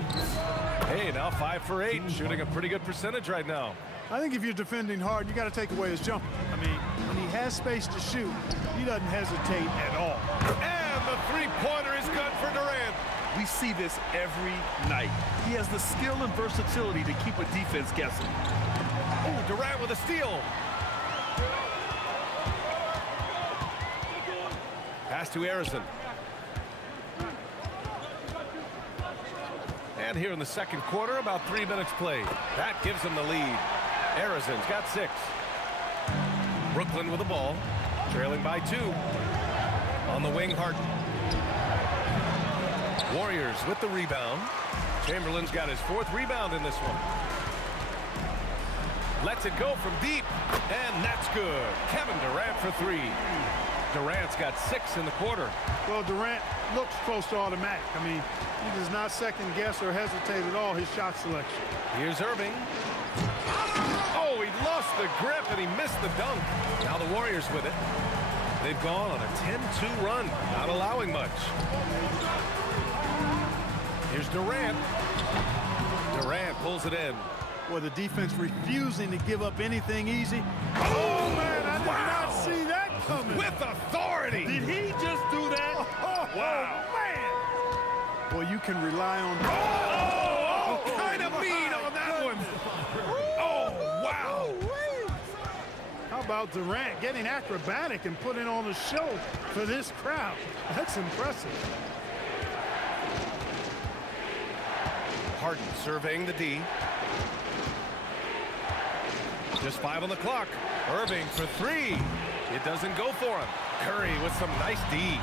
Hey, now 5 for 8, shooting a pretty good percentage right now. I think if you're defending Harden, you got to take away his jumper. I mean, when he has space to shoot, he doesn't hesitate at all. And the three-pointer is good for Durant. We see this every night. He has the skill and versatility to keep a defense guessing. Oh, Durant with a steal. Pass to Harrison. And here in the second quarter, about 3 minutes played. That gives them the lead. Harrison's got 6. Brooklyn with the ball, trailing by 2. On the wing, Harden. Warriors with the rebound. Chamberlain's got his 4th rebound in this one. Lets it go from deep, and that's good. Kevin Durant for 3. Durant's got 6 in the quarter. Well, Durant looks close to automatic. I mean, he does not second guess or hesitate at all his shot selection. Here's Irving. Oh, he lost the grip and he missed the dunk. Now the Warriors with it. They've gone on a 10-2 run, not allowing much. Here's Durant. Durant pulls it in. Well, the defense refusing to give up anything easy. Oh, man, I did not see that with authority. Did he just do that? Wow. Man! Boy, you can rely on... Kind of mean on that one. Oh, wow. How about Durant getting acrobatic and putting on a show for this crowd? That's impressive. Harden surveying the D. Just 5 on the clock. Irving for 3. It doesn't go for him. Curry with some nice D.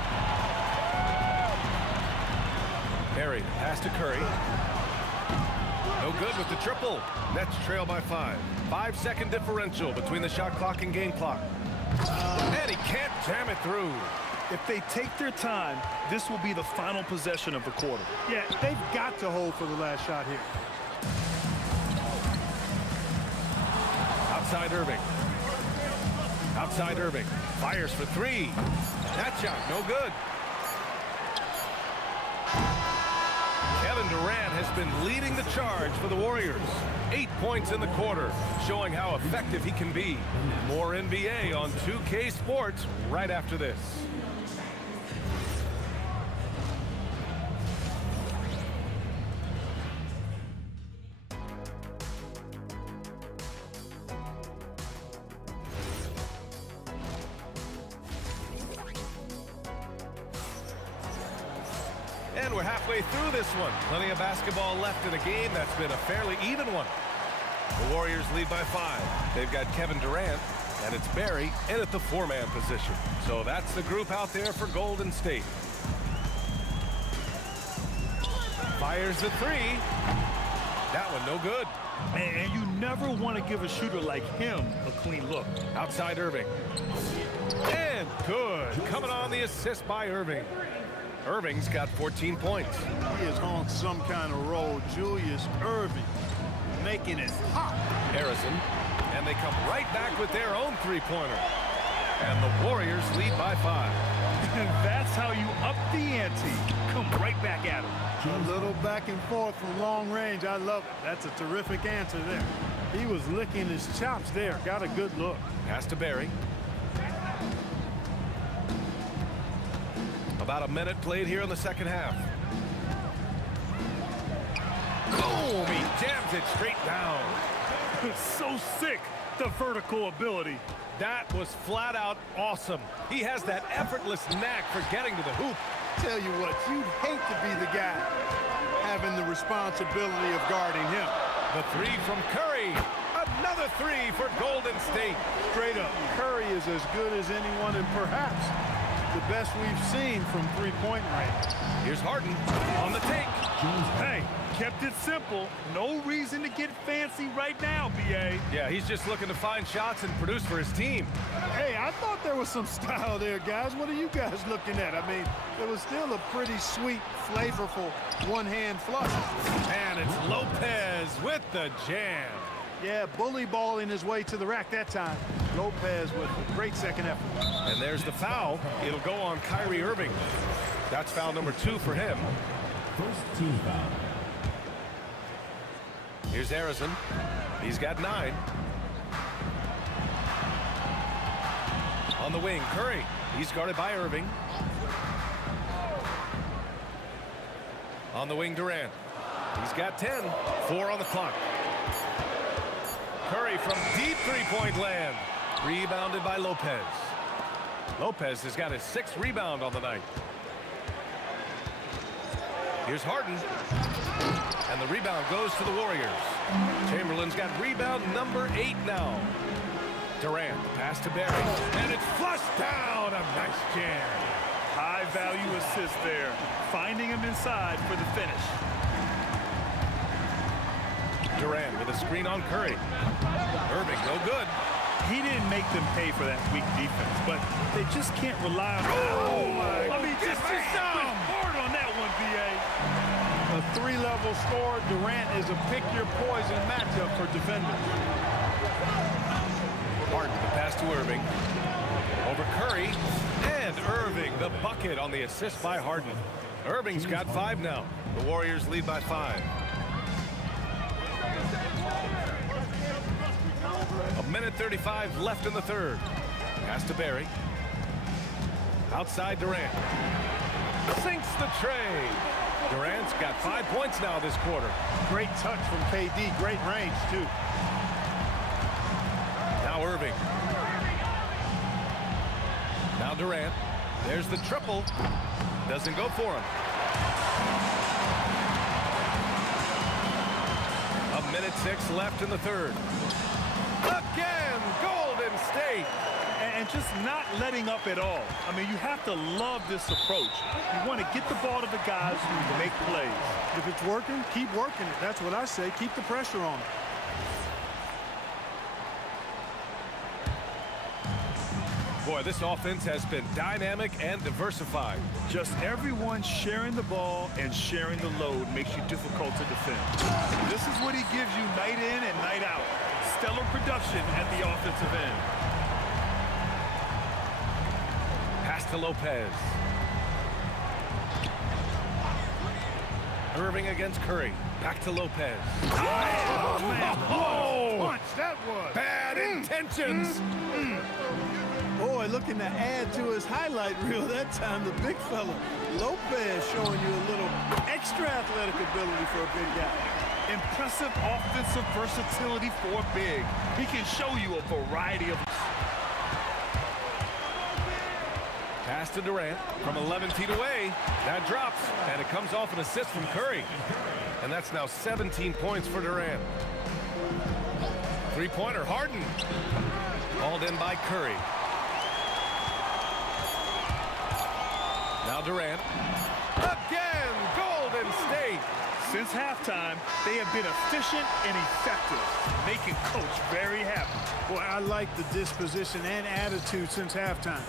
Barry, pass to Curry. No good with the triple. Nets trail by 5. 5-second differential between the shot clock and game clock. And he can't jam it through. If they take their time, this will be the final possession of the quarter. Yeah, they've got to hold for the last shot here. Outside Irving. Outside Irving. Fires for 3. That shot, no good. Kevin Durant has been leading the charge for the Warriors. 8 points in the quarter, showing how effective he can be. More NBA on 2K Sports right after this. And we're halfway through this one. Plenty of basketball left in a game that's been a fairly even one. The Warriors lead by 5. They've got Kevin Durant, and it's Barry in at the 4-man position. So that's the group out there for Golden State. Fires the 3. That one no good. And you never want to give a shooter like him a clean look. Outside Irving. And good. Coming on the assist by Irving. Irving's got 14 points. He is on some kind of roll. Julius Irving making it hot. Harrison. And they come right back with their own 3-pointer. And the Warriors lead by 5. And that's how you up the ante. Come right back at him. A little back and forth from long range. I love it. That's a terrific answer there. He was licking his chops there. Got a good look. Pass to Barry. About a minute played here in the second half. Boom! He jams it straight down. So sick, the vertical ability. That was flat out awesome. He has that effortless knack for getting to the hoop. Tell you what, you'd hate to be the guy having the responsibility of guarding him. The 3 from Curry. Another 3 for Golden State. Straight up, Curry is as good as anyone, and perhaps the best we've seen from 3-point range. Here's Harden on the take. Hey, kept it simple. No reason to get fancy right now, B.A. Yeah, he's just looking to find shots and produce for his team. Hey, I thought there was some style there, guys. What are you guys looking at? I mean, it was still a pretty sweet, flavorful one-hand flush. And it's Lopez with the jam. Yeah, bully balling his way to the rack that time. Lopez with a great second effort. And there's the foul. It'll go on Kyrie Irving. That's foul number 2 for him. First team foul. Here's Harrison. He's got 9. On the wing, Curry. He's guarded by Irving. On the wing, Durant. He's got 10. 4 on the clock. Curry from deep 3-point land. Rebounded by Lopez. Lopez has got his 6th rebound on the night. Here's Harden. And the rebound goes to the Warriors. Chamberlain's got rebound number 8 now. Durant, pass to Barry. And it's flushed down. A nice jam. High value assist there. Finding him inside for the finish. Durant with a screen on Curry. Irving, no good. He didn't make them pay for that weak defense, but they just can't rely on... Oh, my! I mean, just hard on that one, B.A. A 3-level score. Durant is a pick-your-poison matchup for defenders. Harden, the pass to Irving. Over Curry. And Irving, the bucket on the assist by Harden. Irving's got 5 now. The Warriors lead by 5. A minute 35 left in the third. Pass to Barry. Outside Durant. Sinks the tray. Durant's got 5 points now this quarter. Great touch from KD. Great range, too. Now Irving. Now Durant. There's the triple. Doesn't go for him. A minute 6 left in the third. Again, Golden State. And just not letting up at all. I mean, you have to love this approach. You want to get the ball to the guys who make plays. If it's working, keep working it. That's what I say. Keep the pressure on. Boy, this offense has been dynamic and diversified. Just everyone sharing the ball and sharing the load makes you difficult to defend. This is what he gives you night in and night out. Stellar production at the offensive end. Pass to Lopez. Irving against Curry. Back to Lopez. Oh, man. Oh! Punch, that was. Bad intentions. Boy, looking to add to his highlight reel that time, the big fella. Lopez showing you a little extra athletic ability for a big guy. Impressive offensive versatility for a big. He can show you a variety of... Pass to Durant from 11 feet away. That drops, and it comes off an assist from Curry. And that's now 17 points for Durant. Three-pointer, Harden. Hauled in by Curry. Now Durant. Again, Golden State. Since halftime, they have been efficient and effective, making Coach very happy. Boy, I like the disposition and attitude since halftime.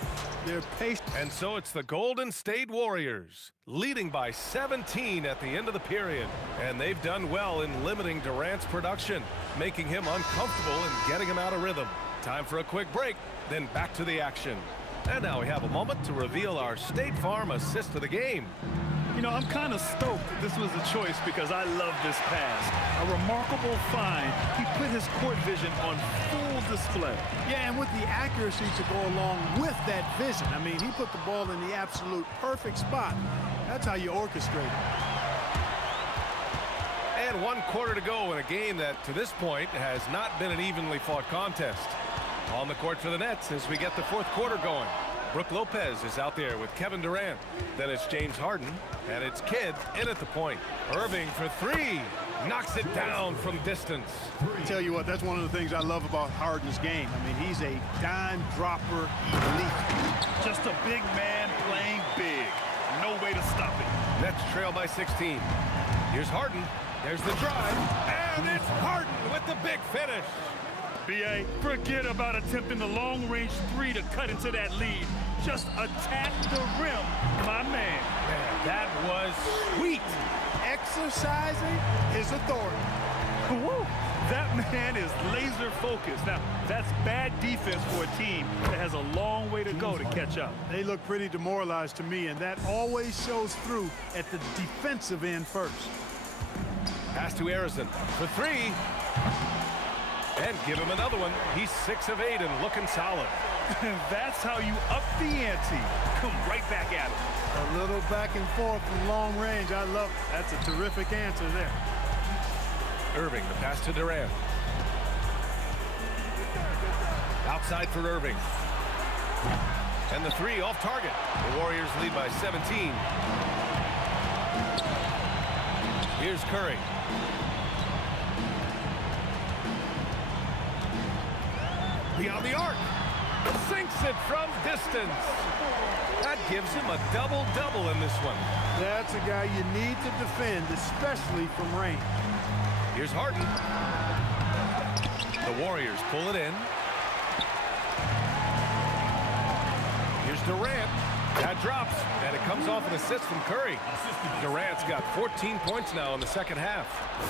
They're patient. And so it's the Golden State Warriors, leading by 17 at the end of the period. And they've done well in limiting Durant's production, making him uncomfortable and getting him out of rhythm. Time for a quick break, then back to the action. And now we have a moment to reveal our State Farm assist of the game. You know, I'm kind of stoked that this was a choice because I love this pass. A remarkable find. He put his court vision on full display. Yeah, and with the accuracy to go along with that vision. I mean, he put the ball in the absolute perfect spot. That's how you orchestrate it. And 1 quarter to go in a game that, to this point, has not been an evenly fought contest. On the court for the Nets as we get the 4th quarter going. Brook Lopez is out there with Kevin Durant. Then it's James Harden, and it's Kidd in at the point. Irving for 3. Knocks it down from distance. Tell you what, that's one of the things I love about Harden's game. I mean, he's a dime dropper elite. Just a big man playing big. No way to stop it. Nets trail by 16. Here's Harden. There's the drive. And it's Harden with the big finish. B.A., forget about attempting the long-range 3 to cut into that lead. Just attack the rim, my man. Man, that was sweet. Exercising his authority. Woo. That man is laser focused. Now, that's bad defense for a team that has a long way to go to catch up. They look pretty demoralized to me, and that always shows through at the defensive end first. Pass to Harrison for 3. And give him another one. He's 6 of 8 and looking solid. That's how you up the ante. Come right back at it. A little back and forth from long range. I love it. That's a terrific answer there. Irving, the pass to Durant. Outside for Irving. And the 3 off target. The Warriors lead by 17. Here's Curry. Beyond the arc. Sinks it from distance. That gives him a double-double in this one. That's a guy you need to defend, especially from range. Here's Harden. The Warriors pull it in. Here's Durant. That drops, and it comes off an assist from Curry. Durant's got 14 points now in the second half.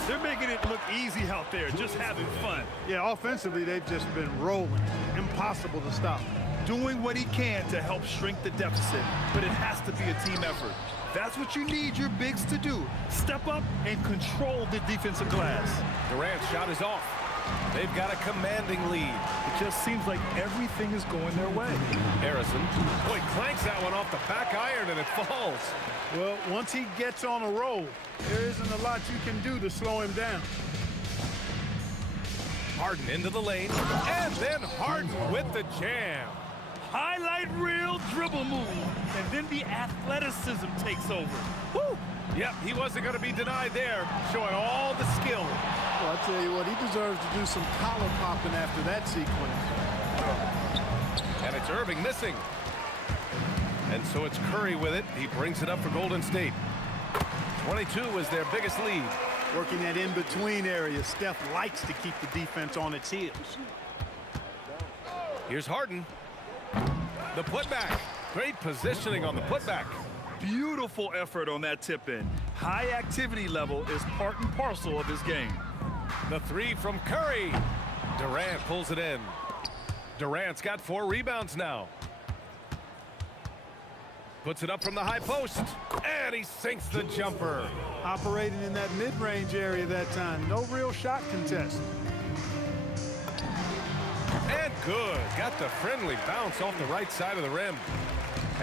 They're making it look easy out there, just having fun. Yeah, offensively, they've just been rolling. Impossible to stop. Doing what he can to help shrink the deficit, but it has to be a team effort. That's what you need your bigs to do. Step up and control the defensive glass. Durant's shot is off. They've got a commanding lead. It just seems like everything is going their way. Harrison, boy, clanks that one off the back iron and it falls. Well, once he gets on a roll, there isn't a lot you can do to slow him down. Harden into the lane, and then Harden with the jam. Highlight reel dribble move, and then the athleticism takes over. Woo! Yep, he wasn't going to be denied there, showing all the skill. Well, I tell you what, he deserves to do some collar popping after that sequence. And it's Irving missing. And so it's Curry with it. He brings it up for Golden State. 22 is their biggest lead. Working that in-between area, Steph likes to keep the defense on its heels. Here's Harden. The putback. Great positioning on the putback. Beautiful effort on that tip-in. High activity level is part and parcel of his game. The three from Curry. Durant pulls it in. Durant's got 4 rebounds now. Puts it up from the high post, and he sinks the jumper. Operating in that mid-range area that time. No real shot contest. And good. Got the friendly bounce off the right side of the rim.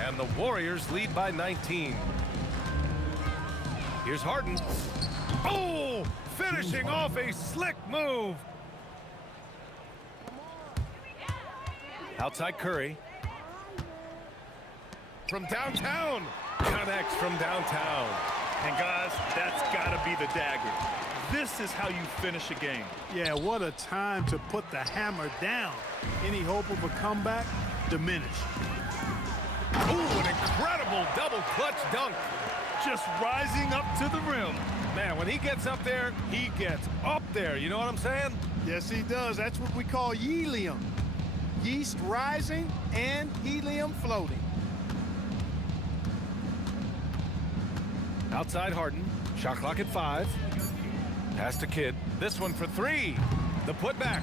And the Warriors lead by 19. Here's Harden. Oh, finishing off a slick move. Outside Curry. From downtown. Connects from downtown. And guys, that's got to be the dagger. This is how you finish a game. Yeah, what a time to put the hammer down. Any hope of a comeback? Diminished. Ooh, an incredible double clutch dunk. Just rising up to the rim. Man, when he gets up there, he gets up there. You know what I'm saying? Yes, he does. That's what we call helium. Yeast rising and helium floating. Outside Harden. Shot clock at 5. Pass to Kidd. This one for 3. The putback.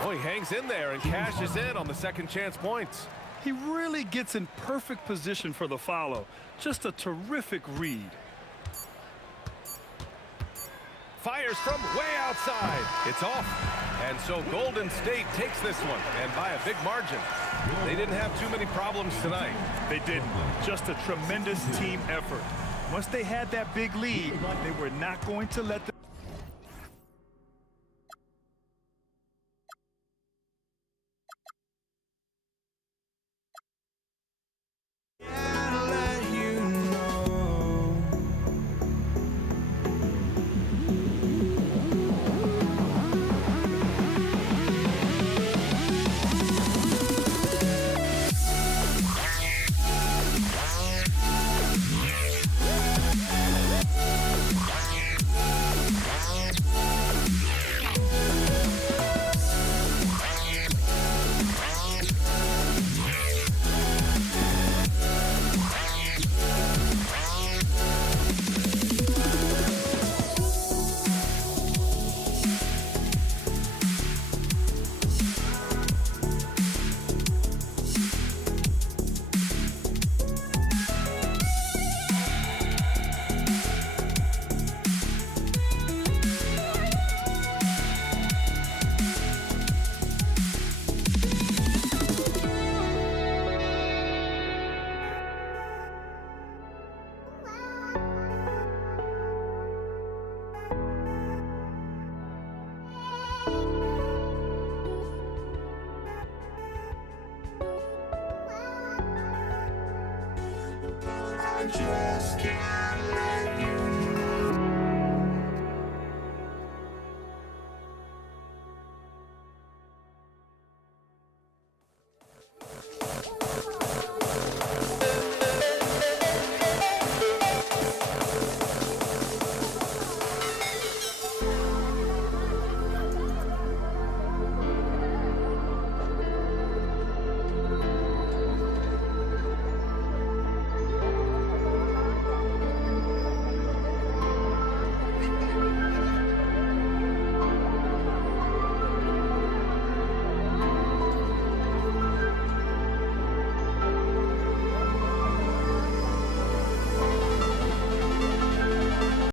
Oh, he hangs in there and cashes in on the second chance points. He really gets in perfect position for the follow. Just a terrific read. Fires from way outside. It's off. And so Golden State takes this one, and by a big margin. They didn't have too many problems tonight. They didn't. Just a tremendous team effort. Once they had that big lead, they were not going to let them